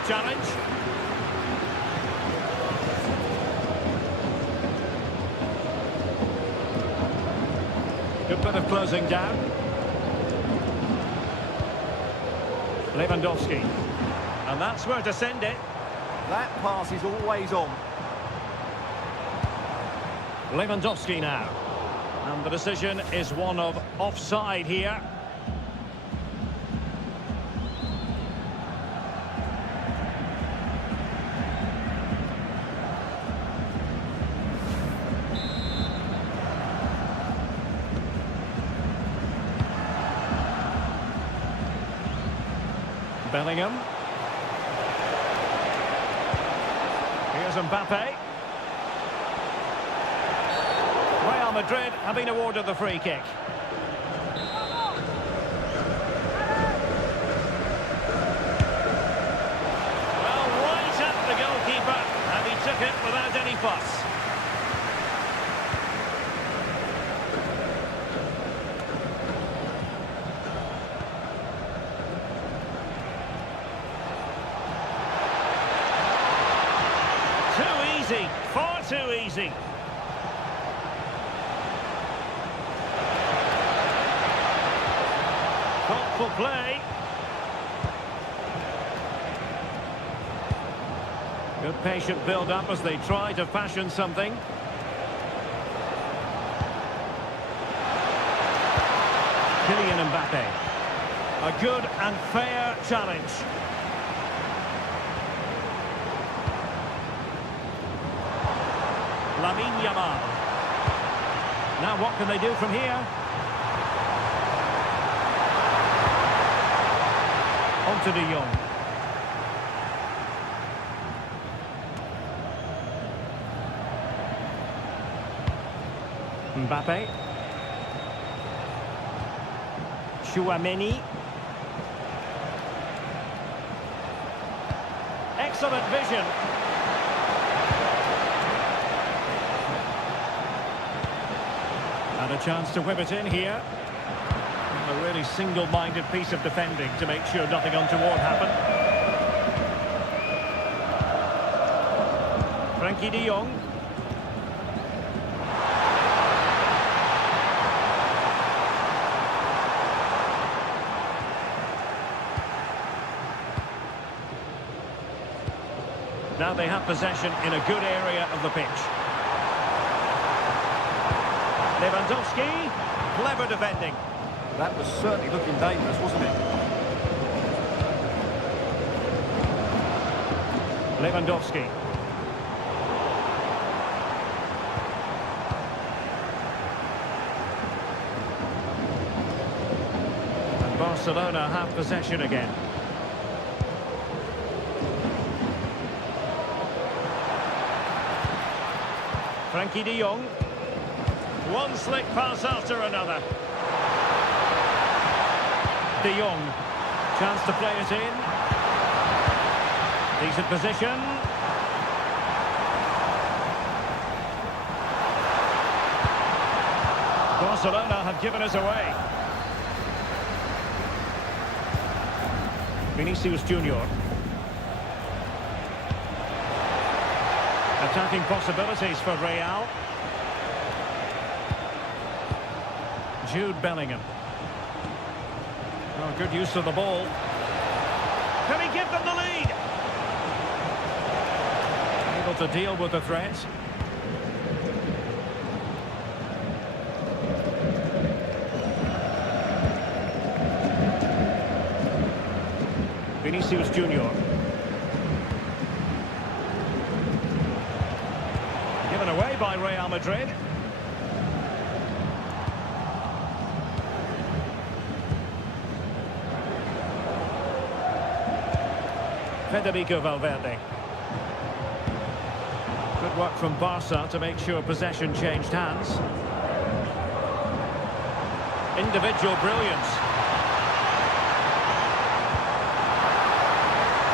challenge. Good bit of closing down. Lewandowski. And that's where to send it. That pass is always on. Lewandowski now. And the decision is one of offside here. Bellingham. Here's Mbappe. Real Madrid have been awarded the free kick. Well, right at the goalkeeper, and he took it without any fuss. Too easy, far too easy. Thoughtful play. Good patient build-up as they try to fashion something. Kylian Mbappe. A good and fair challenge. Lamine Yamal. Now what can they do from here? On to De Jong. Mbappe. Tchouaméni. Excellent vision. And a chance to whip it in here. A really single-minded piece of defending to make sure nothing untoward happened. Frankie de Jong. Now they have possession in a good area of the pitch. Lewandowski, clever defending. That was certainly looking dangerous, wasn't it? Lewandowski. And Barcelona have possession again. Frankie de Jong. One slick pass after another. De Jong. Chance to play it in. Decent position. Barcelona have given us away. Vinicius Junior. Attacking possibilities for Real. Jude Bellingham. Oh, good use of the ball. Can he give them the lead? Able to deal with the threat. Vinicius Junior. Given away by Real Madrid. Federico Valverde. Good work from Barca to make sure possession changed hands. Individual brilliance.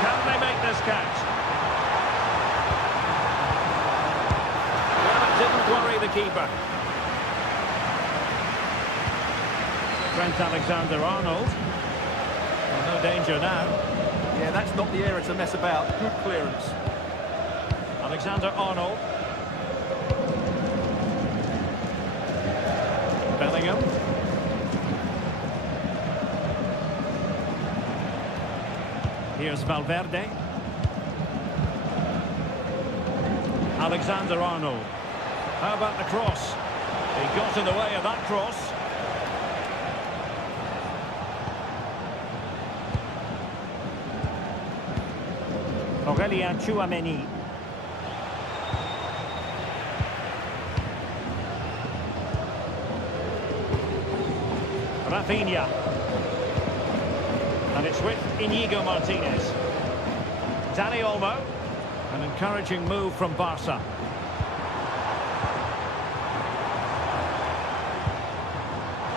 Can they make this catch? Well, it didn't worry the keeper. Trent Alexander-Arnold. Well, no danger now. Yeah, that's not the area to mess about. Good clearance. Alexander-Arnold. Bellingham. Here's Valverde. Alexander-Arnold. How about the cross? He got in the way of that cross. Aurélien Tchouameni. Rafinha. And it's with Inigo Martinez. Dani Olmo. An encouraging move from Barca.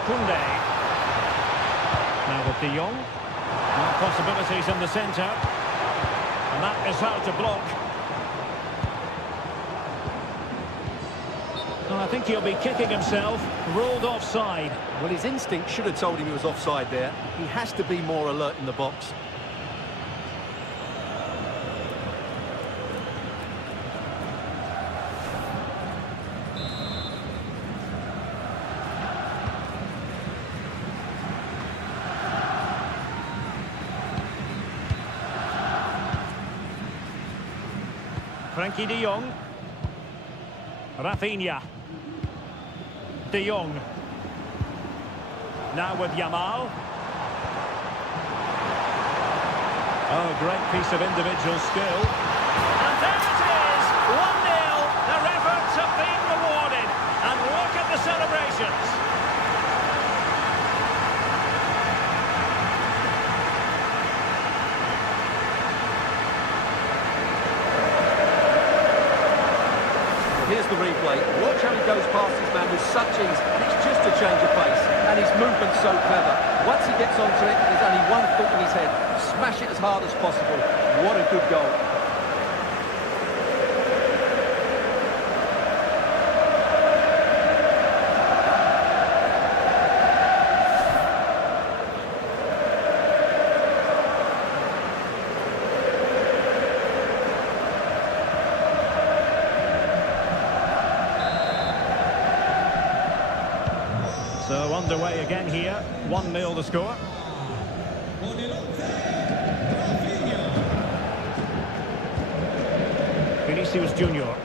Koundé. Now with De Jong. More possibilities in the centre. And that is how to block. And I think he'll be kicking himself. Ruled offside. Well, his instinct should have told him he was offside there. He has to be more alert in the box. Frenkie de Jong. Rafinha. De Jong. Now with Yamal. Oh, great piece of individual skill. And there it is! 1-0. Their efforts have been rewarded. And look at the celebrations. Here's the replay. Watch how he goes past his man with such ease, and it's just a change of pace. And his movement's so clever. Once he gets onto it, there's only one thought in his head. Smash it as hard as possible. What a good goal. So underway again here, 1-0 the score. Vinicius Junior.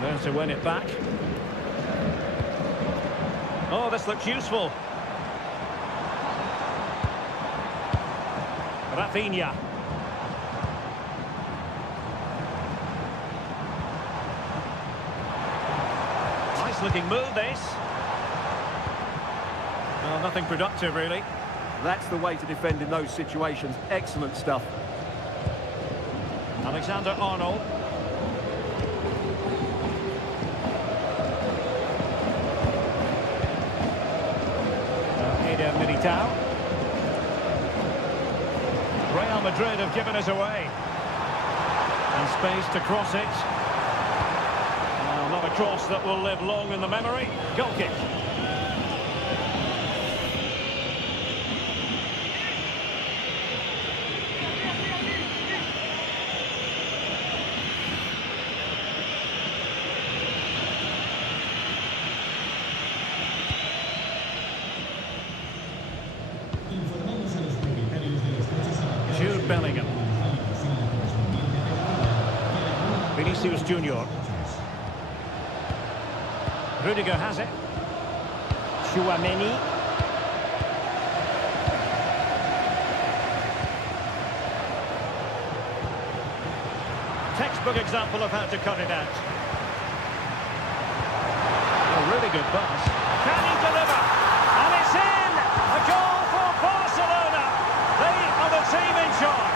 There to win it back. Oh, this looks useful. Rafinha. Nice looking move this. Well, nothing productive, really. That's the way to defend in those situations. Excellent stuff. Alexander-Arnold. Eder Militao. Real Madrid have given us away. And space to cross it. Well, not a cross that will live long in the memory. Goal kick. Bellingham. Vinicius Junior. Rudiger has it. Tchouameni. Textbook example of how to cut it out. A really good pass. Can he deliver? And it's in! A goal for Barcelona! They are the team in charge.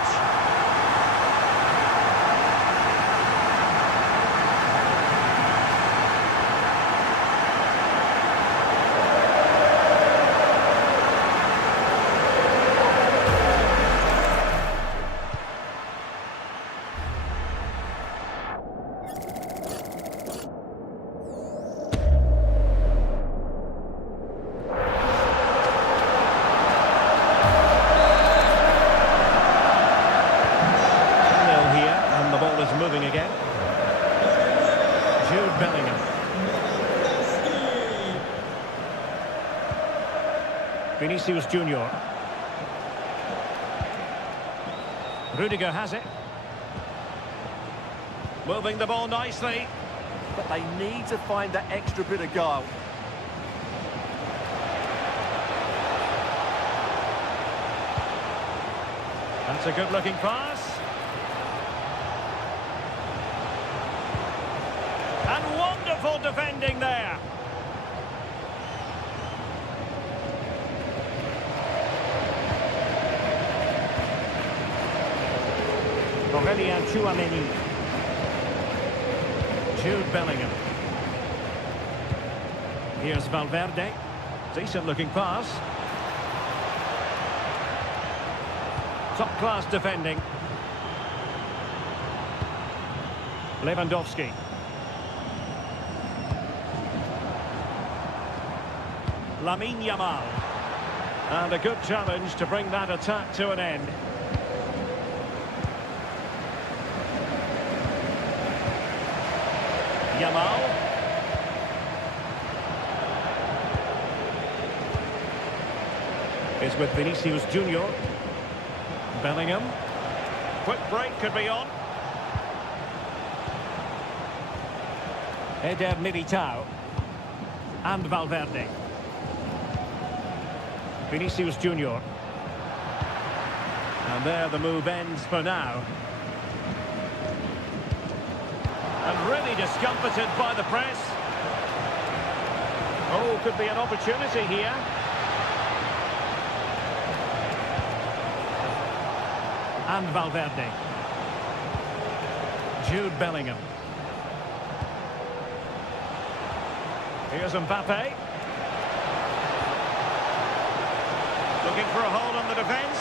Bellingham. Vinicius Junior. Rudiger has it. Moving the ball nicely. But they need to find that extra bit of guile. That's a good-looking pass. And wonderful defending there. Aurelien Tchouameni. Jude Bellingham. Here's Valverde. Decent-looking pass. Top-class defending. Lewandowski. Lamine Yamal. And a good challenge to bring that attack to an end. Yamal. Is with Vinicius Junior. Bellingham. Quick break could be on. Eder Militao. And Valverde. Vinicius Junior. And there the move ends for now. And really discomfited by the press. Oh, could be an opportunity here. And Valverde. Jude Bellingham. Here's Mbappe. Looking for a hole in the defence.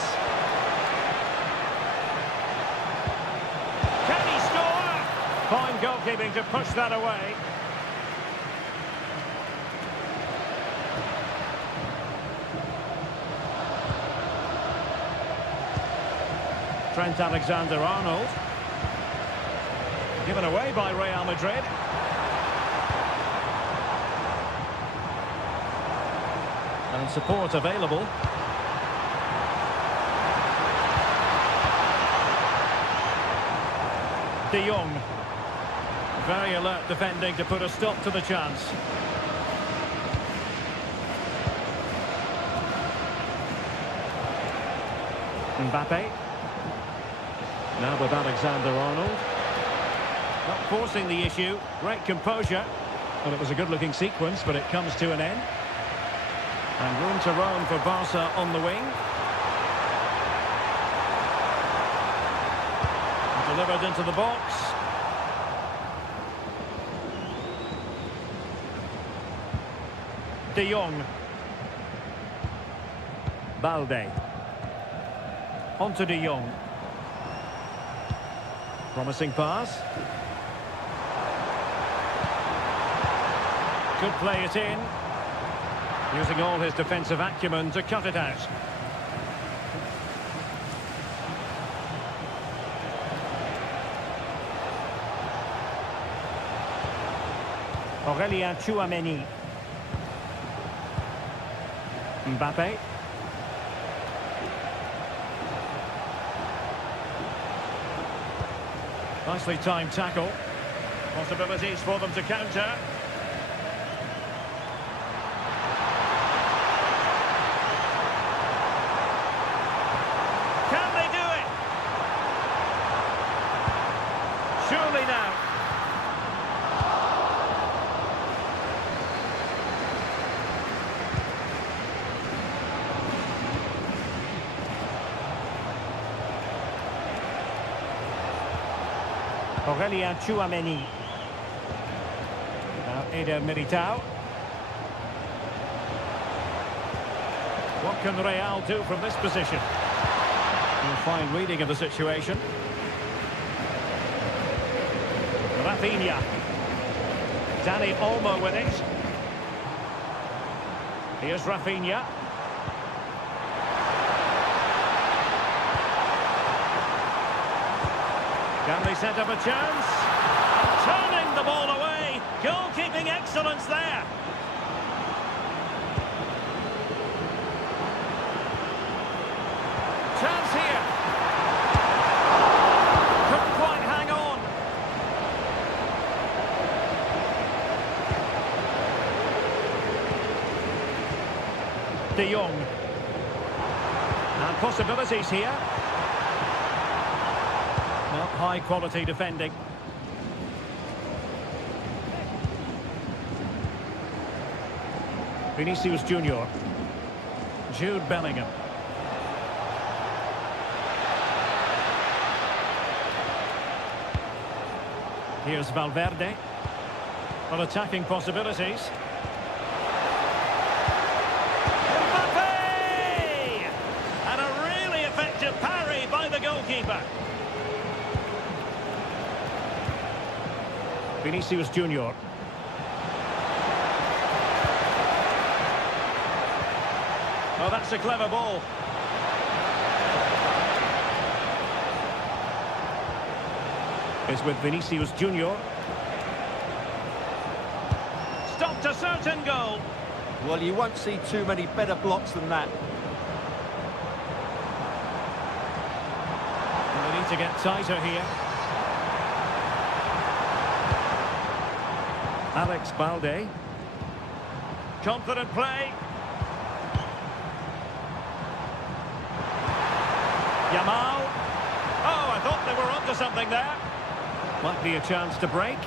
Can he score? Fine goalkeeping to push that away. Trent Alexander-Arnold. Given away by Real Madrid. And support available. De Jong. Very alert defending to put a stop to the chance. Mbappe. Now with Alexander-Arnold. Not forcing the issue. Great composure. Well, it was a good-looking sequence, but it comes to an end. And room to roam for Barca on the wing. Delivered into the box. De Jong. Balde. Onto De Jong. Promising pass. Could play it in. Using all his defensive acumen to cut it out. Aurelien Tchouameni. Mbappe. Nicely timed tackle. Possibilities for them to counter. Can they do it? Surely now. Aurelien Tchouameni. Now Eder Militao. What can Real do from this position? A fine reading of the situation. Rafinha. Dani Olmo with it. Here's Rafinha. Can they set up a chance? Turning the ball away. Goal chance there. Chance here. Couldn't quite hang on. De Jong. And possibilities here. Not high quality defending. Vinicius Junior. Jude Bellingham. Here's Valverde. For attacking possibilities. Mbappe! And a really effective parry by the goalkeeper. Vinicius Junior. Oh, that's a clever ball. Is with Vinicius Junior. Stopped a certain goal. Well, you won't see too many better blocks than that. And they need to get tighter here. Alex Balde. Confident play. Yamal. Oh, I thought they were onto something there. Might be a chance to break.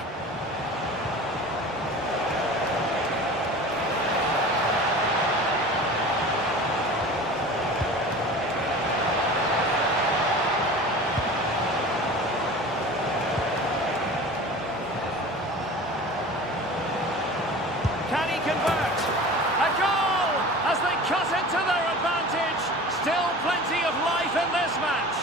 Can he convert? A goal as they cut it to their advantage. Still plenty of life in this match.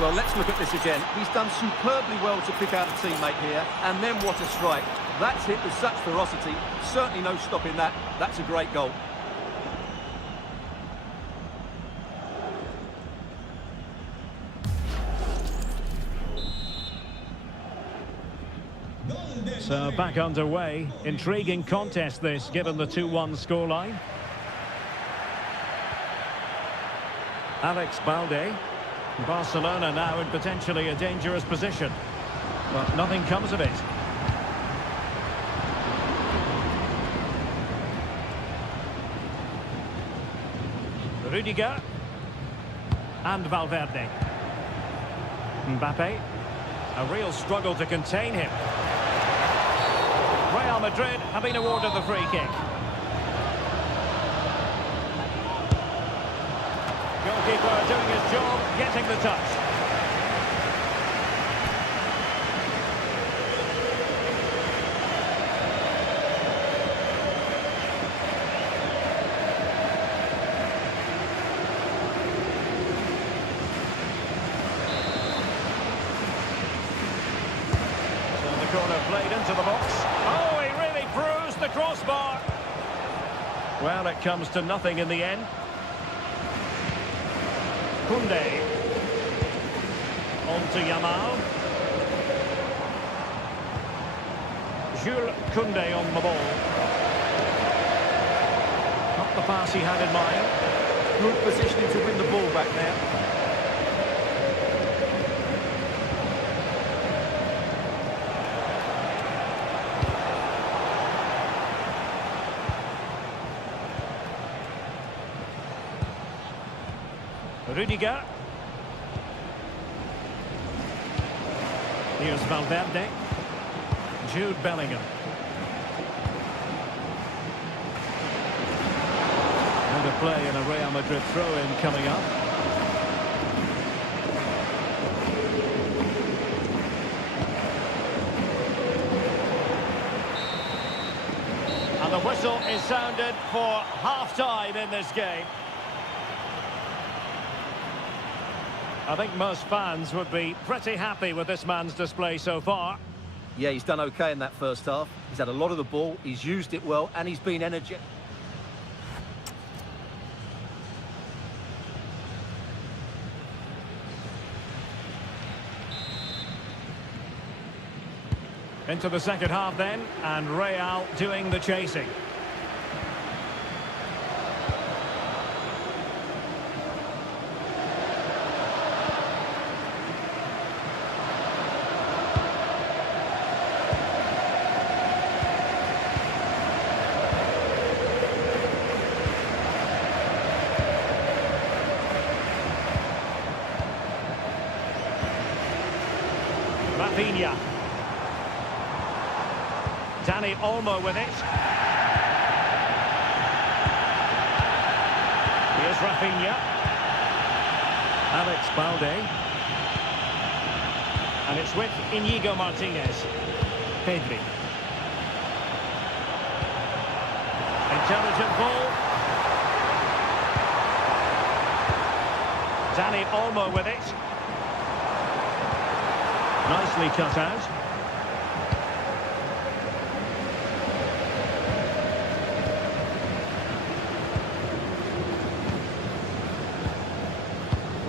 Well, let's look at this again. He's done superbly well to pick out a teammate here, and then what a strike. That's hit with such ferocity. Certainly no stopping that. That's a great goal. So back underway. Intriguing contest this, given the 2-1 scoreline. Alex Balde. Barcelona now in potentially a dangerous position. But nothing comes of it. Rudiger. And Valverde. Mbappe. A real struggle to contain him. Real Madrid have been awarded the free kick. Goalkeeper doing his job, getting the touch. So the corner played into the box. Oh, he really bruised the crossbar. Well, it comes to nothing in the end. Koundé. On to Yamal. Jules Koundé on the ball. Not the pass he had in mind. Good positioning to win the ball back there. Rudiger. Here's Valverde. Jude Bellingham. And a play in a Real Madrid throw-in coming up. And the whistle is sounded for half-time in this game. I think most fans would be pretty happy with this man's display so far. Yeah, he's done okay in that first half. He's had a lot of the ball, he's used it well, and he's been energetic. Into the second half then, and Real doing the chasing. Rafinha. Dani Olmo with it. Here's Rafinha. Alex Balde. And it's with Inigo Martinez. Pedri. Intelligent ball. Dani Olmo with it. Nicely cut out.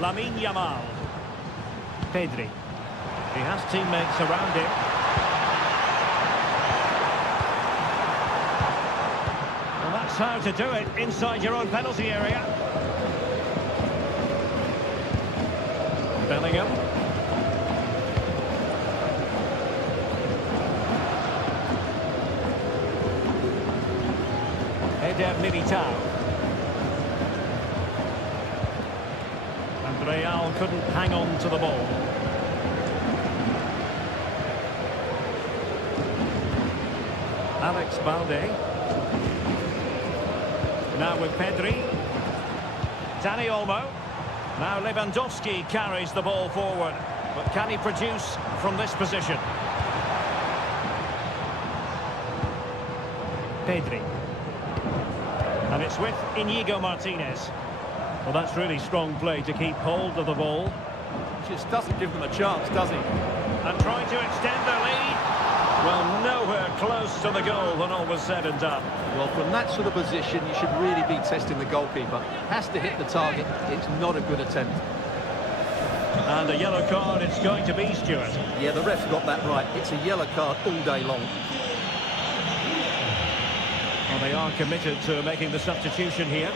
Lamine Yamal. Pedri. He has teammates around him. Well, that's how to do it inside your own penalty area. Bellingham. Militao. And Real couldn't hang on to the ball. Alex Balde. Now with Pedri. Dani Olmo. Now Lewandowski carries the ball forward. But can he produce from this position? Pedri. And it's with Inigo Martinez. Well, that's really strong play to keep hold of the ball. Just doesn't give them a chance, does he? And trying to extend their lead. Well, nowhere close to the goal when all was said and done. Well, from that sort of position, you should really be testing the goalkeeper. Has to hit the target. It's not a good attempt. And a yellow card it's going to be, Stuart. Yeah, the ref's got that right. It's a yellow card all day long. Well, they are committed to making the substitution here.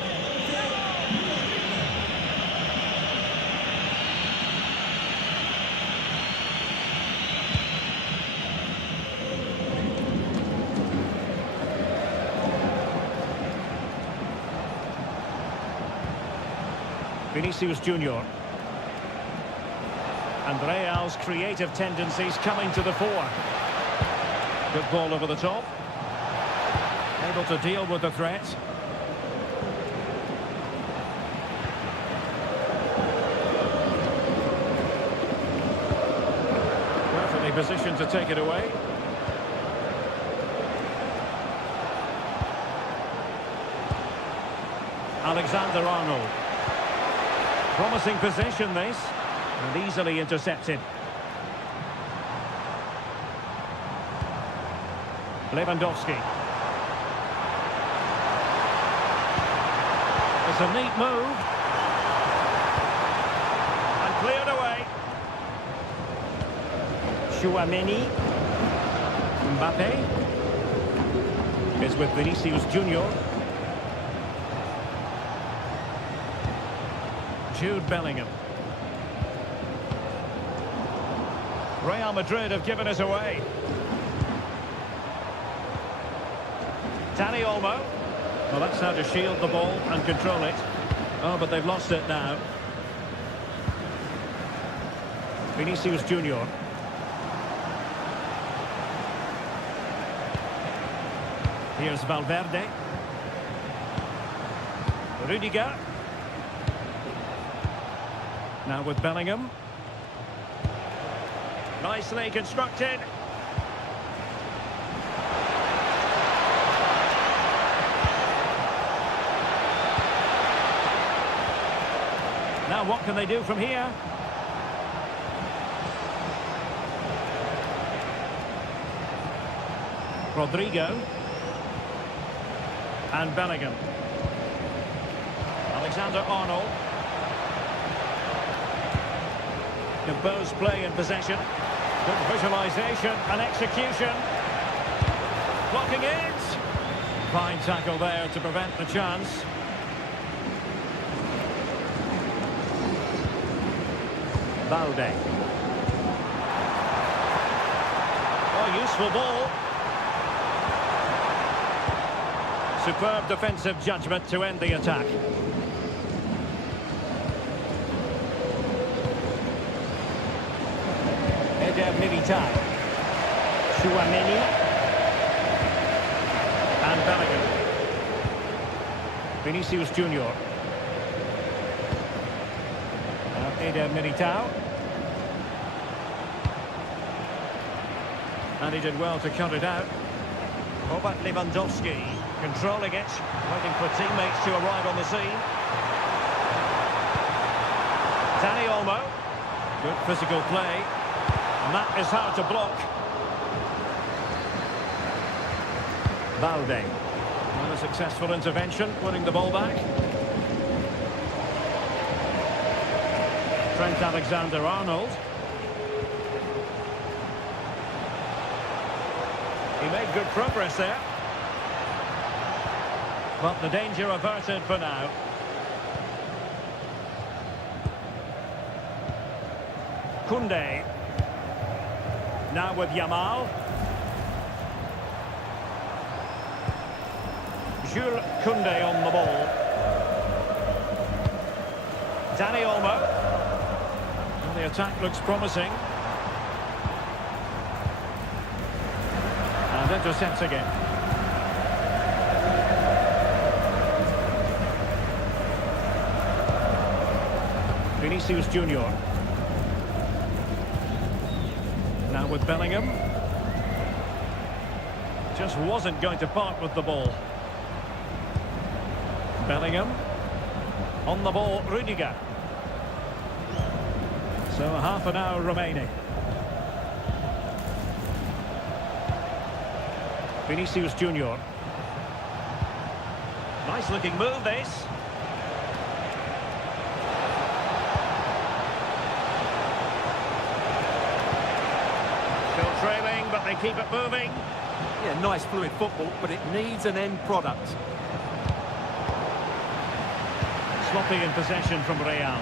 Vinicius Junior. And Real's creative tendencies coming to the fore. Good ball over the top. Able to deal with the threat. Perfectly positioned to take it away. Alexander-Arnold. Promising possession this, and easily intercepted. Lewandowski. It's a neat move. And cleared away. Chouameni. Mbappe is with Vinicius Junior. Jude Bellingham. Real Madrid have given us away. Dani Olmo. Well, that's how to shield the ball and control it. Oh, but they've lost it now. Vinicius Junior. Here's Valverde. Rudiger. Now with Bellingham. Nicely constructed. Now what can they do from here? Rodrigo. And Bellingham. Alexander-Arnold. Composed play in possession. Good visualisation and execution. Blocking it. Fine tackle there to prevent the chance. Balde. Oh, useful ball. Superb defensive judgment to end the attack. Eder Militao. Chouameni. And Bellingham. Vinicius Junior. Eder Militao. And he did well to cut it out. Robert Lewandowski controlling it, waiting for teammates to arrive on the scene. Dani Olmo. Good physical play. And that is hard to block. Balde. Not a successful intervention, winning the ball back. Trent Alexander-Arnold. He made good progress there. But the danger averted for now. Koundé. Now with Yamal. Jules Koundé on the ball. Dani Olmo. Well, the attack looks promising. And intercepts again. Vinicius Junior. Now with Bellingham. Just wasn't going to part with the ball. Bellingham. On the ball, Rudiger. So half an hour remaining. Vinicius Junior. Nice looking move this. Still trailing, but they keep it moving. Yeah, nice fluid football, but it needs an end product. Sloppy in possession from Real.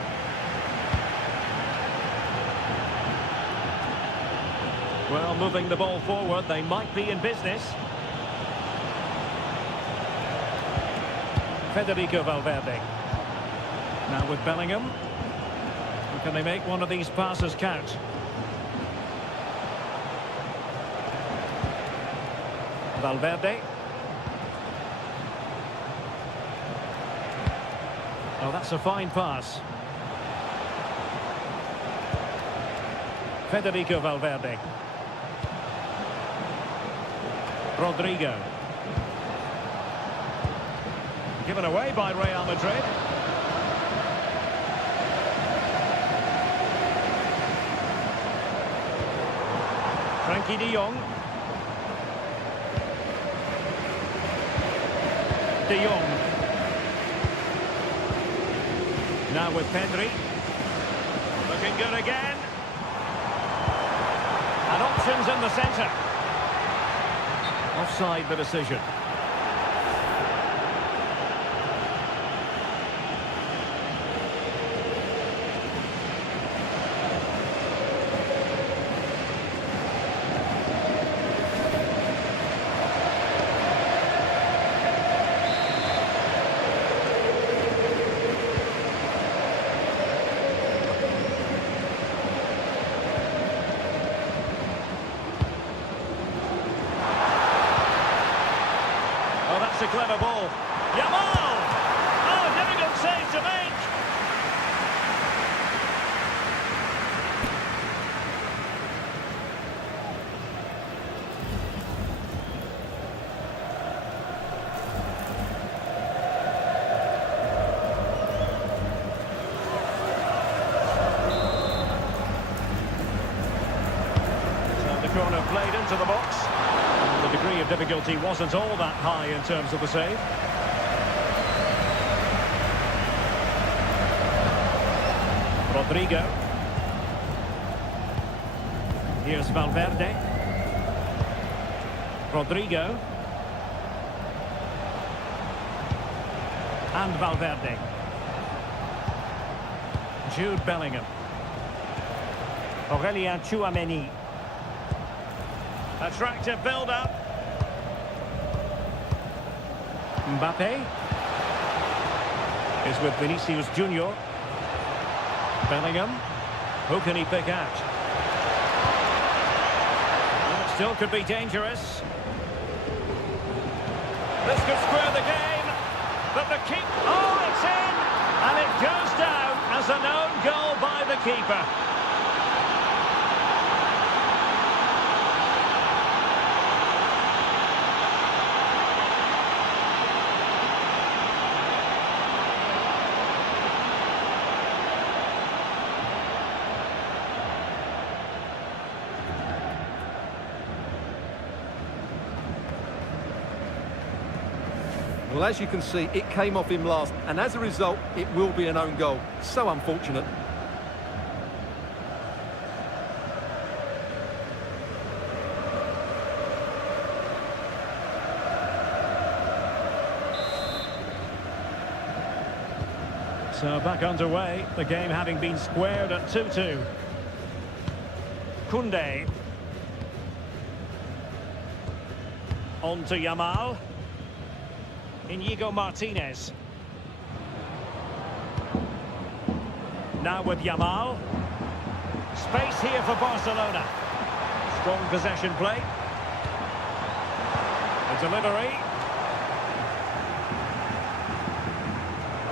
Well, moving the ball forward, they might be in business. Federico Valverde. Now with Bellingham. Can they make one of these passes count? Valverde. Oh, that's a fine pass. Federico Valverde. Rodrigo. Given away by Real Madrid. Frankie de Jong. De Jong. Now with Pedri. Looking good again. And options in the centre. Offside the decision. A clever ball. Yamal! Oh, difficult save to make. So the corner played into the box. The degree of difficulty wasn't all that high in terms of the save. Rodrigo. Here's Valverde. Rodrigo. And Valverde. Jude Bellingham. Aurelien Tchouameni. Attractive build-up. Mbappe is with Vinicius Junior. Bellingham. Who can he pick out? Well, it still could be dangerous. This could square the game. But the keep... Oh, it's in! And it goes down as an own goal by the keeper. Well, as you can see, it came off him last, and as a result, it will be an own goal. So unfortunate. So back underway, the game having been squared at 2-2. Koundé. On to Yamal. Inigo Martinez. Now with Yamal. Space here for Barcelona. Strong possession play. The delivery.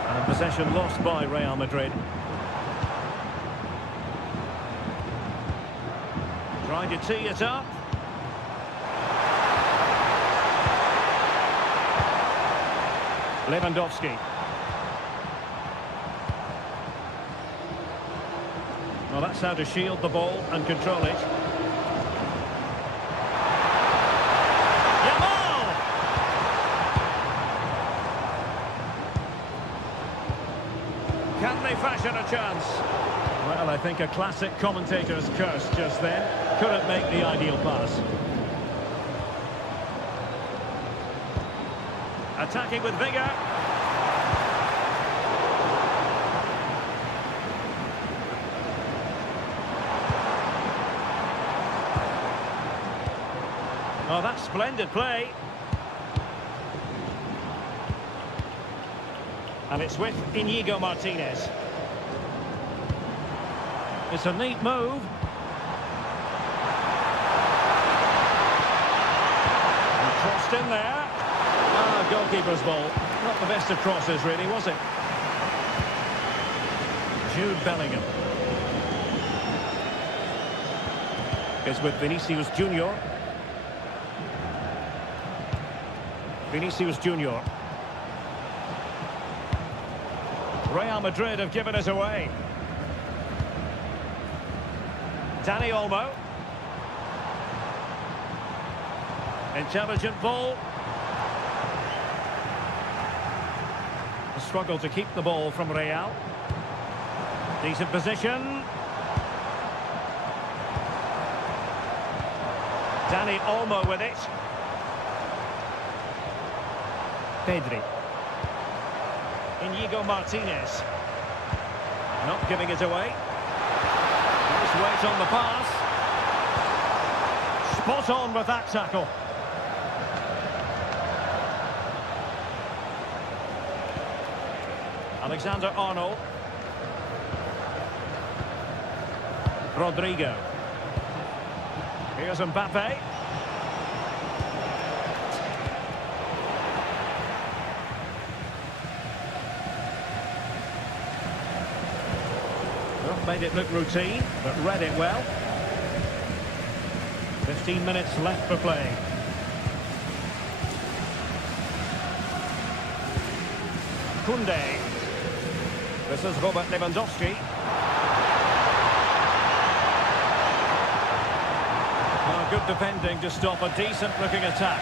And possession lost by Real Madrid. Trying to tee it up. Lewandowski. Well, that's how to shield the ball and control it. Yamal! Can they fashion a chance? Well, I think a classic commentator's curse just then. Couldn't make the ideal pass. Attacking with vigour. Oh, that's splendid play. And it's with Inigo Martinez. It's a neat move. And crossed in there. Goalkeeper's ball. Not the best of crosses, really, was it? Jude Bellingham is with Vinicius Junior. Vinicius Junior. Real Madrid have given us away. Dani Olmo. Intelligent ball. Struggle to keep the ball from Real. Decent position. Dani Olmo with it. Pedri. Inigo Martinez. Not giving it away. Nice weight on the pass. Spot on with that tackle. Alexander-Arnold. Rodrigo. Here's Mbappe. Well, made it look routine, but read it well. 15 minutes left for play. Koundé. This is Robert Lewandowski. Well, good defending to stop a decent-looking attack.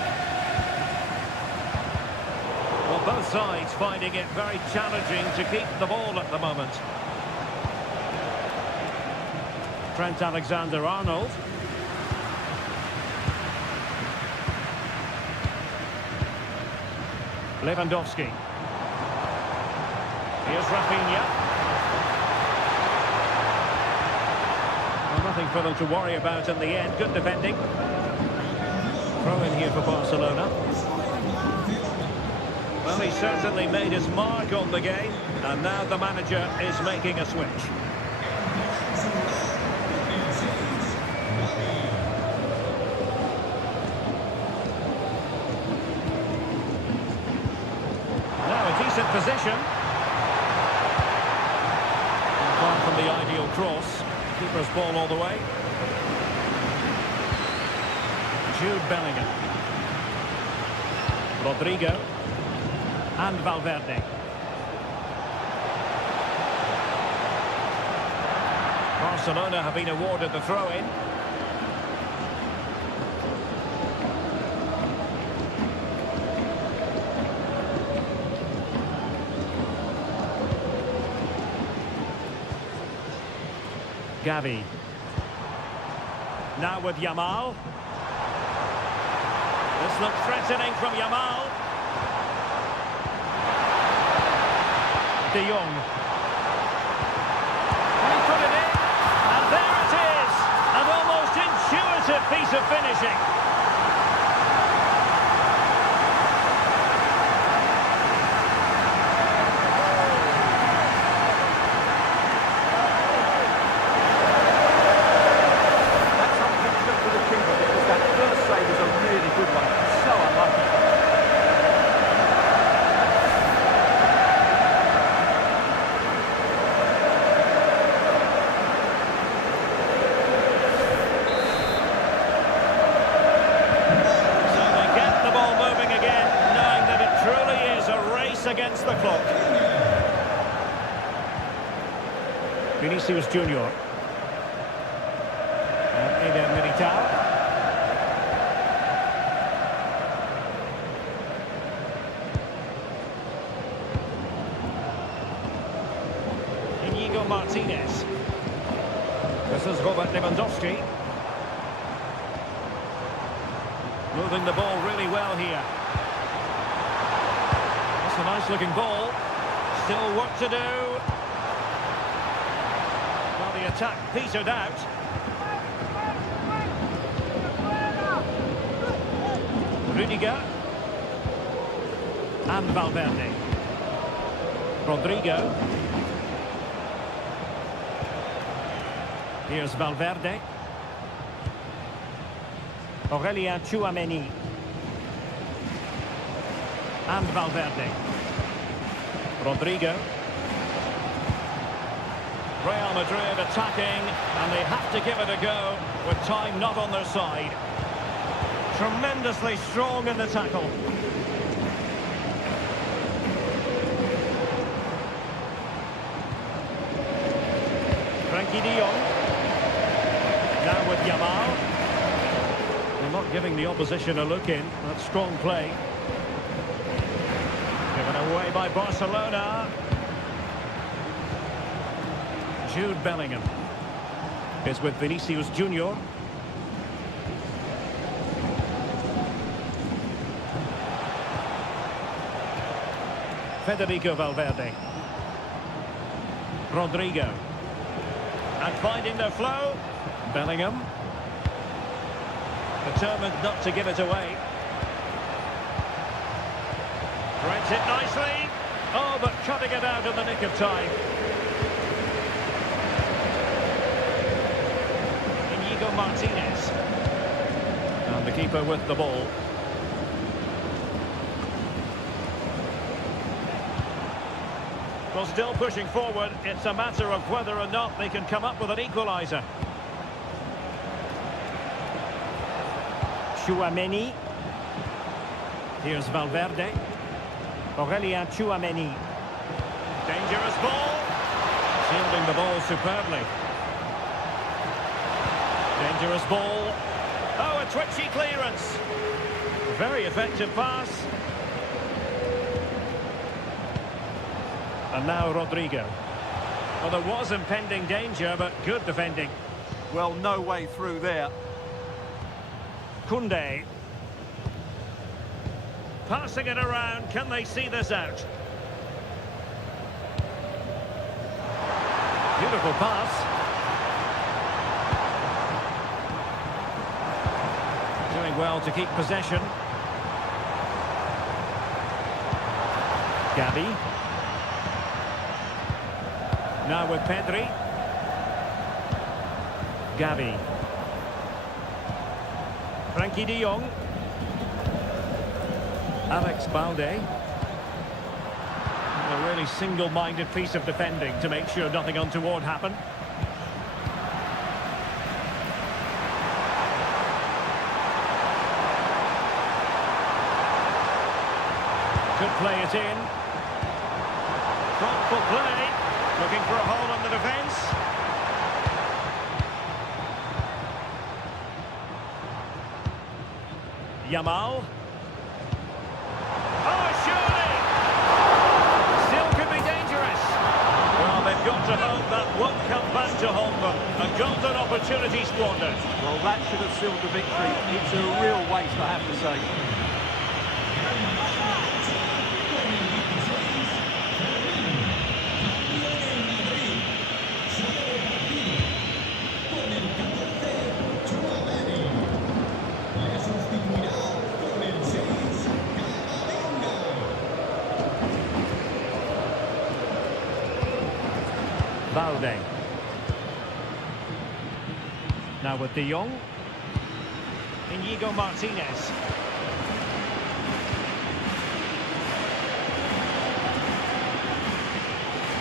Well, both sides finding it very challenging to keep the ball at the moment. Trent Alexander-Arnold. Lewandowski. Here's Rafinha. Well, nothing for them to worry about in the end. Good defending. Throw in here for Barcelona. Well, he certainly made his mark on the game, and now the manager is making a switch. Now a decent position. Far from the ideal cross. Keeper's ball all the way. Jude Bellingham. Rodrigo. And Valverde. Barcelona have been awarded the throw-in. Gavi. Now with Yamal. This looks threatening from Yamal. De Jong. He put it in, and there it is! An almost intuitive piece of finishing. That's unfortunate for the keeper because that first save was a really good one. So unlucky. Against the clock. Vinicius Junior. And Eder Militao. Inigo Martinez. This is Robert Lewandowski. Moving the ball really well here. A nice looking ball. Still work to do. Well, the attack petered out. Rudiger. And Valverde. Rodrigo. Here's Valverde. Aurelien Tchouameni. And Valverde. Rodrigo. Real Madrid attacking, and they have to give it a go with time not on their side. Tremendously strong in the tackle. Frankie de Jong. Now with Yamal. They're not giving the opposition a look in. That's strong play. Given away by Barcelona. Jude Bellingham is with Vinicius Junior. Federico Valverde. Rodrigo. And finding the flow. Bellingham. Determined not to give it away. Threads it nicely. Oh, but cutting it out in the nick of time. Inigo Martinez. And the keeper with the ball. Well, still pushing forward. It's a matter of whether or not they can come up with an equalizer. Tchouameni. Here's Valverde. Aurelien Tchouameni. Dangerous ball. Shielding the ball superbly. Dangerous ball. Oh, a twitchy clearance. Very effective pass. And now Rodrigo. Well, there was impending danger, but good defending. Well, no way through there. Koundé. Passing it around, can they see this out? Beautiful pass. Doing well to keep possession. Gavi. Now with Pedri. Gavi. Frankie de Jong. Alex Balde. A really single-minded piece of defending to make sure nothing untoward happened. Could play it in. Thoughtful play. Looking for a hole on the defence. Yamal. Oh, surely! Still could be dangerous. Well, they've got to hope that won't come back to haunt them. A golden opportunity squandered. Well, that should have sealed the victory. It's a real waste, I have to say. Balde. Now with de Jong. Inigo Martinez.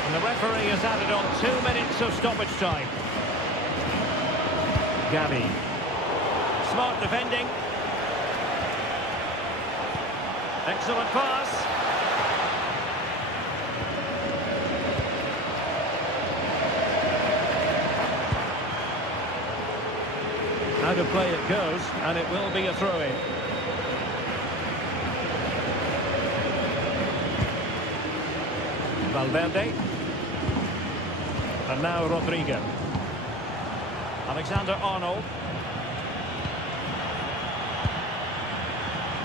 And the referee has added on 2 minutes of stoppage time. Gavi. Smart defending. Excellent pass. Out of play it goes, and it will be a throw-in. Valverde. And now Rodrigo. Alexander-Arnold.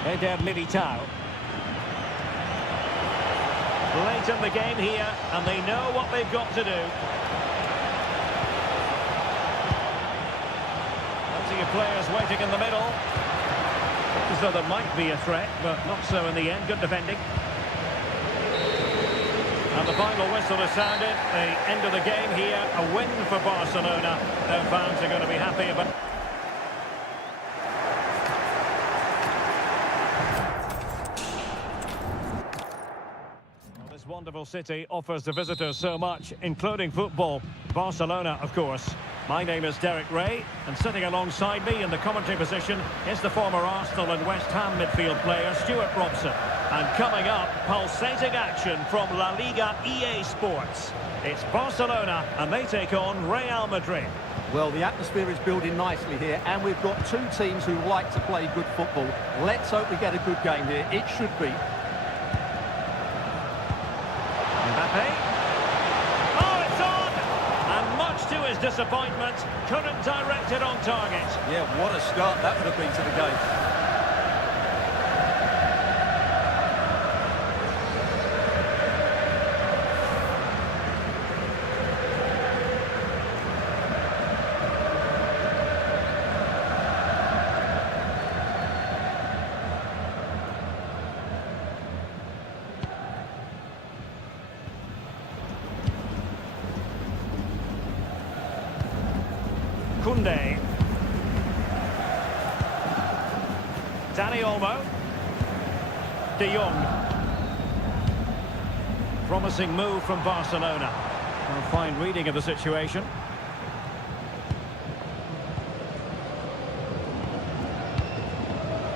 Eder Militao. Late in the game here, and they know what they've got to do. Plenty of players waiting in the middle. As though there might be a threat, but not so in the end. Good defending. And the final whistle has sounded. The end of the game here. A win for Barcelona. Their fans are going to be happy about it. This wonderful city offers the visitors so much, including football. Barcelona, of course. My name is Derek Ray, and sitting alongside me in the commentary position is the former Arsenal and West Ham midfield player Stuart Robson. And coming up, pulsating action from La Liga EA Sports. It's Barcelona, and they take on Real Madrid. Well, the atmosphere is building nicely here, and we've got two teams who like to play good football. Let's hope we get a good game here. It should be. Mbappe. Oh, it's on! And much to his disappointment, couldn't direct it on target. Yeah, what a start that would have been to the game. Koundé. Dani Olmo. De Jong. Promising move from Barcelona. A fine reading of the situation.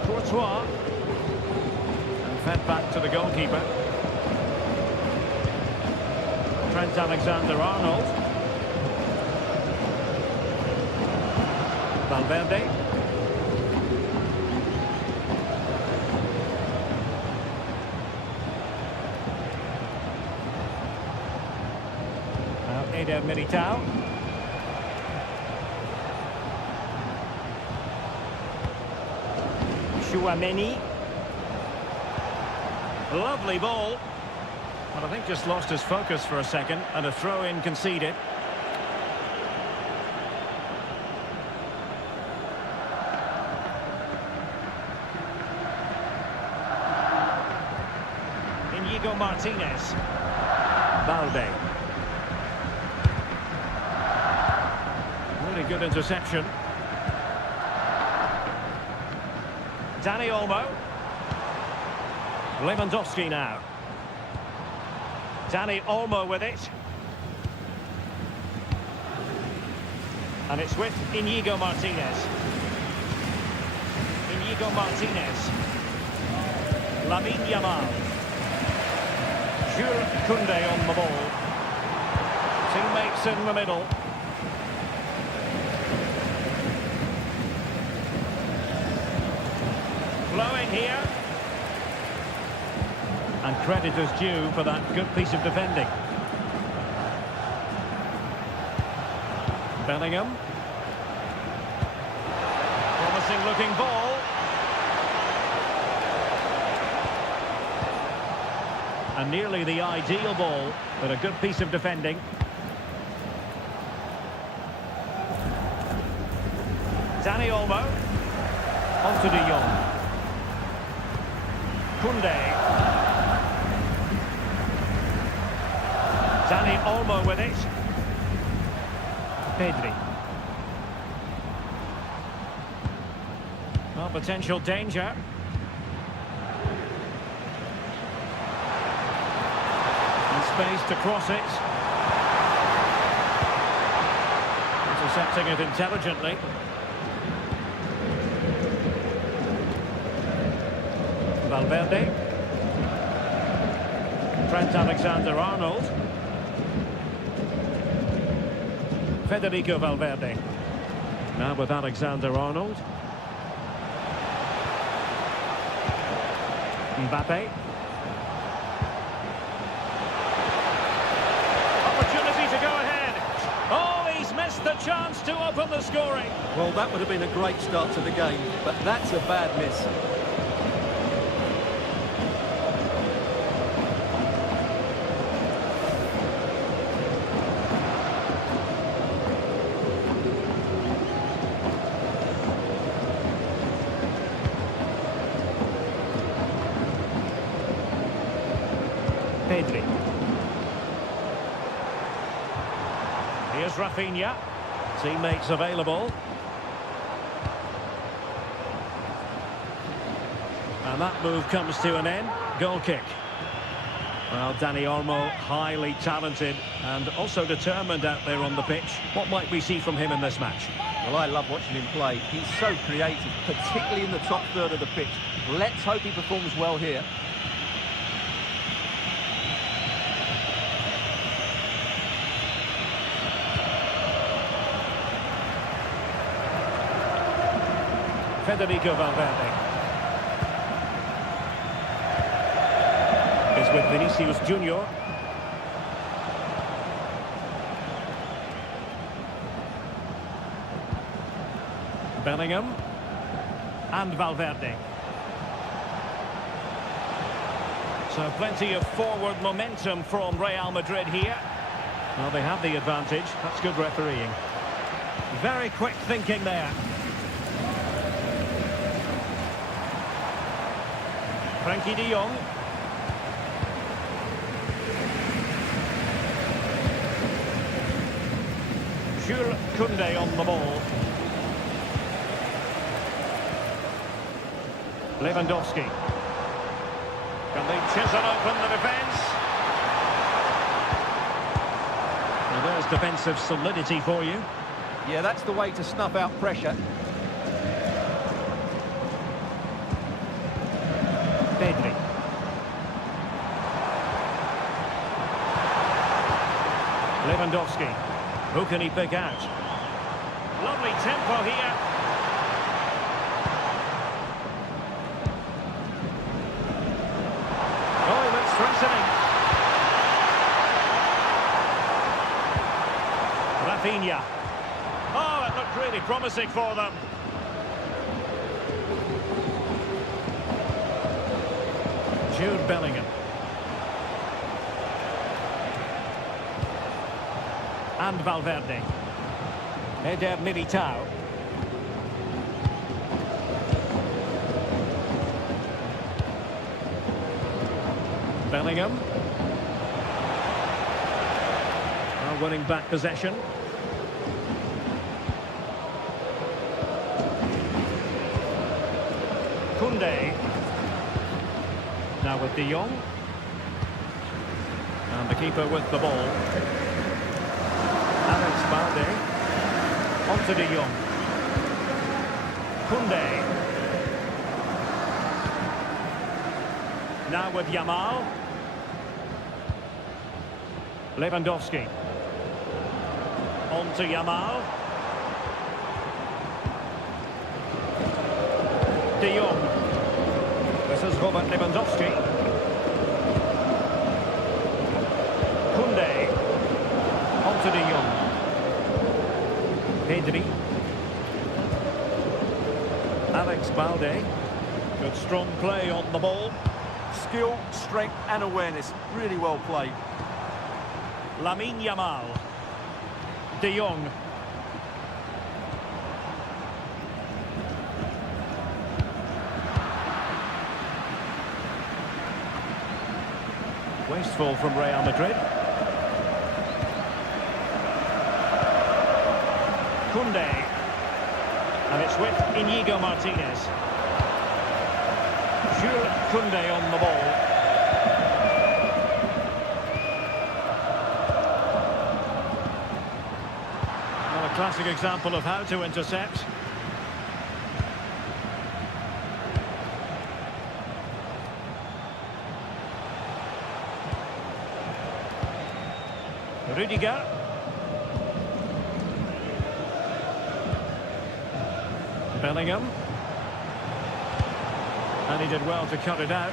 Courtois. And fed back to the goalkeeper. Trent Alexander-Arnold. Valverde. Now Eder Militao. Chouameni. Lovely ball. But I think just lost his focus for a second, and a throw-in conceded. Inigo Martinez. Balde. Really good interception. Dani Olmo. Lewandowski now. Dani Olmo with it. And it's with Inigo Martinez. Inigo Martinez. Lamine Yamal. Jules Koundé on the ball. Teammates in the middle. Flowing here. And credit is due for that good piece of defending. Bellingham. Promising looking ball. And nearly the ideal ball, but a good piece of defending. Dani Olmo. On to De Jong. Koundé. Dani Olmo with it. Pedri. Well, potential danger. And space to cross it. Intercepting it intelligently. Valverde. Trent Alexander-Arnold. Federico Valverde. Now with Alexander-Arnold. Mbappe. Opportunity to go ahead. Oh, he's missed the chance to open the scoring. Well, that would have been a great start to the game, but that's a bad miss. Pedri. Here's Rafinha. Teammates available. And that move comes to an end. Goal kick. Well, Dani Olmo, highly talented and also determined out there on the pitch. What might we see from him in this match? Well, I love watching him play. He's so creative, particularly in the top third of the pitch. Let's hope he performs well here. Federico Valverde is with Vinicius Junior. Bellingham and Valverde. So plenty of forward momentum from Real Madrid here. Well, they have the advantage. That's good refereeing. Very quick thinking there. Frankie de Jong. Jules Koundé on the ball. Lewandowski. Can they chisel open the defence? Well, there's defensive solidity for you. Yeah, that's the way to snuff out pressure. Pedri. Lewandowski. Who can he pick out? Lovely tempo here. Oh, he looks threatening. Rafinha. Oh, it looked really promising for them. Jude Bellingham. And Valverde. Eder Militao. Bellingham. Now winning back possession. Koundé. Now with De Jong. And the keeper with the ball. Alex Balde. On to De Jong. Koundé. Now with Yamal. Lewandowski. On to Yamal. De Jong. This is Robert Lewandowski. Koundé. On to De Jong. Pedri. Alex Balde. Good strong play on the ball. Skill, strength and awareness. Really well played. Lamine Yamal. De Jong. Wasteful from Real Madrid. Koundé. And it's with Inigo Martinez. Jules Koundé on the ball. Well, a classic example of how to intercept. Rudiger. Bellingham. And he did well to cut it out.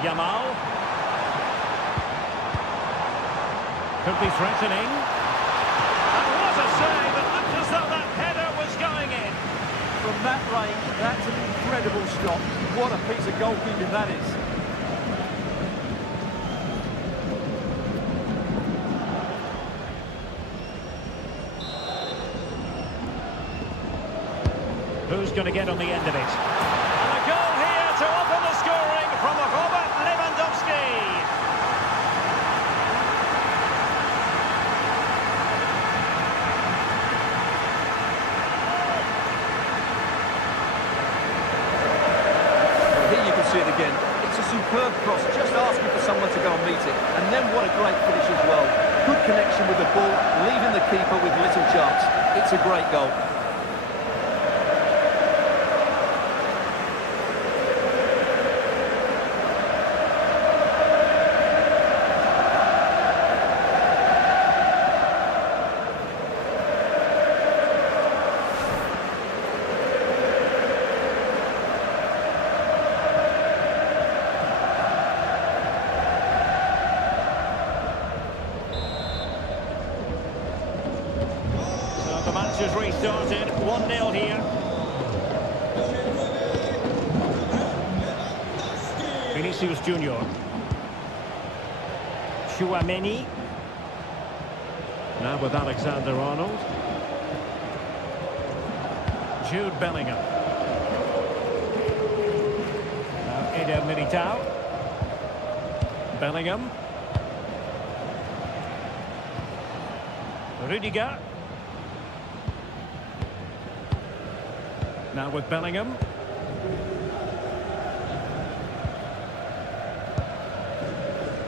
Yamal. Could be threatening. And what a save! It looked as though that header was going in. From that range, that's an incredible shot. What a piece of goalkeeping that is. Who's going to get on the end of it? And a goal here to open the scoring from Robert Lewandowski. Well, here you can see it again. It's a superb cross, just asking for someone to go and meet it. And then what a great finish as well. Good connection with the ball, leaving the keeper with little chance. It's a great goal. The match has restarted, 1-0 here. Vinicius Junior. Tchouaméni. Now with Alexander-Arnold. Jude Bellingham. Now Eder Militao. Bellingham. Rudiger. Now with Bellingham.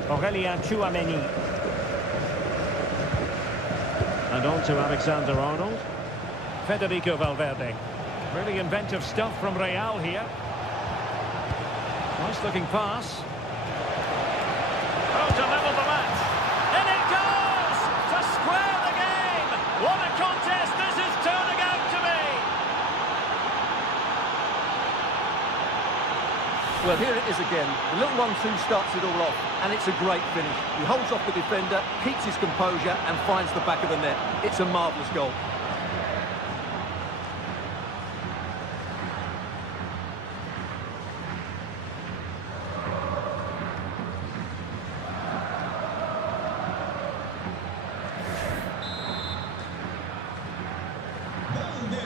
Aurelien Tchouaméni. And on to Alexander-Arnold. Federico Valverde. Really inventive stuff from Real here. Nice looking pass. Oh, to level the match. And it goes! To square the game! What a contest this is turning out to be! Well, here it is again. The little 1-2 starts it all off, and it's a great finish. He holds off the defender, keeps his composure, and finds the back of the net. It's a marvellous goal.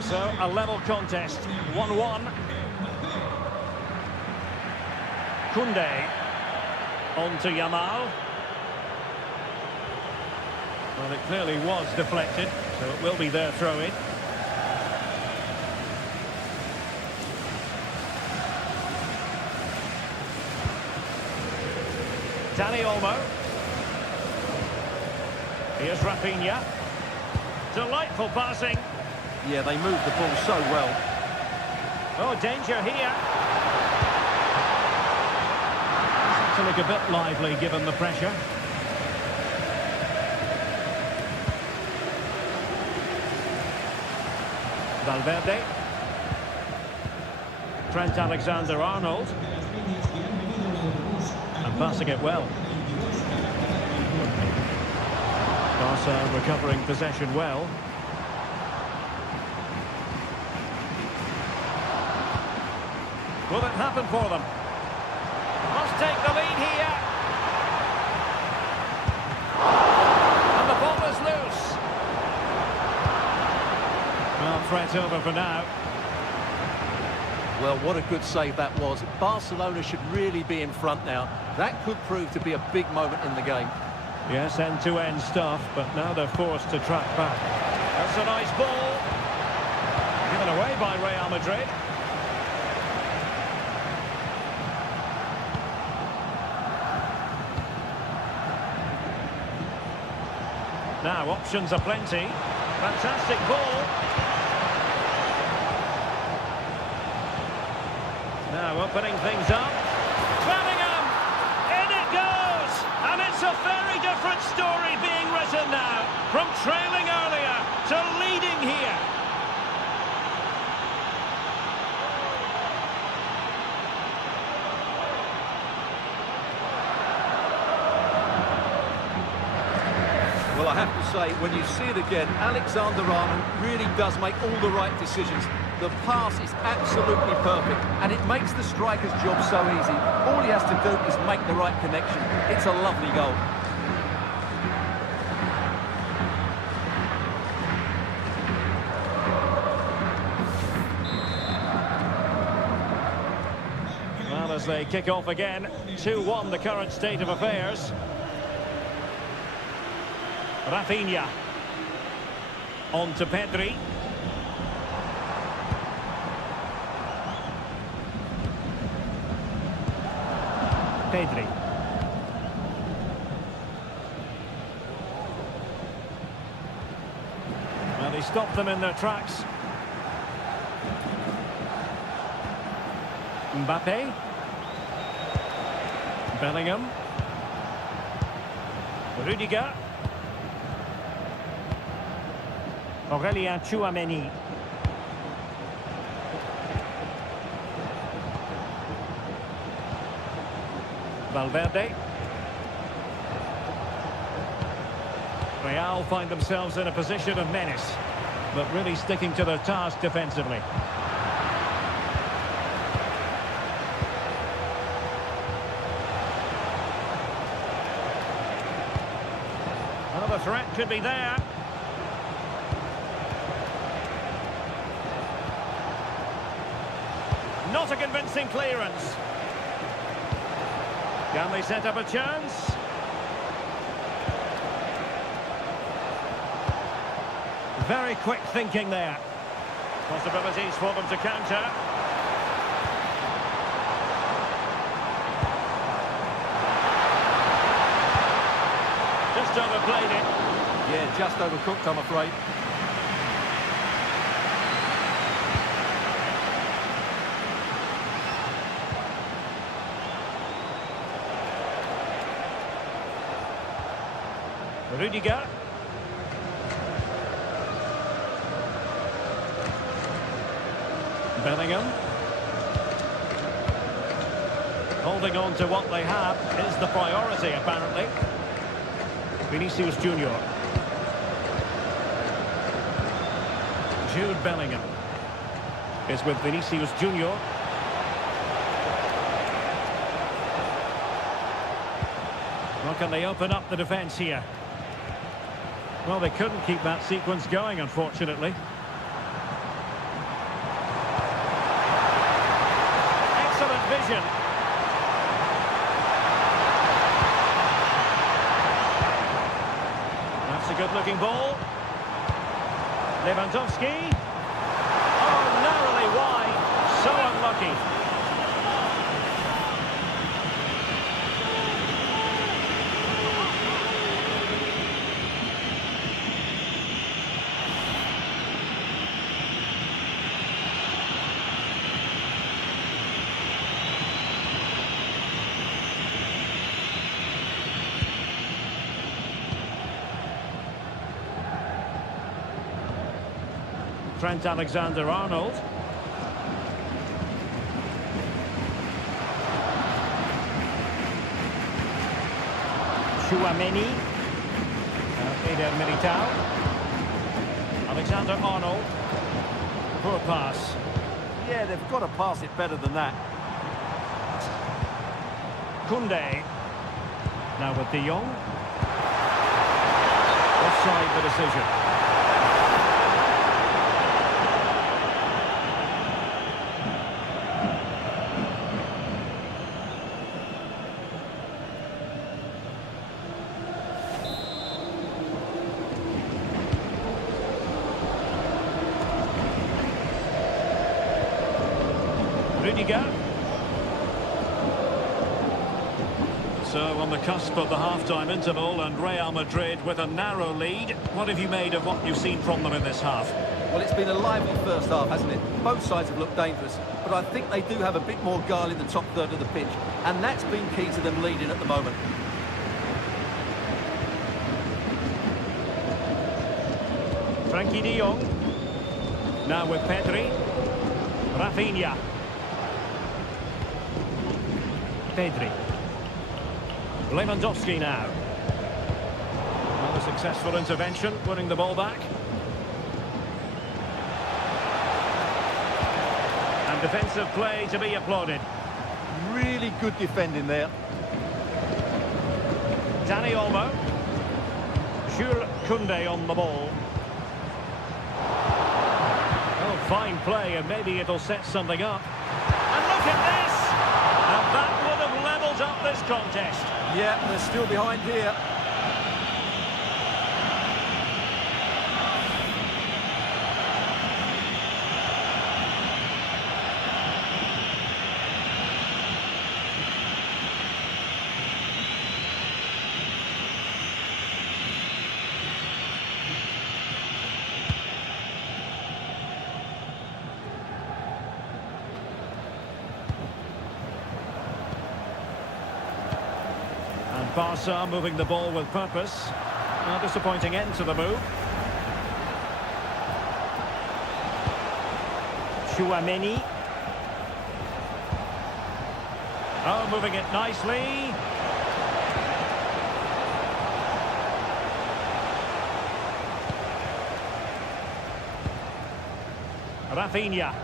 So, a level contest, 1-1. Koundé. On to Yamal. Well, it clearly was deflected, so it will be their throw-in. Dani Olmo. Here's Rafinha. Delightful passing. Yeah, they moved the ball so well. Oh, danger here. To look a bit lively given the pressure. Valverde. Trent Alexander-Arnold. And passing it well. Barca recovering possession well. Will it happen for them? Must take the lead here. And the ball is loose. Well, threat over for now. Well, what a good save that was. Barcelona should really be in front now. That could prove to be a big moment in the game. Yes, end-to-end stuff, but now they're forced to track back. That's a nice ball. Given away by Real Madrid. Now, options are plenty. Fantastic ball. Now, opening things up. Bellingham! In it goes! And it's a very different story being written now. From trailing earlier to leading here. Well, I have to say, when you see it again, Alexander-Arnold really does make all the right decisions. The pass is absolutely perfect, and it makes the striker's job so easy. All he has to do is make the right connection. It's a lovely goal. Well, as they kick off again, 2-1 the current state of affairs. Rafinha. On to Pedri. Pedri. Well, he stopped them in their tracks. Mbappe. Bellingham. Rudiger. Chouameni. Valverde. Real find themselves in a position of menace, but really sticking to their task defensively. Another threat could be there. Not a convincing clearance. Can they set up a chance? Very quick thinking there. Possibilities for them to counter. Just overplayed it. Yeah, just overcooked, I'm afraid. Rudiger. Bellingham. Holding on to what they have is the priority, apparently. Vinicius Junior. Jude Bellingham is with Vinicius Junior. Well, can they open up the defence here? Well, they couldn't keep that sequence going, unfortunately. occasion. That's a good-looking ball. Lewandowski. Oh, narrowly wide. So unlucky. Trent Alexander-Arnold. Tchouaméni. Eder Militao. Alexander-Arnold. Poor pass. Yeah, they've got to pass it better than that. Koundé. Now with De Jong. Offside the decision. Liga. So on the cusp of the half-time interval, and Real Madrid with a narrow lead. What have you made of what you've seen from them in this half? Well, it's been a lively first half, hasn't it? Both sides have looked dangerous, but I think they do have a bit more guile in the top third of the pitch, and that's been key to them leading at the moment. Frankie de Jong. Now with Pedri. Rafinha. Pedri. Lewandowski now. Another successful intervention, winning the ball back. And defensive play to be applauded. Really good defending there. Dani Olmo. Jules Koundé on the ball. Oh, fine play, and maybe it'll set something up. And look at this! And that would have levelled up this contest. Yeah, they're still behind here. Barca moving the ball with purpose. A disappointing end to the move. Tchouaméni. Oh, moving it nicely. Rafinha.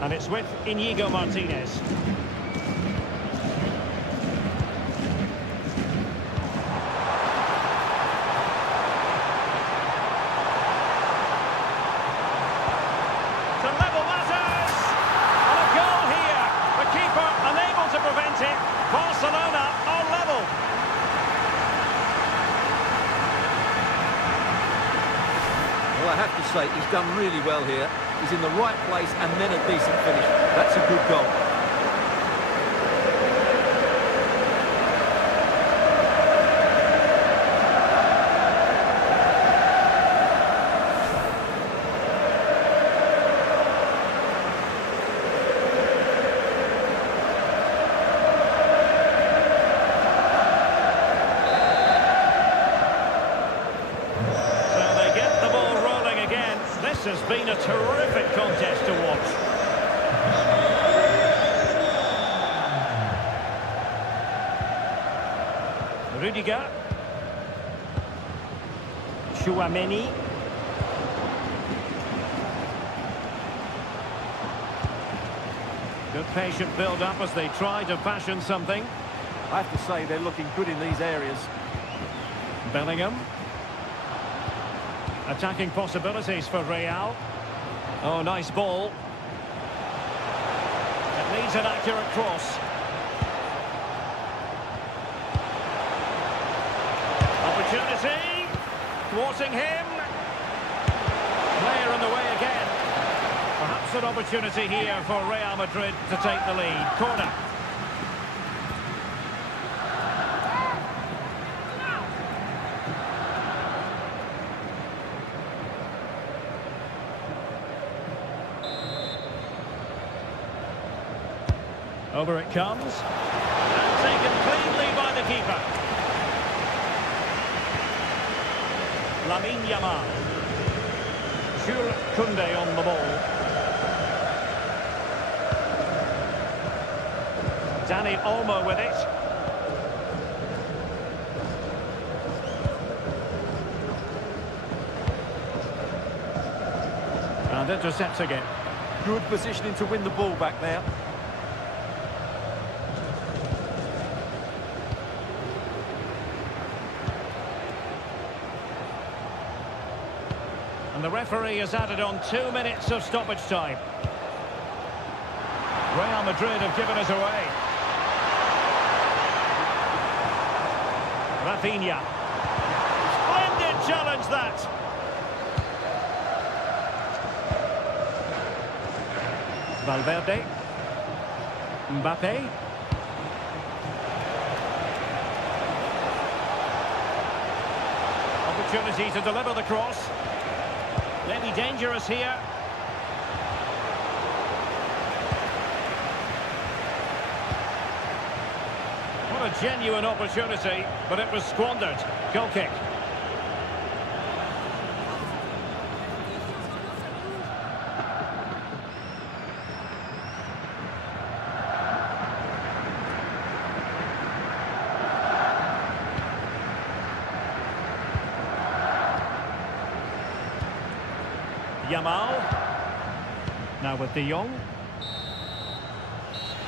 And it's with Inigo Martinez. Barcelona are level. Well, I have to say, he's done really well here. He's in the right place and then a decent finish. That's a good goal. This has been a terrific contest to watch. Rudiger. Tchouaméni. Good patient build-up as they try to fashion something. I have to say, they're looking good in these areas. Bellingham. Attacking possibilities for Real. Oh, nice ball. It needs an accurate cross. Opportunity. Thwarting him. Player in the way again. Perhaps an opportunity here for Real Madrid to take the lead. Corner. Over it comes. And taken cleanly by the keeper. Lamine Yamal. Jules Koundé on the ball. Dani Olmo with it. And intercepts again. Good positioning to win the ball back there. And the referee has added on 2 minutes of stoppage time. Real Madrid have given us away. Rafinha. Splendid challenge that. Valverde. Mbappe. Opportunity to deliver the cross. Maybe dangerous here. What a genuine opportunity, but it was squandered. Goal kick. Yamal. Now with De Jong.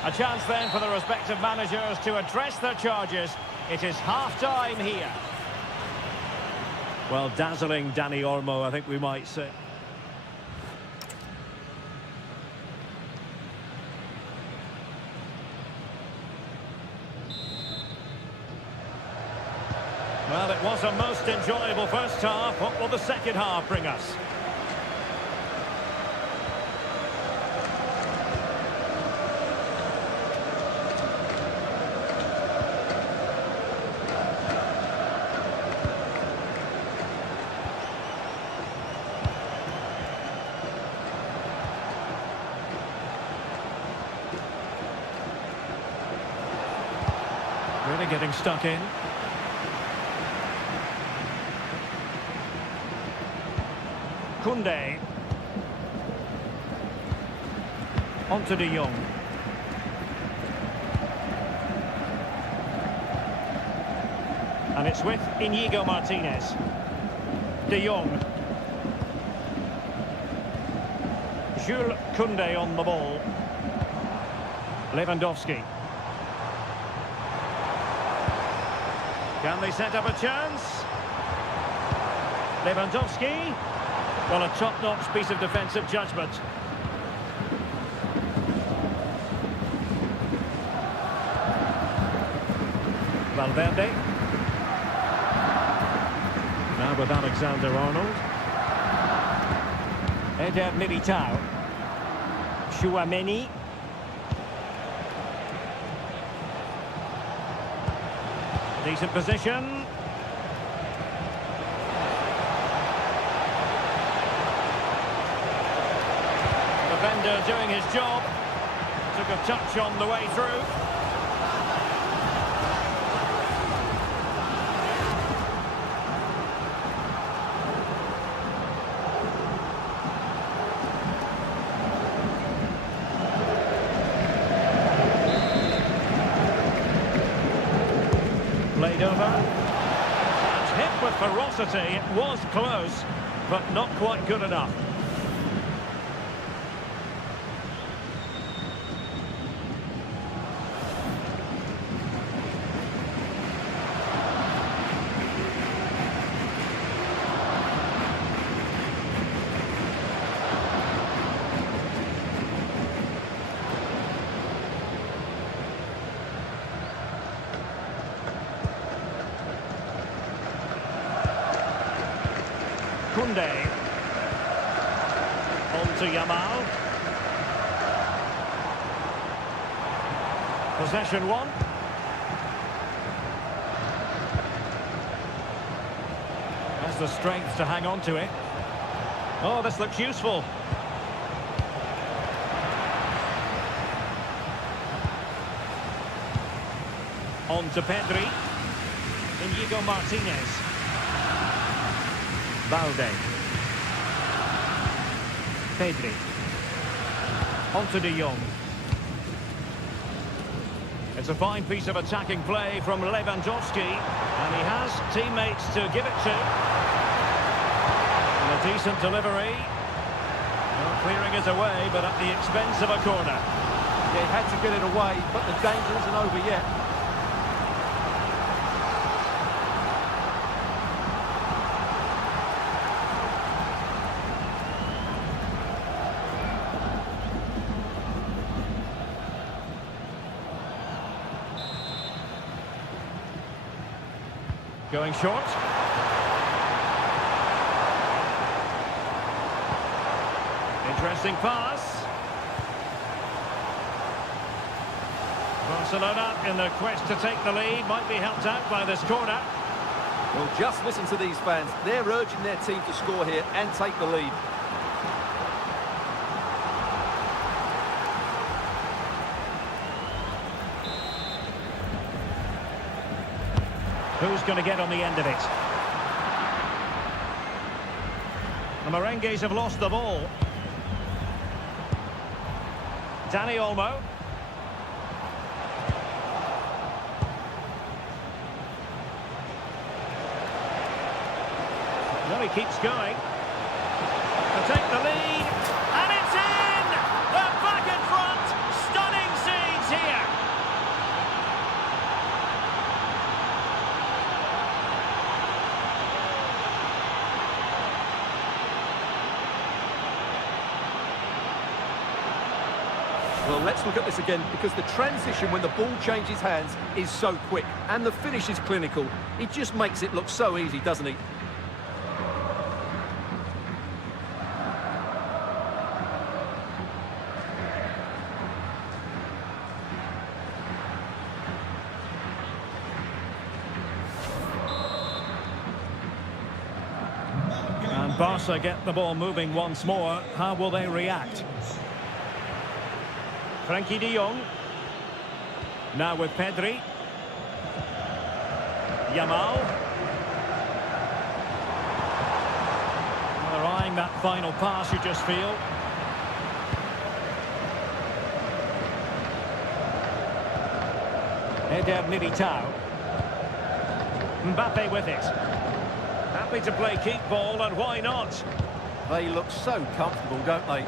A chance then for the respective managers to address their charges. It is half-time here. Well, dazzling Dani Olmo, I think we might say. Well, it was a most enjoyable first half. What will the second half bring us? Really getting stuck in. Koundé. On to De Jong. And it's with Inigo Martinez. De Jong. Jules Koundé on the ball. Lewandowski. Can they set up a chance? Lewandowski. Well, a top-notch piece of defensive judgment. Valverde. Now with Alexander-Arnold. Eder Militao. Chouameni. Decent position. Defender doing his job. Took a touch on the way through. Played over. And hit with ferocity. It was close, but not quite good enough. Koundé. On to Yamal. Possession one. Has the strength to hang on to it. Oh, this looks useful. On to Pedri. Inigo Martinez. Balde. Pedri. On to De Jong. It's a fine piece of attacking play from Lewandowski. And he has teammates to give it to. And a decent delivery. Well, clearing it away, but at the expense of a corner. Yeah, he had to get it away, but the danger isn't over yet. Going short. Interesting pass. Barcelona, in their quest to take the lead, might be helped out by this corner. Well, just listen to these fans. They're urging their team to score here and take the lead. Who's going to get on the end of it? The Merengues have lost the ball. Dani Olmo. Well, he keeps going. To take the lead. And it's in! They're back in front. Stunning scenes here. Well, let's look at this again, because the transition when the ball changes hands is so quick, and the finish is clinical. It just makes it look so easy, doesn't he? And Barca get the ball moving once more. How will they react? Frankie de Jong. Now with Pedri. Yamal. They're eyeing that final pass, you just feel. Eder Militao. Mbappe with it. Happy to play keep ball, and why not? They look so comfortable, don't they?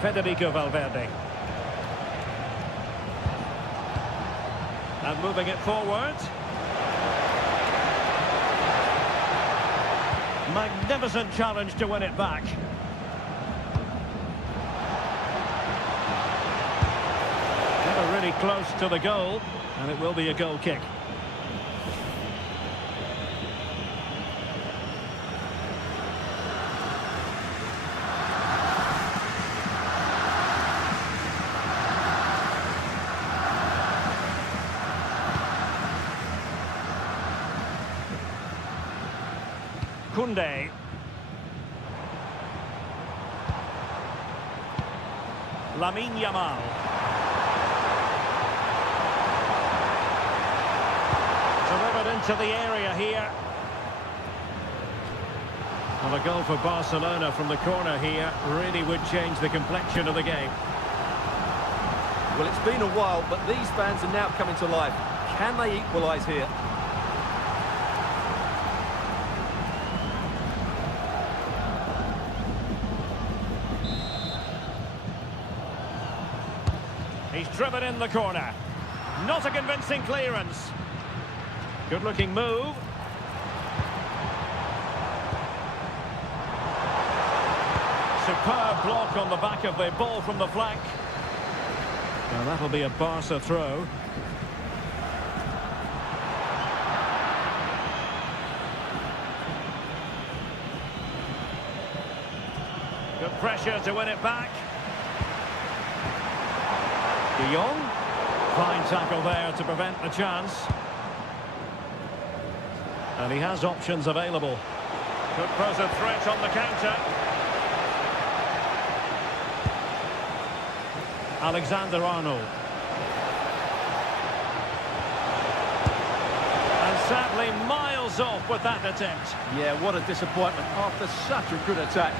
Federico Valverde. And moving it forward. Magnificent challenge to win it back. Never really close to the goal, and it will be a goal kick. Koundé. Lamine Yamal. Delivered into the area here. Well, a goal for Barcelona from the corner here really would change the complexion of the game. Well, it's been a while, but these fans are now coming to life. Can they equalise here? He's driven in the corner. Not a convincing clearance. Good-looking move. Superb block on the back of the ball from the flank. Now that'll be a Barca throw. pressure to win it back. De Jong. Fine tackle there to prevent the chance. And he has options available. Could pose a threat on the counter. Alexander-Arnold. And sadly, miles off with that attempt. Yeah, what a disappointment after such a good attack.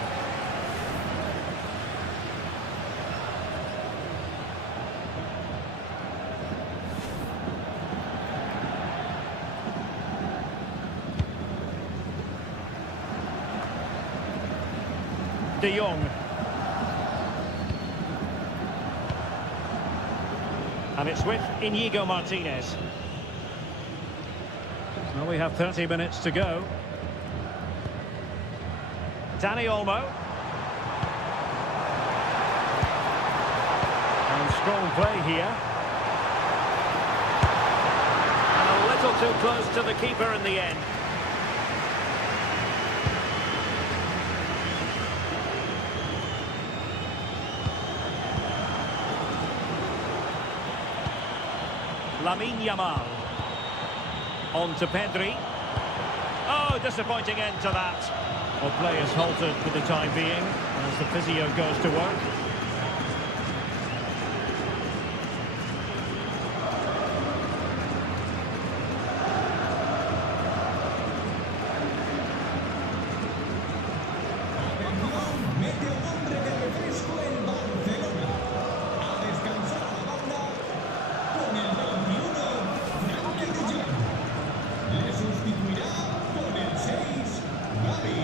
De Jong. And it's with Inigo Martinez. Well, we have 30 minutes to go. Dani Olmo. And strong play here. And a little too close to the keeper in the end. Lamine Yamal. On to Pedri. Oh, disappointing end to that. Well, play is halted for the time being as the physio goes to work.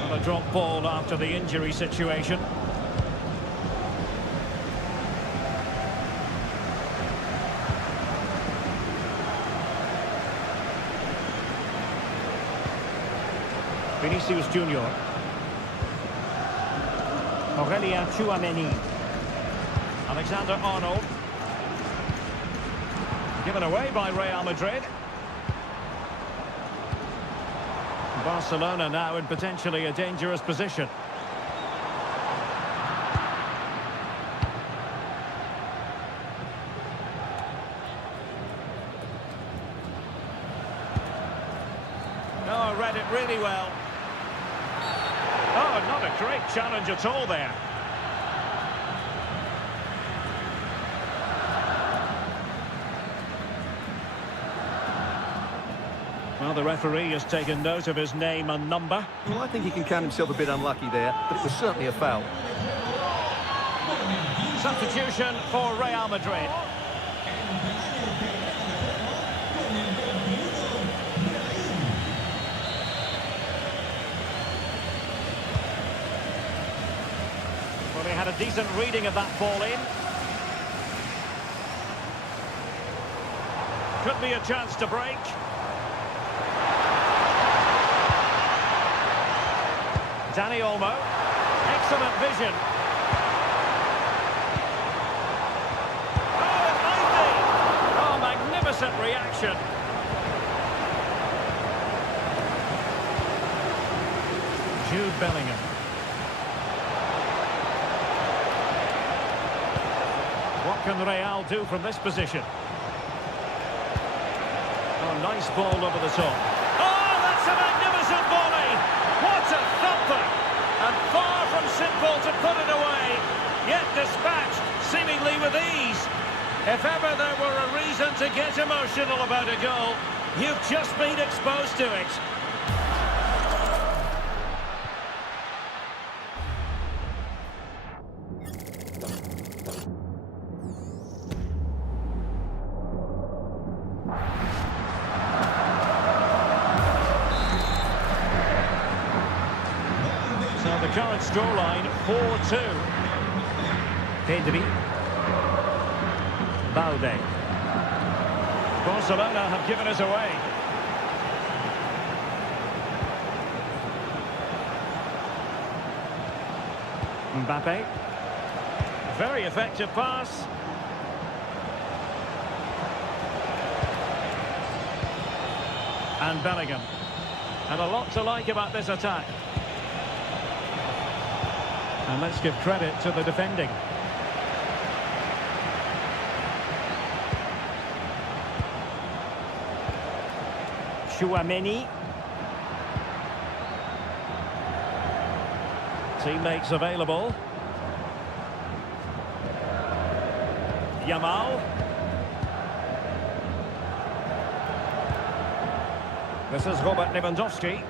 A drop ball after the injury situation. Vinicius Junior. Aurélien Tchouameni. Alexander-Arnold. Given away by Real Madrid. Barcelona now in potentially a dangerous position. Oh, read it really well. Oh, not a great challenge at all there. Well, the referee has taken note of his name and number. Well, I think he can count himself a bit unlucky there, but it was certainly a foul. Substitution for Real Madrid. Well, he had a decent reading of that ball in. Could be a chance to break. Dani Olmo, excellent vision. Oh, it might be! Oh, magnificent reaction. Jude Bellingham. What can Real do from this position? Oh, nice ball over the top. Oh, that's a magnificent volley! What a thumper! And far from simple to put it away, yet dispatched seemingly with ease. If ever there were a reason to get emotional about a goal, you've just been exposed to it. The current scoreline 4-2. Pedri. Balde. Barcelona have given us away. Mbappe. Very effective pass. And Bellingham. And a lot to like about this attack. And let's give credit to the defending. Chouameni. Teammates available. Yamal. This is Robert Lewandowski.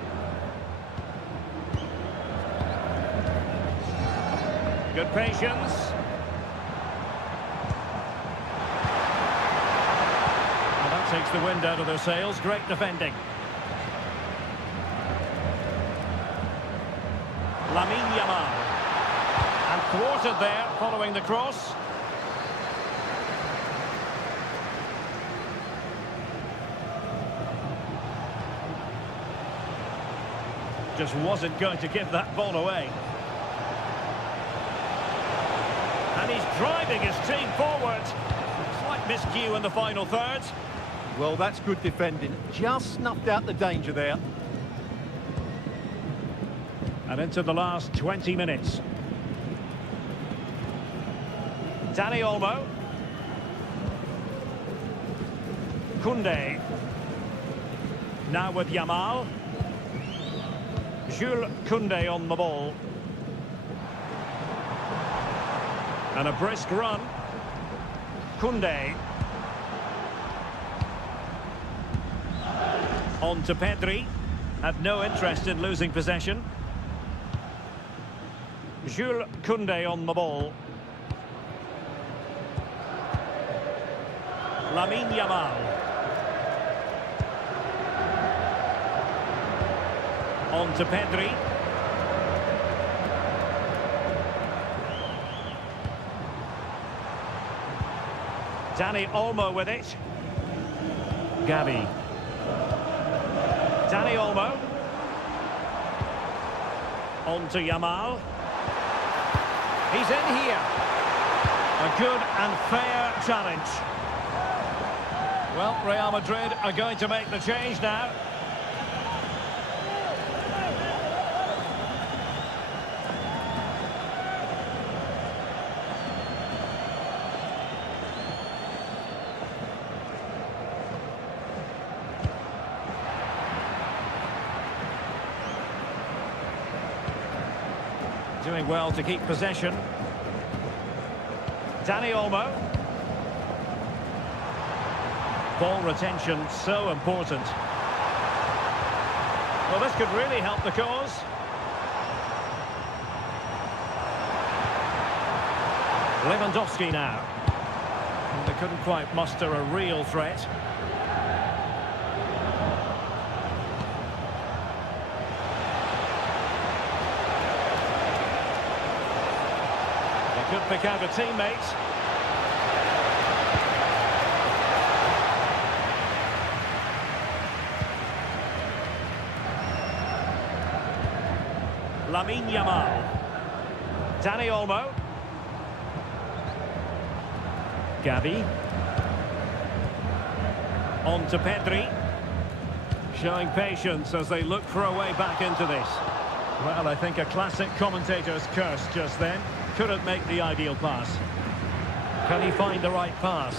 Good patience. And that takes the wind out of their sails. Great defending. Lamine Yamal. And thwarted there following the cross. Just wasn't going to give that ball away. And he's driving his team forward. Slight miscue in the final third. Well, that's good defending. Just snuffed out the danger there. And into the last 20 minutes. Dani Olmo. Koundé. Now with Yamal. Jules Koundé on the ball. And a brisk run. Koundé. On to Pedri. Had no interest in losing possession. Jules Koundé on the ball. Lamine Yamal. On to Pedri. Dani Olmo with it. Gavi. Dani Olmo. On to Yamal. He's in here. A good and fair challenge. Well, Real Madrid are going to make the change now. Doing well to keep possession. Dani Olmo. Ball retention so important. Well, this could really help the cause. Lewandowski now. And they couldn't quite muster a real threat. Could pick out a teammate. Lamine Yamal. Dani Olmo. Gavi. On to Pedri. Showing patience as they look for a way back into this. Well, I think a classic commentator's curse just then. Couldn't make the ideal pass. Can he find the right pass?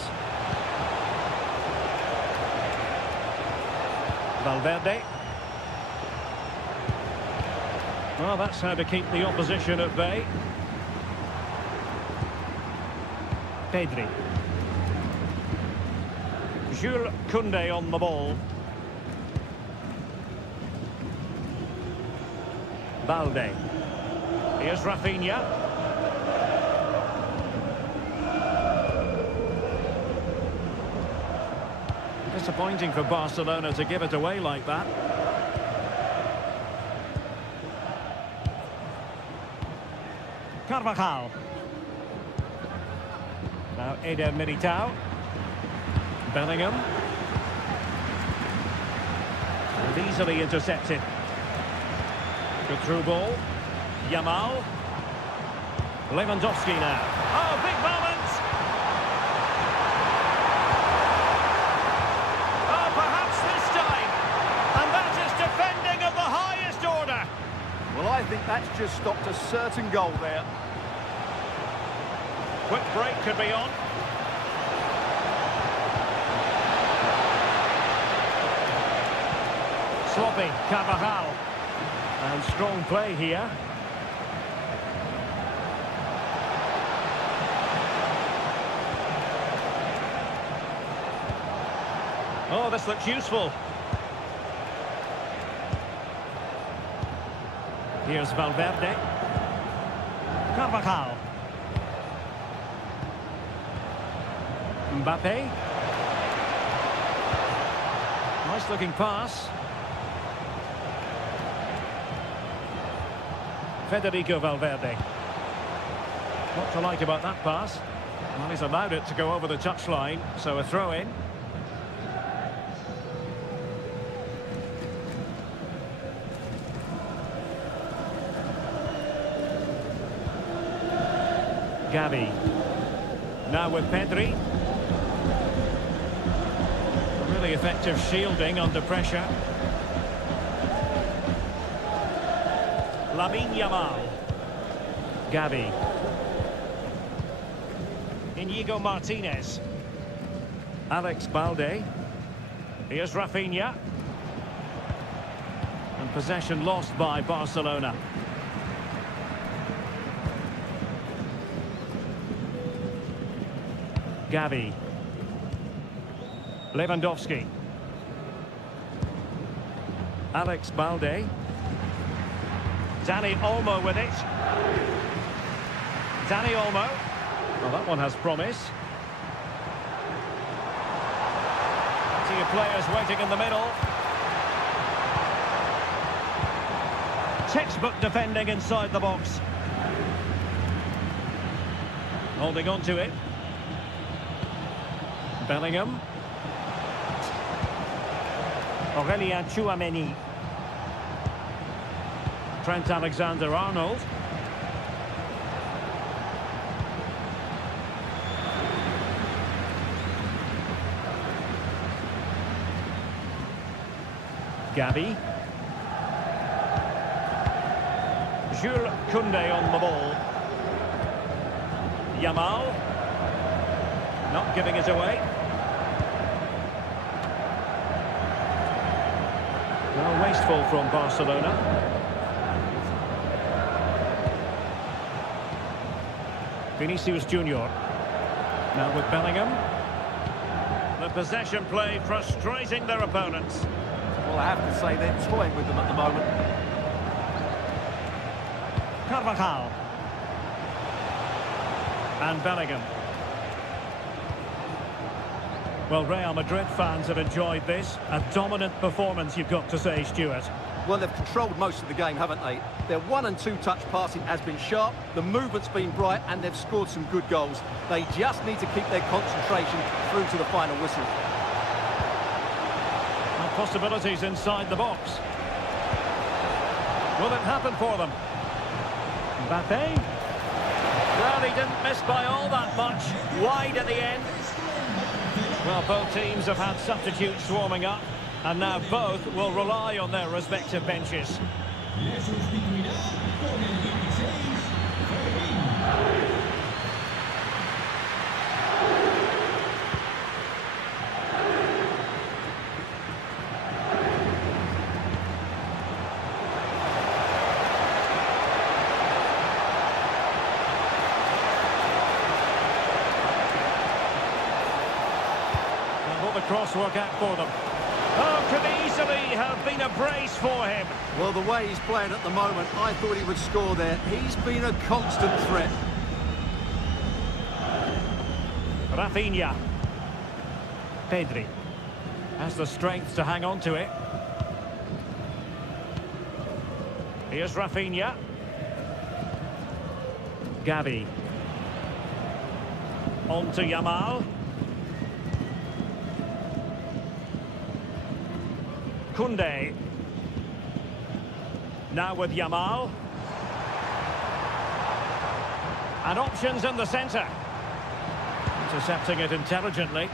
Valverde. Well, that's how to keep the opposition at bay. Pedri. Jules Koundé on the ball. Balde. Here's Rafinha. Disappointing for Barcelona to give it away like that. Carvajal. Now Eder Militao. Bellingham. And easily intercepted. Good through ball. Yamal. Lewandowski now. Oh, big moment! Oh, perhaps this time. And that is defending of the highest order. Well, I think That's just stopped a certain goal there. Quick break could be on. Sloppy, Carvajal. And strong play here. Oh, this looks useful. Here's Valverde. Carvajal. Mbappe. Nice looking pass. Federico Valverde. What to like about that pass? Well, he's allowed it to go over the touchline, so a throw in. Gavi. Now with Pedri. Really effective shielding under pressure. Lamine Yamal. Gavi. Inigo Martinez. Alex Balde. Here's Rafinha. And possession lost by Barcelona. Gavi. Lewandowski. Alex Balde. Dani Olmo with it. Dani Olmo. Well, that one has promise. Plenty of players waiting in the middle. Textbook defending inside the box. Holding on to it. Bellingham. Aurelien Tchouameni. Trent Alexander-Arnold. Gavi. Jules Koundé on the ball. Yamal. Not giving it away. Well, wasteful from Barcelona. Vinicius Junior. Now with Bellingham. The possession play frustrating their opponents. Well, I have to say they're toying with them at the moment. Carvajal. And Bellingham. Well, Real Madrid fans have enjoyed this. A dominant performance, you've got to say, Stuart. Well, they've controlled most of the game, haven't they? Their 1- and 2-touch passing has been sharp, the movement's been bright, and they've scored some good goals. They just need to keep their concentration through to the final whistle. And possibilities inside the box. Will it happen for them? Mbappe? Well, he didn't miss by all that much. Wide at the end. Well, both teams have had substitutes warming up, and now both will rely on their respective benches. Cross work out for them. Oh, could easily have been a brace for him. Well, the way he's playing at the moment, I thought he would score there. He's been a constant threat. Rafinha. Pedri has the strength to hang on to it. Here's Rafinha. Gavi. On to Yamal. Koundé. Now with Yamal. And options in the centre. Intercepting it intelligently.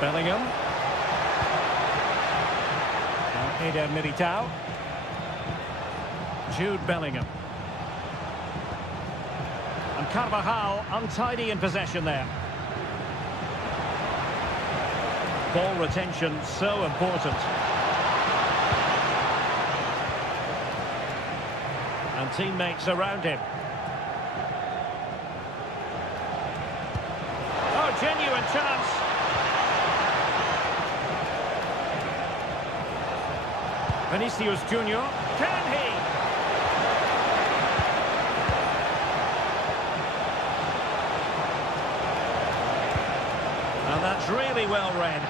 Bellingham. Now Eder Militao. Jude Bellingham. And Carvajal untidy in possession there. Ball retention so important. And teammates around him. Oh, genuine chance. Vinicius Junior. Can he? And that's really well read.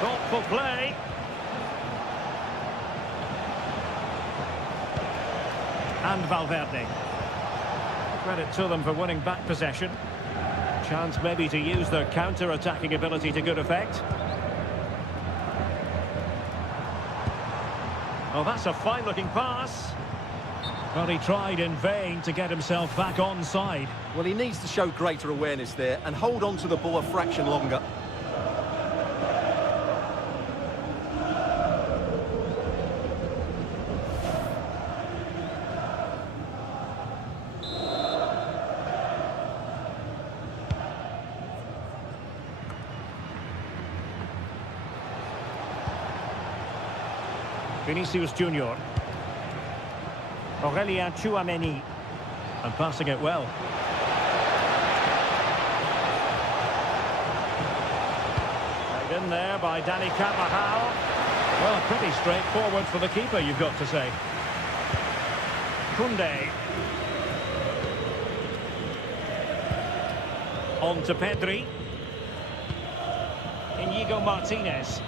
Thoughtful play. And Valverde. Credit to them for winning back possession. Chance maybe to use their counter-attacking ability to good effect. Oh, that's a fine-looking pass. Well, he tried in vain to get himself back onside. Well, he needs to show greater awareness there and hold on to the ball a fraction longer. Vinicius Junior. Chouameni. And passing it well. Played in there by Dani Carvajal. Well, pretty straightforward for the keeper, you've got to say. Koundé. On to Pedri. Inigo Martinez.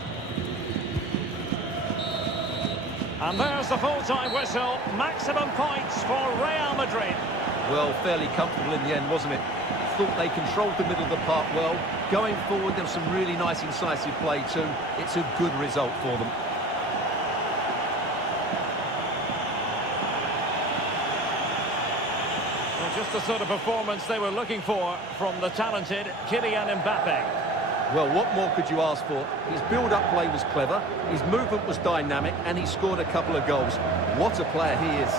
And there's the full-time whistle. Maximum points for Real Madrid. Well, fairly comfortable in the end, wasn't it? Thought they controlled the middle of the park well. Going forward, there was some really nice incisive play too. It's a good result for them. Well, just the sort of performance they were looking for from the talented Kylian Mbappe. Well, what more could you ask for? His build-up play was clever, his movement was dynamic, and he scored a couple of goals. What a player he is.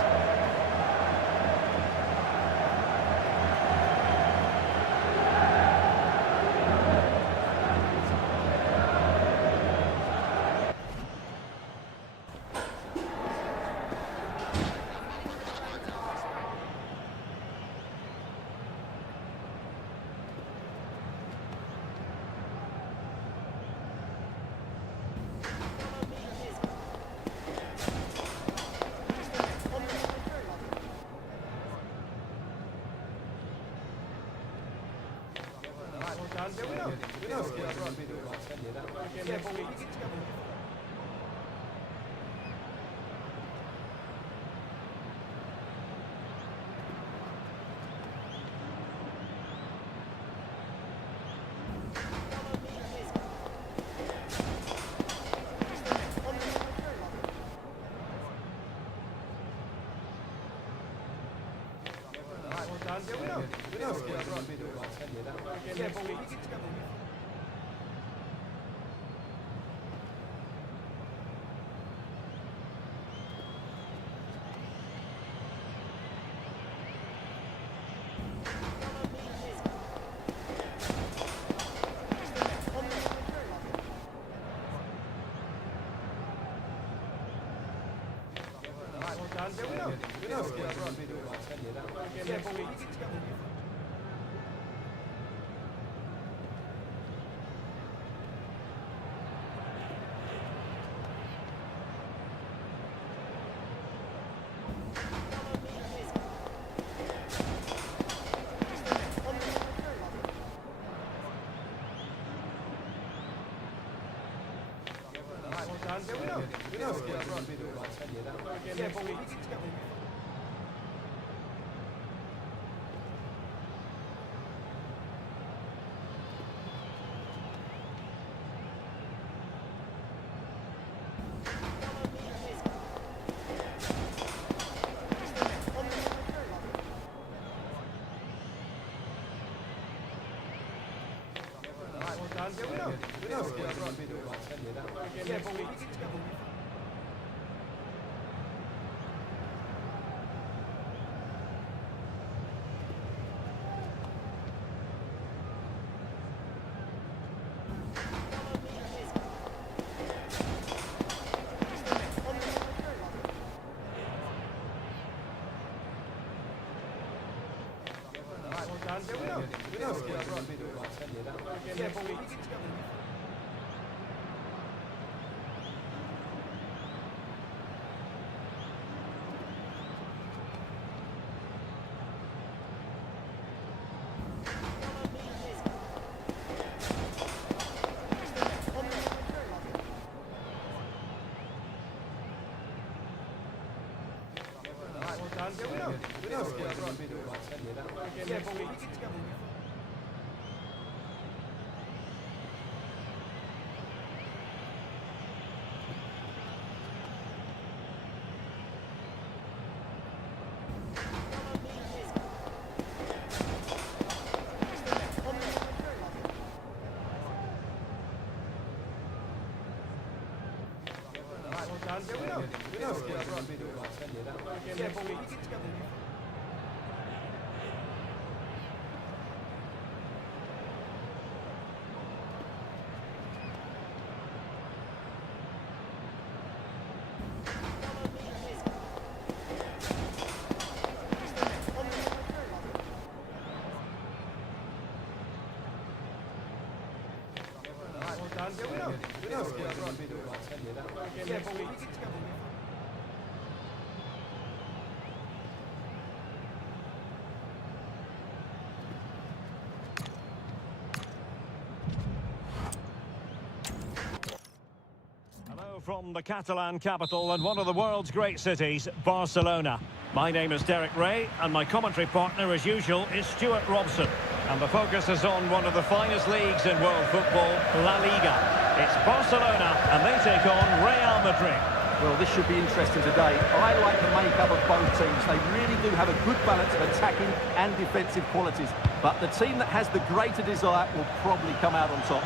Hello from the Catalan capital and one of the world's great cities, Barcelona. My name is Derek Ray, and my commentary partner, as usual, is Stuart Robson. And the focus is on one of the finest leagues in world football, La Liga. It's Barcelona, and they take on Real Madrid. Well, this should be interesting today. I like the makeup of both teams. They really do have a good balance of attacking and defensive qualities. But the team that has the greater desire will probably come out on top.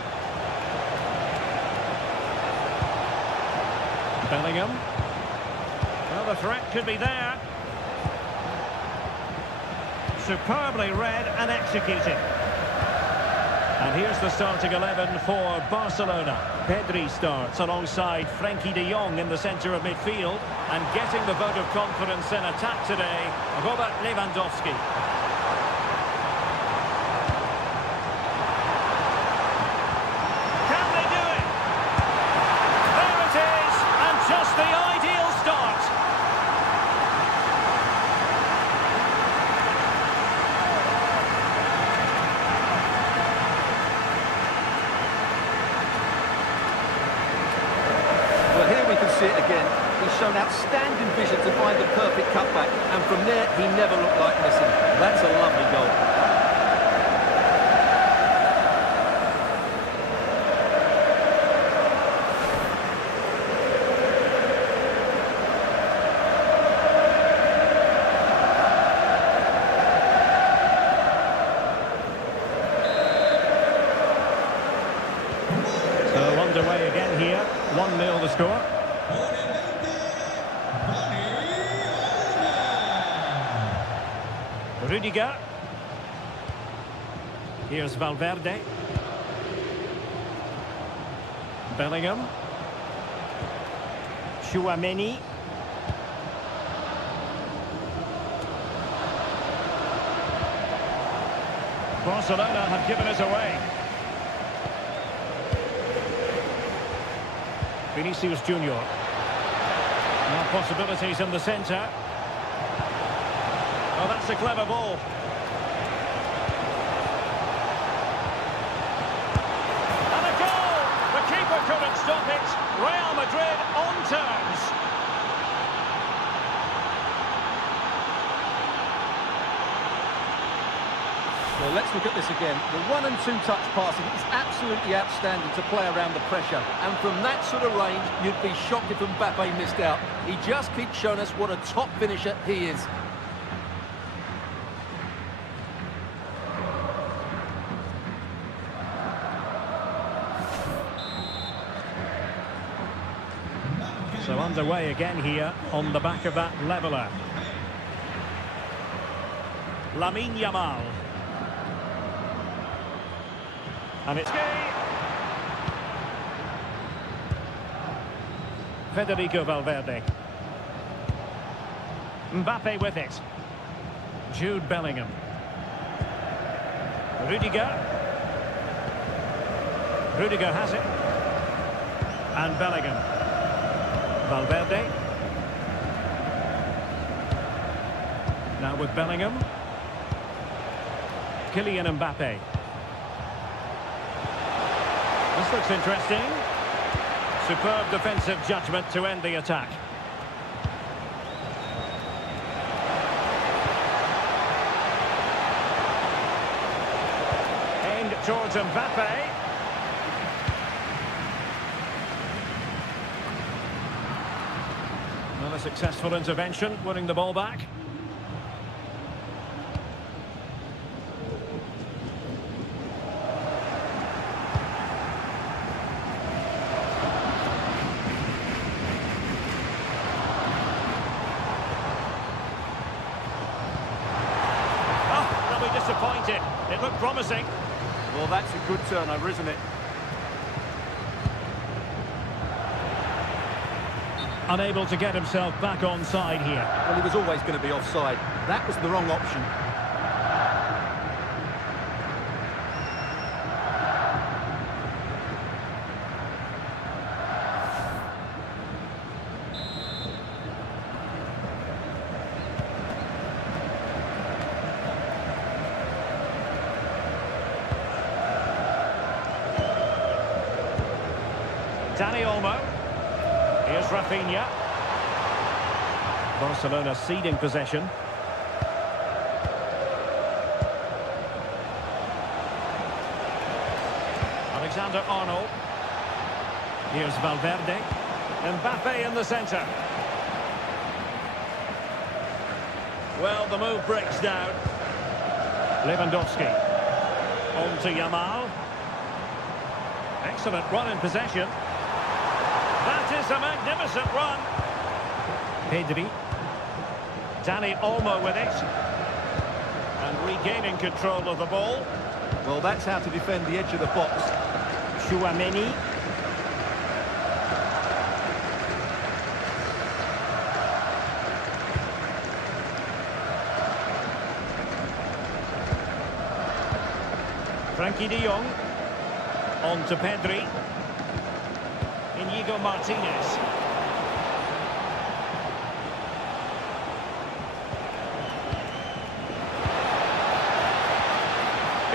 Bellingham. Well, the threat could be there. Superbly read and executed. And here's the starting 11 for Barcelona. Pedri starts alongside Frenkie de Jong in the centre of midfield. And getting the vote of confidence in attack today, Robert Lewandowski. Can they do it? There it is, and just the ideal start. Well, here we can see it again. He's shown outstanding vision to find the perfect cutback, and from there, he never looked like missing. That's a lovely goal. So underway again here, 1-0 the score. Rudiger. Here's Valverde. Bellingham. Tchouaméni. Barcelona have given us away. Vinicius Junior. Now possibilities in the centre. Oh, that's a clever ball. And a goal! The keeper couldn't stop it. Real Madrid on terms. Well, let's look at this again. The 1- and 2-touch passing is absolutely outstanding to play around the pressure. And from that sort of range, you'd be shocked if Mbappe missed out. He just keeps showing us what a top finisher he is. So underway again here on the back of that leveller. Lamine Yamal. And it's Federico Valverde. Mbappe with it. Jude Bellingham. Rudiger. Rudiger has it. And Bellingham. Valverde. Now with Bellingham. Kylian Mbappe. This looks interesting. Superb defensive judgment to end the attack. Aimed towards Mbappe. Another successful intervention, winning the ball back. Disappointed. It looked promising. Well, that's a good turnover, isn't it? Unable to get himself back on side here. Well, he was always going to be offside. That was the wrong option. Dani Olmo. Here's Rafinha. Barcelona ceding possession. Alexander-Arnold. Here's Valverde. Mbappe in the centre. Well, the move breaks down. Lewandowski. On to Yamal. Excellent run in possession. That is a magnificent run. Pedri. Dani Olmo with it. And regaining control of the ball. Well, that's how to defend the edge of the box. Tchouaméni. Frankie de Jong. On to Pedri. Inigo Martinez.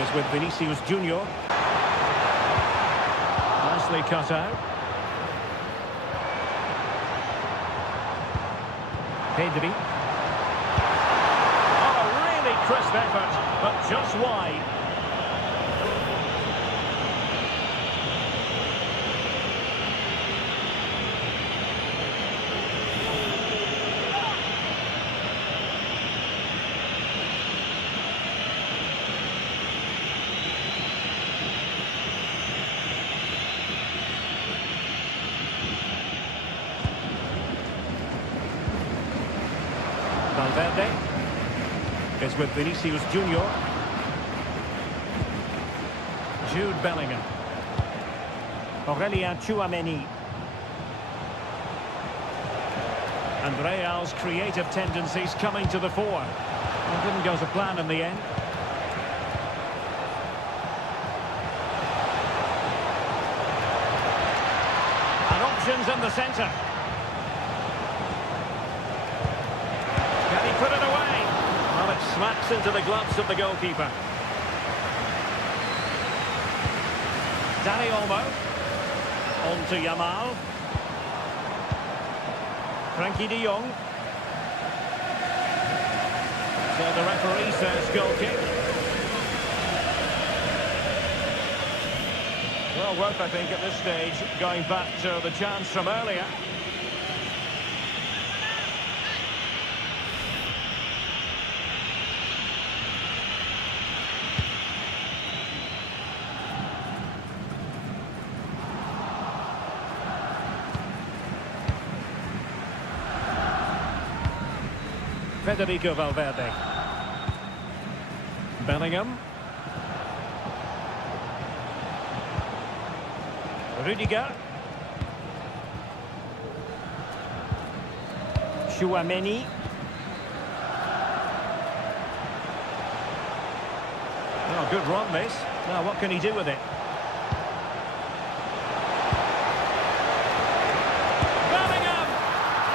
Is with Vinicius Junior. Nicely cut out. Pedri. Oh, a really crisp effort, but just wide. Valverde is with Vinicius Junior. Jude Bellingham. Tchouaméni. And Real's creative tendencies coming to the fore. It didn't go to plan in the end. And options in the centre. Can he put it away? Well, it smacks into the gloves of the goalkeeper. Dani Olmo. On to Yamal. Frankie de Jong. So the referee says goal kick. Well worth, I think, at this stage, going back to the chance from earlier. Federico Valverde. Bellingham. Rudiger. Chouameni. Oh, good run this. Now what can he do with it? Bellingham!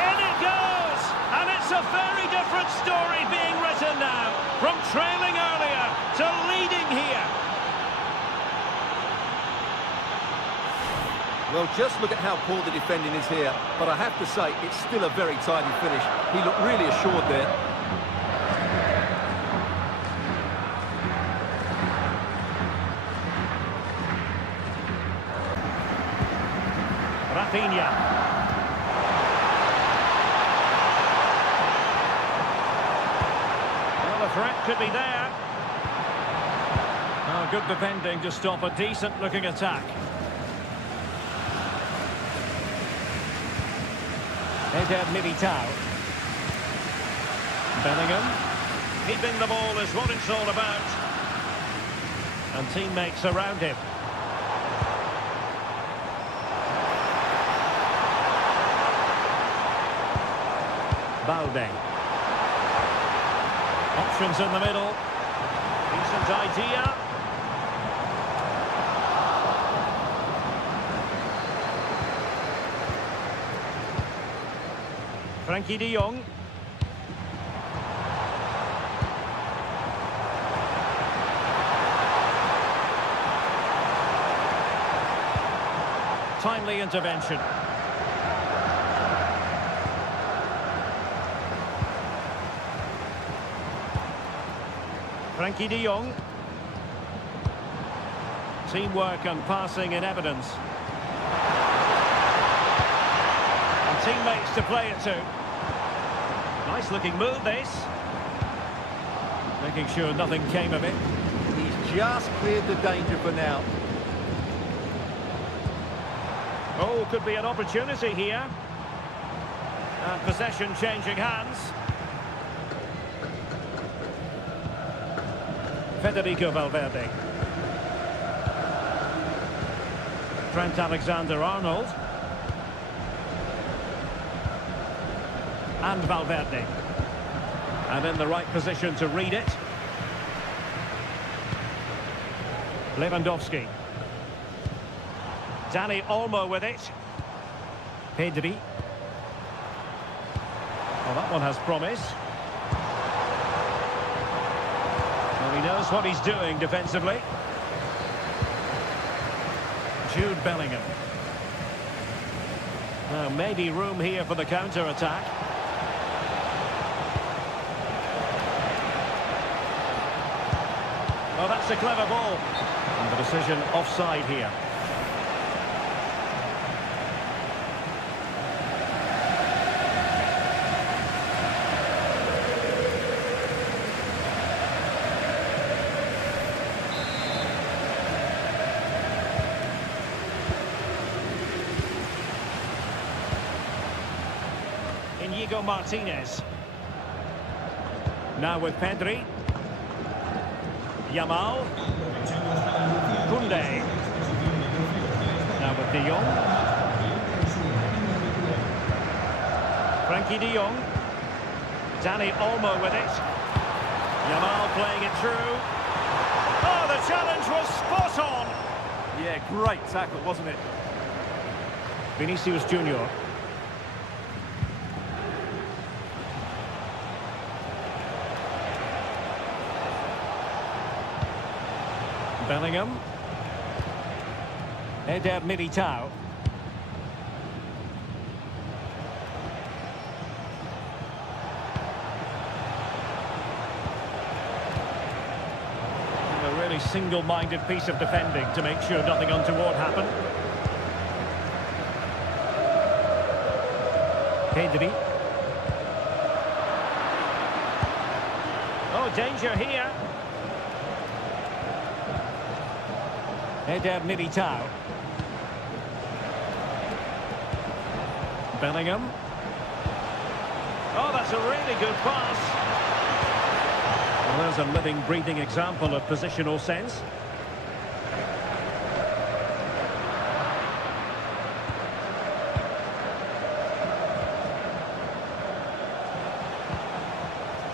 In it goes! And it's a very different story being written now. From trailing earlier to leading here. Well, just look at how poor the defending is here. But I have to say, it's still a very tidy finish. He looked really assured there. Rafinha. Well, the threat could be there. Oh, good defending to stop a decent-looking attack. Eder Militao. Bellingham. Keeping the ball is what it's all about. And teammates around him. Balde. Options in the middle. Decent idea. Frankie de Jong. Timely intervention. Frankie de Jong. Teamwork and passing in evidence. And teammates to play it to. Nice looking move this. Making sure nothing came of it. He's just cleared the danger for now. Oh, could be an opportunity here. And possession changing hands. Federico Valverde. Trent Alexander-Arnold. And Valverde. And in the right position to read it. Lewandowski. Dani Olmo with it. Pedri. Well, that one has promise. Well, he knows what he's doing defensively. Jude Bellingham. Now, maybe room here for the counter-attack. Oh, that's a clever ball. And the decision offside here. Inigo Martinez. Now with Pedri. Yamal. Koundé. Now with De Jong. Frankie de Jong. Dani Olmo with it. Yamal playing it through. Oh, the challenge was spot on. Yeah, great tackle, wasn't it? Vinicius Junior. Bellingham. Eder Militao. A really single-minded piece of defending to make sure nothing untoward happened. Pedri. Oh, danger here. Eder Militao. Bellingham. Oh, that's a really good pass. Well, there's a living, breathing example of positional sense.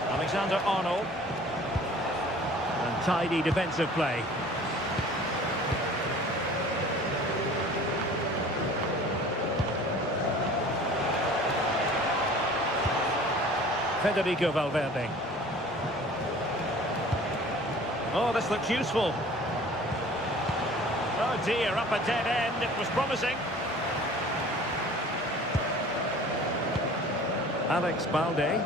Alexander-Arnold. And tidy defensive play. Federico Valverde. Oh, this looks useful. Oh dear, up a dead end. It was promising. Alex Balde.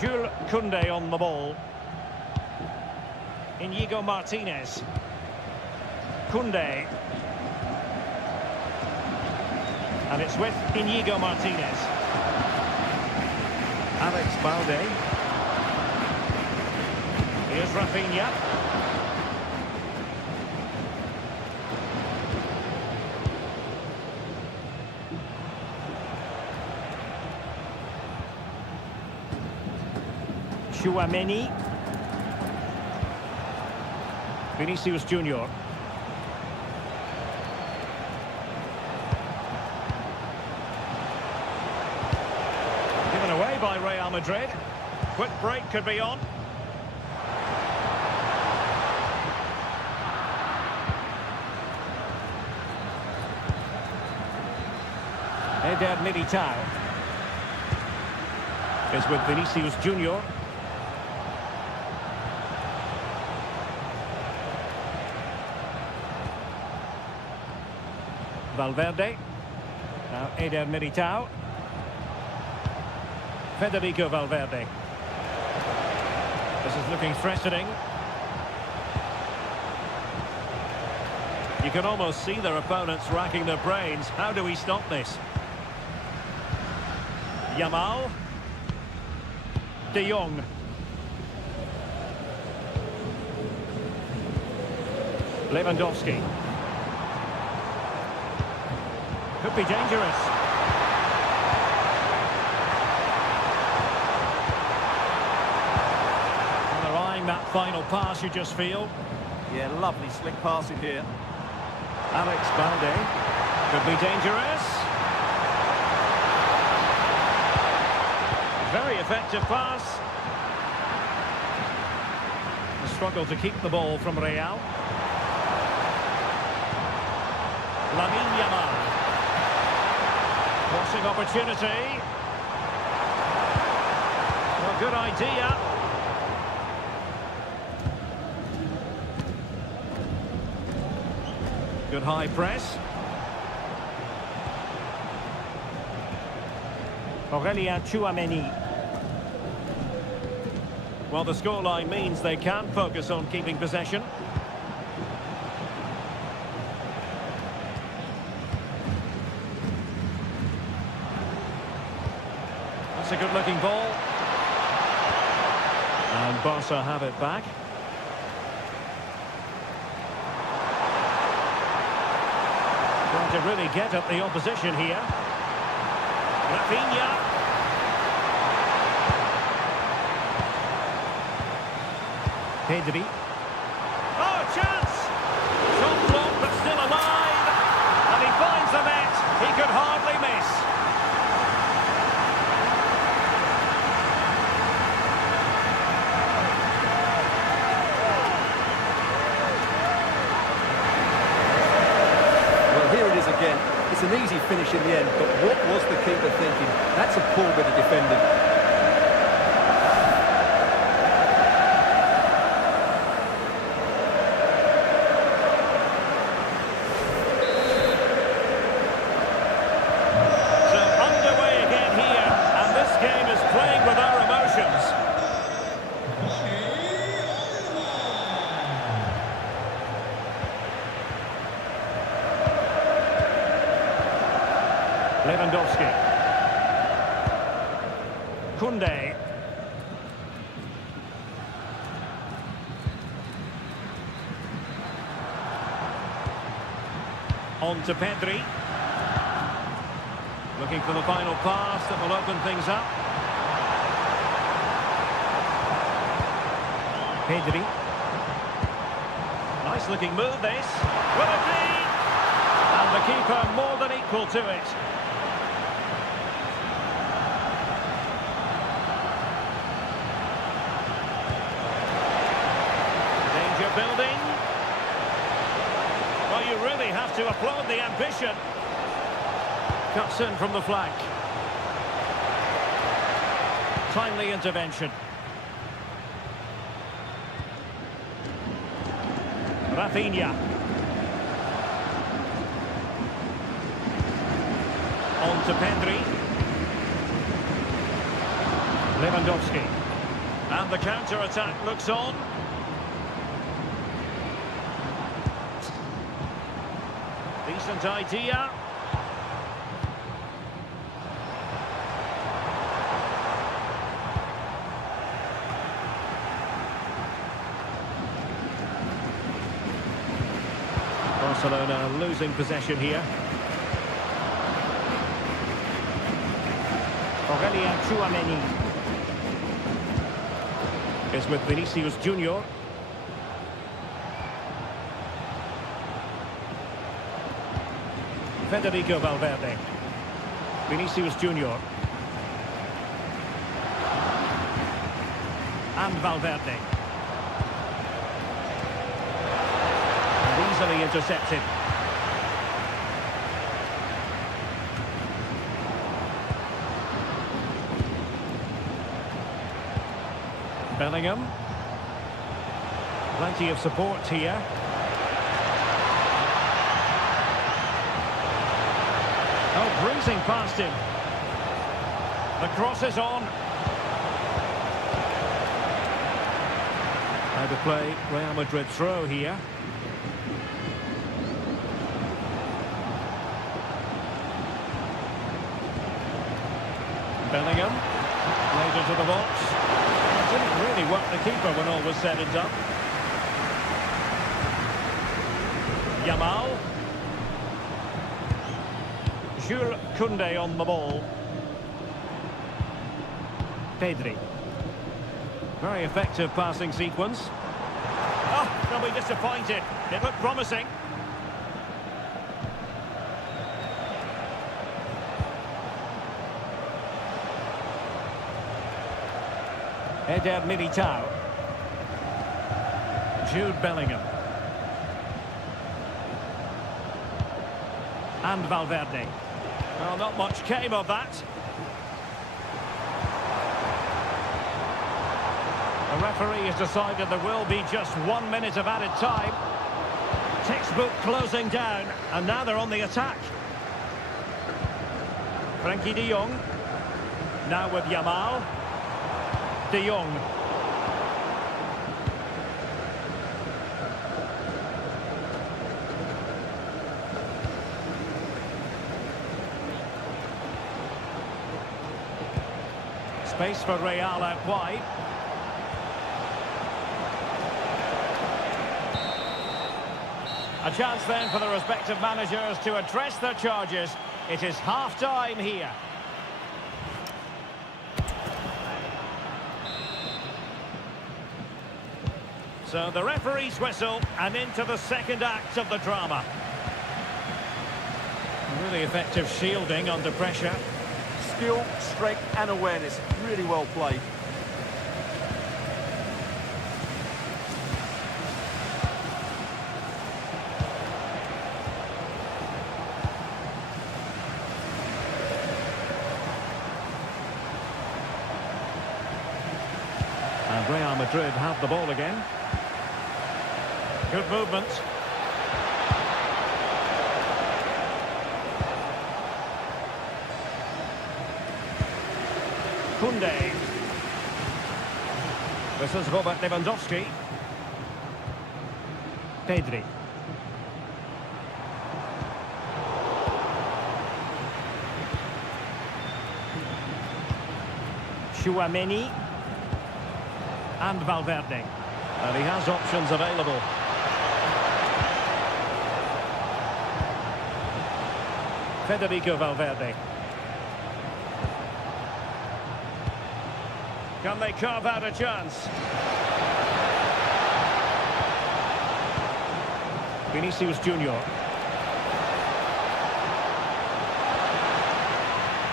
Jules Koundé on the ball. Inigo Martinez. Koundé. And it's with Inigo Martinez. Alex Balde. Here's Rafinha. Chouameni. Vinicius Junior. Given away by Real Madrid. Quick break could be on. Eder Militao. Is with Vinicius Junior. Valverde. Now Eder Militao. Federico Valverde. This is looking threatening. You can almost see their opponents racking their brains. How do we stop this? Yamal. De Jong. Lewandowski. Could be dangerous. Well, they're eyeing that final pass, you just feel. Yeah, lovely slick passing here. Alex Balde. Could be dangerous. Very effective pass. The struggle to keep the ball from Real. Lamine Yamal. Crossing opportunity. Well, good idea. Good high press. Aurélien Chouameni. Well, the scoreline means they can focus on keeping possession. That's a good-looking ball. And Barca have it back. Trying to really get at the opposition here. Rafinha. Pedri. Oh, chance! Shot blocked, but still alive. And he finds the net. He could hardly miss. Well, here it is again. It's an easy finish in the end, but what was the keeper thinking? That's a poor bit of defending. Lewandowski. Koundé. On to Pedri. Looking for the final pass that will open things up. Pedri. Nice looking move this. Will it be? And the keeper more than equal to it. Danger building. Well, you really have to applaud the ambition. Cuts in from the flank. Timely intervention. Rafinha. On to Pedri. Lewandowski. And the counter-attack looks on. Decent idea. Barcelona losing possession here. Aurelien Tchouameni Is with Vinicius Junior. Federico Valverde. Vinicius Junior. And Valverde. Easily intercepted. Bellingham. Plenty of support here. Oh, breezing past him. The cross is on. Out of play, Real Madrid throw here. Bellingham, played into the box. Didn't really work the keeper when all was said and done. Yamal. Jules Koundé on the ball. Pedri. Very effective passing sequence. Oh, they'll be disappointed. It looked promising. Eder Militao. Jude Bellingham. And Valverde. Well, not much came of that. The referee has decided there will be just 1 minute of added time. Textbook closing down, and now they're on the attack. Frenkie de Jong. Now with Yamal. De Jong. Space for Real out wide. A chance then for the respective managers to address their charges. It is half-time here. So the referee's whistle, and into the second act of the drama. Really effective shielding under pressure. Skill, strength and awareness. Really well played. And Real Madrid have the ball again. Good movement. Koundé. This is Robert Lewandowski. Pedri. Tchouameni. And Valverde. And he has options available. Federico Valverde. Can they carve out a chance? Vinicius Junior.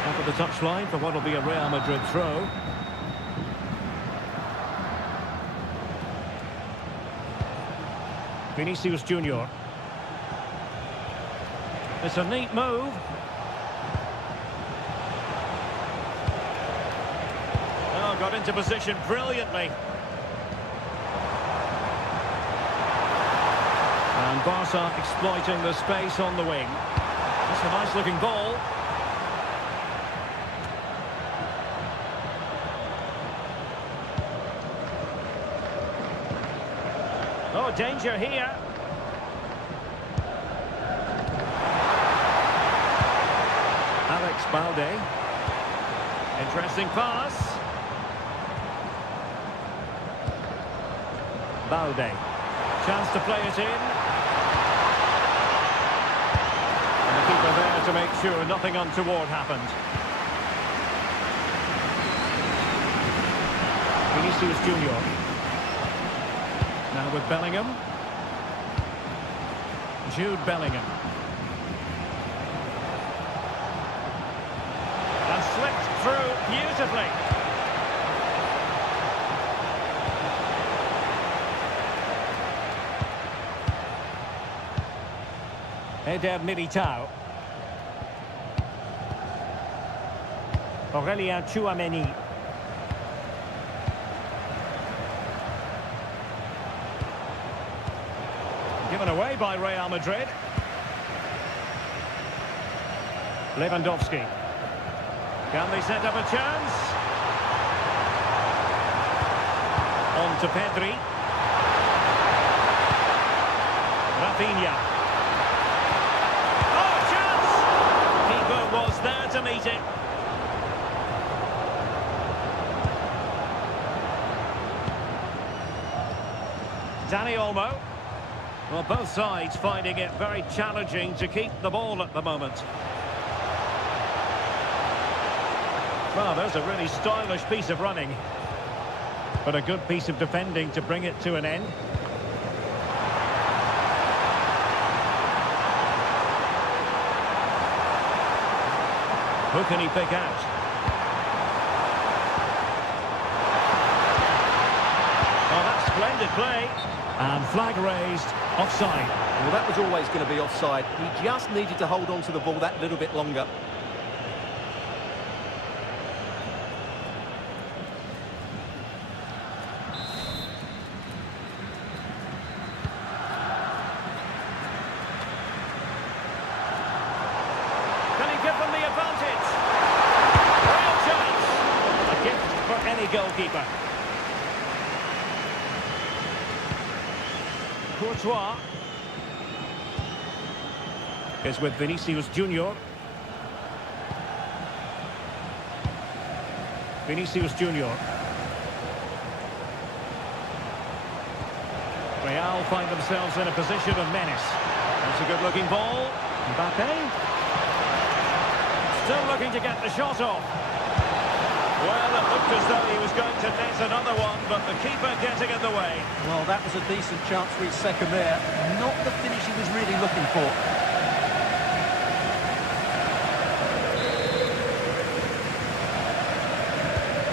Up at the touchline for what will be a Real Madrid throw. Vinicius Junior. It's a neat move. Oh, got into position brilliantly. And Barca exploiting the space on the wing. That's a nice looking ball. Oh, danger here. Alex Balde. Interesting pass. Balde. Chance to play it in. And the keeper there to make sure nothing untoward happened. Vinicius Junior. Now with Bellingham. Jude Bellingham. And slipped through beautifully. Eder Militao. Aurelien Tchouameni. Given away by Real Madrid. Lewandowski. Can they set up a chance? On to Pedri. Rafinha. Oh, chance! Keeper was there to meet it. Dani Olmo. Well, both sides finding it very challenging to keep the ball at the moment. Well, there's a really stylish piece of running. But a good piece of defending to bring it to an end. Who can he pick out? Oh, that's splendid play. And flag raised, offside. Well, that was always going to be offside. He just needed to hold on to the ball that little bit longer. Can he give them the advantage? Real chance. A gift for any goalkeeper. Courtois is with Vinicius Junior. Vinicius Junior. Real find themselves in a position of menace. That's a good-looking ball. Mbappe. Still looking to get the shot off. Well, it looked as though he was going to net another one, but the keeper getting in the way. Well, that was a decent chance for his second there. Not the finish he was really looking for.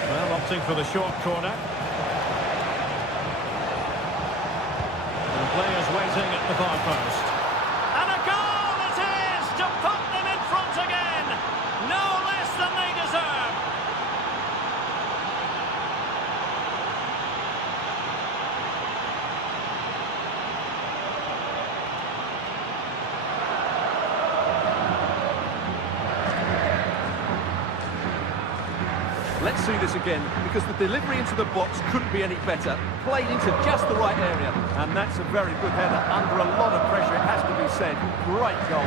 Well, opting for the short corner. And players waiting at the far post. And a goal it is to put them in front again. No less than they deserve. Let's see this again, because the delivery into the box couldn't be any better. Played into just the right area, and that's a very good header under a lot of pressure, it has to be said. Great goal.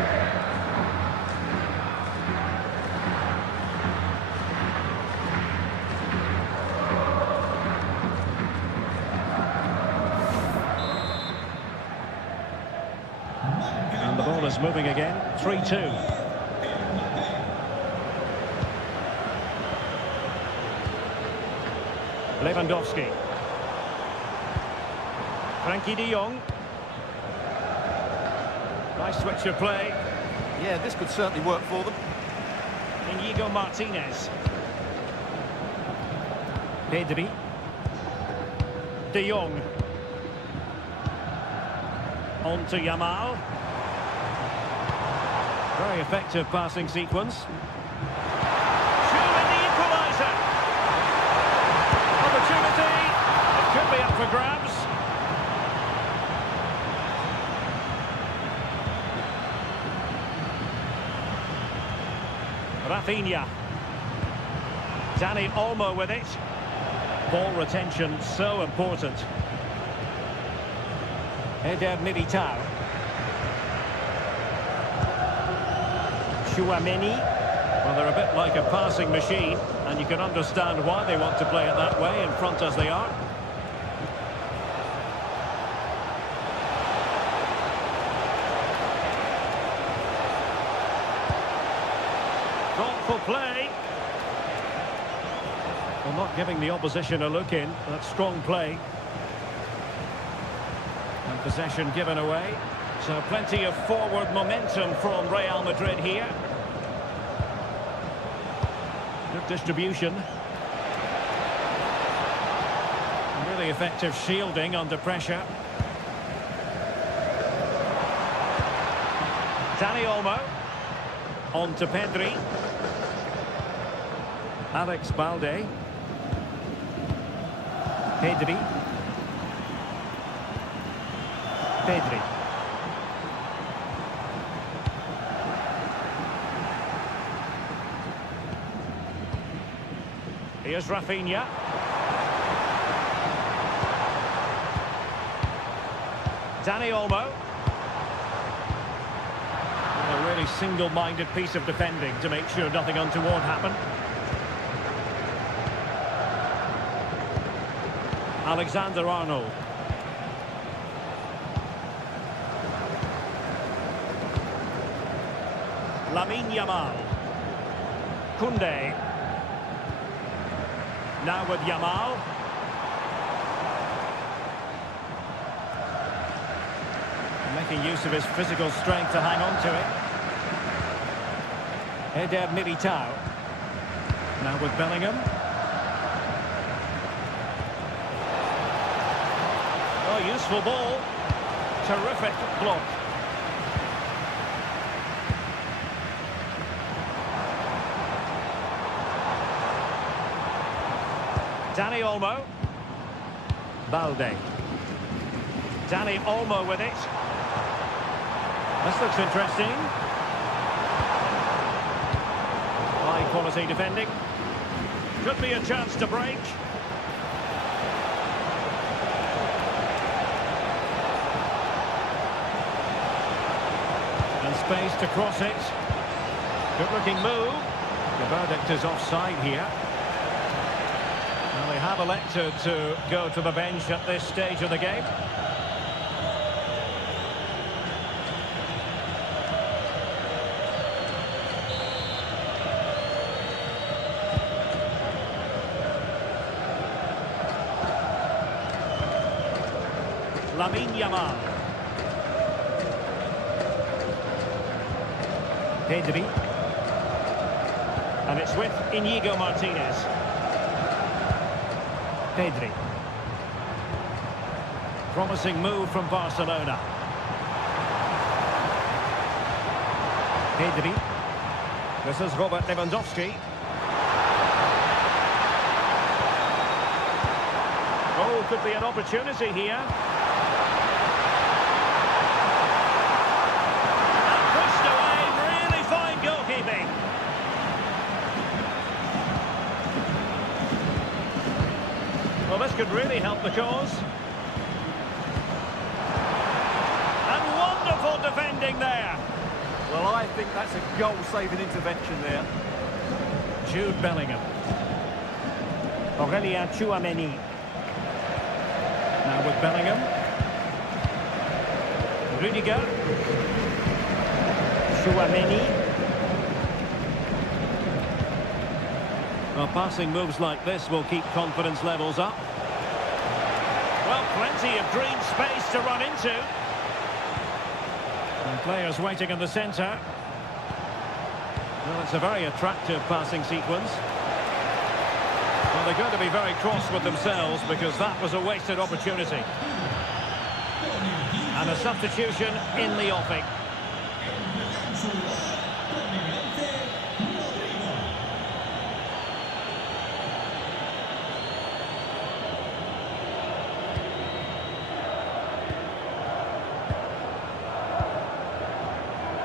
And the ball is moving again, 3-2. Lewandowski. Frankie de Jong. Nice switch of play. Yeah, this could certainly work for them. Inigo Martinez. Pedri. De Jong. On to Yamal. Very effective passing sequence. Shooting the equalizer. Opportunity. It could be up for grabs. Rafinha. Dani Olmo with it. Ball retention so important. Eder Militao. Chouameni. Well, they're a bit like a passing machine, and you can understand why they want to play it that way, in front as they are. Thoughtful play. Well, not giving the opposition a look in. That's strong play. And possession given away. So plenty of forward momentum from Real Madrid here. Good distribution. Really effective shielding under pressure. Dani Olmo. On to Pedri. Alex Balde. Pedri. Pedri. Here's Rafinha. Dani Olmo. A really single-minded piece of defending to make sure nothing untoward happened. Alexander-Arnold. Lamine Yamal. Koundé. Now with Yamal. Making use of his physical strength to hang on to it. Eder Militao. Now with Bellingham. Oh, useful ball. Terrific block. Dani Olmo. Balde. Dani Olmo with it. This looks interesting. High quality defending. Could be a chance to break. And space to cross it. Good looking move. The verdict is offside here. Well, they have elected to go to the bench at this stage of the game. Lamine Yamal. Pedri. And it's with Inigo Martinez. Pedri. Promising move from Barcelona. Pedri. This is Robert Lewandowski. Oh, could be an opportunity here. And pushed away, really fine goalkeeping. Well, this could really help the cause. And wonderful defending there. Well, I think that's a goal-saving intervention there. Jude Bellingham. Aurelien Chouameni. Now with Bellingham. Rudiger. Chouameni. Well, passing moves like this will keep confidence levels up. Well, plenty of green space to run into. And players waiting in the centre. Well, it's a very attractive passing sequence. Well, they're going to be very cross with themselves because that was a wasted opportunity. And a substitution in the offing.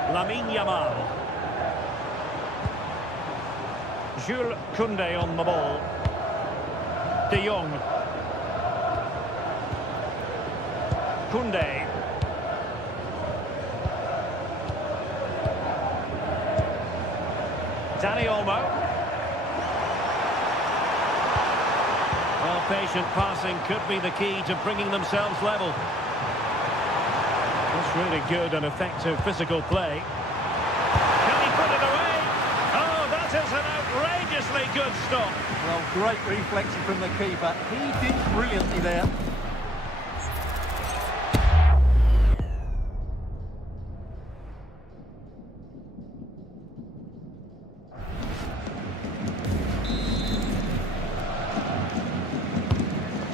Lamine Yamal. Jules Koundé on the ball. De Jong. Koundé. Dani Olmo. Well, patient passing could be the key to bringing themselves level. That's really good and effective physical play. Can he put it away? Oh, that is an outrageously good stop. Well, great reflection from the keeper. He did brilliantly there.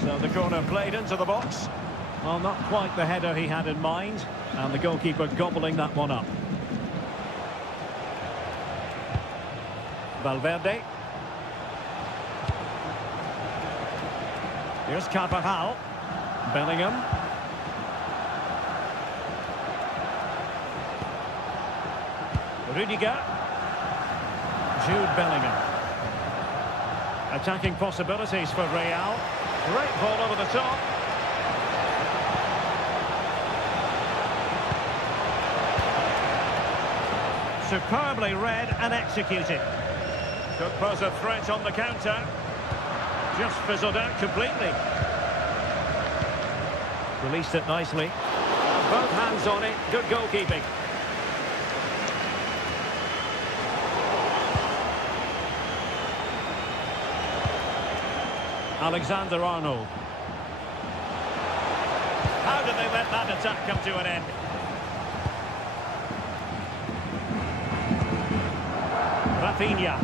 So the corner played into the box. Well, not quite the header he had in mind, and the goalkeeper gobbling that one up. Valverde. Here's Carvajal. Bellingham. Rudiger. Jude Bellingham. Attacking possibilities for Real. Great ball over the top. Superbly read and executed. Could pose a threat on the counter. Just fizzled out completely. Released it nicely. Both hands on it. Good goalkeeping. Alexander-Arnold. How did they let that attack come to an end? Rafinha.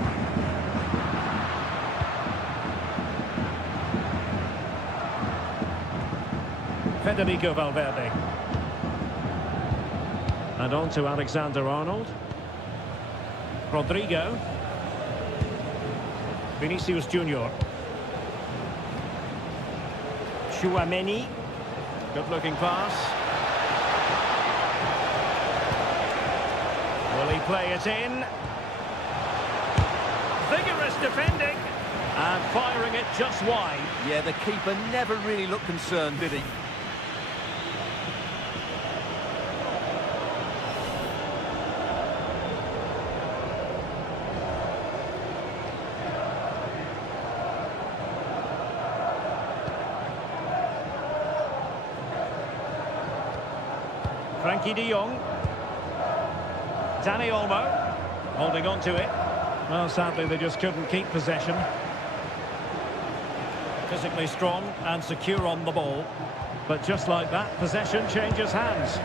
Federico Valverde. And on to Alexander-Arnold. Rodrigo. Vinicius Junior. Chouameni. Good-looking pass. Will he play it in? Vigorous defending. And firing it just wide. Yeah, the keeper never really looked concerned, did he? Frankie de Jong. Dani Olmo. Holding on to it. Well, sadly, they just couldn't keep possession. Physically strong and secure on the ball. But just like that, possession changes hands.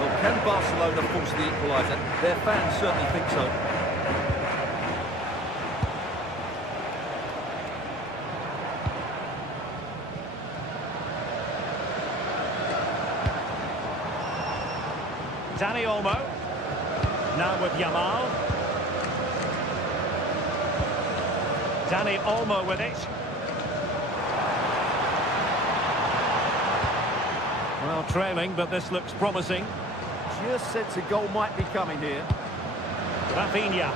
Well, can Barcelona force the equalizer? Their fans certainly think so. Dani Olmo. Now with Yamal. Dani Olmo with it. Well, trailing, but this looks promising. Just sense a goal might be coming here. Rafinha.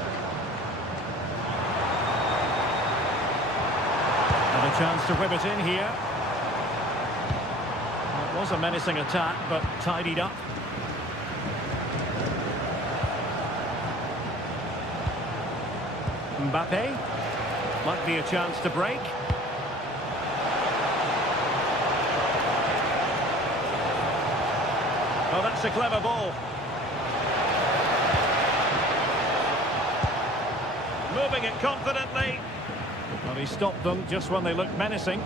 And a chance to whip it in here. It was a menacing attack, but tidied up. Mbappe. Might be a chance to break. Oh, that's a clever ball. moving it confidently. Well, he stopped them just when they looked menacing.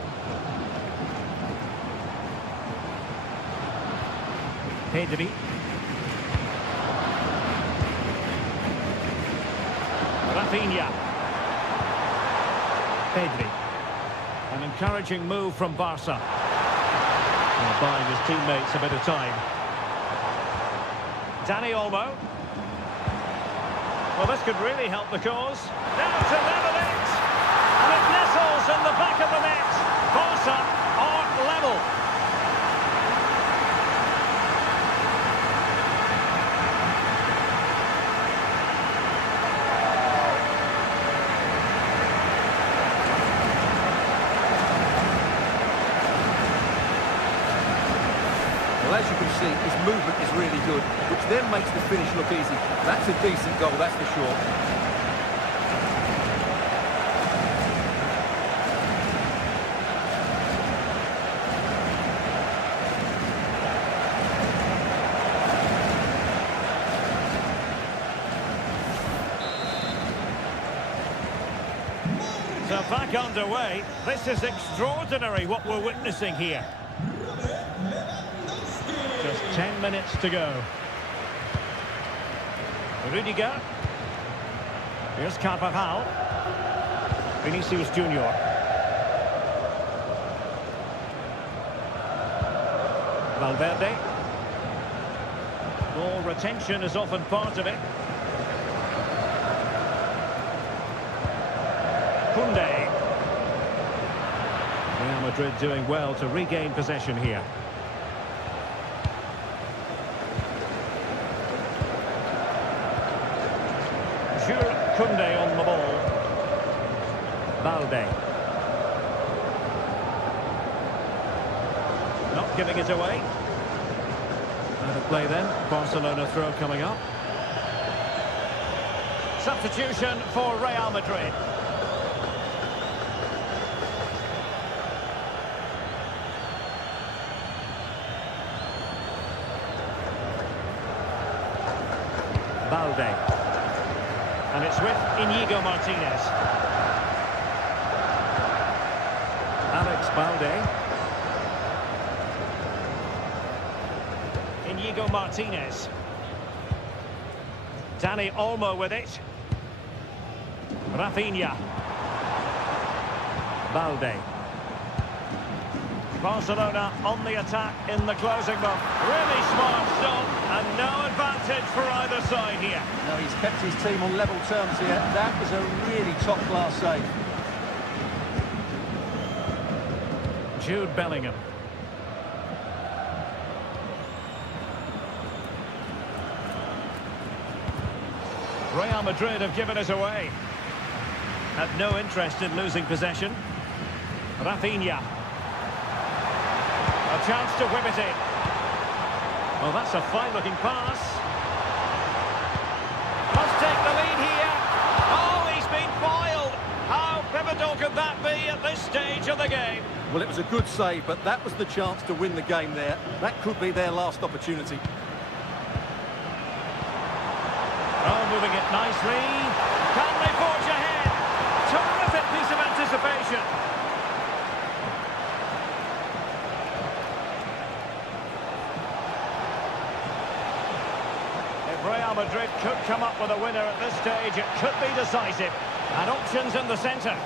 Pedri. Rafinha. Pedri. An encouraging move from Barca. Well, buying his teammates a bit of time. Dani Olmo. Well, this could really help the cause. Now to level it! And it nestles in the back of the net. Barca are level. Well, as you can see, his movement is really good, which then makes the finish look easy. That's a decent goal, that's for sure. So back underway. This is extraordinary what we're witnessing here. Just 10 minutes to go. Rudiger. Here's Carvajal. Vinicius Junior. Valverde. Ball retention is often part of it. Koundé. Real Madrid doing well to regain possession here. Koundé on the ball. Balde. Not giving it away. Out of play then. Barcelona throw coming up. Substitution for Real Madrid. Balde. And it's with Inigo Martinez. Alex Balde. Inigo Martinez. Dani Olmo with it. Rafinha. Balde. Barcelona on the attack in the closing month. Really smart stop and no advantage for either side here. No, he's kept his team on level terms here. That was a really top-class save. Jude Bellingham. Real Madrid have given it away. Had no interest in losing possession. Rafinha. A chance to whip it in. Well, that's a fine-looking pass. Must take the lead here. Oh, he's been foiled. How pivotal could that be at this stage of the game? Well, it was a good save, but that was the chance to win the game there. That could be their last opportunity. Oh, moving it nicely. Can they forge ahead? Terrific piece of anticipation. Real Madrid could come up with a winner at this stage. It could be decisive. And options in the centre.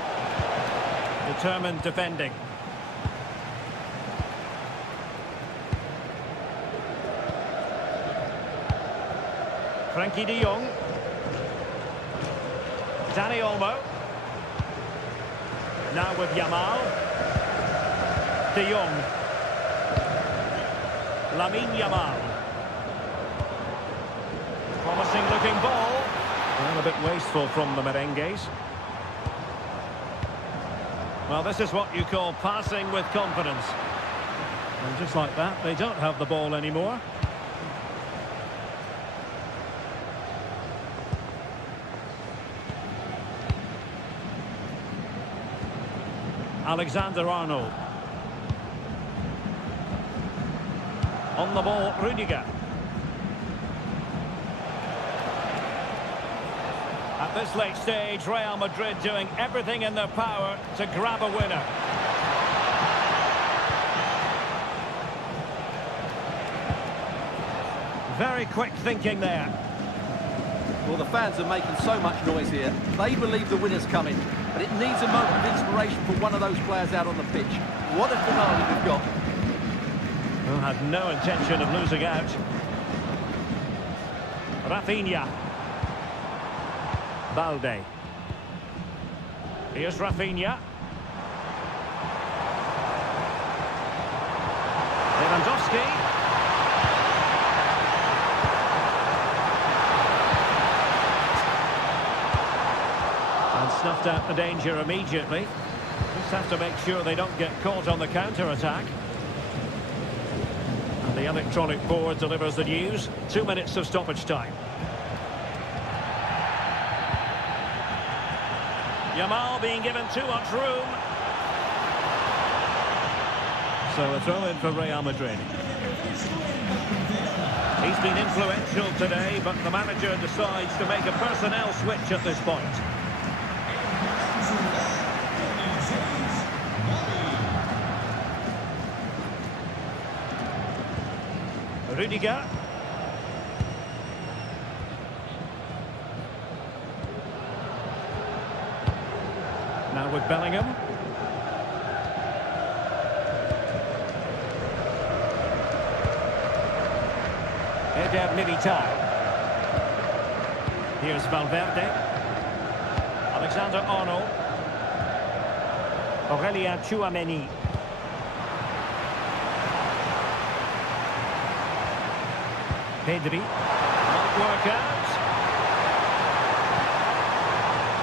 Determined defending. Frankie de Jong. Dani Olmo. Now with Yamal. De Jong. Lamine Yamal. Promising looking ball. Well, a bit wasteful from the merengues. Well, this is what you call passing with confidence. And just like that, they don't have the ball anymore. Alexander-Arnold. On the ball, Rudiger. At this late stage, Real Madrid doing everything in their power to grab a winner. Very quick thinking there. Well, the fans are making so much noise here. They believe the winner's coming, but it needs a moment of inspiration for one of those players out on the pitch. What a finale we've got. Well, had no intention of losing out. Rafinha. Balde. Here's Rafinha. Lewandowski. And snuffed out the danger immediately. Just have to make sure they don't get caught on the counter-attack. And the electronic board delivers the news. 2 minutes of stoppage time. Yamal being given too much room. So a throw in for Real Madrid. He's been influential today, but the manager decides to make a personnel switch at this point. Rudiger. Now with Bellingham. Eder Militao. Here's Valverde. Alexander-Arnold. Aurélien Tchouameni. Pedri. Might work out.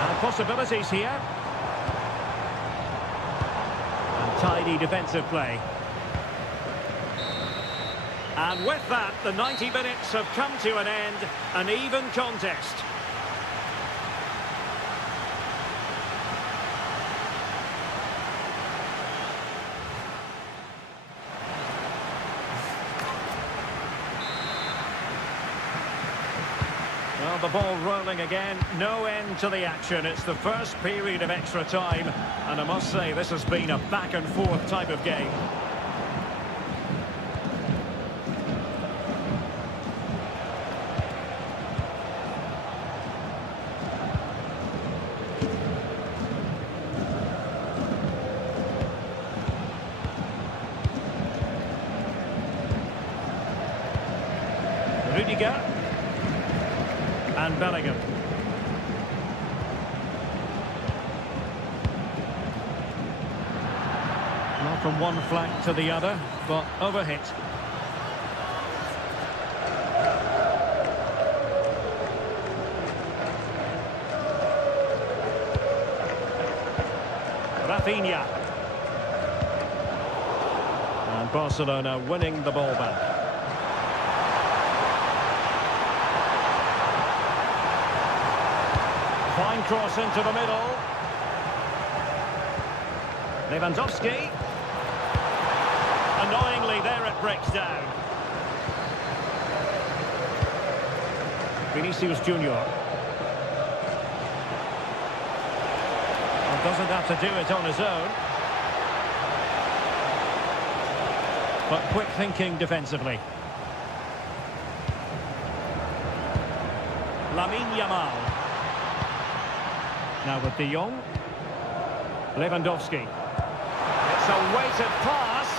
And possibilities here. And tidy defensive play. And with that, the 90 minutes have come to an end. An even contest. Well, the ball rolling again, no end to the action. It's the first period of extra time, and I must say this has been a back and forth type of game. Rudiger. And Bellingham. Well, from one flank to the other, but overhit. Rafinha. And Barcelona winning the ball back. Fine cross into the middle. Lewandowski. Annoyingly, there it breaks down. Vinicius Junior. Well, doesn't have to do it on his own. But quick thinking defensively. Lamine Yamal. Now with De Jong. Lewandowski. It's a weighted pass.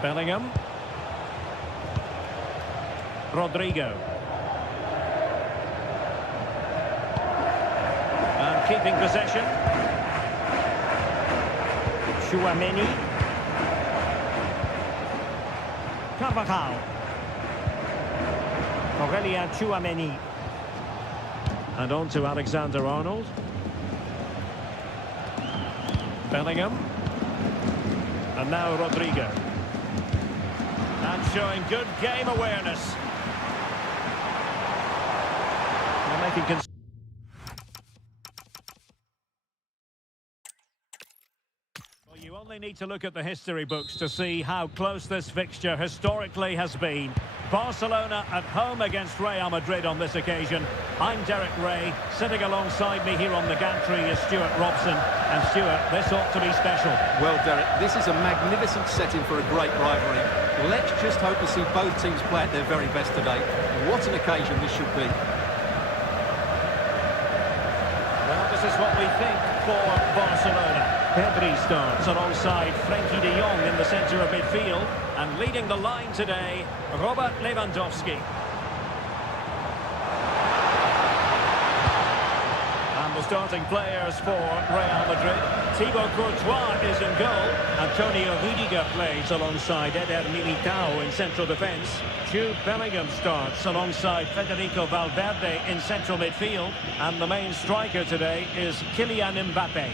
Bellingham. Rodrigo. And keeping possession. Tchouameni. Carvajal. Aurélien Tchouameni. And on to Alexander-Arnold. Bellingham. And now Rodrigo. And showing good game awareness. They're making well, you only only need to look at the history books to see how close this fixture historically has been. Barcelona at home against Real Madrid on this occasion. I'm Derek Ray. Sitting alongside me here on the gantry is Stuart Robson. And Stuart, this ought to be special. Well, Derek, this is a magnificent setting for a great rivalry. Let's just hope to see both teams play at their very best today. What an occasion this should be. Well, this is what we think for Barcelona. Pedri starts alongside Frenkie de Jong in the centre of midfield. And leading the line today, Robert Lewandowski. And the starting players for Real Madrid. Thibaut Courtois is in goal. Antonio Rudiger plays alongside Eder Militao in central defence. Jude Bellingham starts alongside Federico Valverde in central midfield. And the main striker today is Kylian Mbappe.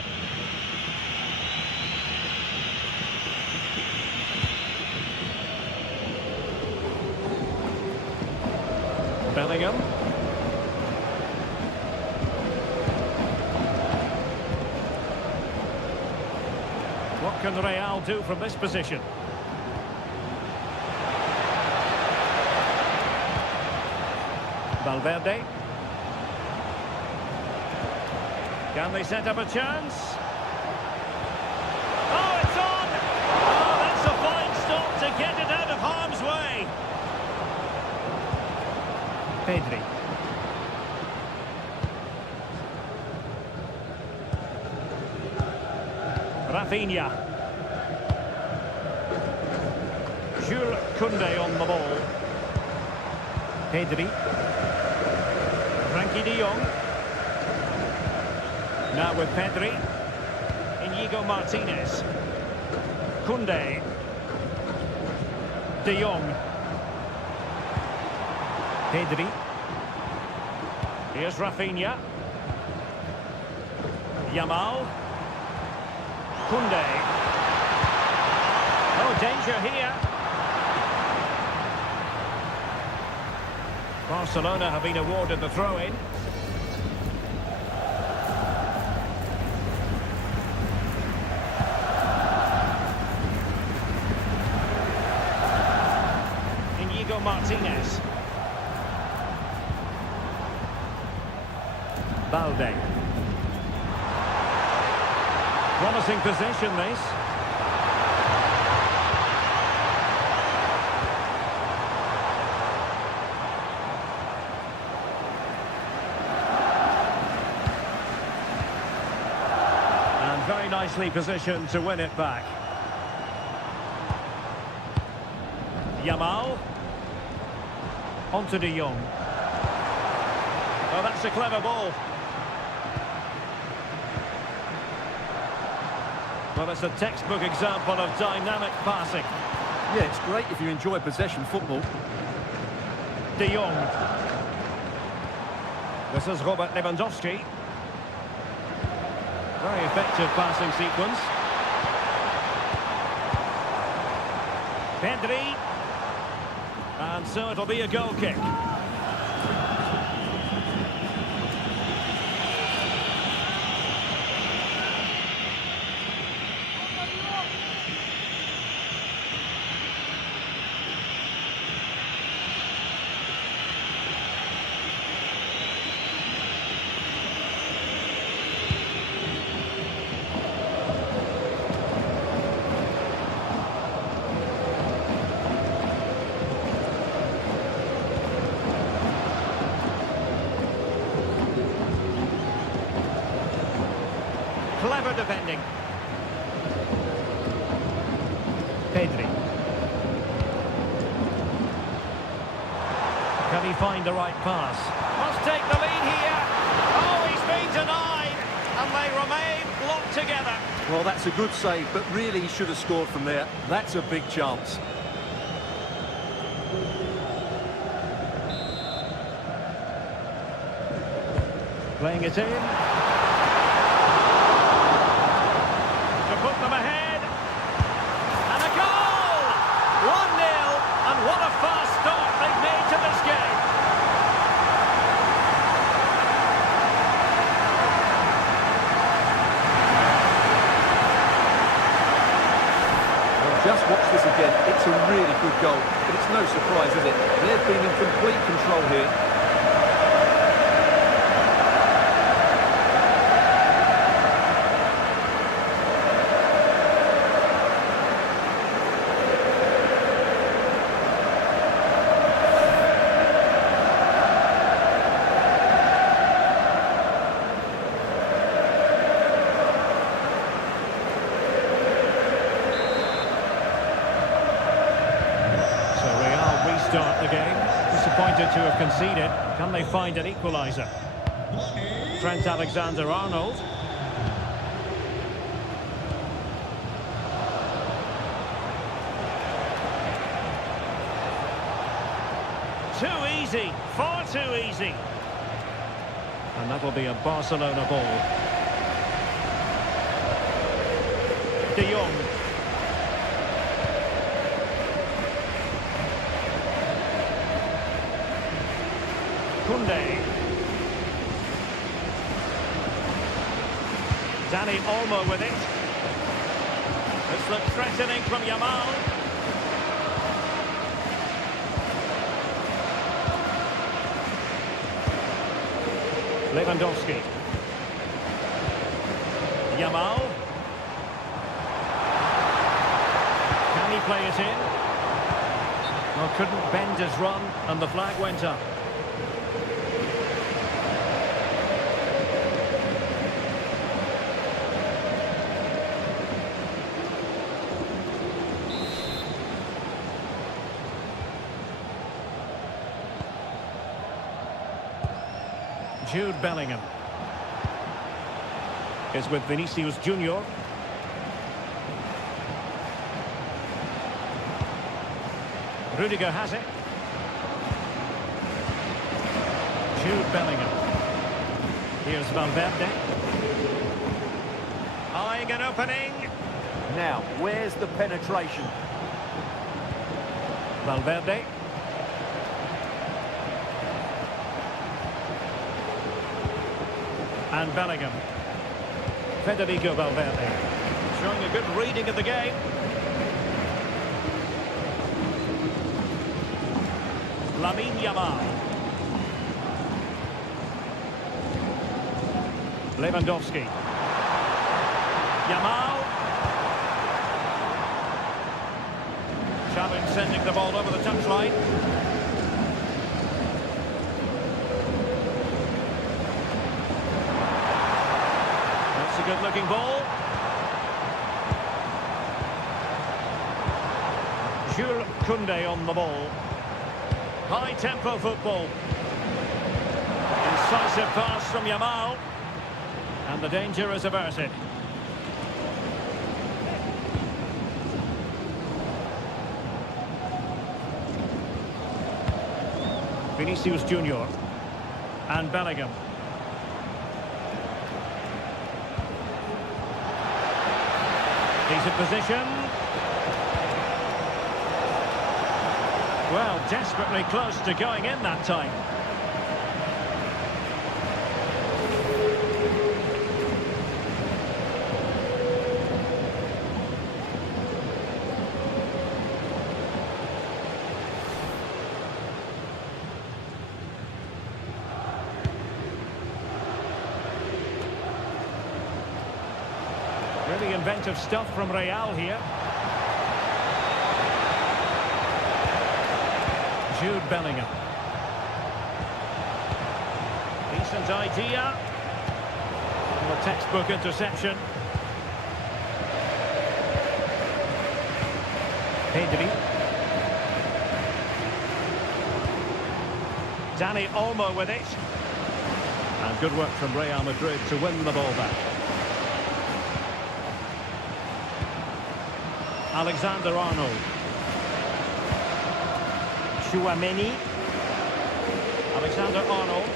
Bellingham. What can Real do from this position? Valverde. Can they set up a chance? Oh, it's on! Oh, that's a fine stop to get it out of harm's way. Pedri. Rafinha. Jules Koundé on the ball. Pedri. Frenkie de Jong. Now with Pedri. Inigo Martinez. Koundé. De Jong. Pedri. Here's Rafinha. Yamal. Koundé. Oh, danger here. Barcelona have been awarded the throw-in. Inigo Martinez. Balde. Promising possession, this. And very nicely positioned to win it back. Yamal. Onto de Jong. Oh, that's a clever ball. Well, it's a textbook example of dynamic passing. Yeah, it's great if you enjoy possession football. De Jong. This is Robert Lewandowski. Very effective passing sequence. Pedri. And so it'll be a goal kick. Clever defending. Pedri. Can he find the right pass? Must take the lead here. Oh, he's been denied. And they remain locked together. Well, that's a good save, but really he should have scored from there. That's a big chance. Playing it in. Put them ahead, and a goal! 1-0, and what a fast start they've made to this game. good goal, but it's no surprise, is it? They've been in complete control here. Start the game. Disappointed to have conceded. Can they find an equalizer? Trent Alexander-Arnold. Too easy. Far too easy. And that'll be a Barcelona ball. De Jong. Koundé. Dani Olmo with it. This looks threatening from Yamal. Lewandowski. Yamal. Can he play it in? Well, couldn't bend his run, and the flag went up. Jude Bellingham is with Vinicius Junior. Rudiger has it. Jude Bellingham. Here's Valverde. Eyeing an opening. Now, where's the penetration? Valverde. And Bellingham. Federico Valverde. Showing a good reading of the game. Lamine Yamal. Lewandowski. Yamal. Xavi sending the ball over the touchline. That's a good-looking ball. Jules Koundé on the ball. High-tempo football. Incisive pass from Yamal. And the danger is averted. Vinicius Junior. And Bellingham. Decent position. Well, desperately close to going in that time. Really inventive stuff from Real here. Jude Bellingham. Decent idea. And a textbook interception. Pedri. Dani Olmo with it. And good work from Real Madrid to win the ball back. Alexander-Arnold. Tchouaméni. Alexander-Arnold.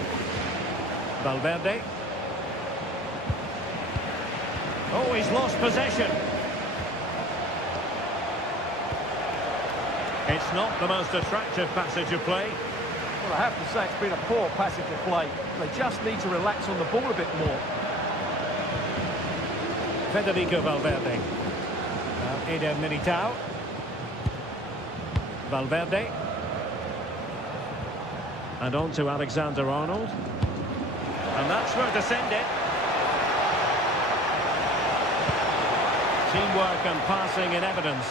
Valverde. Oh, he's lost possession. It's not the most attractive passage of play. Well, I have to say it's been a poor passage of play. They just need to relax on the ball a bit more. Federico Valverde. Eder Militao. Valverde. And on to Alexander-Arnold. And that's where to send it. Teamwork and passing in evidence.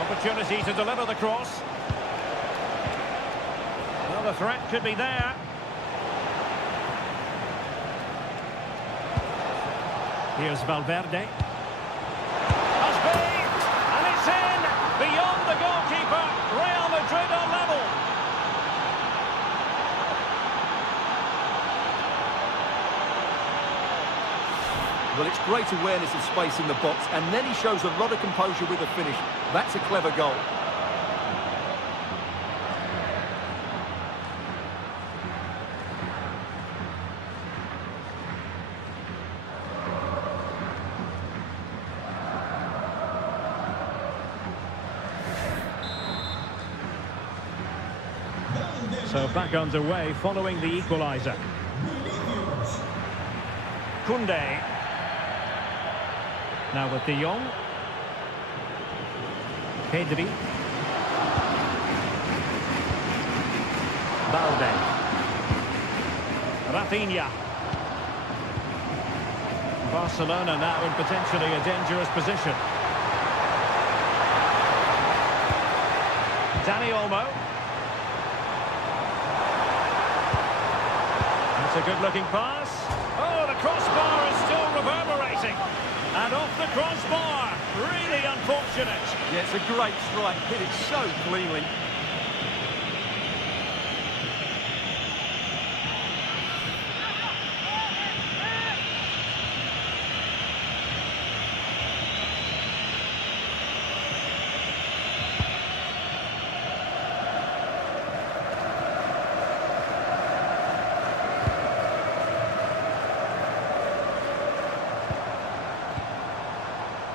Opportunity to deliver the cross. Well, the threat could be there. Here's Valverde. Must be! And it's in! Beyond the goalkeeper. Real Madrid are level. Well, it's great awareness of space in the box, and then he shows a lot of composure with the finish. That's a clever goal. So back underway following the equalizer. Koundé. Now with De Jong. Pedri. Balde. Rafinha. Barcelona now in potentially a dangerous position. Dani Olmo. That's a good-looking pass. Oh, the crossbar is still reverberating. And off the crossbar. Really unfortunate. Yeah, it's a great strike. Hit it so cleanly.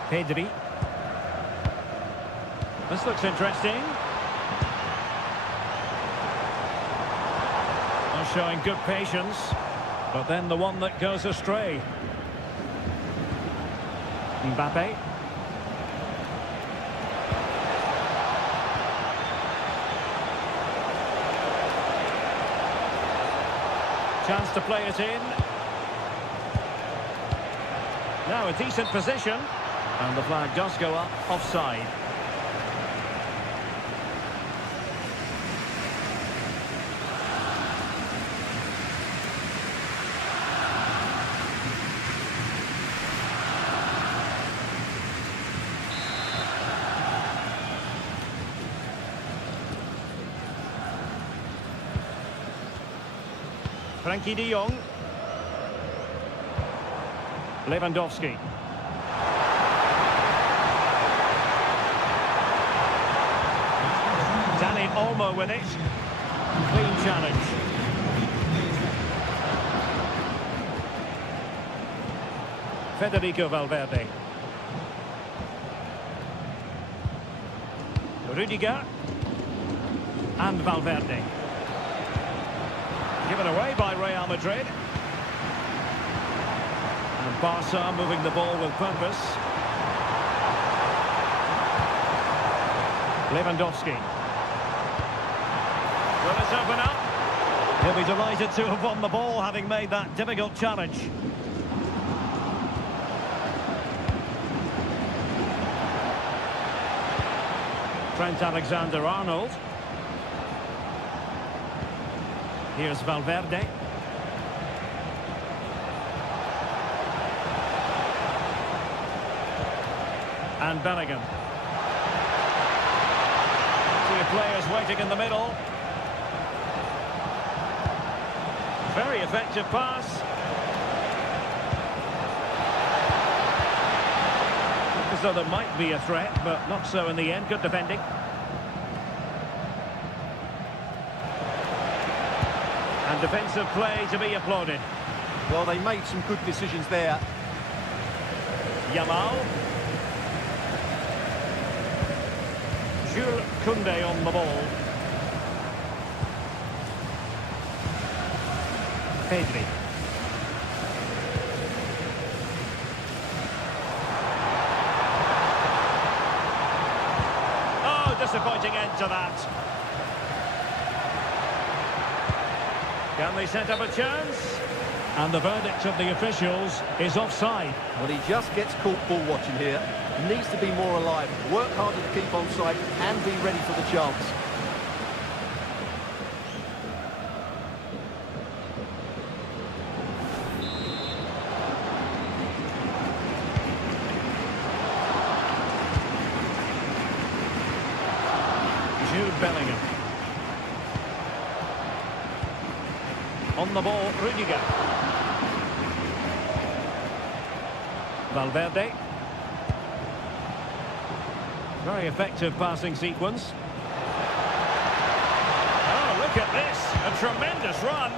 Pedri. This looks interesting. They're showing good patience, but then the one that goes astray. Mbappe. Chance to play it in. Now a decent position. And the flag does go up, offside. Frankie de Jong. Lewandowski. Dani Olmo with it. Clean challenge. Federico Valverde. Rudiger. And Valverde. Given away by Real Madrid. And Barca moving the ball with purpose. Lewandowski. Will it open up? He'll be delighted to have won the ball, having made that difficult challenge. Trent Alexander-Arnold. Here's Valverde. And Bellingham. Two players waiting in the middle. Very effective pass. As though there might be a threat, but not so in the end. Good defending. And defensive play to be applauded. Well, they made some good decisions there. Yamal. Jules Koundé on the ball. Pedri. Oh, disappointing end to that. Can they set up a chance? And the verdict of the officials is offside. Well, he just gets caught ball watching here. Needs to be more alive, work harder to keep on side and be ready for the chance. Jude Bellingham. On the ball, Rudiger. Valverde. Very effective passing sequence. Oh, look at this. A tremendous run.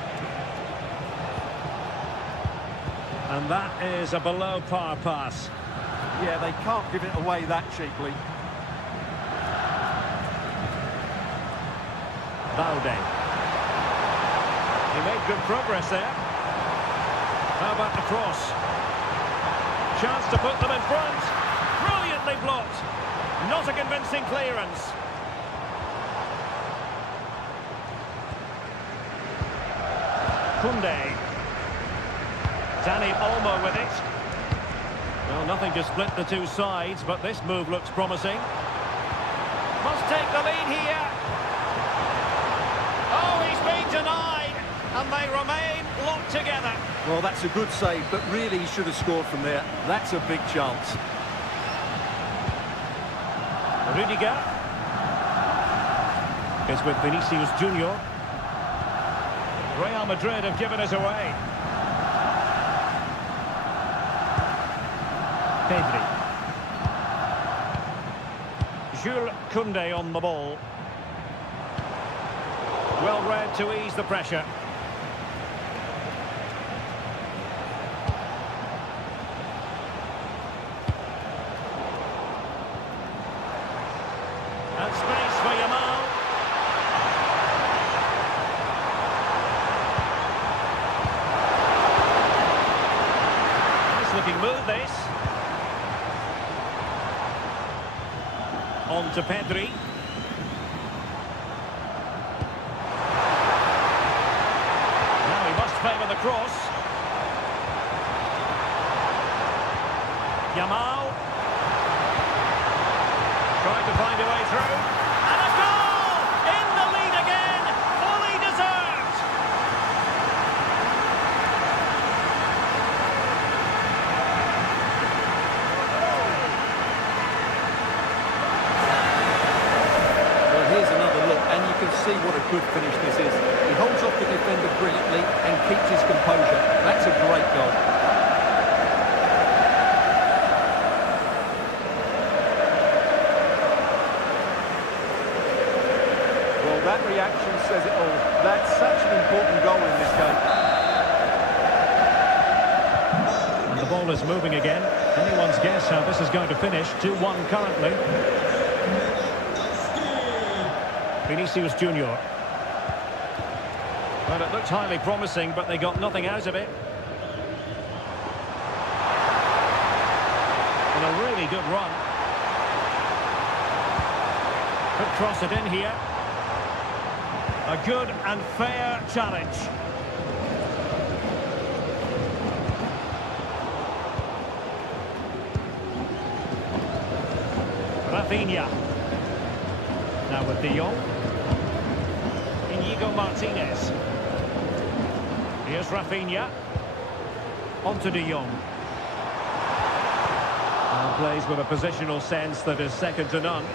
And that is a below-par pass. Yeah, they can't give it away that cheaply. Valde. He made good progress there. How about the cross? Chance to put them in front. Brilliantly blocked. Not a convincing clearance. Koundé. Dani Olmo with it. Well, nothing to split the two sides, but this move looks promising. Must take the lead here. Oh, he's been denied, and they remain locked together. Well, that's a good save, but really he should have scored from there. That's a big chance. Rudiger is with Vinicius Junior. Real Madrid have given us away. Pedri. Jules Koundé on the ball. Well read to ease the pressure. And space for Yamal. Nice looking move, this. On to Pedri. Now he must favour the cross. Yamal. Trying to find a way through. And a goal! In the lead again! Fully deserved! Well, here's another look, and you can see what a good finish this is. He holds off the defender brilliantly and keeps his composure. That's a great goal. That reaction says it all. That's such an important goal in this game. And the ball is moving again. Anyone's guess how this is going to finish. 2-1 currently. Vinicius Junior. Well, it looked highly promising, but they got nothing out of it. And a really good run. Could cross it in here. A good and fair challenge. Rafinha. Now with De Jong. Inigo Martinez. Here's Rafinha. On to De Jong. And plays with a positional sense that is second to none.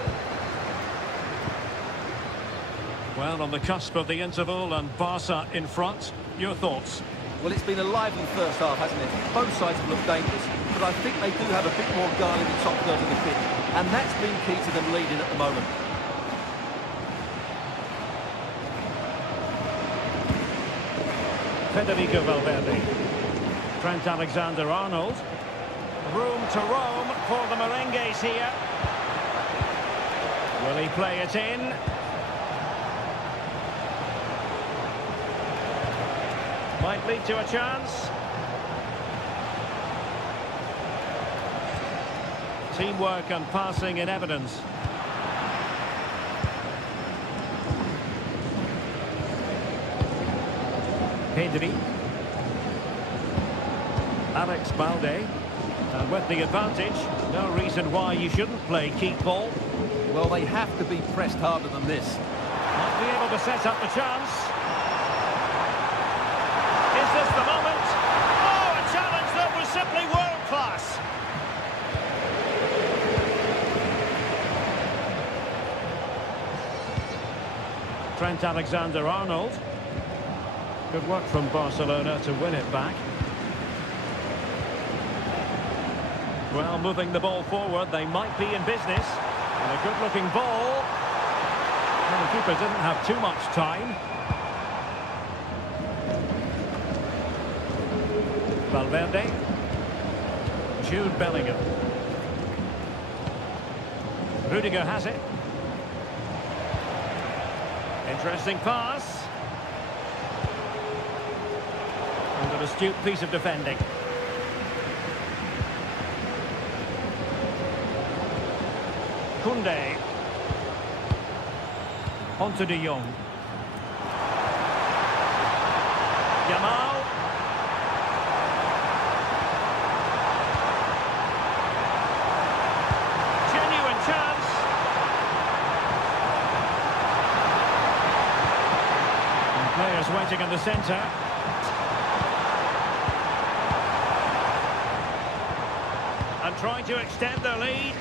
Well, on the cusp of the interval and Barca in front, your thoughts? Well, it's been a lively first half, hasn't it? Both sides have looked dangerous, but I think they do have a bit more guile in the top third of the pitch, and that's been key to them leading at the moment. Federico Valverde. Trent Alexander-Arnold. Room to roam for the Merengues here. Will he play it in? Might lead to a chance. Teamwork and passing in evidence. Pedri. Alex Balde. And with the advantage, no reason why you shouldn't play keep ball. Well, they have to be pressed harder than this. Might be able to set up the chance. Is this the moment? Oh, a challenge that was simply world-class. Trent Alexander-Arnold. Good work from Barcelona to win it back. Well, moving the ball forward, they might be in business. And a good-looking ball. Well, the keeper didn't have too much time. Valverde. Jude Bellingham. Rudiger has it. Interesting pass. And an astute piece of defending. Koundé. On to De Jong. Yamal. Genuine chance. And players waiting in the centre. And trying to extend their lead.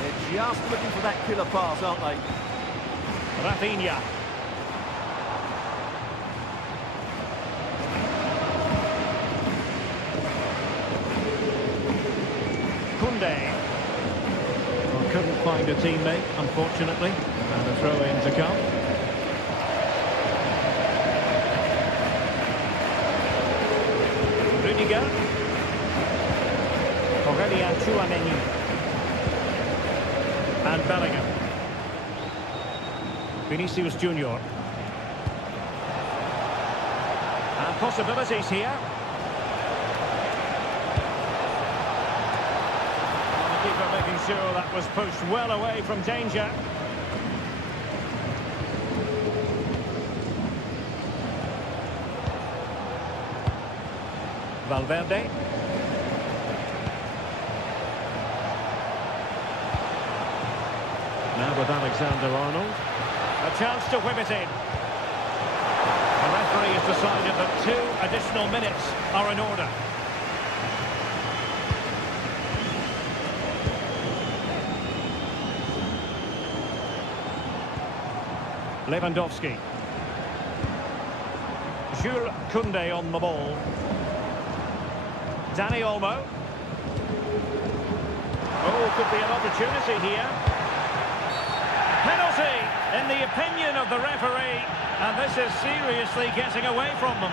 They're just looking for that killer pass, aren't they? Rafinha. Koundé. Well, couldn't find a teammate, unfortunately. And a throw-in to come. Rudiger. Chouameni. And Bellingham. Vinicius Junior. And possibilities here. And the keeper making sure that was pushed well away from danger. Valverde. Now with Alexander-Arnold. A chance to whip it in. The referee has decided that 2 additional minutes are in order. Lewandowski. Jules Koundé on the ball. Dani Olmo. Oh, could be an opportunity here. Penalty, in the opinion of the referee, and this is seriously getting away from them.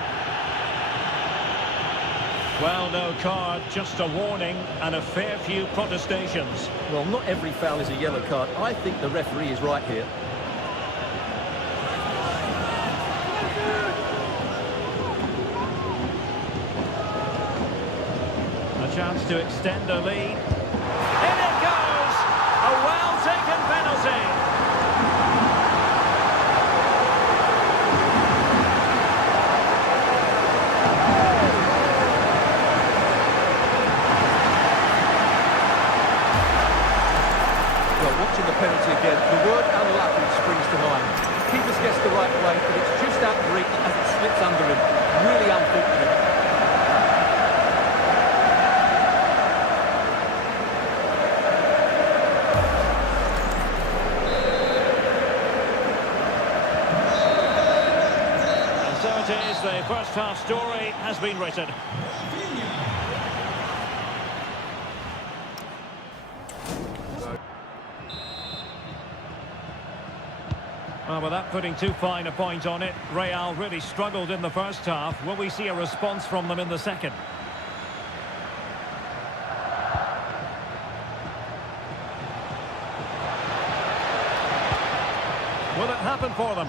Well, no card, just a warning and a fair few protestations. Well, not every foul is a yellow card. I think the referee is right here. A chance to extend the lead. In it goes! A well-taken penalty. Watching the penalty again, the word unlucky springs to mind. Keeper gets the right way, but it's just out of reach as it slips under him. Really unfortunate. And so it is, the first half story has been written. Well, without putting too fine a point on it, Real really struggled in the first half. Will we see a response from them in the second? Will it happen for them?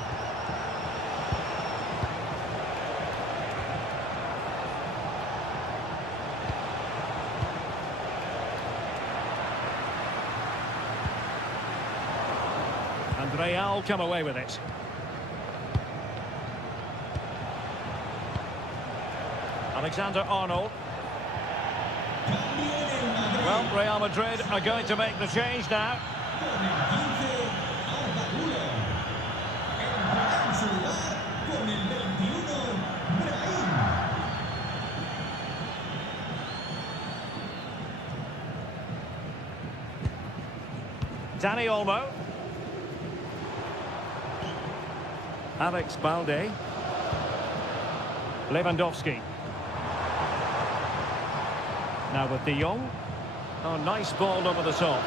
And Real come away with it. Alexander-Arnold. Well, Real Madrid are going to make the change now. Dani Olmo. Alex Balde. Lewandowski. Now with De Jong. Oh, nice ball over the top.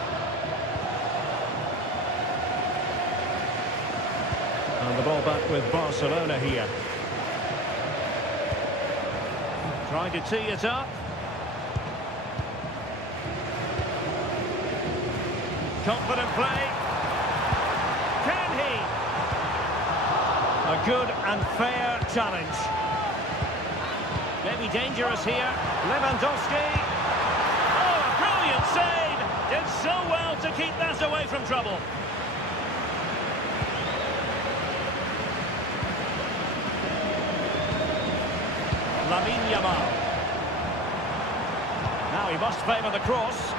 And the ball back with Barcelona here. Trying to tee it up. Confident play. Can he? A good and fair challenge. Maybe dangerous here. Lewandowski. Oh, a brilliant save. Did so well to keep that away from trouble. Lamine Yamal. Now he must favour the cross.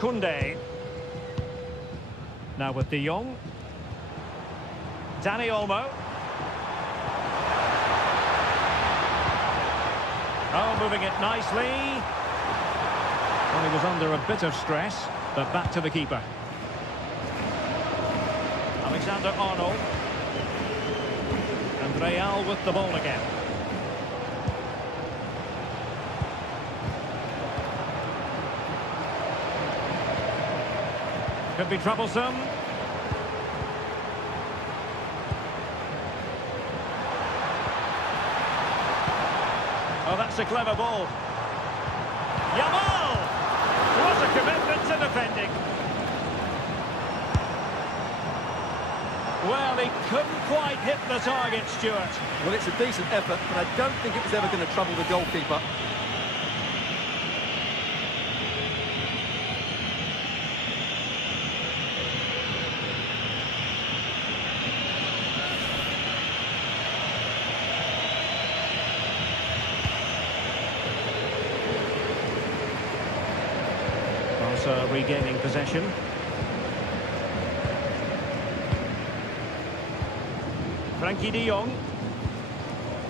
Koundé. Now with De Jong. Dani Olmo. Oh, moving it nicely. Well, he was under a bit of stress, but back to the keeper. Alexander-Arnold. And Real with the ball again. Could be troublesome. Oh, that's a clever ball. Yamal! What a commitment to defending. Well, he couldn't quite hit the target, Stuart. Well, it's a decent effort, but I don't think it was ever going to trouble the goalkeeper. Barca regaining possession. Frankie de Jong.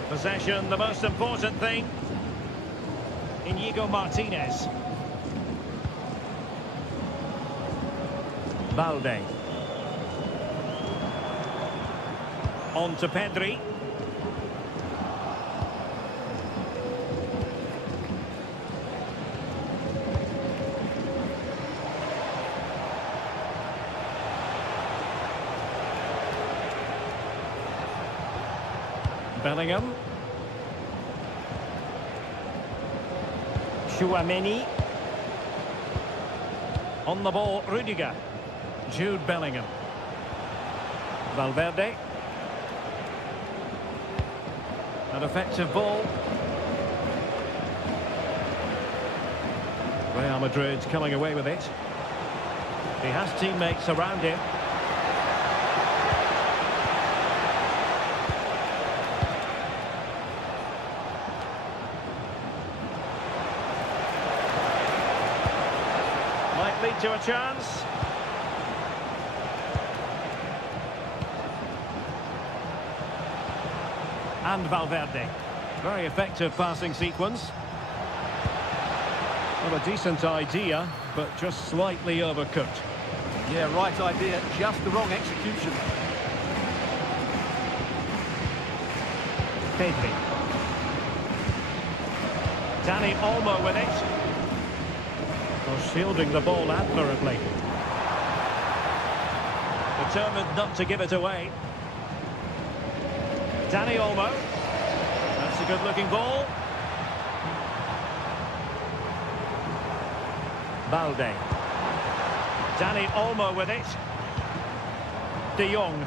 Possession, the most important thing. Inigo Martinez. Balde. On to Pedri. Bellingham. Tchouaméni. On the ball, Rudiger. Jude Bellingham. Valverde. An effective ball. Real Madrid coming away with it. He has teammates around him. Might lead to a chance. And Valverde. Very effective passing sequence. Well, a decent idea, but just slightly overcooked. Yeah, right idea, just the wrong execution. Pedri. Dani Olmo with it. Oh, shielding the ball admirably. Determined not to give it away. Dani Olmo. That's a good-looking ball. Balde. Dani Olmo with it. De Jong.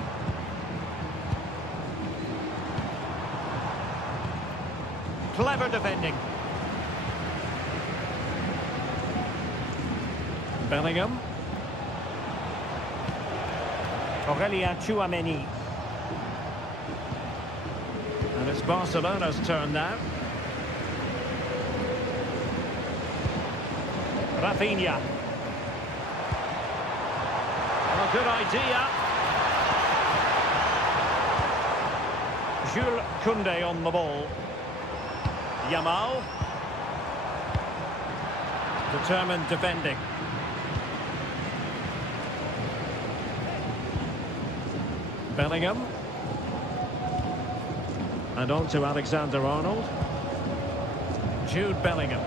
Clever defending. Bellingham. Aurelien Tchouameni. And it's Barcelona's turn now. Rafinha. A good idea. Jules Koundé on the ball. Yamal. Determined defending. Bellingham. And on to Alexander-Arnold. Jude Bellingham.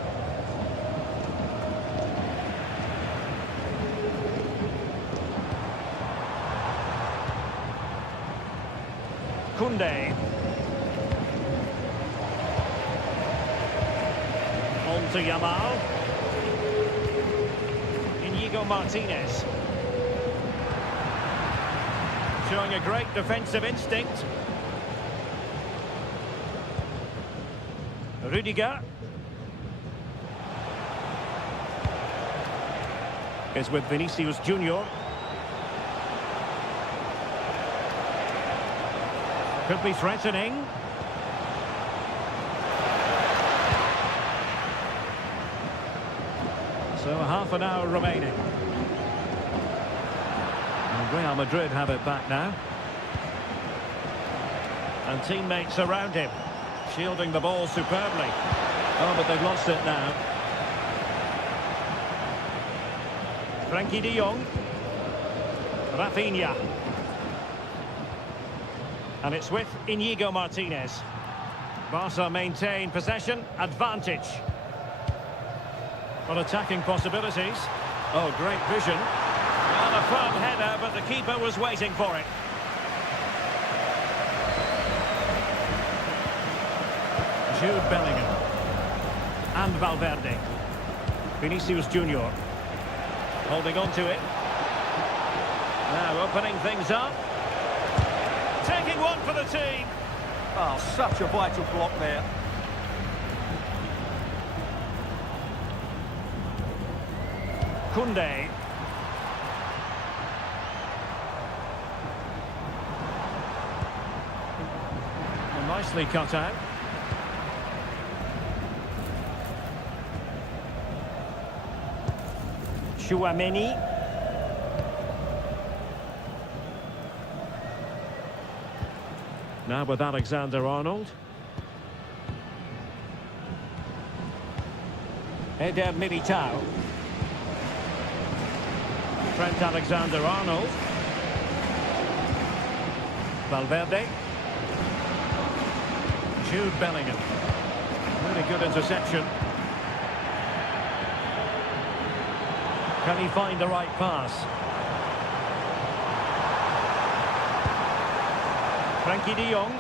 Koundé. On to Yamal. Inigo Martinez. Showing a great defensive instinct. Rudiger. Is with Vinicius Junior. Could be threatening. So half an hour remaining. And Real Madrid have it back now. And teammates around him, shielding the ball superbly. Oh, but they've lost it now. Frankie de Jong. Rafinha. And it's with Inigo Martinez. Barca maintain possession, advantage. Well, attacking possibilities. Oh, great vision. Well, a firm header, but the keeper was waiting for it. Jude Bellingham. And Valverde. Vinicius Junior. Holding on to it. Now opening things up. Taking one for the team. Oh, such a vital block there. Koundé. Well, nicely cut out. Tchouameni. Now with Alexander-Arnold. Eder Militao. Trent Alexander-Arnold. Valverde. Jude Bellingham. Really good interception. Can he find the right pass? Frankie de Jong.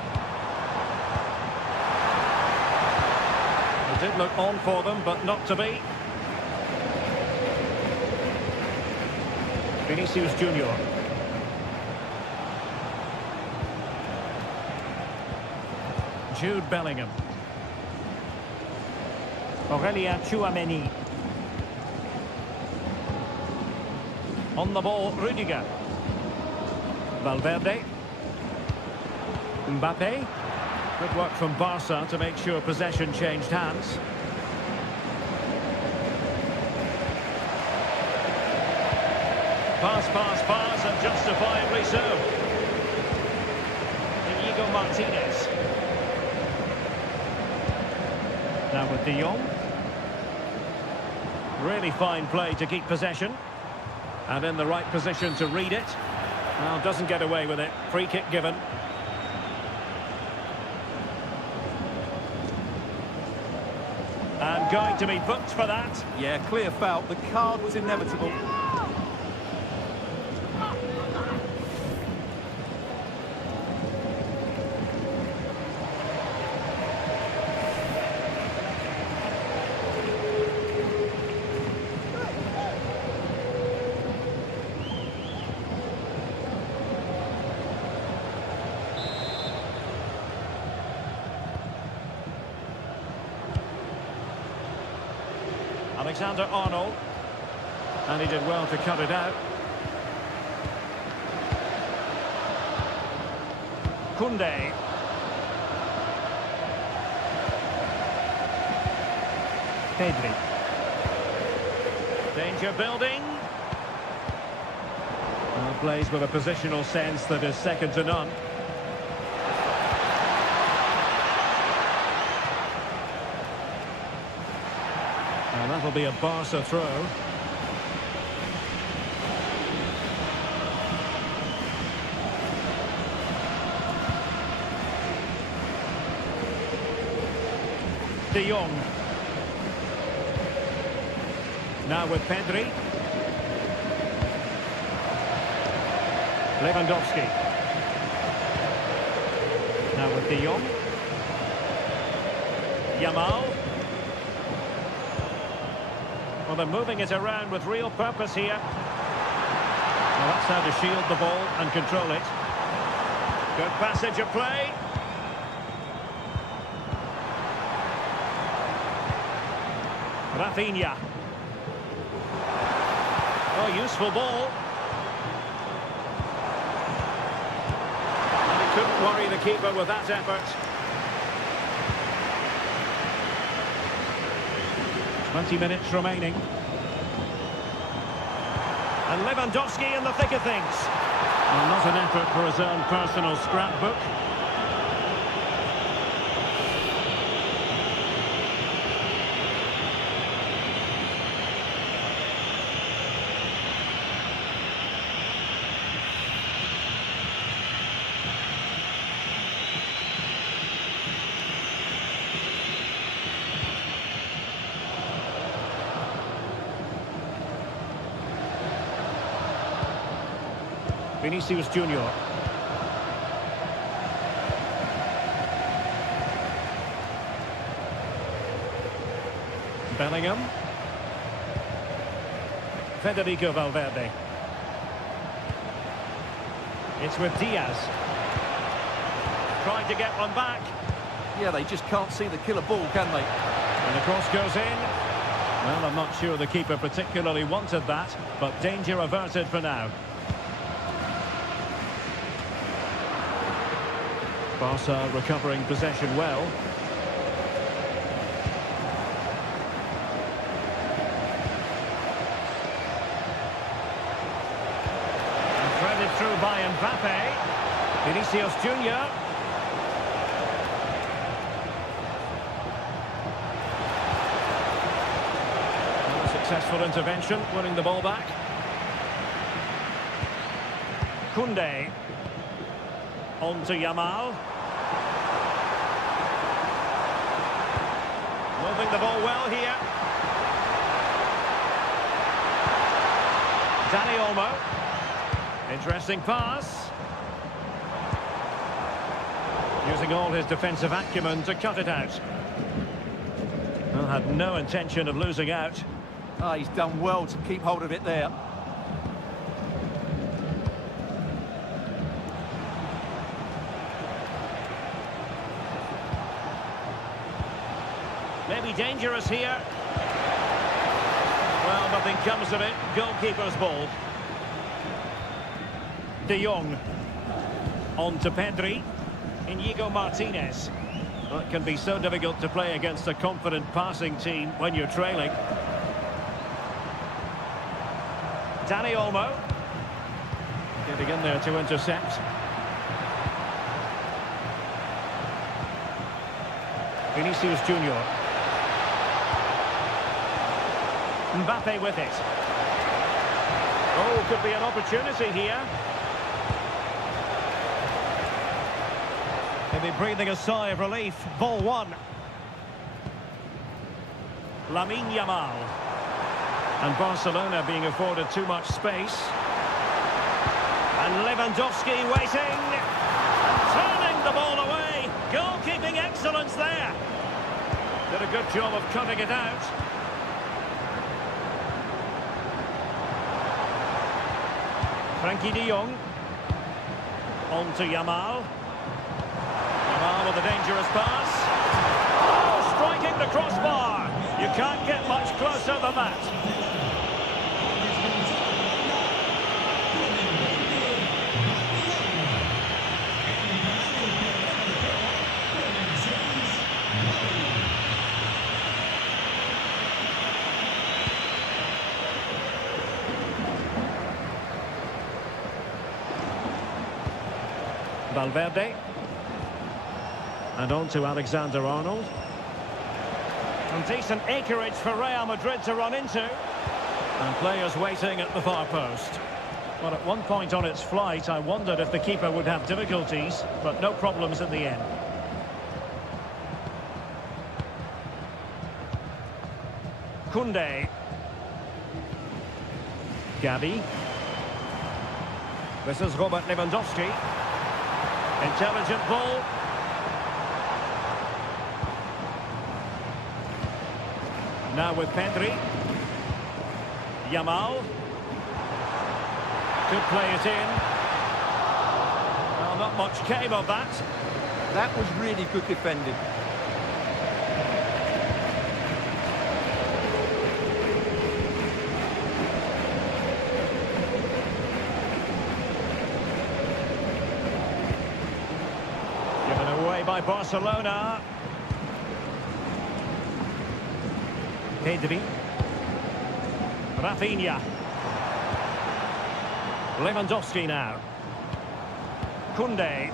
It did look on for them, but not to be. Vinicius Junior. Jude Bellingham. Aurelien Tchouameni. On the ball, Rudiger. Valverde. Mbappe. Good work from Barca to make sure possession changed hands. Pass, and justifiably so. Inigo Martinez. Now with de Jong. Really fine play to keep possession. And in the right position to read it. Well, doesn't get away with it. Free kick given. And going to be booked for that. Yeah, clear foul. The card was inevitable. Alexander-Arnold. And he did well to cut it out. Koundé. Pedri. Danger building. Well, plays with a positional sense that is second to none. And that'll be a Barca throw. De Jong. Now with Pedri. Lewandowski. Now with De Jong. Yamal. Well, they're moving it around with real purpose here. Well, that's how to shield the ball and control it. Good passage of play. Rafinha. Oh, useful ball. And he couldn't worry the keeper with that effort. 20 minutes remaining. And Lewandowski in the thick of things. Well, not an effort for his own personal scrapbook. Vinicius Junior. Bellingham. Federico Valverde. It's with Diaz. Trying to get one back. Yeah, they just can't see the killer ball, can they? And the cross goes in. Well, I'm not sure the keeper particularly wanted that, but danger averted for now. Barca recovering possession well. And threaded through by Mbappe. Vinicius Junior. Successful intervention, winning the ball back. Koundé. On to Yamal. Moving the ball well here. Dani Olmo. Interesting pass. Using all his defensive acumen to cut it out. Well, had no intention of losing out. Ah, he's done well to keep hold of it there. Maybe dangerous here. Well, nothing comes of it. Goalkeeper's ball. De Jong. On to Pedri. Inigo Martinez. Well, it can be so difficult to play against a confident passing team when you're trailing. Dani Olmo. Getting in there to intercept. Vinicius Junior. Mbappe with it. Oh, could be an opportunity here. He'll be breathing a sigh of relief. Ball one. Lamine Yamal. And Barcelona being afforded too much space. And Lewandowski waiting. And turning the ball away. Goalkeeping excellence there. Did a good job of cutting it out. Frankie de Jong. On to Yamal. Yamal with a dangerous pass. Oh, striking the crossbar. You can't get much closer than that. Valverde. And on to Alexander-Arnold. And decent acreage for Real Madrid to run into. And players waiting at the far post. Well, at one point on its flight, I wondered if the keeper would have difficulties, but no problems at the end. Koundé. Gavi. This is Robert Lewandowski. Intelligent ball. Now with Pedri. Yamal. Could play it in. Well, not much came of that. That was really good defending. Given away by Barcelona. Pedri. Rafinha. Lewandowski now. Koundé.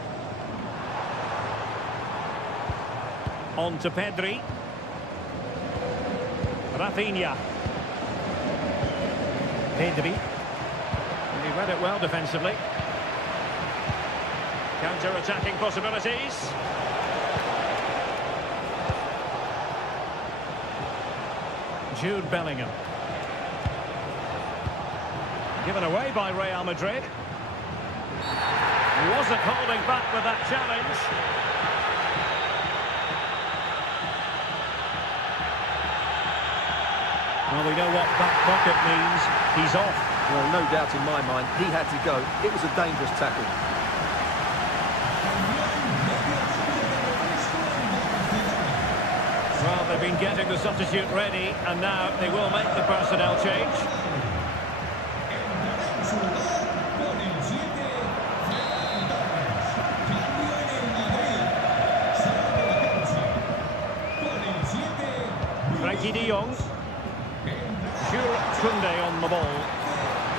On to Pedri. Rafinha. Pedri. And he read it well defensively. Counter-attacking possibilities. Jude Bellingham. Given away by Real Madrid. He wasn't holding back with that challenge. Well, we know what back pocket means. He's off. Well, no doubt in my mind, he had to go. It was a dangerous tackle. Well, they've been getting the substitute ready, and now they will make the personnel change. Frankie de Jong. Jules Koundé on the ball.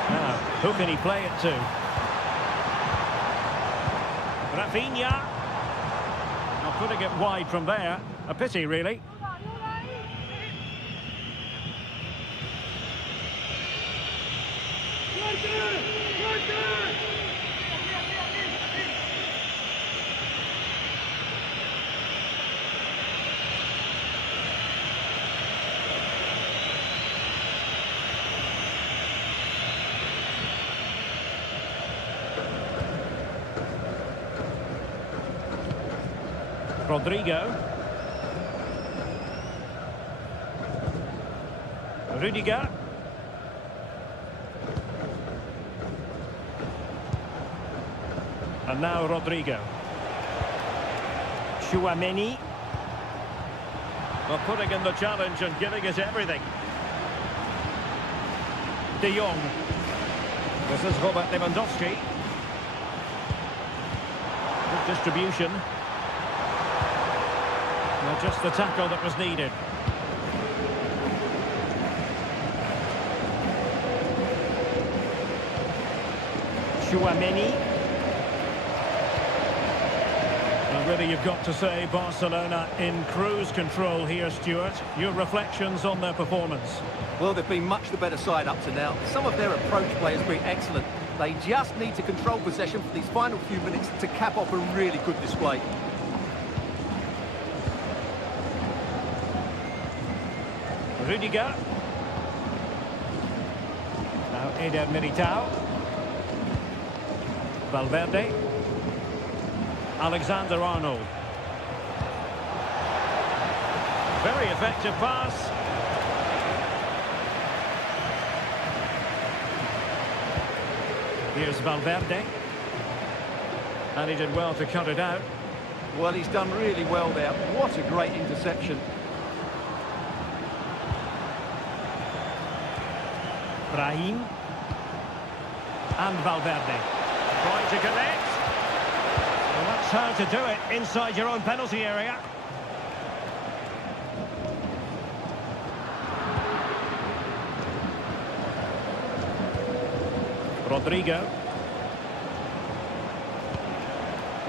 Now, who can he play it to? Rafinha. Not putting it wide from there. A pity, really. Rodrigo. Rudiger. And now Rodrigo. Chouameni. Well, putting in the challenge and giving it everything. De Jong. This is Robert Lewandowski. Good distribution. Well, just the tackle that was needed. Chouameni. Well, really, you've got to say Barcelona in cruise control here, Stuart. Your reflections on their performance? Well, they've been much the better side up to now. Some of their approach play has been excellent. They just need to control possession for these final few minutes to cap off a really good display. Rudiger. Now Eder Militao. Valverde. Alexander-Arnold. Very effective pass. Here's Valverde. And he did well to cut it out. Well, he's done really well there. What a great interception. Brahim. And Valverde. Trying to connect. Well, that's how to do it inside your own penalty area. Rodrigo.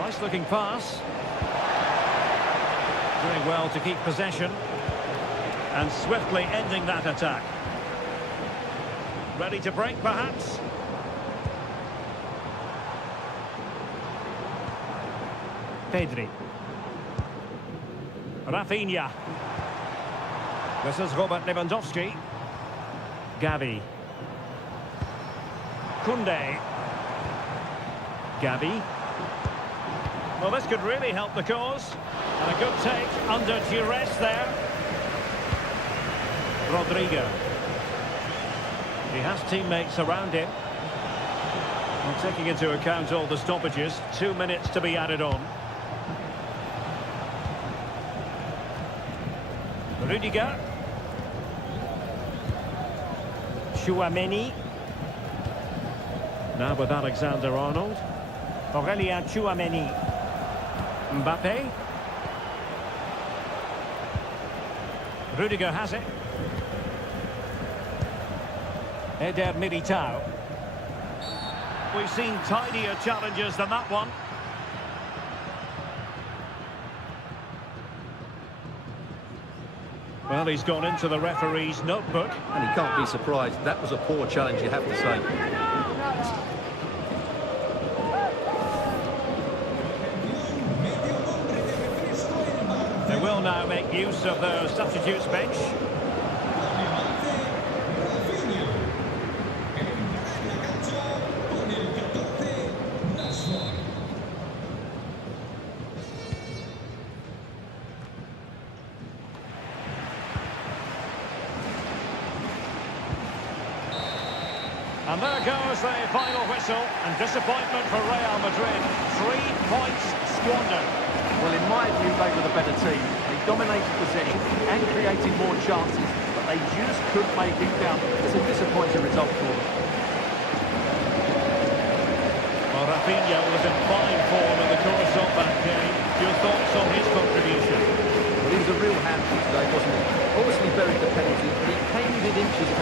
Nice looking pass. Doing well to keep possession. And swiftly ending that attack. Ready to break, perhaps? Pedri. Rafinha. This is Robert Lewandowski. Gavi. Koundé. Gavi. Well, this could really help the cause. And a good take under duress there. Rodrigo. He has teammates around him. Well, taking into account all the stoppages, 2 minutes to be added on. Rudiger. Chouameni. Now with Alexander-Arnold. Aurélien Chouameni. Mbappe. Rudiger has it. Eder Militao. We've seen tidier challenges than that one. Well, he's gone into the referee's notebook. And he can't be surprised. That was a poor challenge, you have to say. They will now make use of their substitutes bench. And there goes the final whistle, and disappointment for Real Madrid. 3 points squandered. Well, in my view, they were the better team. They dominated possession and created more chances, but they just couldn't make it count. It's a disappointing result for them. Well, Rafinha was in fine form in the course of that game. Your thoughts on his contribution? Well, he was a real handful today, wasn't he? Obviously buried the penalty, but he came within inches.